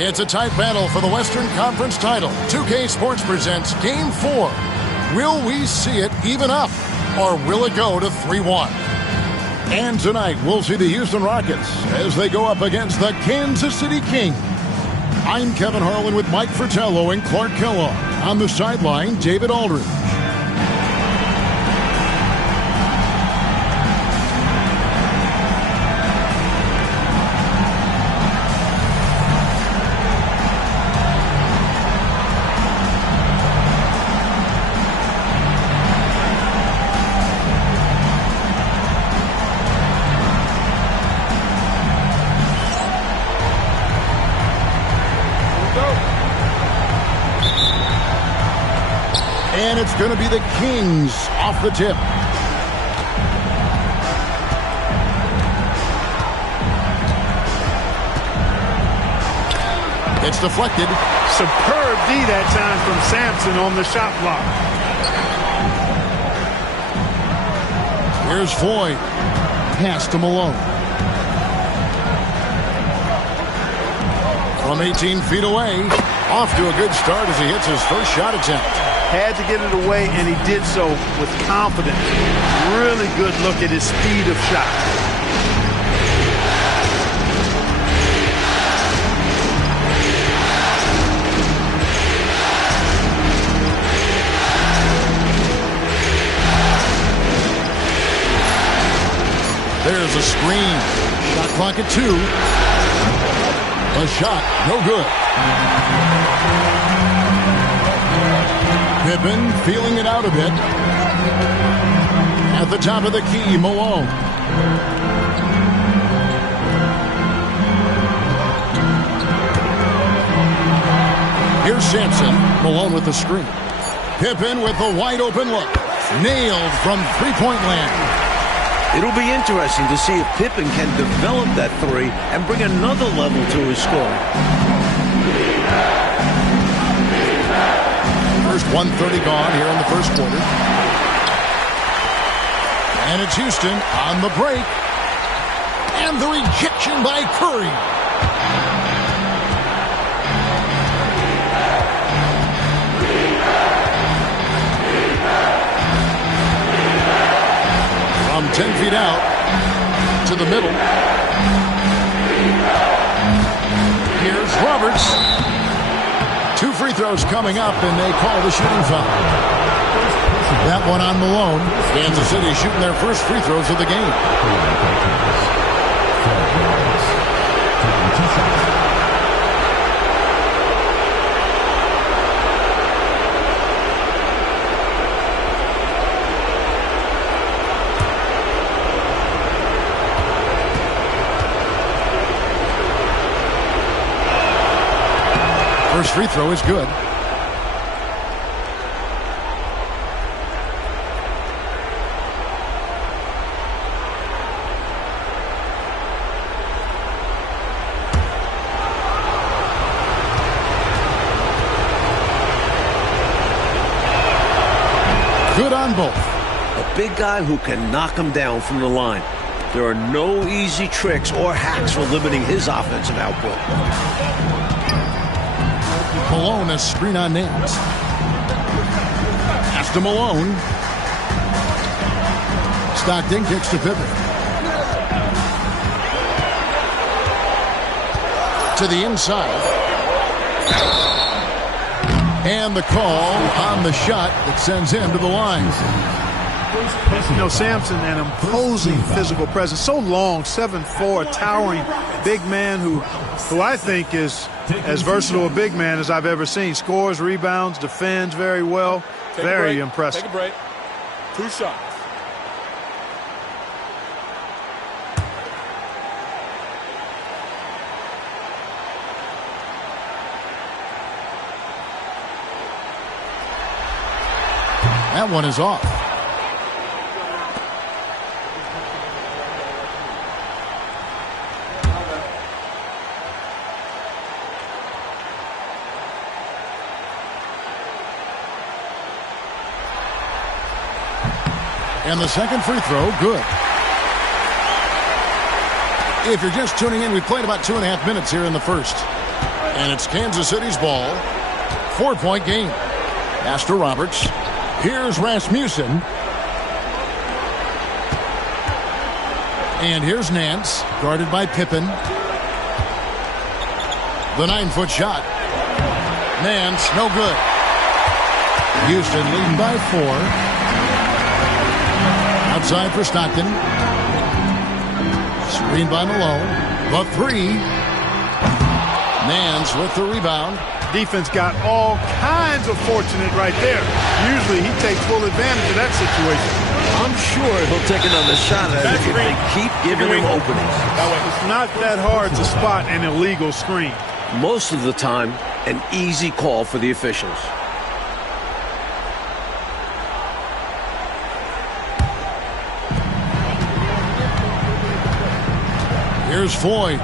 It's a tight battle for the Western Conference title. 2K Sports presents Game 4. Will we see it even up, or will it go to 3-1? And tonight, we'll see the Houston Rockets as they go up against the Kansas City Kings. I'm Kevin Harlan with Mike Fratello and Clark Kellogg. On the sideline, David Aldridge. And it's going to be the Kings off the tip. It's deflected. Superb D that time from Sampson on the shot block. Here's Floyd. Pass to Malone. From 18 feet away. Off to a good start as he hits his first shot attempt. Had to get it away, and he did so with confidence. Really good look at his speed of shot. There's a screen. Shot clock at 2. A shot, no good. Pippen feeling it out a bit. At the top of the key, Malone. Here's Sampson. Malone with the screen. Pippen with the wide open look. Nailed from three-point land. It'll be interesting to see if Pippen can develop that three and bring another level to his scoring. First 1:30 gone here in the first quarter. And it's Houston on the break. And the rejection by Curry. From 10 feet out to the middle. Here's Roberts. 2 free throws coming up, and they call the shooting foul. That one on Malone. Kansas City shooting their first free throws of the game. First free throw is good. Good on both. A big guy who can knock him down from the line. There are no easy tricks or hacks for limiting his offensive output. Malone, a screen on Nance. Pass to Malone. Stockton kicks to Pippen. To the inside. And the call on the shot that sends him to the line. You know, Sampson, an imposing physical presence. So long, 7'4", towering big man who I think is as versatile a big man as I've ever seen. Scores, rebounds, defends very well. Very impressive. Take a break. 2 shots. That one is off. And the second free throw, good. If you're just tuning in, we played about 2.5 minutes here in the first. And it's Kansas City's ball. 4-point game. Pass to Roberts. Here's Rasmussen. And here's Nance, guarded by Pippen. The 9-foot shot. Nance, no good. Houston leading by 4. Outside for Stockton. Screen by Malone. The 3. Nance with the rebound. Defense got all kinds of fortunate right there. Usually he takes full advantage of that situation. I'm sure he'll take another shot at it if they keep giving him openings. It's not that hard to spot an illegal screen. Most of the time, an easy call for the officials. Here's Floyd.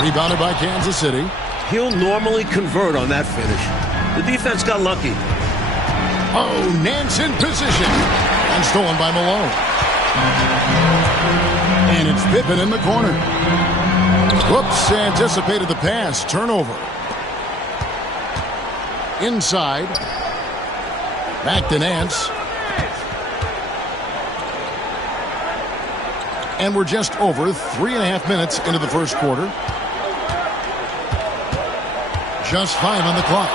Rebounded by Kansas City. He'll normally convert on that finish. The defense got lucky. Oh, Nance in position. And stolen by Malone. And it's Pippen in the corner. Whoops, anticipated the pass. Turnover. Inside. Back to Nance. And we're just over 3.5 minutes into the first quarter. Just 5 on the clock.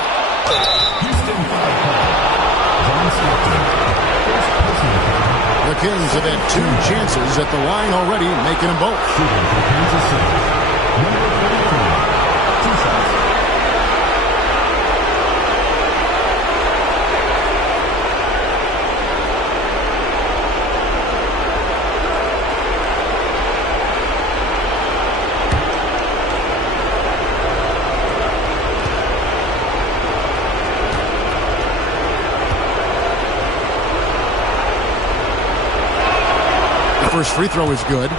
The Kings have had 2 chances at the line already, making them both. First free throw is good.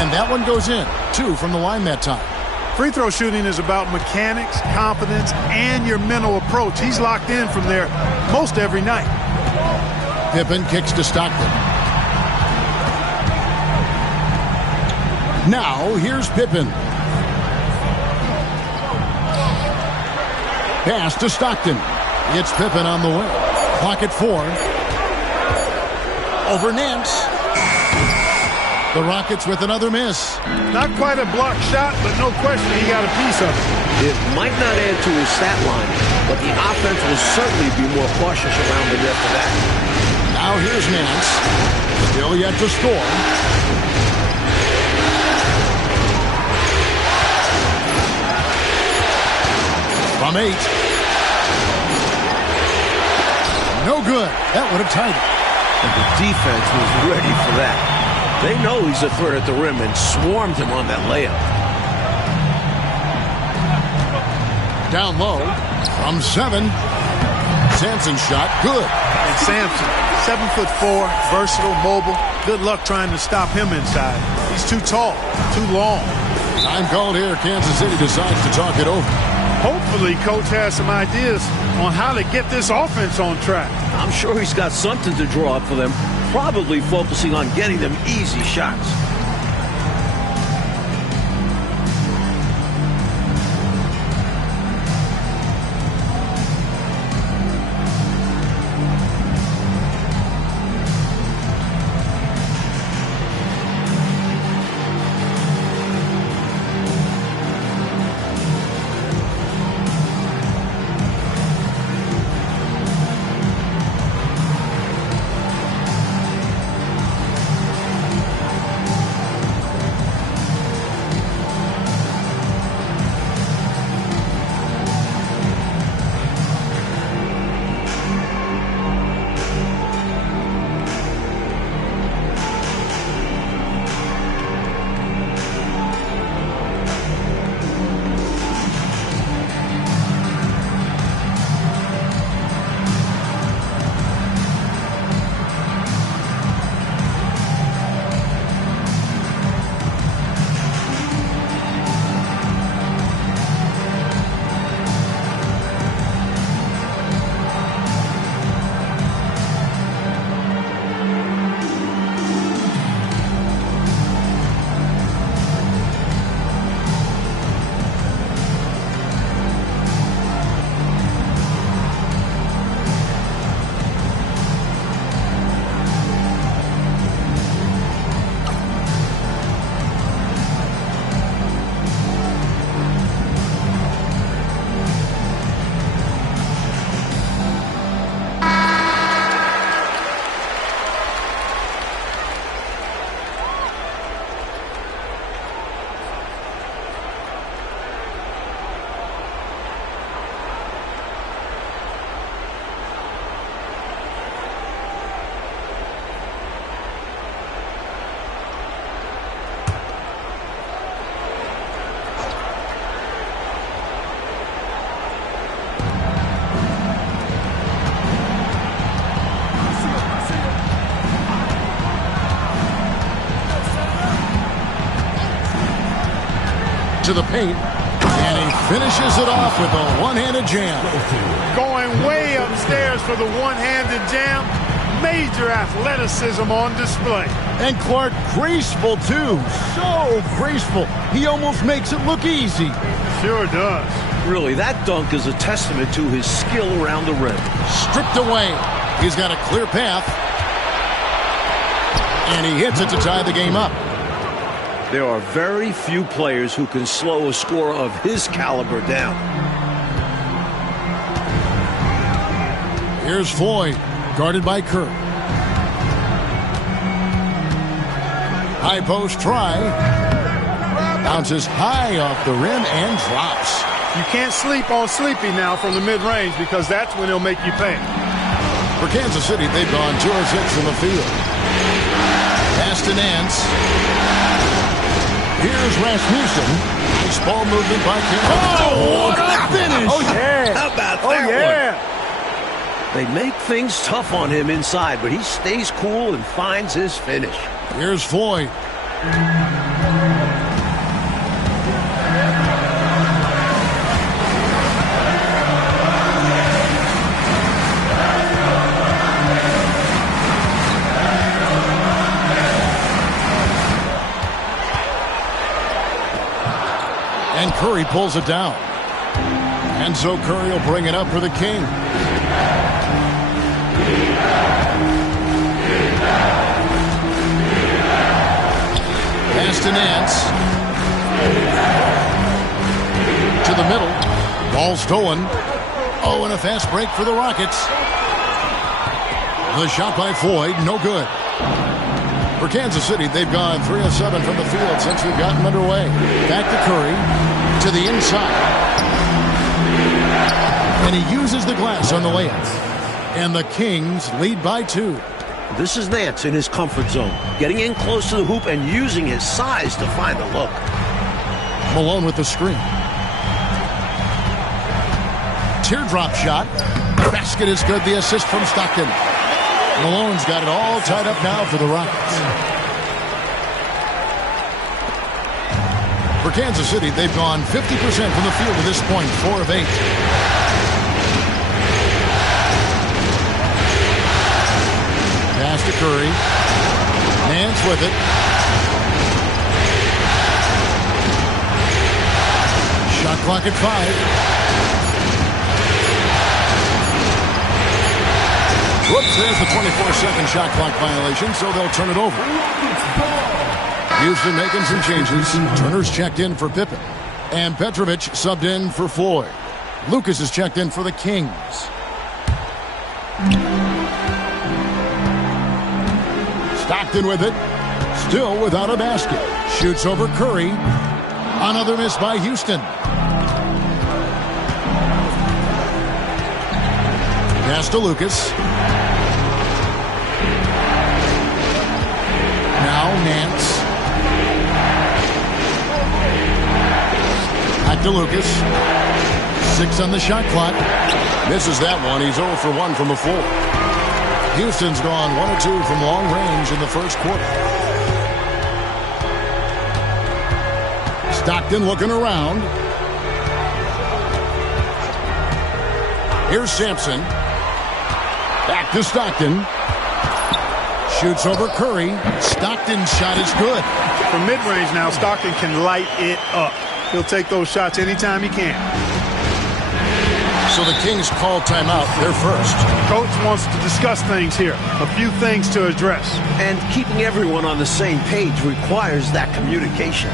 And that one goes in. 2 from the line that time. Free throw shooting is about mechanics, confidence, and your mental approach. He's locked in from there most every night. Pippen kicks to Stockton. Now, here's Pippen. Pass to Stockton. It's Pippen on the way. Clock at 4. Over Nance. The Rockets with another miss. Not quite a block shot, but no question he got a piece of it. It might not add to his stat line, but the offense will certainly be more cautious around him after that. Now here's Nance. Still yet to score. From 8. No good. That would have tied it. And the defense was ready for that. They know he's a threat at the rim and swarmed him on that layup. Down low. From 7. Sampson's shot. Good. And Sampson, 7'4", versatile, mobile. Good luck trying to stop him inside. He's too tall, too long. Time called here. Kansas City decides to talk it over. Hopefully, Coach has some ideas on how to get this offense on track. I'm sure he's got something to draw up for them, probably focusing on getting them easy shots. to the paint. And he finishes it off with a one-handed jam. Going way upstairs for the one-handed jam. Major athleticism on display. And Clark, graceful too. So graceful. He almost makes it look easy. Sure does. Really, that dunk is a testament to his skill around the rim. Stripped away. He's got a clear path. And he hits it to tie the game up. There are very few players who can slow a scorer of his caliber down. Here's Floyd, guarded by Kerr. High post try. Bounces high off the rim and drops. You can't sleep on Sleepy now from the mid-range because that's when he'll make you pay. For Kansas City, they've gone 2 of 6 from the field. Pass to Nance. Here's Rasmussen. Nice ball movement by Kim. Oh, what a finish! Oh, yeah. How about that one? They make things tough on him inside, but he stays cool and finds his finish. Here's Floyd. And Curry pulls it down. And so Curry will bring it up for the King. Pass to Nance. To the middle. Ball stolen. Oh, and a fast break for the Rockets. The shot by Floyd, no good. For Kansas City, they've gone 3 of 7 from the field since we've gotten underway. Back to Curry. To the inside. And he uses the glass on the layup. And the Kings lead by 2. This is Nance in his comfort zone, getting in close to the hoop and using his size to find the look. Malone with the screen. Teardrop shot. Basket is good. The assist from Stockton. Malone's got it all tied up now for the Rockets. For Kansas City, they've gone 50% from the field to this point, 4 of 8. Pass to Curry. Nance with it. Shot clock at 5. Whoops, there's the 24-second shot clock violation, so they'll turn it over. Houston making some changes. Turner's checked in for Pippen. And Petrovic subbed in for Floyd. Lucas is checked in for the Kings. Stockton with it. Still without a basket. Shoots over Curry. Another miss by Houston. Pass to Lucas. Now Nance. Back to Lucas. 6 on the shot clock. Misses that one. He's 0 for 1 from the floor. Houston's gone 1 of 2 from long range in the first quarter. Stockton looking around. Here's Sampson. Back to Stockton. Shoots over Curry. Stockton's shot is good. From mid-range now, Stockton can light it up. He'll take those shots anytime he can. So the Kings call timeout. They're first. Coach wants to discuss things here. A few things to address. And keeping everyone on the same page requires that communication.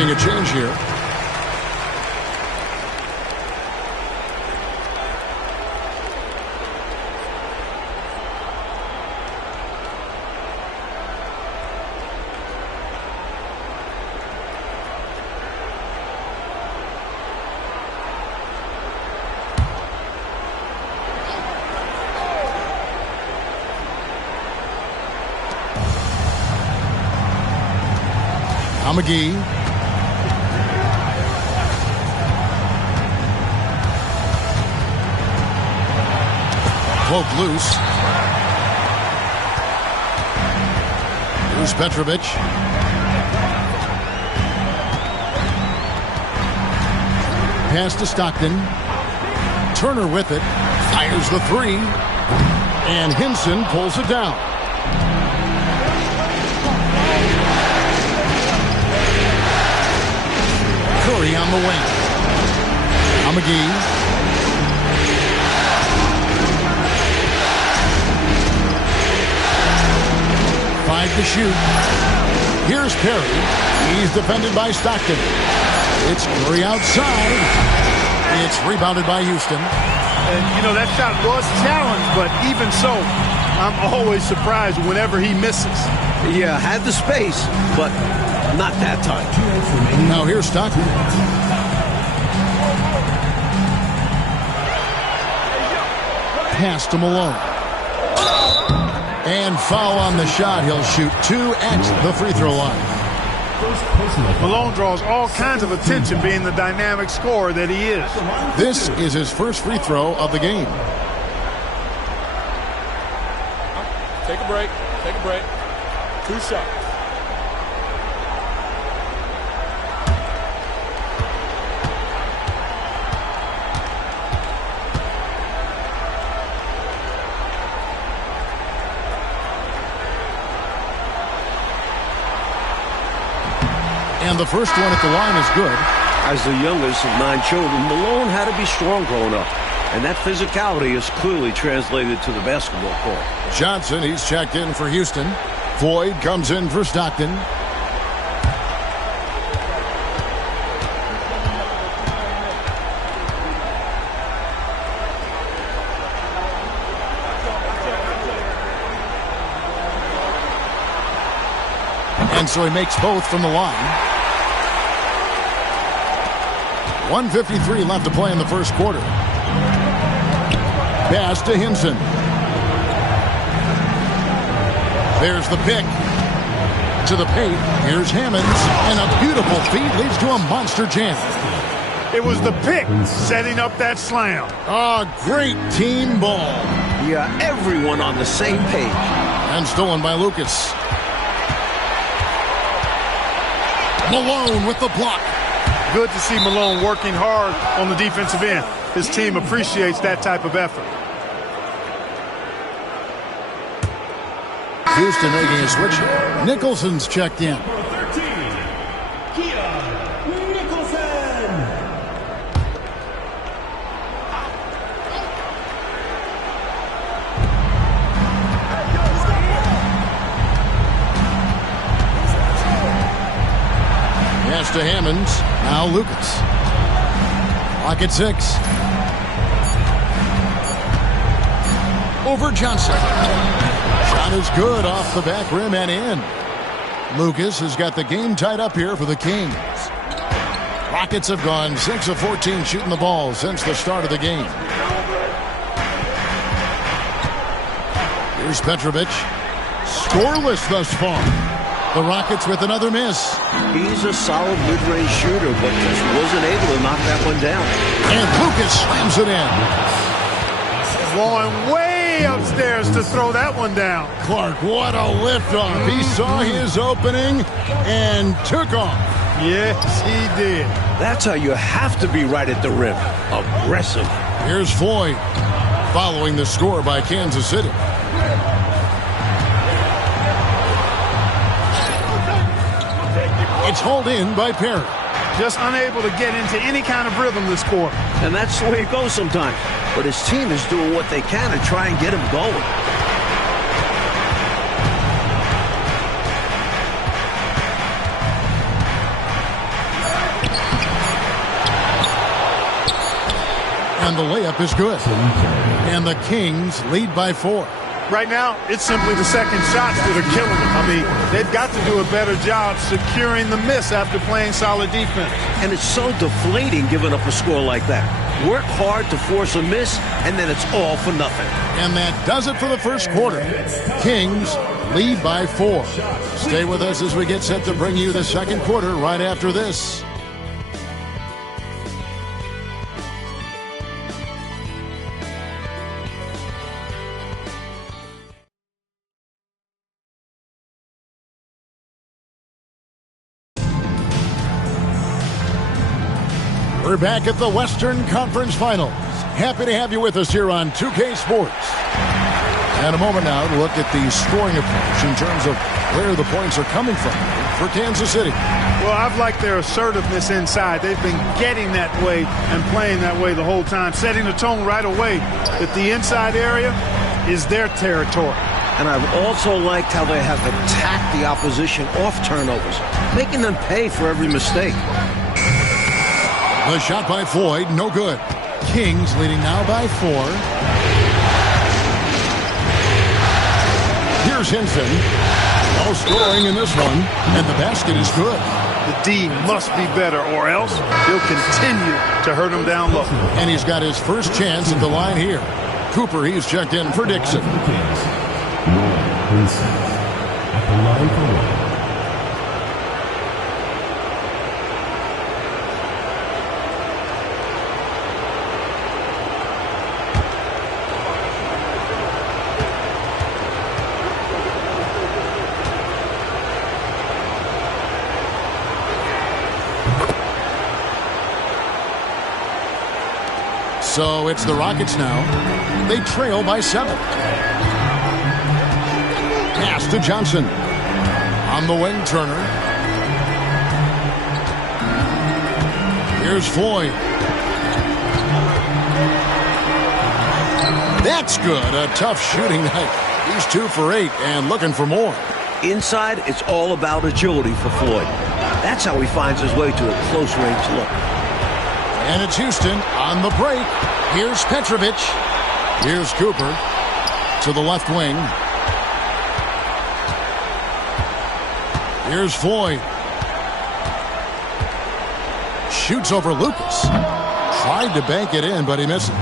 making a change here. McGee. Cloak loose. Here's Petrovic. Pass to Stockton. Turner with it. Fires the three. And Hinson pulls it down. Curry on the wing. McGee. 5 to shoot. Here's Perry. He's defended by Stockton. It's Curry outside. It's rebounded by Houston. And, you know, that shot was challenged, but even so, I'm always surprised whenever he misses. Yeah, had the space, but not that time. Now here's Stockton. Pass to Malone. And foul on the shot. He'll shoot 2 at the free throw line. Malone draws all kinds of attention being the dynamic scorer that he is. This is his first free throw of the game. Take a break. Take a break. 2 shots. And the first one at the line is good. As the youngest of 9 children, Malone had to be strong growing up. And that physicality is clearly translated to the basketball court. Johnson, he's checked in for Houston. Floyd comes in for Stockton. And so he makes both from the line. 1:53 left to play in the first quarter. Pass to Hinson. There's the pick. To the paint. Here's Hammonds. And a beautiful feed leads to a monster jam. It was the pick setting up that slam. Great team ball. Yeah, everyone on the same page. And stolen by Lucas. Malone with the block. Good to see Malone working hard on the defensive end. His team appreciates that type of effort. Houston making a switch. Nicholson's checked in. Pass to Hammonds. Now Lucas. Clock at 6. Over Johnson. Shot is good off the back rim and in. Lucas has got the game tied up here for the Kings. Rockets have gone 6 of 14 shooting the ball since the start of the game. Here's Petrovic. Scoreless thus far. The Rockets with another miss. He's a solid mid-range shooter, but just wasn't able to knock that one down. And Lucas slams it in. Going way upstairs to throw that one down. Clark, what a liftoff. He saw his opening and took off. Yes, he did. That's how you have to be right at the rim. Aggressive. Here's Floyd following the score by Kansas City. It's hauled in by Perry. Just unable to get into any kind of rhythm this quarter. And that's the way it goes sometimes. But his team is doing what they can to try and get him going. And the layup is good. And the Kings lead by 4. Right now, it's simply the second shots that are killing them. I mean, they've got to do a better job securing the miss after playing solid defense. And it's so deflating giving up a score like that. Work hard to force a miss, and then it's all for nothing. And that does it for the first quarter. Kings lead by 4. Stay with us as we get set to bring you the second quarter right after this. We're back at the Western Conference Finals. Happy to have you with us here on 2K Sports. And a moment now to look at the scoring approach in terms of where the points are coming from for Kansas City. Well, I've liked their assertiveness inside. They've been getting that way and playing that way the whole time, setting the tone right away that the inside area is their territory. And I've also liked how they have attacked the opposition off turnovers, making them pay for every mistake. The shot by Floyd, no good. Kings leading now by 4. Here's Hinson. No scoring in this one, and the basket is good. The D must be better, or else he'll continue to hurt him down low. And he's got his first chance at the line here. Cooper, he's checked in for Dixon. At the line for one. So it's the Rockets now. They trail by 7. Pass to Johnson. On the wing, Turner. Here's Floyd. That's good. A tough shooting night. He's 2 for 8 and looking for more. Inside, it's all about agility for Floyd. That's how he finds his way to a close-range look. And it's Houston on the break. Here's Petrovic. Here's Cooper to the left wing. Here's Floyd. Shoots over Lucas. Tried to bank it in, but he misses.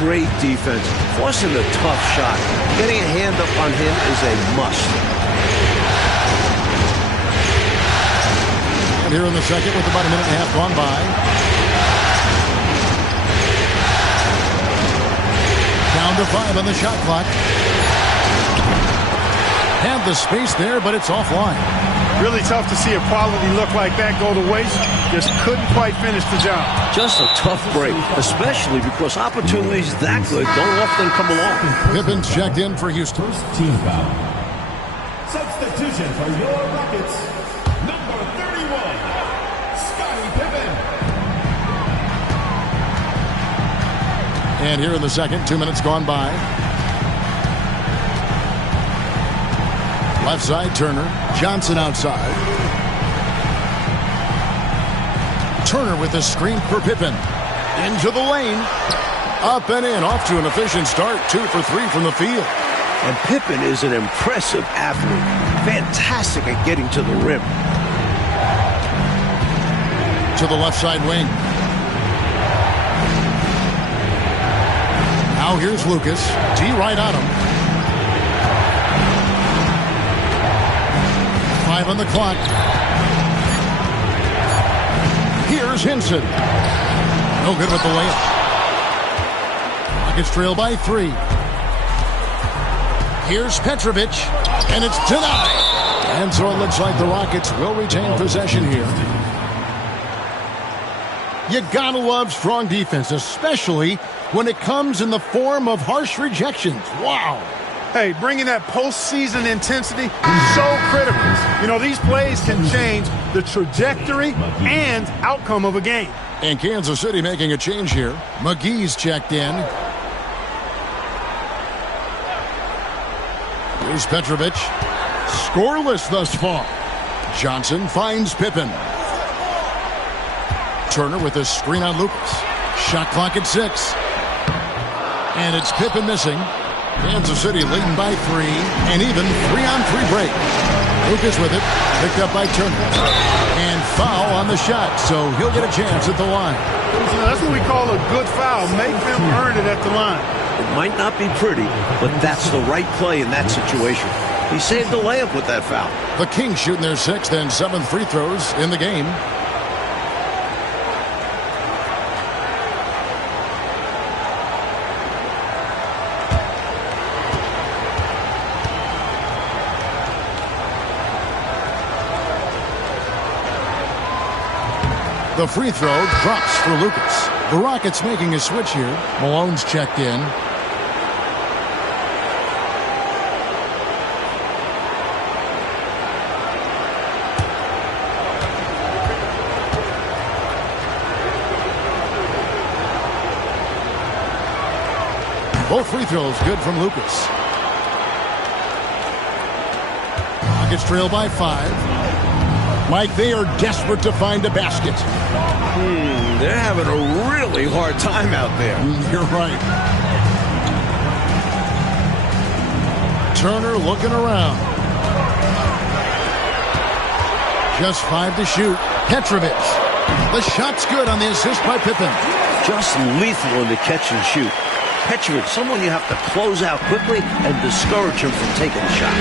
Great defense. Forcing a tough shot. Getting a hand up on him is a must. And here in the second with about a minute and a half gone by. Down to 5 on the shot clock. Had the space there, but it's offline. Really tough to see a quality look like that go to waste. Just couldn't quite finish the job. Just a tough break, especially because opportunities that good don't often come along. Pippen's checked in for Houston. First team foul. Substitution for your Rockets. Number 31, Scottie Pippen. And here in the second, 2 minutes gone by. Left side, Turner. Johnson outside. Turner with a screen for Pippen. Into the lane. Up and in. Off to an efficient start. 2 for 3 from the field. And Pippen is an impressive athlete. Fantastic at getting to the rim. To the left side wing. Now here's Lucas. D right on him. 5 on the clock. Here's Hinson. No good with the layup. Rockets trail by 3. Here's Petrovic. And it's denied. And so it looks like the Rockets will retain possession here. You gotta love strong defense, especially when it comes in the form of harsh rejections. Wow. Hey, bringing that postseason intensity is so critical. You know, these plays can change the trajectory and outcome of a game. And Kansas City making a change here. McGee's checked in. Here's Petrovic. Scoreless thus far. Johnson finds Pippen. Turner with a screen on Lucas. Shot clock at 6. And it's Pippen missing. Kansas City leading by 3, and even 3-on-3 break. Lucas with it, picked up by Turner. And foul on the shot, so he'll get a chance at the line. That's what we call a good foul. Make them earn it at the line. It might not be pretty, but that's the right play in that situation. He saved the layup with that foul. The Kings shooting their 6th and 7th free throws in the game. The free throw drops for Lucas. The Rockets making a switch here. Malone's checked in. Both free throws good from Lucas. Rockets trail by 5. Mike, they are desperate to find a basket. They're having a really hard time out there. You're right. Turner looking around. Just 5 to shoot. Petrovic. The shot's good on the assist by Pippen. Just lethal in the catch and shoot. Petrovic, someone you have to close out quickly and discourage him from taking a shot.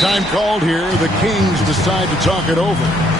Time called here. The Kings decide to talk it over.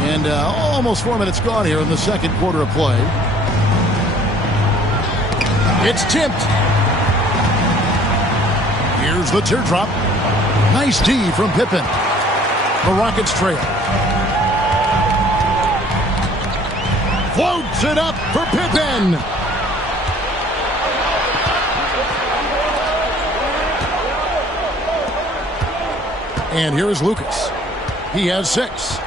And almost 4 minutes gone here in the second quarter of play. It's tipped. Here's the teardrop. Nice D from Pippen. The Rockets trail. Floats it up for Pippen. And here is Lucas. He has 6.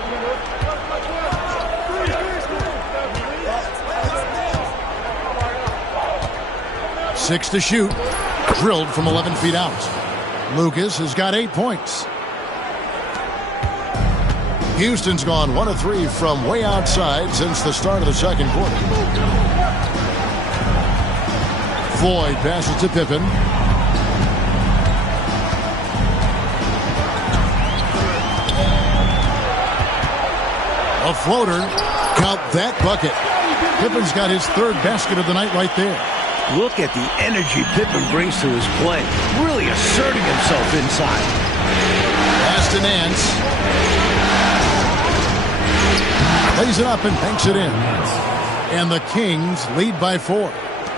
Six to shoot. Drilled from 11 feet out. Lucas has got 8 points. Houston's gone 1 of 3 from way outside since the start of the second quarter. Floyd passes to Pippen. A floater. Count that bucket. Pippen's got his 3rd basket of the night right there. Look at the energy Pippen brings to his play. Really asserting himself inside. Pass to Nance. Lays it up and banks it in. And the Kings lead by 4.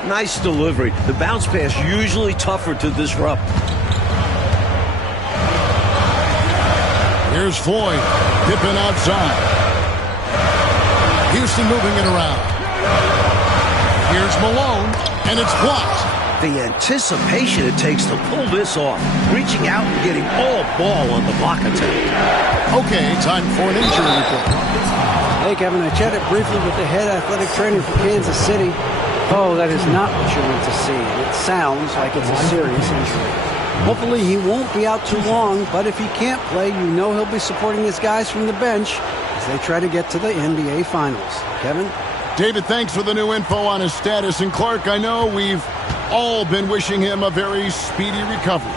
Nice delivery. The bounce pass usually tougher to disrupt. Here's Floyd. Pippen outside. Houston moving it around. Here's Malone, and it's blocked. The anticipation it takes to pull this off. Reaching out and getting all ball on the block attempt. Okay, time for an injury report. Hey, Kevin, I chatted briefly with the head athletic trainer for Kansas City. Oh, that is not what you want to see. It sounds like it's a serious injury. Hopefully he won't be out too long, but if he can't play, you know he'll be supporting his guys from the bench as they try to get to the NBA Finals. Kevin? David, thanks for the new info on his status. And Clark, I know we've all been wishing him a very speedy recovery.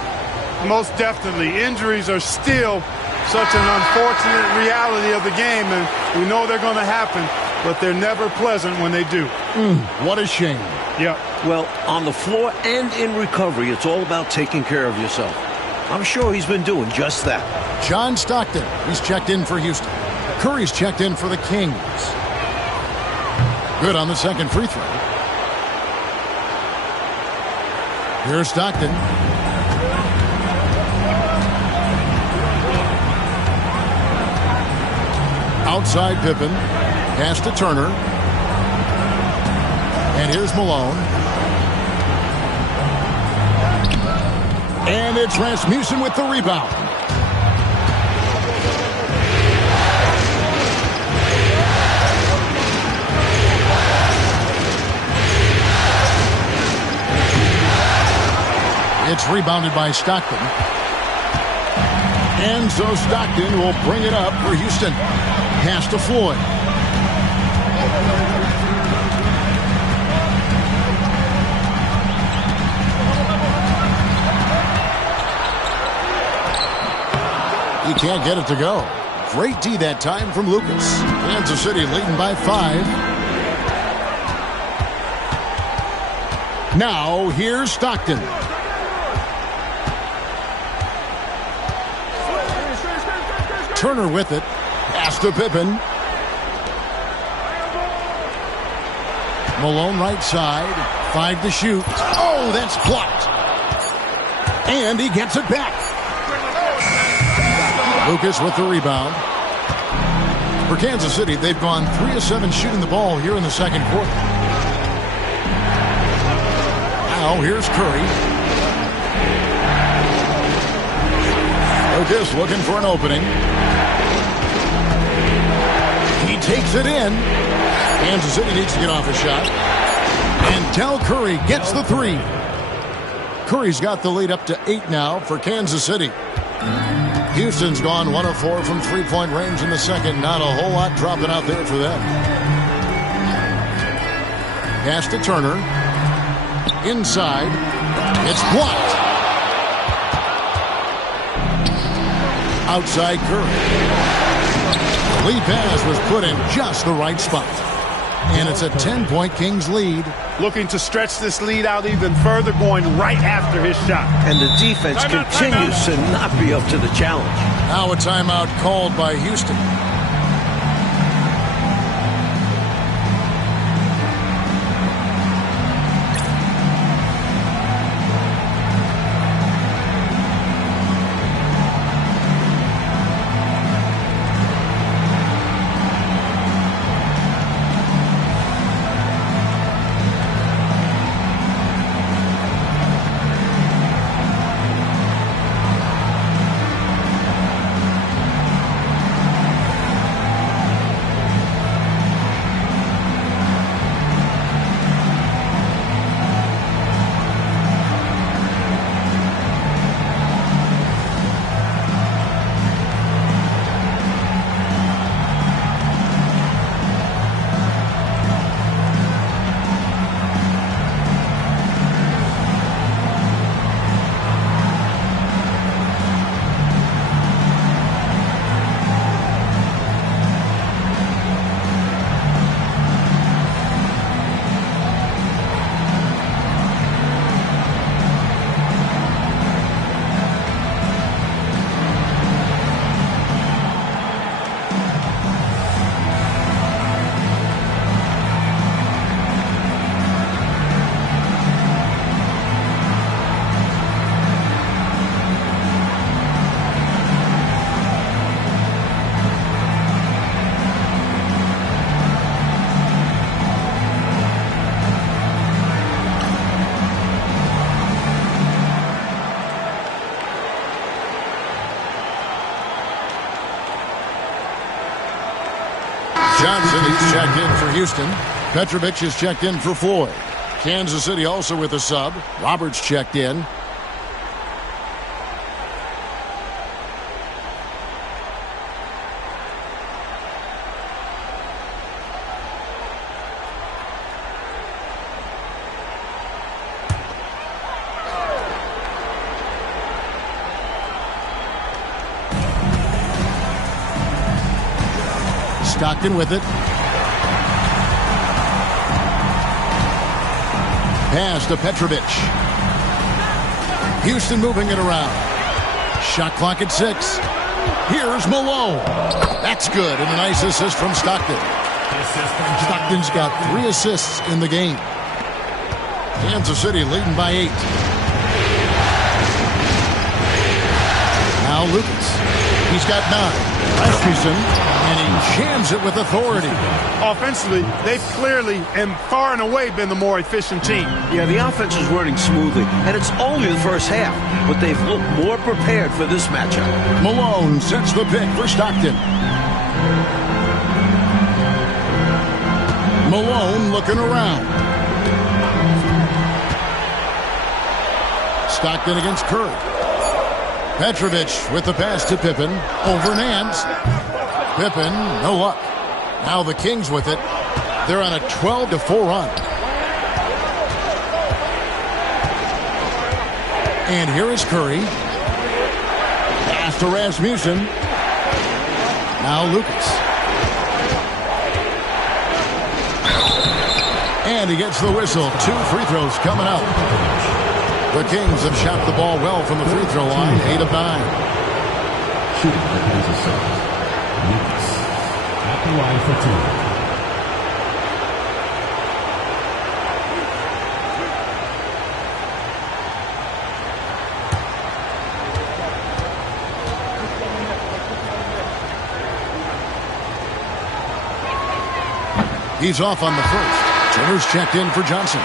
Most definitely. Injuries are still such an unfortunate reality of the game, and we know they're going to happen, but they're never pleasant when they do. What a shame. Yep. Well, on the floor and in recovery, it's all about taking care of yourself. I'm sure he's been doing just that. John Stockton, he's checked in for Houston. Curry's checked in for the Kings. Good on the second free throw. Here's Stockton. Outside Pippen. Pass to Turner. And here's Malone. And it's Rasmussen with the rebound. It's rebounded by Stockton. And so Stockton will bring it up for Houston. Pass to Floyd. He can't get it to go. Great D that time from Lucas. Kansas City leading by 5. Now here's Stockton. Turner with it. Pass to Pippen. Malone right side. 5 to shoot. Oh, that's blocked. And he gets it back. Lucas with the rebound. For Kansas City, they've gone 3 of 7 shooting the ball here in the second quarter. Now here's Curry. Lucas looking for an opening. He takes it in. Kansas City needs to get off a shot. And Del Curry gets the 3. Curry's got the lead up to 8 now for Kansas City. Houston's gone 1 of 4 from three-point range in the second. Not a whole lot dropping out there for them. Pass to Turner. Inside. It's blocked. Outside Curry. The lead pass was put in just the right spot. And it's a 10-point Kings lead. Looking to stretch this lead out even further, going right after his shot. And the defense continues to not be up to the challenge. Now a timeout called by Houston. Johnson, he's checked in for Houston. Petrovic is checked in for Floyd. Kansas City also with a sub. Roberts checked in. Stockton with it. Pass to Petrovic. Houston moving it around. Shot clock at 6. Here's Malone. That's good, and a nice assist from Stockton. Stockton's got 3 assists in the game. Kansas City leading by 8. Now Lucas. He's got 9. Rasmussen, and he jams it with authority. Offensively, they've clearly and far and away been the more efficient team. Yeah, the offense is running smoothly, and it's only the first half, but they've looked more prepared for this matchup. Malone sets the pick for Stockton. Malone looking around. Stockton against Curry. Petrovic with the pass to Pippen. Over Nance. Pippen, no luck. Now the Kings with it. They're on a 12-4 run. And here is Curry. Pass to Rasmussen. Now Lucas. And he gets the whistle. 2 free throws coming up. The Kings have shot the ball well from the free throw line, 8 of 9. Shooting for Kansas City. Lucas at the line for 2. He's off on the first. Turner's checked in for Johnson.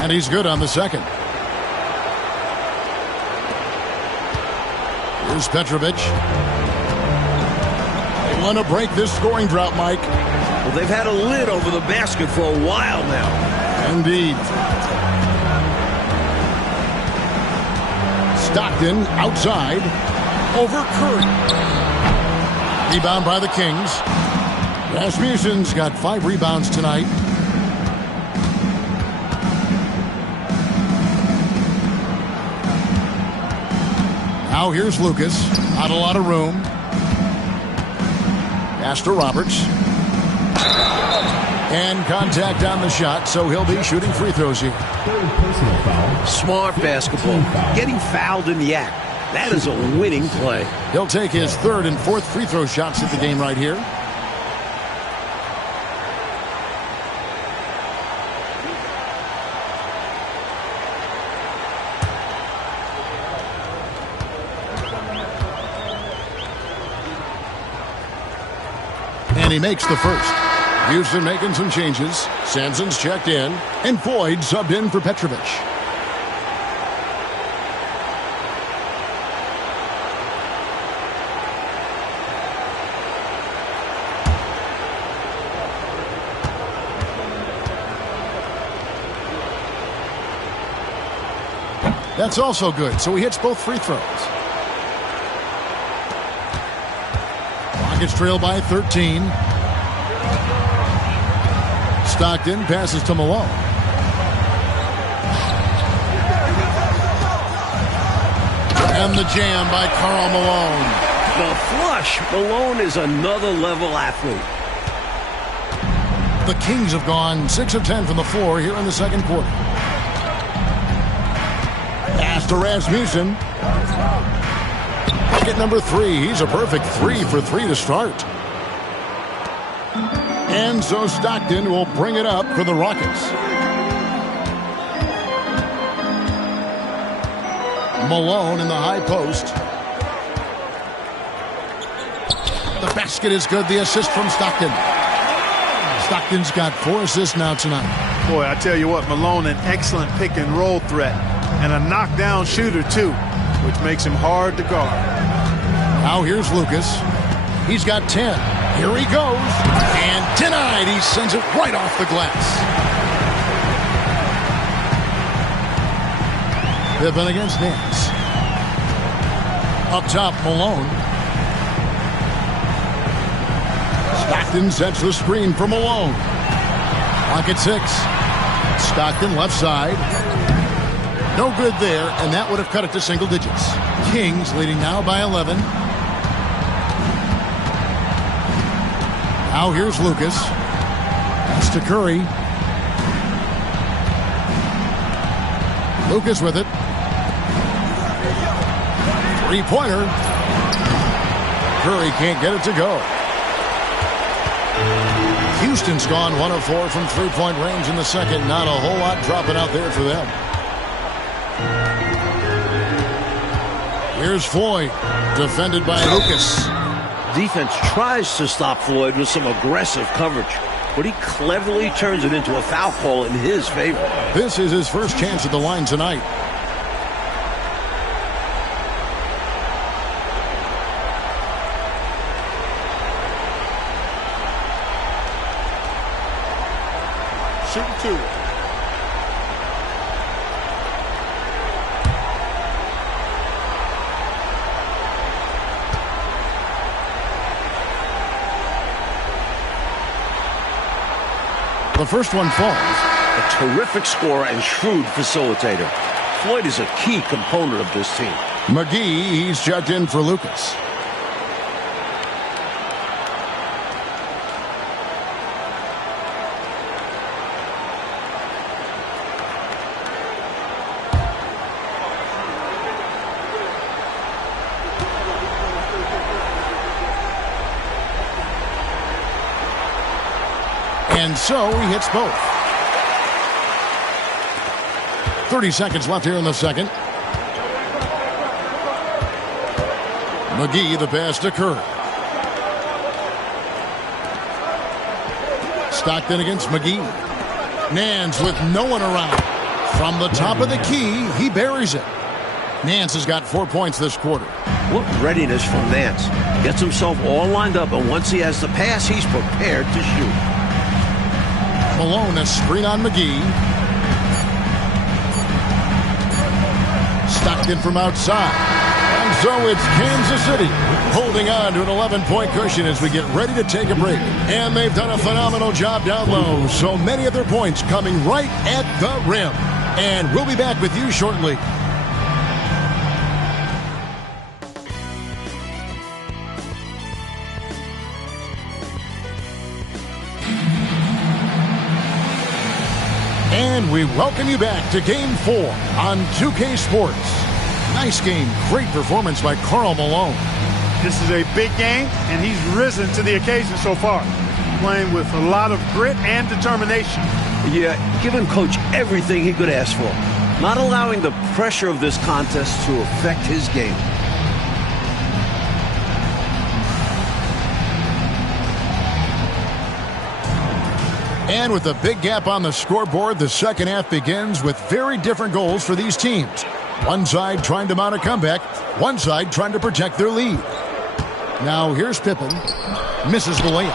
And he's good on the second. Here's Petrovic. They want to break this scoring drought, Mike. Well, they've had a lid over the basket for a while now. Indeed. Stockton outside. Over Curry. Rebound by the Kings. Rasmussen's got 5 rebounds tonight. Now here's Lucas. Not a lot of room. Pass to Roberts. And contact on the shot, so he'll be shooting free throws here. personal foul. Smart basketball. Getting fouled in the act. That is a winning play. He'll take his 3rd and 4th free throw shots at the game right here. And he makes the first. Houston making some changes. Sanson's checked in. And Floyd subbed in for Petrovic. That's also good, so he hits both free throws. Rockets trail by 13. Stockton passes to Malone. And the jam by Karl Malone. The flush. Malone is another level athlete. The Kings have gone 6 of 10 from the floor here in the second quarter. Pass to Rasmussen. Bucket number 3. He's a perfect 3 for 3 to start. And so Stockton will bring it up for the Rockets. Malone in the high post. The basket is good. The assist from Stockton. Stockton's got 4 assists now tonight. Boy, I tell you what, Malone, an excellent pick and roll threat. And a knockdown shooter, too, which makes him hard to guard. Now here's Lucas. He's got 10. Here he goes. And denied. He sends it right off the glass. Pippen against Nance. Up top, Malone. Stockton sets the screen for Malone. Clock at 6. Stockton left side. No good there, and that would have cut it to single digits. Kings leading now by 11. Now here's Lucas. Pass to Curry. Lucas with it. Three-pointer. Curry can't get it to go. Houston's gone 1 of 4 from three-point range in the second. Not a whole lot dropping out there for them. Here's Floyd, defended by Lucas. Defense tries to stop Floyd with some aggressive coverage, but he cleverly turns it into a foul call in his favor. This is his first chance at the line tonight. Shooting 2. The first one falls. A terrific scorer and shrewd facilitator. Floyd is a key component of this team. McGee, he's checked in for Lucas. And so he hits both. 30 seconds left here in the second. McGee, the pass to Curry. Stockton against McGee. Nance with no one around. From the top of the key, he buries it. Nance has got 4 points this quarter. What readiness from Nance. Gets himself all lined up, and once he has the pass, he's prepared to shoot. Malone, a screen on McGee. Stockton from outside. And so it's Kansas City holding on to an 11-point cushion as we get ready to take a break. And they've done a phenomenal job down low. So many of their points coming right at the rim. And we'll be back with you shortly. And we welcome you back to Game 4 on 2K Sports. Nice game. Great performance by Karl Malone. This is a big game, and he's risen to the occasion so far. Playing with a lot of grit and determination. Yeah, giving Coach everything he could ask for. Not allowing the pressure of this contest to affect his game. And with a big gap on the scoreboard, the second half begins with very different goals for these teams. One side trying to mount a comeback, one side trying to protect their lead. Now here's Pippen. Misses the layup.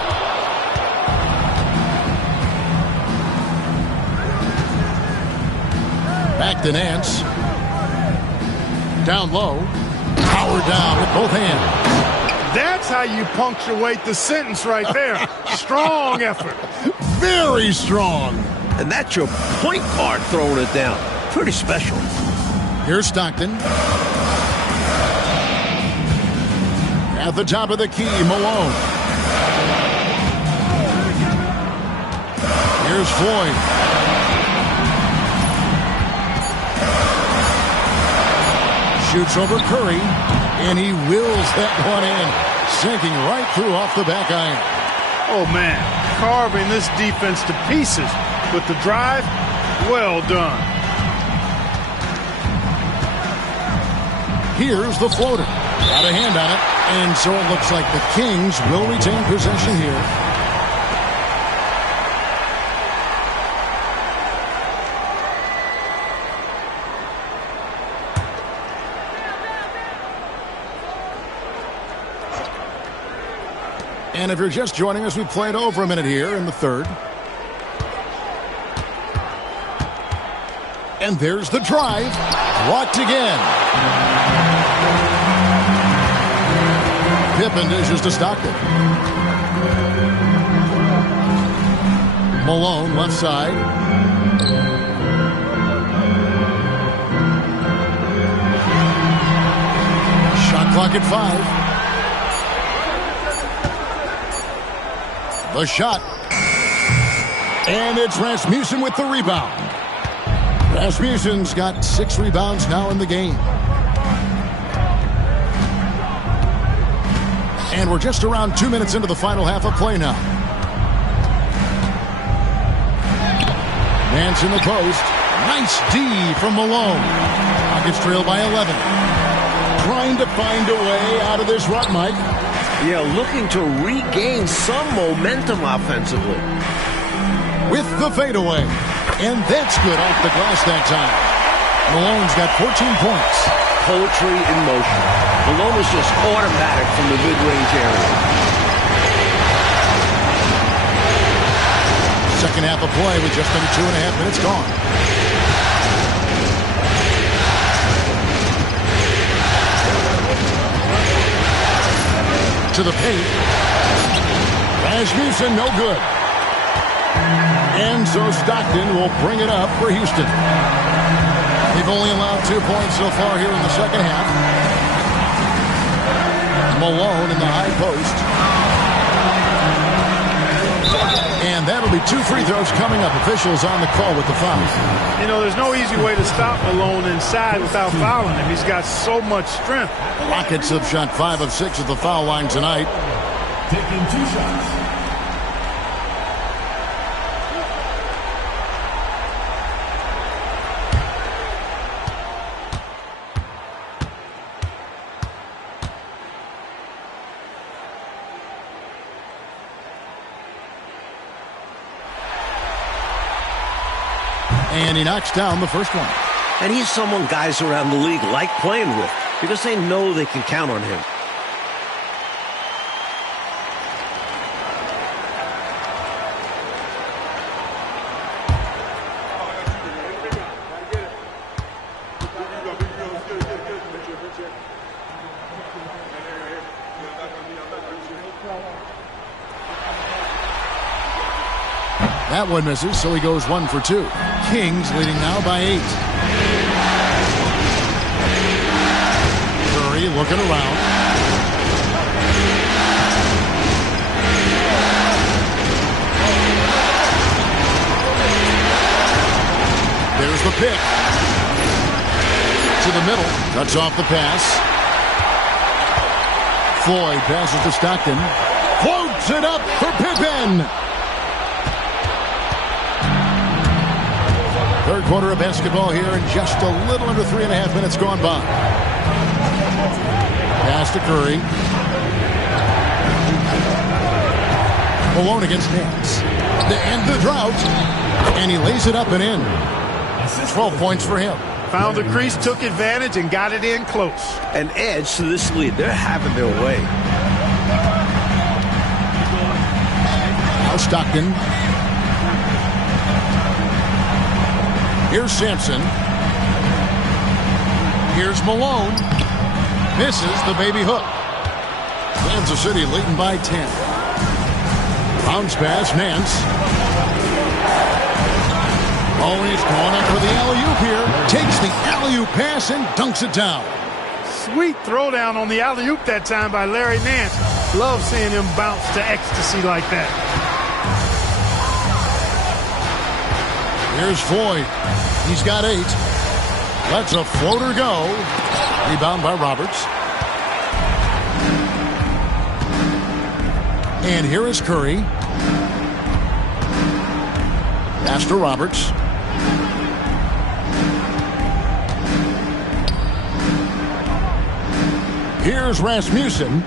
Back to Nance. Down low. Power down with both hands. That's how you punctuate the sentence right there. Strong effort. Very strong. And that's your point guard throwing it down. Pretty special. Here's Stockton. At the top of the key, Malone. Here's Floyd. Shoots over Curry, and he wills that one in, sinking right through off the back iron. Oh, man, carving this defense to pieces with the drive. Well done. Here's the floater. Got a hand on it. And so it looks like the Kings will retain possession here. And if you're just joining us, we played over a minute here in the third. And there's the drive. Blocked again. Pippen dishes to Stockton. Malone left side. Shot clock at 5. The shot. And it's Rasmussen with the rebound. Rasmussen's got 6 rebounds now in the game. And we're just around 2 minutes into the final half of play now. Nance in the post. Nice D from Malone. Rockets trail by 11. Trying to find a way out of this rut, Mike. Yeah, looking to regain some momentum offensively. With the fadeaway. And that's good off the glass that time. Malone's got 14 points. Poetry in motion. Malone is just automatic from the mid-range area. Second half of play with just under 2.5 minutes gone. To the paint. Rasmussen, no good. And so Stockton will bring it up for Houston. They've only allowed 2 points so far here in the second half. Malone in the high post. And that'll be 2 free throws coming up. Officials on the call with the foul. You know, there's no easy way to stop Malone inside without fouling him. He's got so much strength. The Rockets have shot 5 of 6 at the foul line tonight. Taking 2 shots. And he knocks down the first one. And he's someone guys around the league like playing with because they know they can count on him. That one misses, so he goes 1 for 2. Kings leading now by 8. Curry looking around. There's the pick. To the middle. Cuts off the pass. Floyd passes to Stockton. Floats it up for Pippen. Third quarter of basketball here and just a little under 3.5 minutes gone by. Pass to Curry. Malone against Nance. To end the drought. And he lays it up and in. 12 points for him. Found the crease, took advantage, and got it in close. An edge to this lead. They're having their way. Now Stockton. Here's Sampson. Here's Malone. Misses the baby hook. Kansas City leading by 10. Bounce pass, Nance. Oh, he's going up for the alley-oop here. Takes the alley-oop pass and dunks it down. Sweet throwdown on the alley-oop that time by Larry Nance. Love seeing him bounce to ecstasy like that. Here's Floyd. He's got 8. Lets a floater go. Rebound by Roberts. And here is Curry. Pass to Roberts. Here's Rasmussen.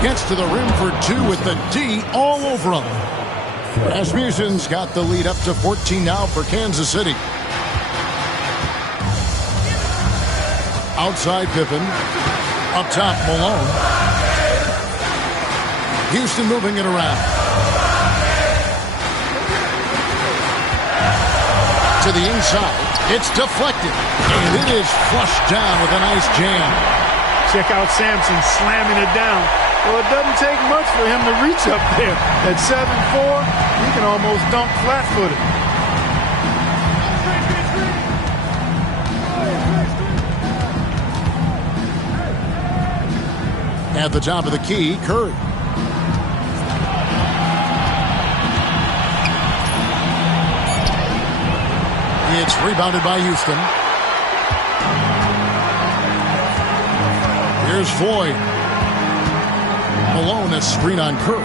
Gets to the rim for two with the D all over him. Rasmussen's got the lead up to 14 now for Kansas City. Outside Pippen. Up top Malone. Houston moving it around. To the inside. It's deflected. And it is flushed down with a nice jam. Check out Sampson slamming it down. Well, it doesn't take much for him to reach up there. At 7'4", he can almost dunk flat-footed. At the top of the key, Curry. It's rebounded by Houston. Here's Floyd. Malone, a screen on Curry.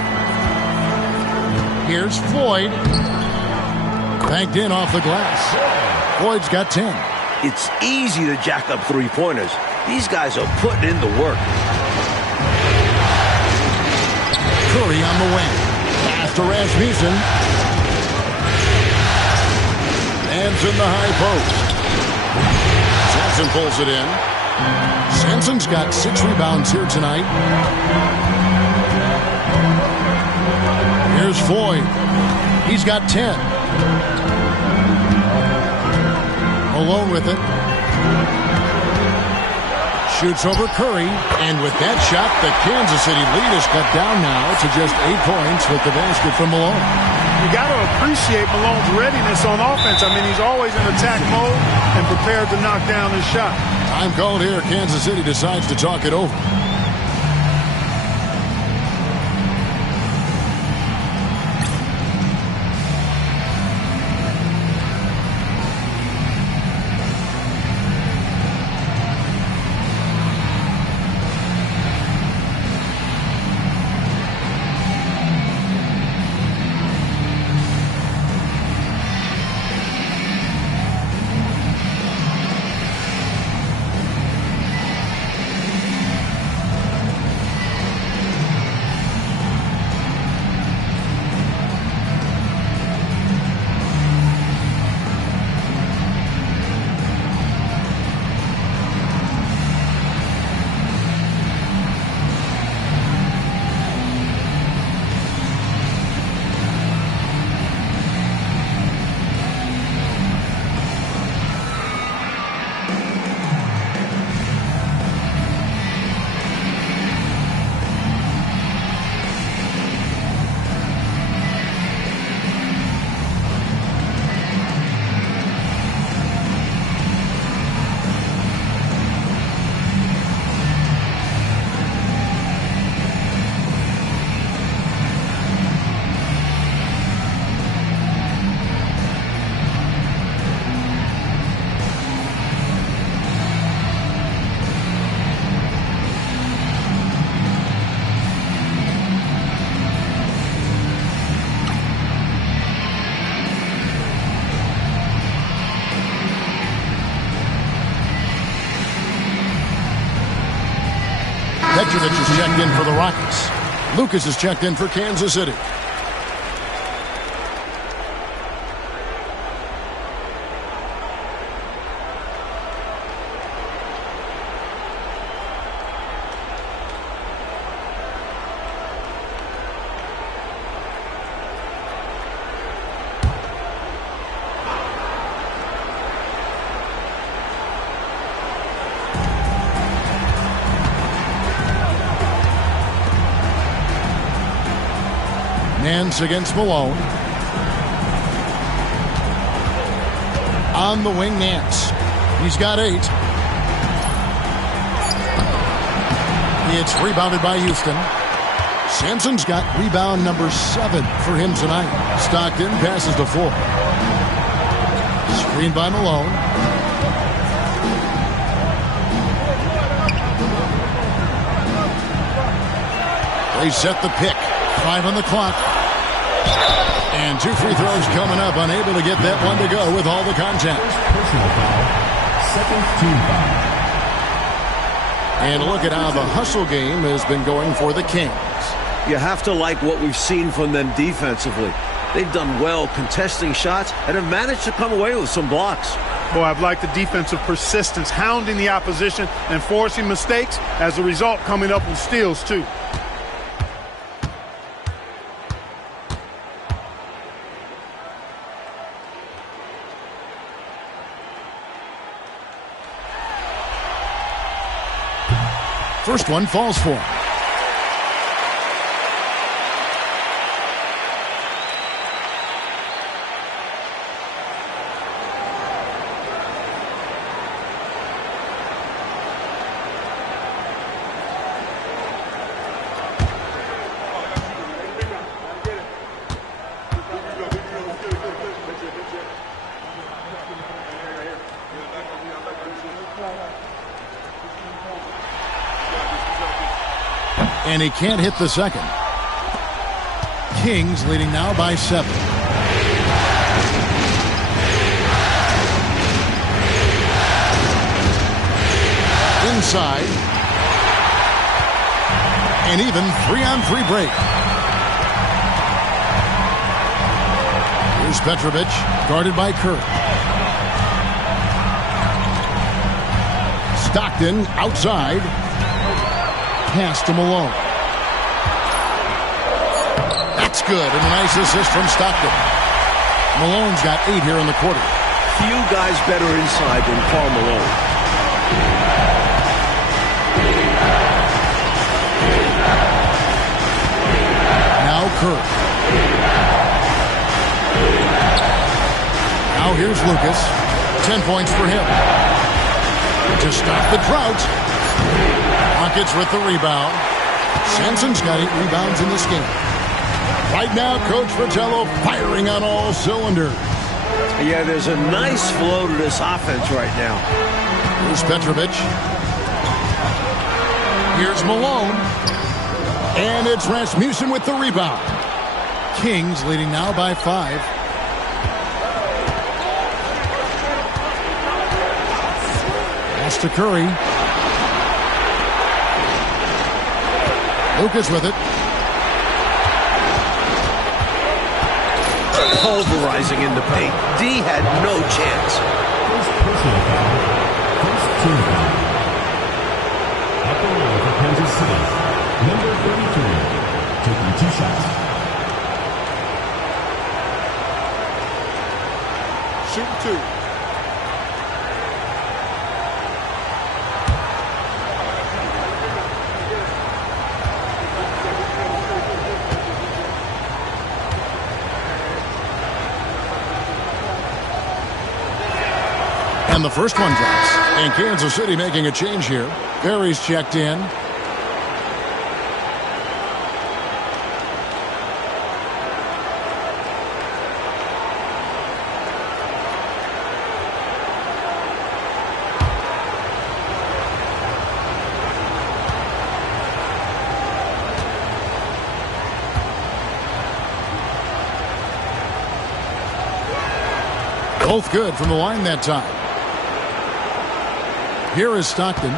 Here's Floyd. Banked in off the glass. Floyd's got 10. It's easy to jack up three-pointers. These guys are putting in the work. Curry on the wing. Pass to Rasmussen. Hands in the high post. Sampson pulls it in. Sampson's got 6 rebounds here tonight. Here's Floyd. He's got 10. Malone with it. Shoots over Curry. And with that shot, the Kansas City lead is cut down now to just 8 points with the basket from Malone. You got to appreciate Malone's readiness on offense. I mean, he's always in attack mode and prepared to knock down his shot. Time called here. Kansas City decides to talk it over. Petrovic is checked in for the Rockets. Lucas is checked in for Kansas City. Nance against Malone. On the wing, Nance. He's got 8. It's rebounded by Houston. Sampson's got rebound number 7 for him tonight. Stockton passes to 4. Screened by Malone. They set the pick. 5 on the clock. And 2 free throws coming up. Unable to get that one to go with all the contact. Personal foul. Second team foul. And look at how the hustle game has been going for the Kings. You have to like what we've seen from them defensively. They've done well contesting shots and have managed to come away with some blocks. Boy, I've liked the defensive persistence, hounding the opposition and forcing mistakes. As a result, coming up with steals, too. First one falls for him. And he can't hit the second. Kings leading now by 7. Inside. An even 3-on-3 break. Here's Petrovic, guarded by Kirk. Stockton outside. Pass to Malone. That's good. And a nice assist from Stockton. Malone's got 8 here in the quarter. Few guys better inside than Karl Malone. Now Kirk. Now here's Lucas. 10 points for him. To stop the drought. Rockets with the rebound. Sanson's got 8 rebounds in this game. Right now, Coach Fratello firing on all cylinders. Yeah, there's a nice flow to this offense right now. Here's Petrovic. Here's Malone. And it's Rasmussen with the rebound. Kings leading now by 5. Pass to Curry. Lucas with it. Pulverizing in the paint. D had no chance. First personal foul. First team foul. At the line for Kansas City, number 33, taking 2 shots. Shooting 2. And the first one drops. And Kansas City making a change here. Barry's checked in. Both good from the line that time. Here is Stockton.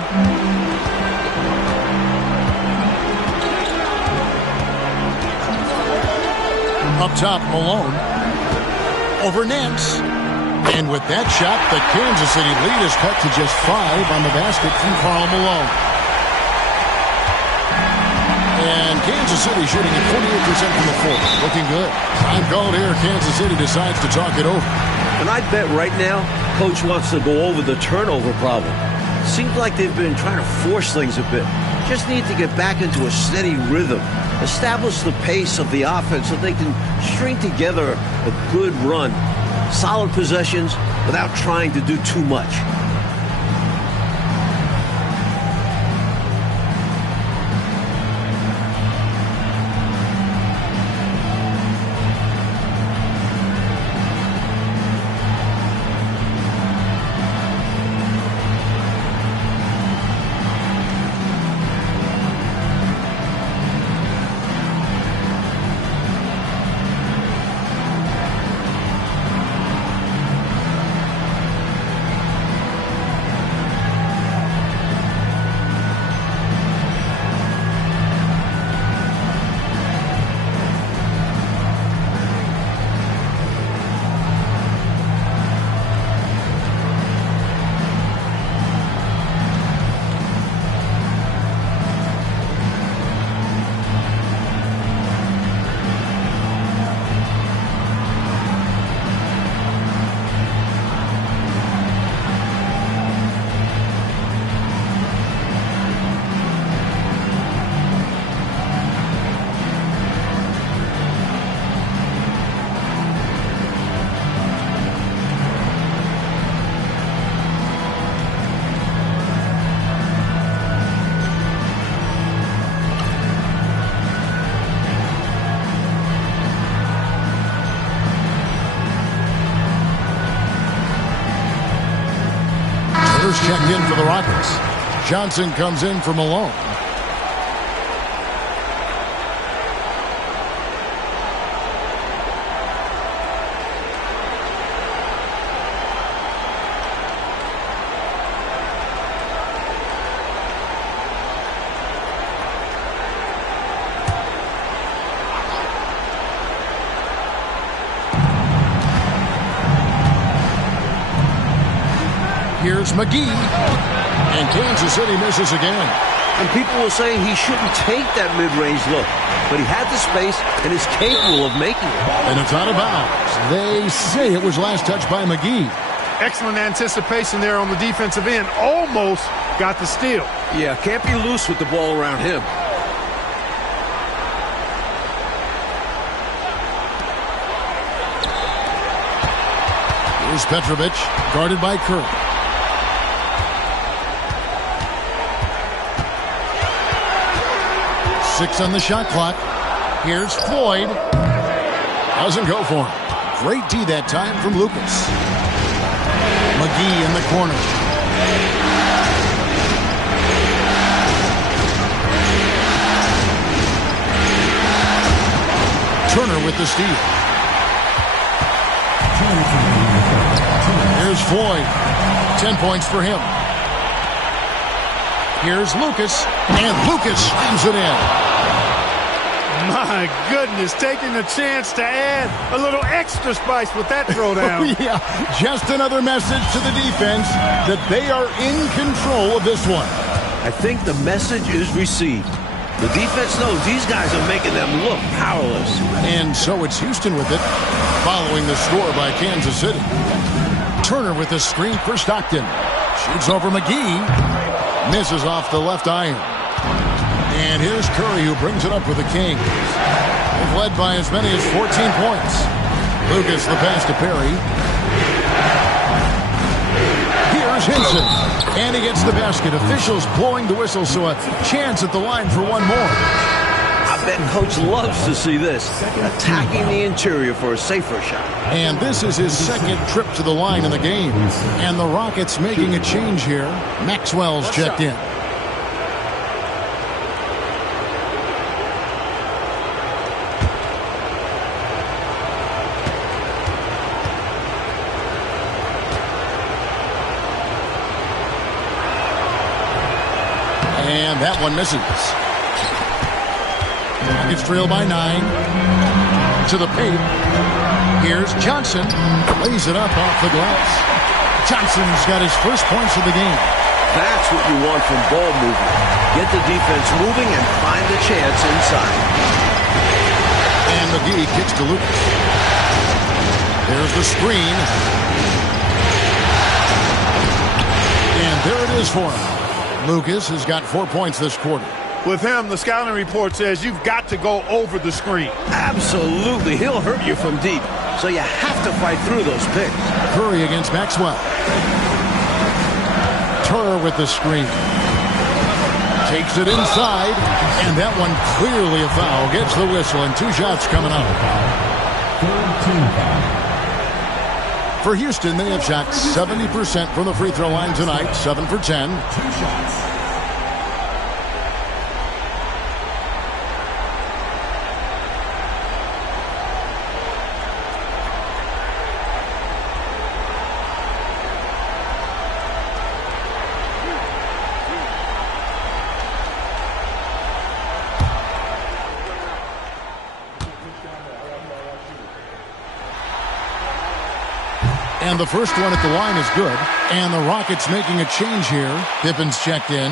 Up top, Malone. Over Nance. And with that shot, the Kansas City lead is cut to just 5 on the basket from Karl Malone. And Kansas City shooting at 48% from the floor. Looking good. Time called here. Kansas City decides to talk it over. And I bet right now, Coach wants to go over the turnover problem. Seems like they've been trying to force things a bit. Just need to get back into a steady rhythm. Establish the pace of the offense so they can string together a good run. Solid possessions without trying to do too much. checked in for the Rockets. Johnson comes in for Malone. Here's McGee, and Kansas City misses again. And people will say he shouldn't take that mid-range look, but he had the space and is capable of making it. And it's out of bounds. They say it was last touched by McGee. Excellent anticipation there on the defensive end. Almost got the steal. Yeah, can't be loose with the ball around him. Here's Petrovic, guarded by Curry. Six on the shot clock. Here's Floyd. Doesn't go for him. Great D that time from Lucas. McGee in the corner. Turner with the steal. Here's Floyd. 10 points for him. Here's Lucas. And Lucas slams it in. My goodness, taking the chance to add a little extra spice with that throwdown. Yeah, just another message to the defense that they are in control of this one. I think the message is received. The defense knows these guys are making them look powerless. And so it's Houston with it, following the score by Kansas City. Turner with the screen for Stockton. Shoots over McGee. Misses off the left iron. And here's Curry, who brings it up with the Kings. They've led by as many as 14 points. Lucas, the pass to Perry. Here's Hinson. And he gets the basket. Officials blowing the whistle, so a chance at the line for one more. I bet Coach loves to see this. Attacking the interior for a safer shot. And this is his second trip to the line in the game. And the Rockets making a change here. Maxwell's checked in. And that one misses. It's trailed by 9. To the paint. Here's Johnson. Lays it up off the glass. Johnson's got his first points of the game. That's what you want from ball movement. Get the defense moving and find the chance inside. And McGee kicks to Lucas. There's the screen. And there it is for him. Lucas has got 4 points this quarter. With him, the scouting report says you've got to go over the screen. Absolutely. He'll hurt you from deep. So you have to fight through those picks. Curry against Maxwell. Turner with the screen. Takes it inside. And that one clearly a foul. Gets the whistle and 2 shots coming up. For Houston, they have shot 70% from the free throw line tonight. 7 for 10. 2 shots. And the first one at the line is good. And the Rockets making a change here. Pippen's checked in.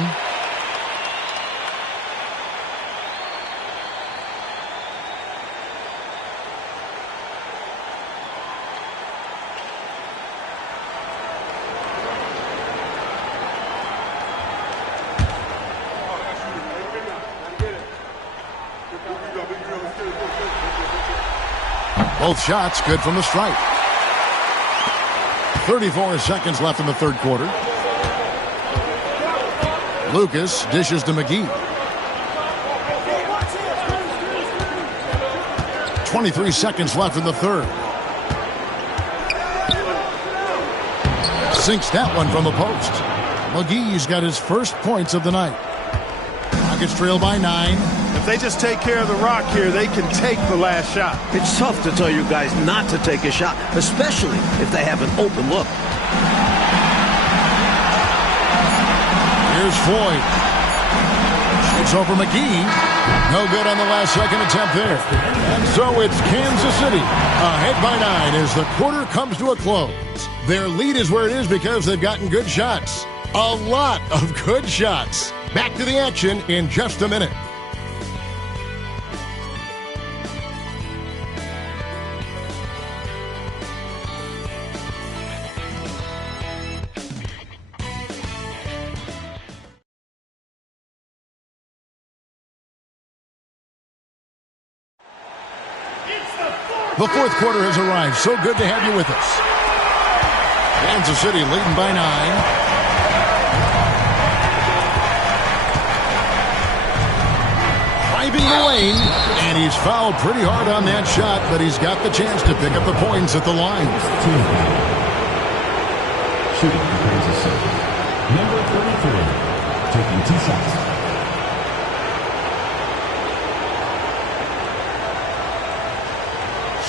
Both shots good from the stripe. 34 seconds left in the third quarter. Lucas dishes to McGee. 23 seconds left in the third. Sinks that one from the post. McGee's got his first points of the night. Rockets trail by 9. If they just take care of the rock here, they can take the last shot. It's tough to tell you guys not to take a shot, especially if they have an open look. Here's Floyd. Shoots over McGee. No good on the last second attempt there. And so it's Kansas City ahead by 9 as the quarter comes to a close. Their lead is where it is because they've gotten good shots. A lot of good shots. Back to the action in just a minute. The fourth quarter has arrived. So good to have you with us. Kansas City leading by 9. Driving the lane, and he's fouled pretty hard on that shot, but he's got the chance to pick up the points at the line. Shooting for Kansas City. Number 33, taking 2 shots.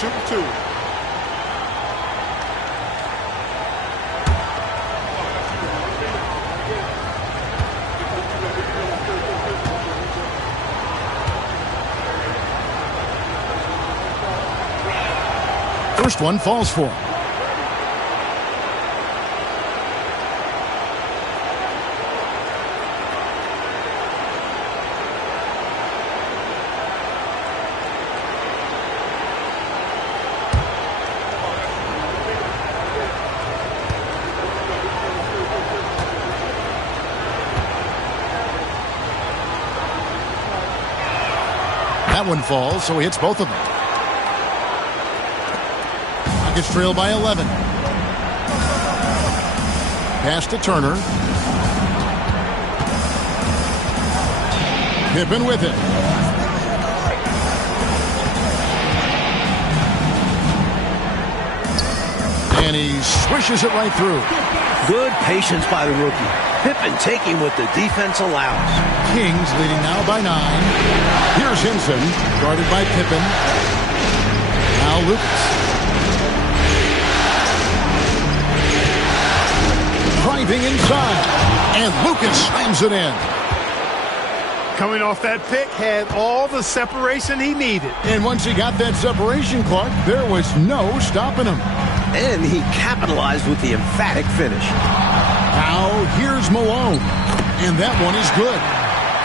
Shooting 2. First one falls for him. That one falls, so he hits both of them. Rockets trail by 11. Pass to Turner. Pippen with it. And he swishes it right through. Good patience by the rookie. Pippen taking what the defense allows. Kings leading now by 9. Here's Hinson, guarded by Pippen. Now Lucas. Driving inside, and Lucas slams it in. Coming off that pick, had all the separation he needed. And once he got that separation, Clark, there was no stopping him. And he capitalized with the emphatic finish. Now here's Malone, and that one is good.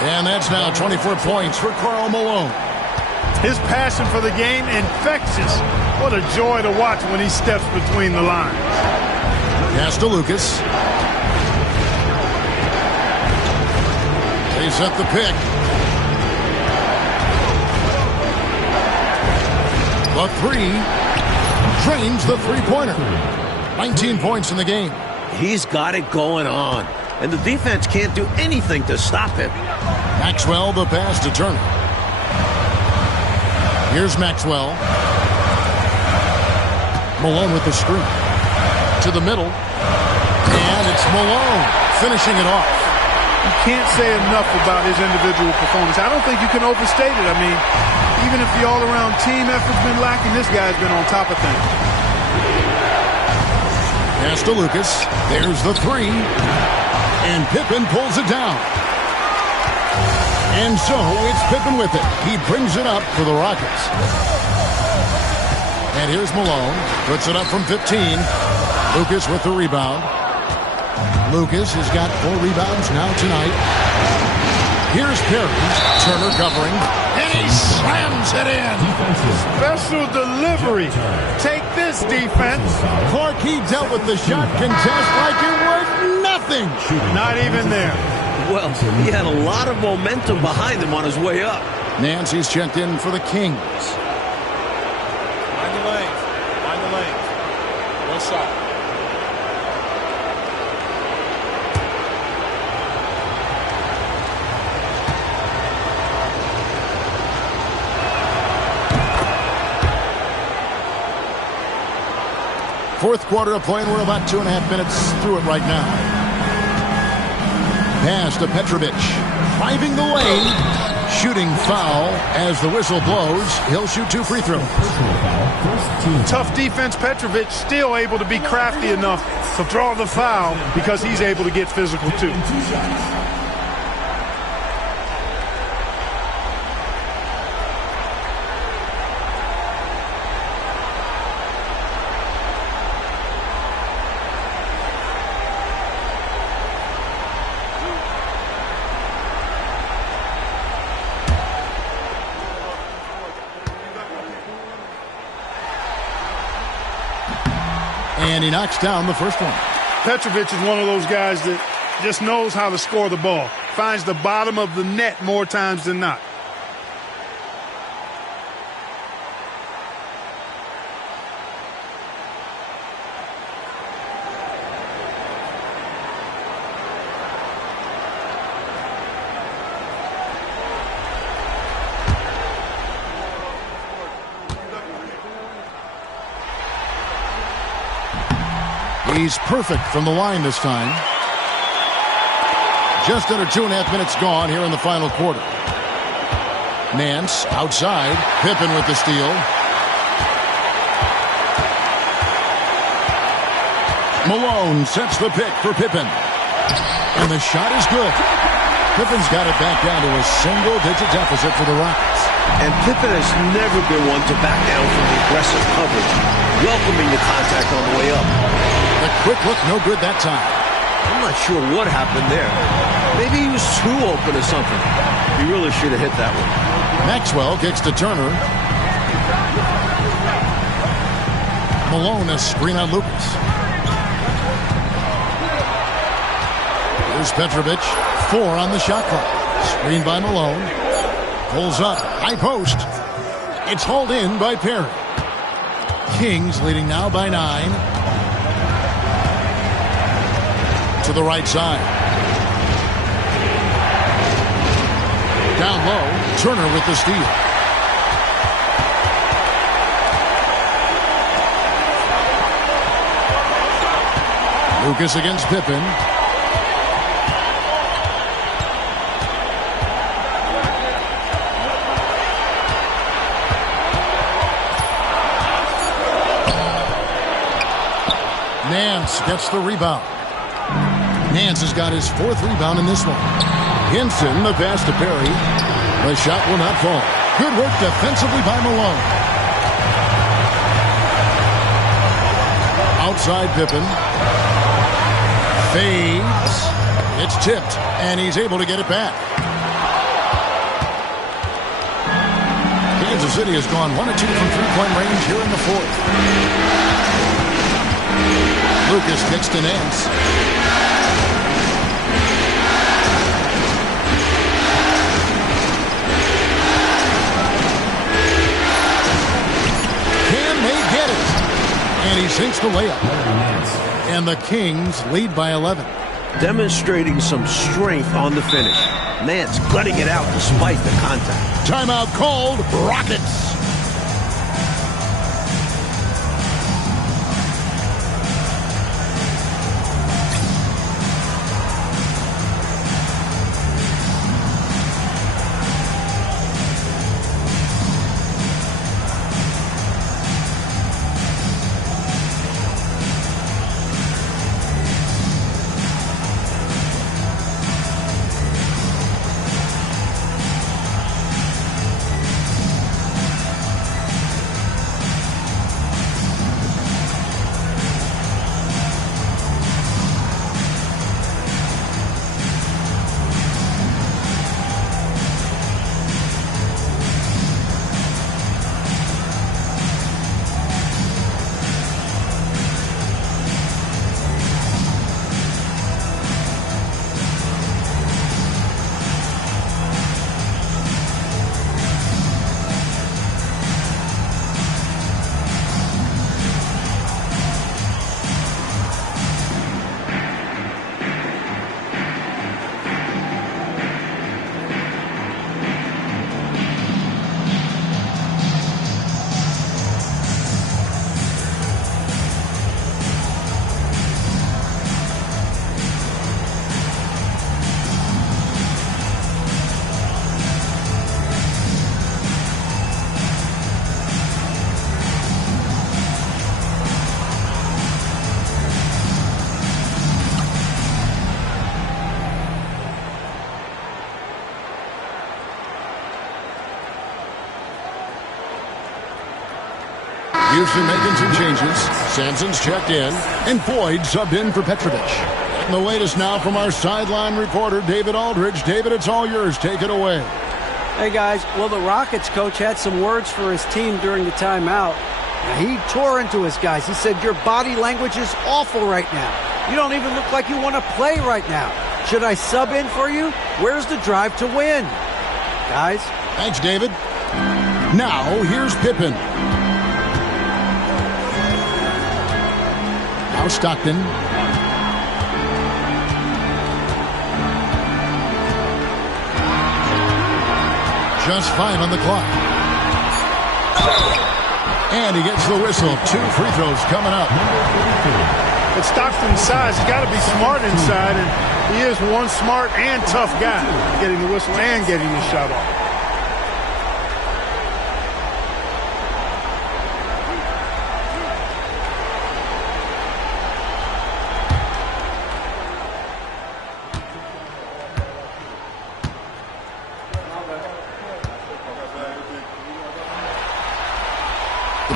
And that's now 24 points for Karl Malone. His passion for the game, infectious. What a joy to watch when he steps between the lines. Pass to Lucas. They set the pick. The 3 drains the three-pointer. 19 points in the game. He's got it going on, and the defense can't do anything to stop him. Maxwell, the pass to Turner. Here's Maxwell. Malone with the screen. To the middle. And it's Malone finishing it off. You can't say enough about his individual performance. I don't think you can overstate it. I mean, even if the all-around team effort's been lacking, this guy's been on top of things. Pass to Lucas. There's the 3. And Pippen pulls it down. And so it's Pippen with it. He brings it up for the Rockets. And here's Malone. Puts it up from 15. Lucas with the rebound. Lucas has got 4 rebounds now tonight. Here's Perry. Turner covering. And he slams it in. Special delivery. Take this, defense. Clark, he dealt with the shot contest like it was nothing. Not even there. Well, he had a lot of momentum behind him on his way up. Nancy's checked in for the Kings. Mind the lanes. Mind the lanes. One shot. Fourth quarter of play, and we're about 2.5 minutes through it right now. pass to Petrovic. Driving the lane. Shooting foul as the whistle blows. He'll shoot 2 free throws. Tough defense. Petrovic still able to be crafty enough to draw the foul because he's able to get physical too. And he knocks down the first one. Petrovic is one of those guys that just knows how to score the ball. Finds the bottom of the net more times than not. He's perfect from the line this time. Just under 2.5 minutes gone here in the final quarter. Nance outside. Pippen with the steal. Malone sets the pick for Pippen. And the shot is good. Pippen's got it back down to a single-digit deficit for the Rockets. And Pippen has never been one to back down from the aggressive coverage, welcoming the contact on the way up. The quick look, no good that time. I'm not sure what happened there. Maybe he was too open or something. He really should have hit that one. Maxwell kicks to Turner. Malone, a screen on Lucas. Here's Petrovic. 4 on the shot clock. Screen by Malone. Pulls up. High post. It's hauled in by Perry. Kings leading now by 9. To the right side. Down low, Turner with the steal. Lucas against Pippen. Nance gets the rebound. Nance has got his 4th rebound in this one. Hinson, the pass to Perry. The shot will not fall. Good work defensively by Malone. Outside Pippen. Fades. It's tipped, and he's able to get it back. Kansas City has gone 1 of 2 from three-point range here in the 4th. Lucas kicks to Nance. And he sinks the layup. And the Kings lead by 11. Demonstrating some strength on the finish. Nance gutting it out despite the contact. Timeout called. Rockets. Houston making some changes. Sanson's checked in, and Boyd subbed in for Petrovic. And the latest now from our sideline reporter, David Aldridge. David, it's all yours. Take it away. Hey, guys. Well, the Rockets coach had some words for his team during the timeout. He tore into his guys. He said, your body language is awful right now. You don't even look like you want to play right now. Should I sub in for you? Where's the drive to win? Guys? Thanks, David. Now, here's Pippen. Now Stockton. Just 5 on the clock. And he gets the whistle. 2 free throws coming up. But Stockton's size, he's got to be smart inside, and he is one smart and tough guy, getting the whistle and getting the shot off.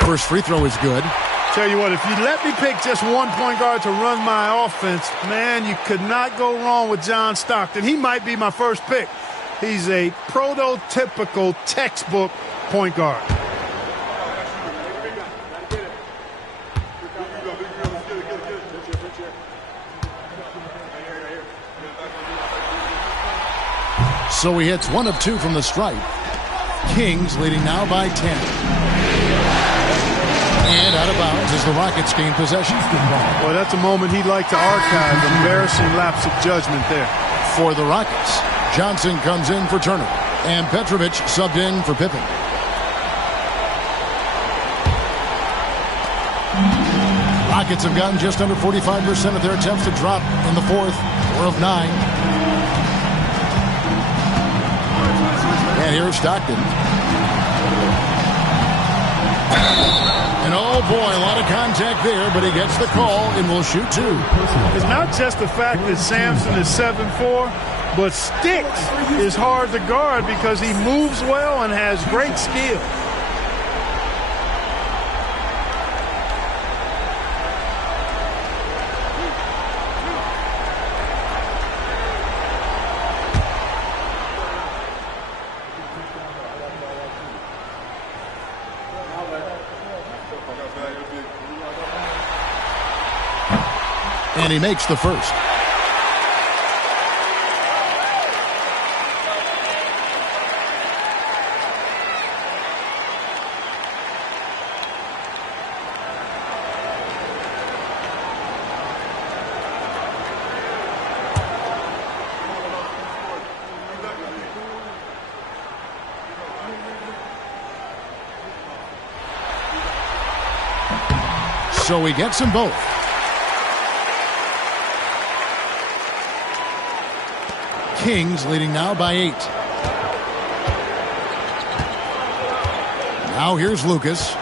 First free throw is good. Tell you what, if you let me pick just one point guard to run my offense, man, you could not go wrong with John Stockton. He might be my first pick. He's a prototypical textbook point guard. So he hits 1 of 2 from the stripe. Kings leading now by 10. And out of bounds as the Rockets gain possession. Well, that's a moment he'd like to archive. Embarrassing lapse of judgment there. For the Rockets, Johnson comes in for Turner. And Petrovic subbed in for Pippen. Rockets have gotten just under 45% of their attempts to drop in the fourth. 4 of 9. And here's Stockton. And oh boy, a lot of contact there, but he gets the call and will shoot 2. It's not just the fact that Sampson is 7'4", but Sticks is hard to guard because he moves well and has great skill. And he makes the first. So he gets them both. Kings leading now by 8. Now here's Lucas.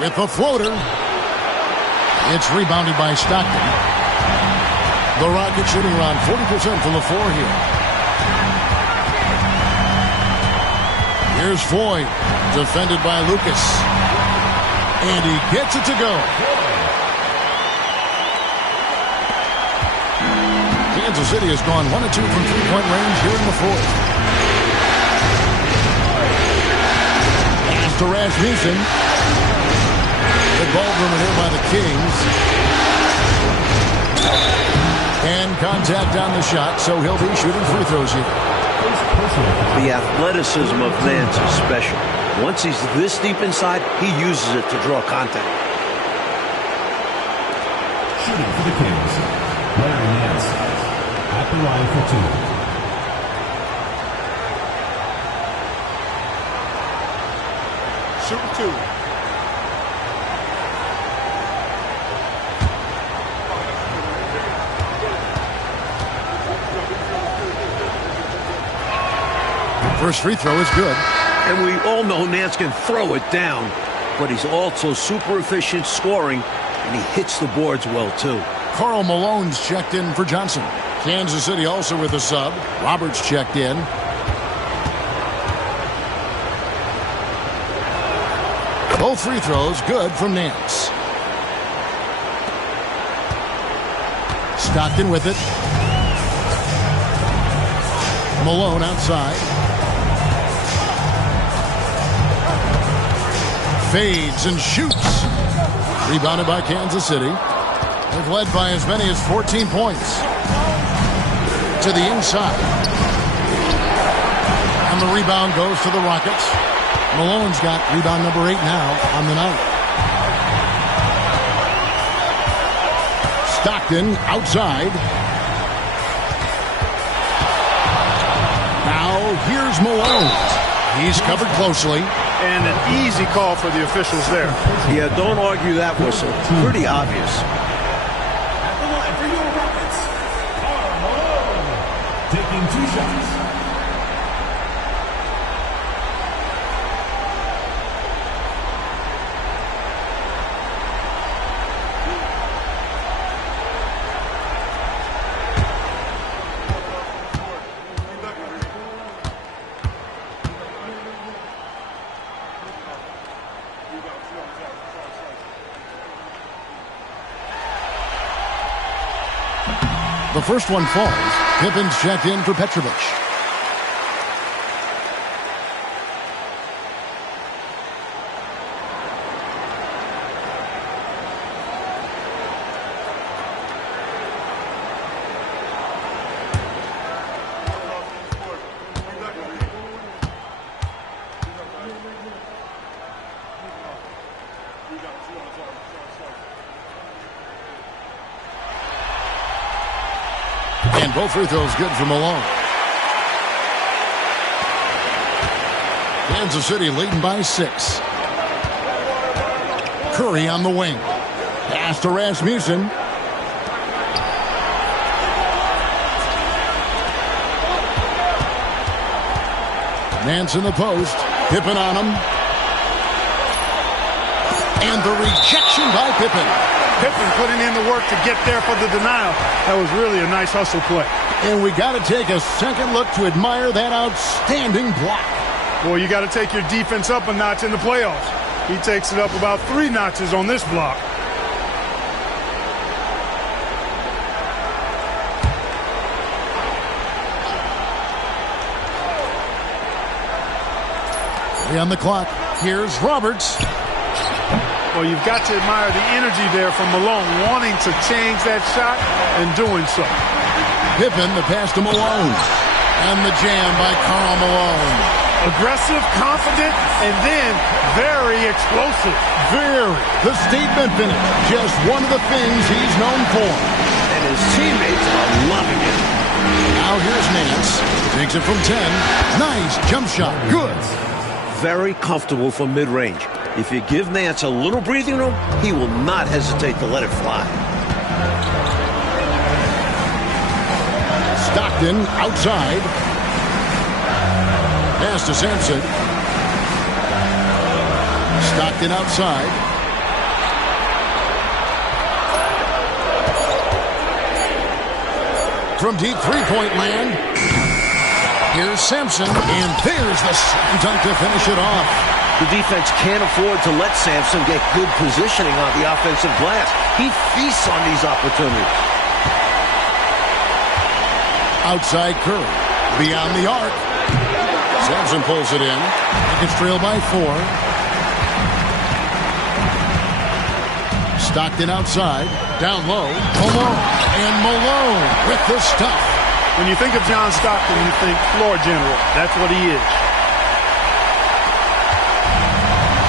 With the floater. It's rebounded by Stockton. The Rockets shooting around 40% from the floor here. Here's Foy, defended by Lucas. And he gets it to go. Kansas City has gone 1 of 2 from three-point range here in the fourth. Pass to Rasmussen. Good ball movement here by the Kings. And contact on the shot, so he'll be shooting free throws here. The athleticism of Nance is special. Once he's this deep inside, he uses it to draw contact. Shooting for the Kings, Larry Nance at the line for 2. Shoot 2. First free throw is good. And we all know Nance can throw it down, but he's also super efficient scoring, and he hits the boards well, too. Karl Malone's checked in for Johnson. Kansas City also with a sub. Roberts checked in. Both free throws good from Nance. Stockton with it. Malone outside. Fades and shoots. Rebounded by Kansas City. They've led by as many as 14 points. To the inside. And the rebound goes to the Rockets. Malone's got rebound number 8 now on the night. Stockton outside. Now here's Malone. He's covered closely. And an easy call for the officials there. Yeah, don't argue that whistle. Pretty obvious. At the line for your Rockets, Karl Malone, taking 2 shots. The first one falls. Pippen's checked in for Petrovic. And both free throws good for Malone. Kansas City leading by 6. Curry on the wing. Pass to Rasmussen. Nance in the post. Pippen on him. And the rejection by Pippen. Pippen putting in the work to get there for the denial. That was really a nice hustle play. And we got to take a second look to admire that outstanding block. Well, you got to take your defense up a notch in the playoffs. He takes it up about 3 notches on this block. On the clock, here's Roberts. Well, you've got to admire the energy there from Malone, wanting to change that shot and doing so. Pippen, the pass to Malone. And the jam by Karl Malone. Aggressive, confident, and then very explosive. Very. The statement finish. Just one of the things he's known for. And his teammates are loving it. Now here's Nance. Takes it from 10. Nice jump shot. Good. Very comfortable from mid-range. If you give Nance a little breathing room, he will not hesitate to let it fly. Stockton outside. Pass to Sampson. Stockton outside. From deep three-point land. Here's Sampson, and there's the slam dunk to finish it off. The defense can't afford to let Sampson get good positioning on the offensive glass. He feasts on these opportunities. Outside Curry. Beyond the arc. Sampson pulls it in. It's trailed by 4. Stockton outside. Down low. Malone. And Malone with the stuff. When you think of John Stockton, you think floor general. That's what he is.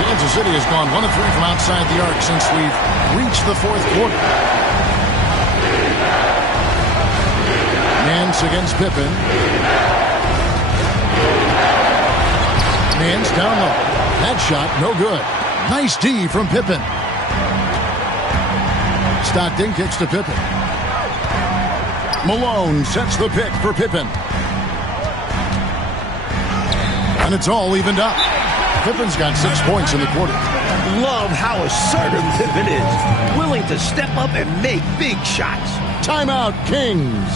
Kansas City has gone 1 of 3 from outside the arc since we've reached the 4th quarter. Nance against Pippen. Nance down low. That shot, no good. Nice D from Pippen. Stockton kicks to Pippen. Malone sets the pick for Pippen. And it's all evened up. Pippen's got 6 points in the quarter. Love how assertive Pippen is. Willing to step up and make big shots. Timeout, Kings.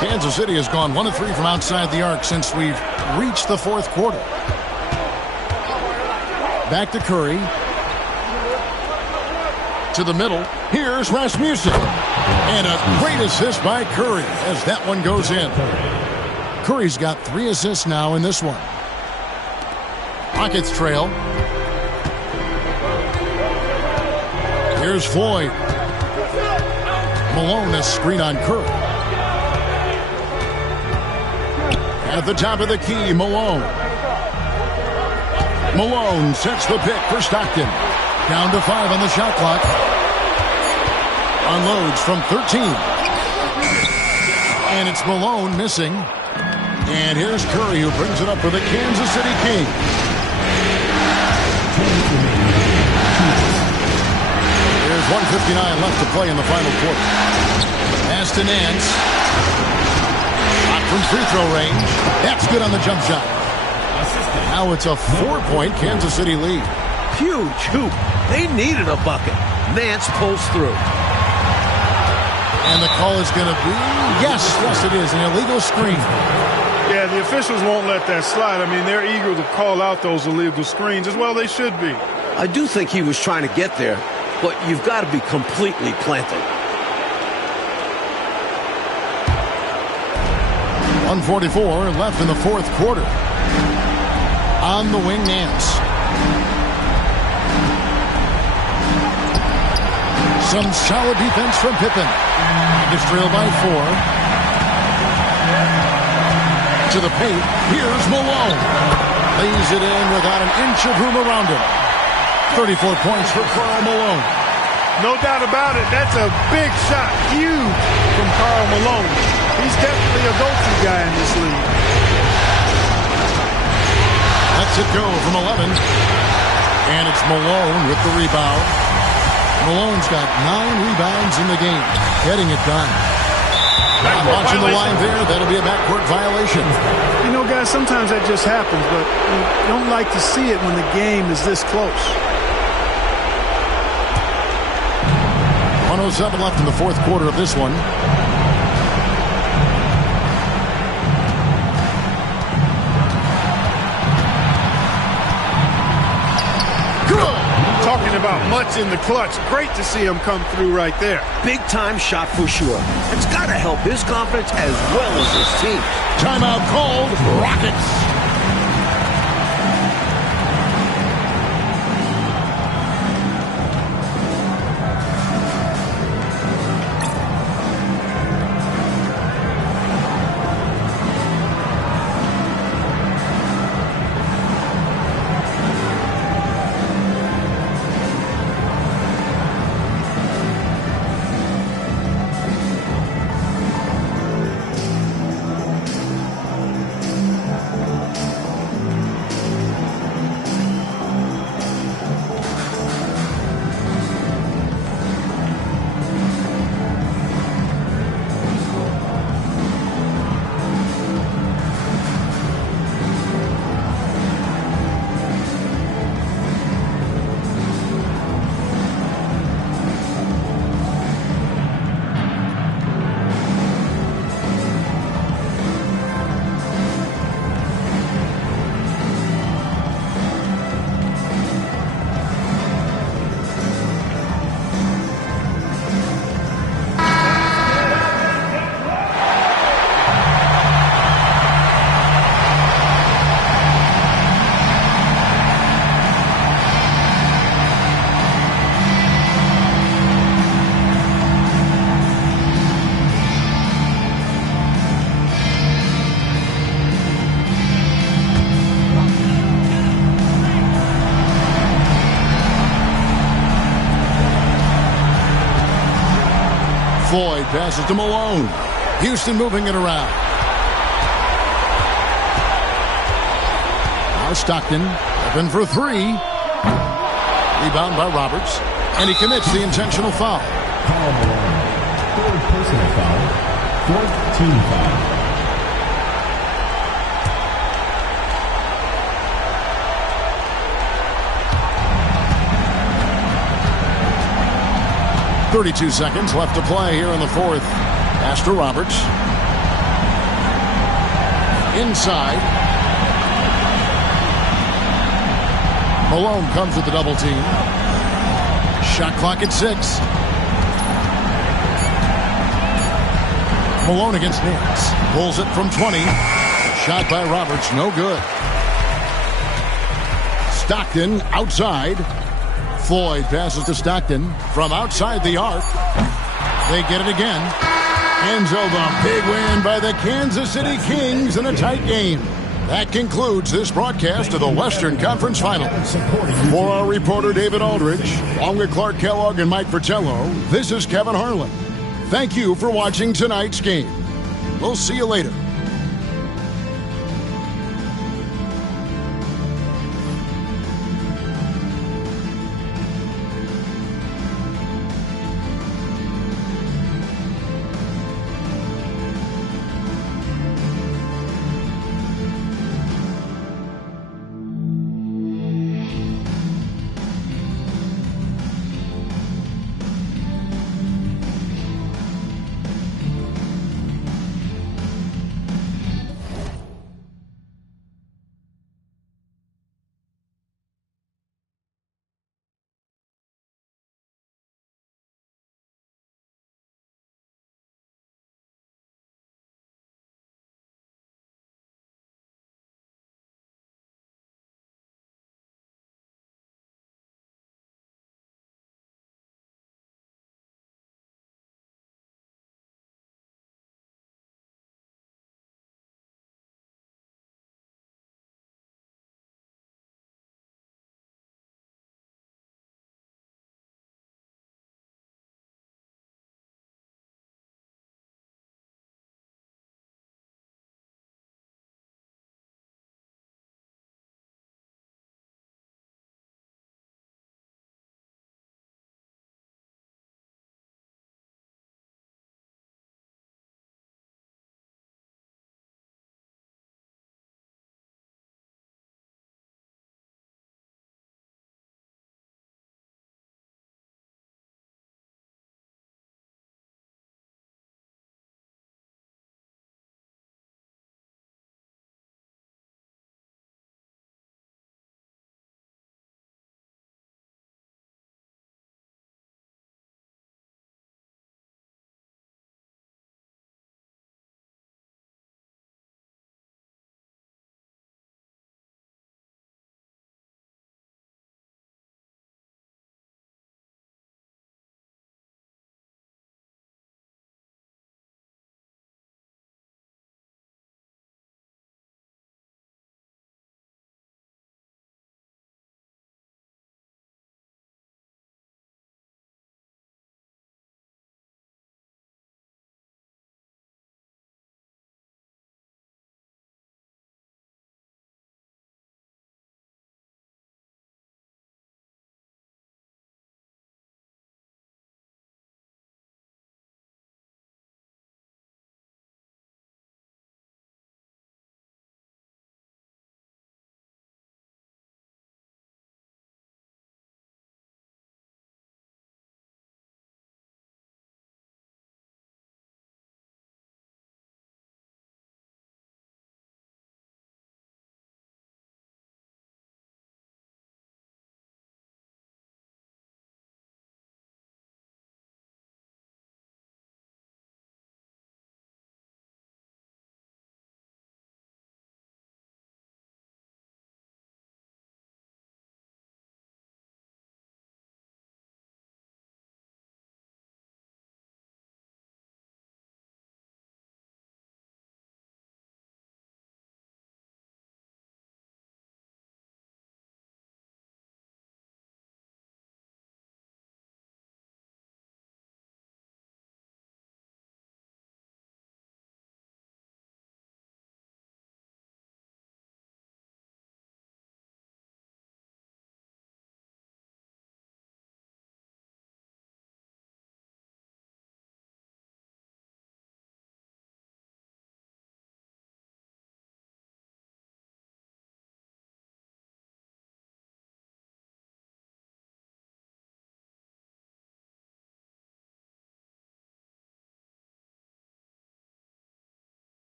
Kansas City has gone 1 of 3 from outside the arc since we've reached the fourth quarter. Back to Curry. To the middle. Here's Rasmussen. And a great assist by Curry as that one goes in. Curry's got 3 assists now in this one. Rockets trail. Here's Floyd. Malone, a screen on Curry. At the top of the key, Malone. Malone sets the pick for Stockton. Down to 5 on the shot clock. Unloads from 13. And it's Malone missing. And here's Curry who brings it up for the Kansas City Kings. There's 1:59 left to play in the final quarter. Pass to Nance. Shot from free throw range. That's good on the jump shot. Now it's a 4-point Kansas City lead. Huge hoop. They needed a bucket. Nance pulls through. And the call is going to be, yes, it is, an illegal screen. Yeah, the officials won't let that slide. I mean, they're eager to call out those illegal screens. As well, they should be. I do think he was trying to get there, but you've got to be completely planted. 1:44 left in the fourth quarter. On the wing, Nance. Some solid defense from Pippen. It's trailed by 4. To the paint. Here's Malone. Lays it in without an inch of room around him. 34 points for Karl Malone. No doubt about it. That's a big shot. Huge from Karl Malone. He's definitely a go-to guy in this league. Lets it go from 11. And it's Malone with the rebound. Malone's got 9 rebounds in the game. Getting it done. Watching the line there, that'll be a backcourt violation. You know, guys, sometimes that just happens, but you don't like to see it when the game is this close. 1:07 left in the fourth quarter of this one. Talking about much in the clutch. Great to see him come through right there. Big time shot for sure. It's got to help his confidence as well as his team. Timeout called. Rockets. Floyd passes to Malone. Houston moving it around. Now Stockton open for 3. Rebound by Roberts. And he commits the intentional foul. Karl Malone, 3rd personal foul, 4th team foul. .32 seconds left to play here in the fourth. Pass to Roberts. inside. Malone comes with the double team. Shot clock at 6. Malone against Nance. Pulls it from 20. Shot by Roberts, no good. Stockton outside. Floyd passes to Stockton from outside the arc. They get it again. Enzo, the big win by the Kansas City Kings in a tight game. That concludes this broadcast of the Western Conference Finals. For our reporter David Aldridge, along with Clark Kellogg and Mike Fratello, this is Kevin Harlan. Thank you for watching tonight's game. We'll see you later.